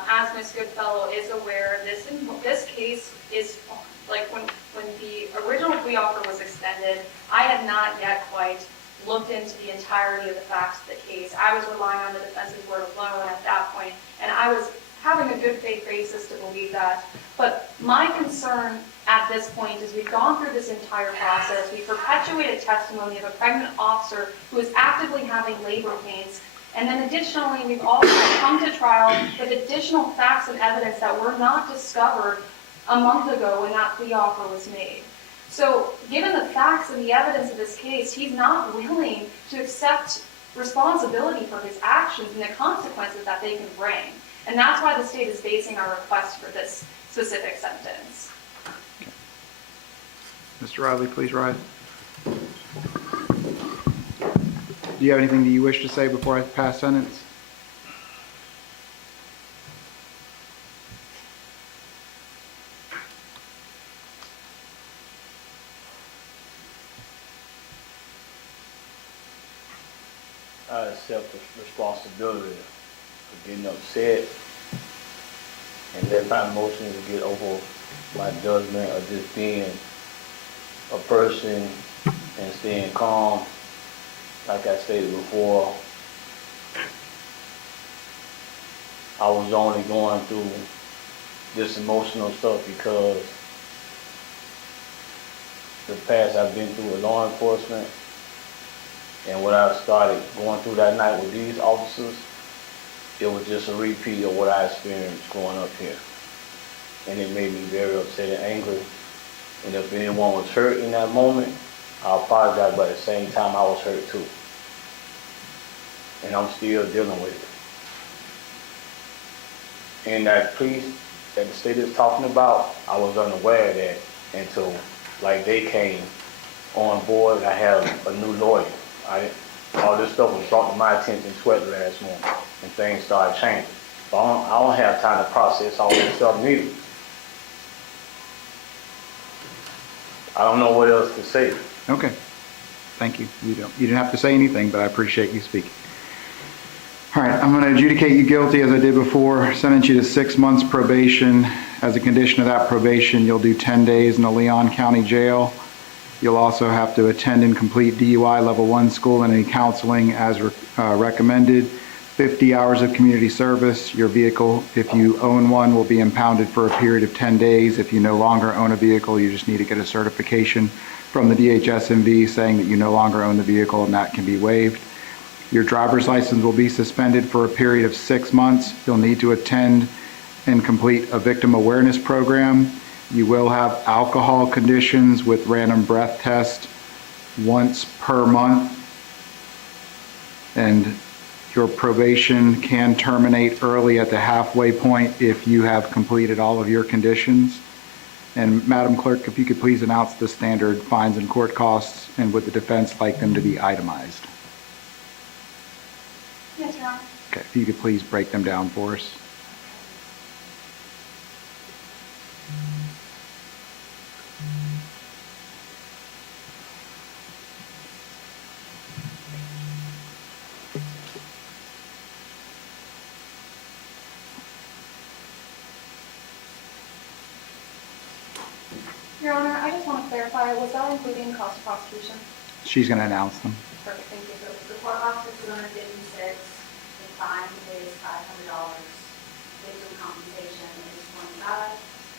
as Ms. Goodfellow is aware, this case is, like when the original plea offer was extended, I had not yet quite looked into the entirety of the facts of the case. I was relying on the defense's word alone at that point, and I was having a good faith basis to believe that. But my concern at this point is we've gone through this entire process. We perpetuated testimony of a pregnant officer who is actively having labor pains. And then additionally, we've also come to trial with additional facts and evidence that were not discovered a month ago when that plea offer was made. So given the facts and the evidence of this case, he's not willing to accept responsibility for his actions and the consequences that they can bring. And that's why the state is basing our request for this specific sentence. Okay. Mr. Riley, please rise. Do you have anything that you wish to say before I pass sentence? I accept the responsibility for getting upset and let my emotions get over my judgment of just being a person and staying calm. Like I stated before, I was only going through this emotional stuff because the past I've been through with law enforcement and what I started going through that night with these officers, it was just a repeat of what I experienced growing up here. And it made me very upset and angry. And if anyone was hurt in that moment, I apologize, but at the same time, I was hurt too. And I'm still dealing with it. And that police that the state is talking about, I was unaware of that until like they came on board. I have a new lawyer. All this stuff was brought to my attention sweat last month, and things started changing. So I don't have time to process all this stuff neither. I don't know what else to say. Okay. Thank you. You didn't have to say anything, but I appreciate you speaking. All right, I'm going to adjudicate you guilty as I did before, sentence you to 6 months probation. As a condition of that probation, you'll do 10 days in the Leon County Jail. You'll also have to attend and complete DUI Level 1 school and any counseling as recommended. 50 hours of community service. Your vehicle, if you own one, will be impounded for a period of 10 days. If you no longer own a vehicle, you just need to get a certification from the DHSMV saying that you no longer own the vehicle, and that can be waived. Your driver's license will be suspended for a period of 6 months. You'll need to attend and complete a victim awareness program. You will have alcohol conditions with random breath test once per month. And your probation can terminate early at the halfway point if you have completed all of your conditions. And Madam Clerk, if you could please announce the standard fines and court costs, and would the defense like them to be itemized? Yes, Your Honor. Okay, if you could please break them down for us. Your Honor, I just want to clarify, was that including cost of prosecution? She's going to announce them. Perfect, thank you. So the courthouse is $256, the fine is $500, victim compensation is $25,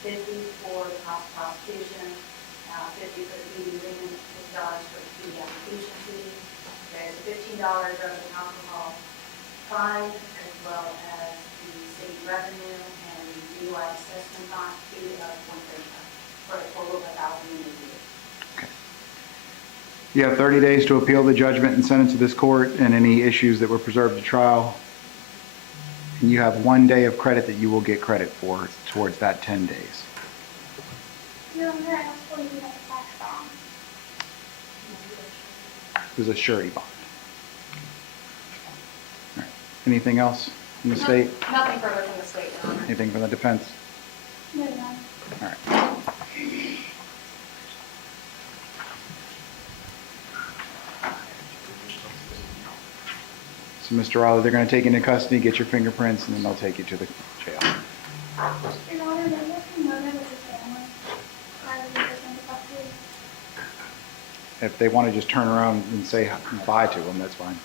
$50 for the cost of prosecution, $50 for the PD agreement, $50 for the PD application fee. There's a $15 drug and alcohol fine, as well as the state revenue and the DUI assessment fee of $135, for a total of $1,000 a year. You have 30 days to appeal the judgment and sentence of this court and any issues that were preserved at trial. And you have 1 day of credit that you will get credit for towards that 10 days. Your Honor, I also need a tax bond. There's a surety bond. All right. Anything else from the state? Nothing further from the state, Your Honor. Anything from the defense? No, Your Honor. All right. So, Mr. Riley, they're going to take you into custody, get your fingerprints, and then they'll take you to the jail. Your Honor, maybe I can note it with the family. I would be listening to custody. If they want to just turn around and say bye to them, that's fine.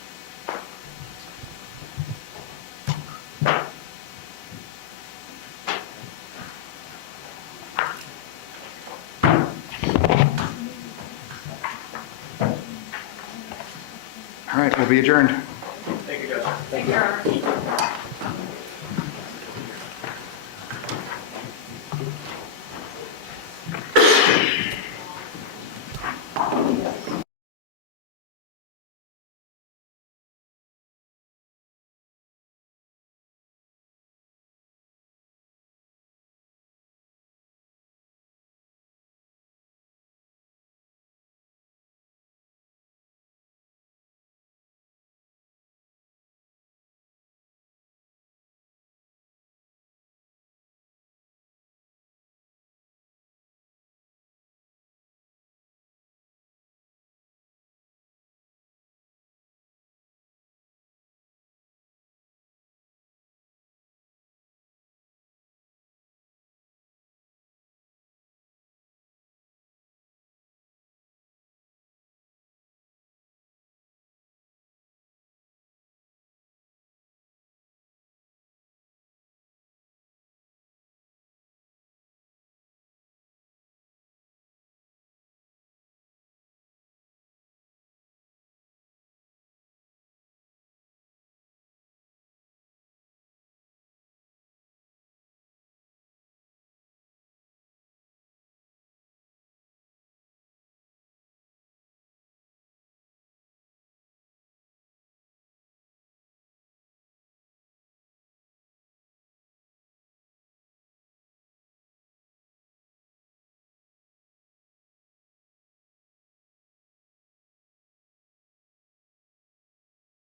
All right, we'll be adjourned. Thank you, Judge. Thank you, Your Honor.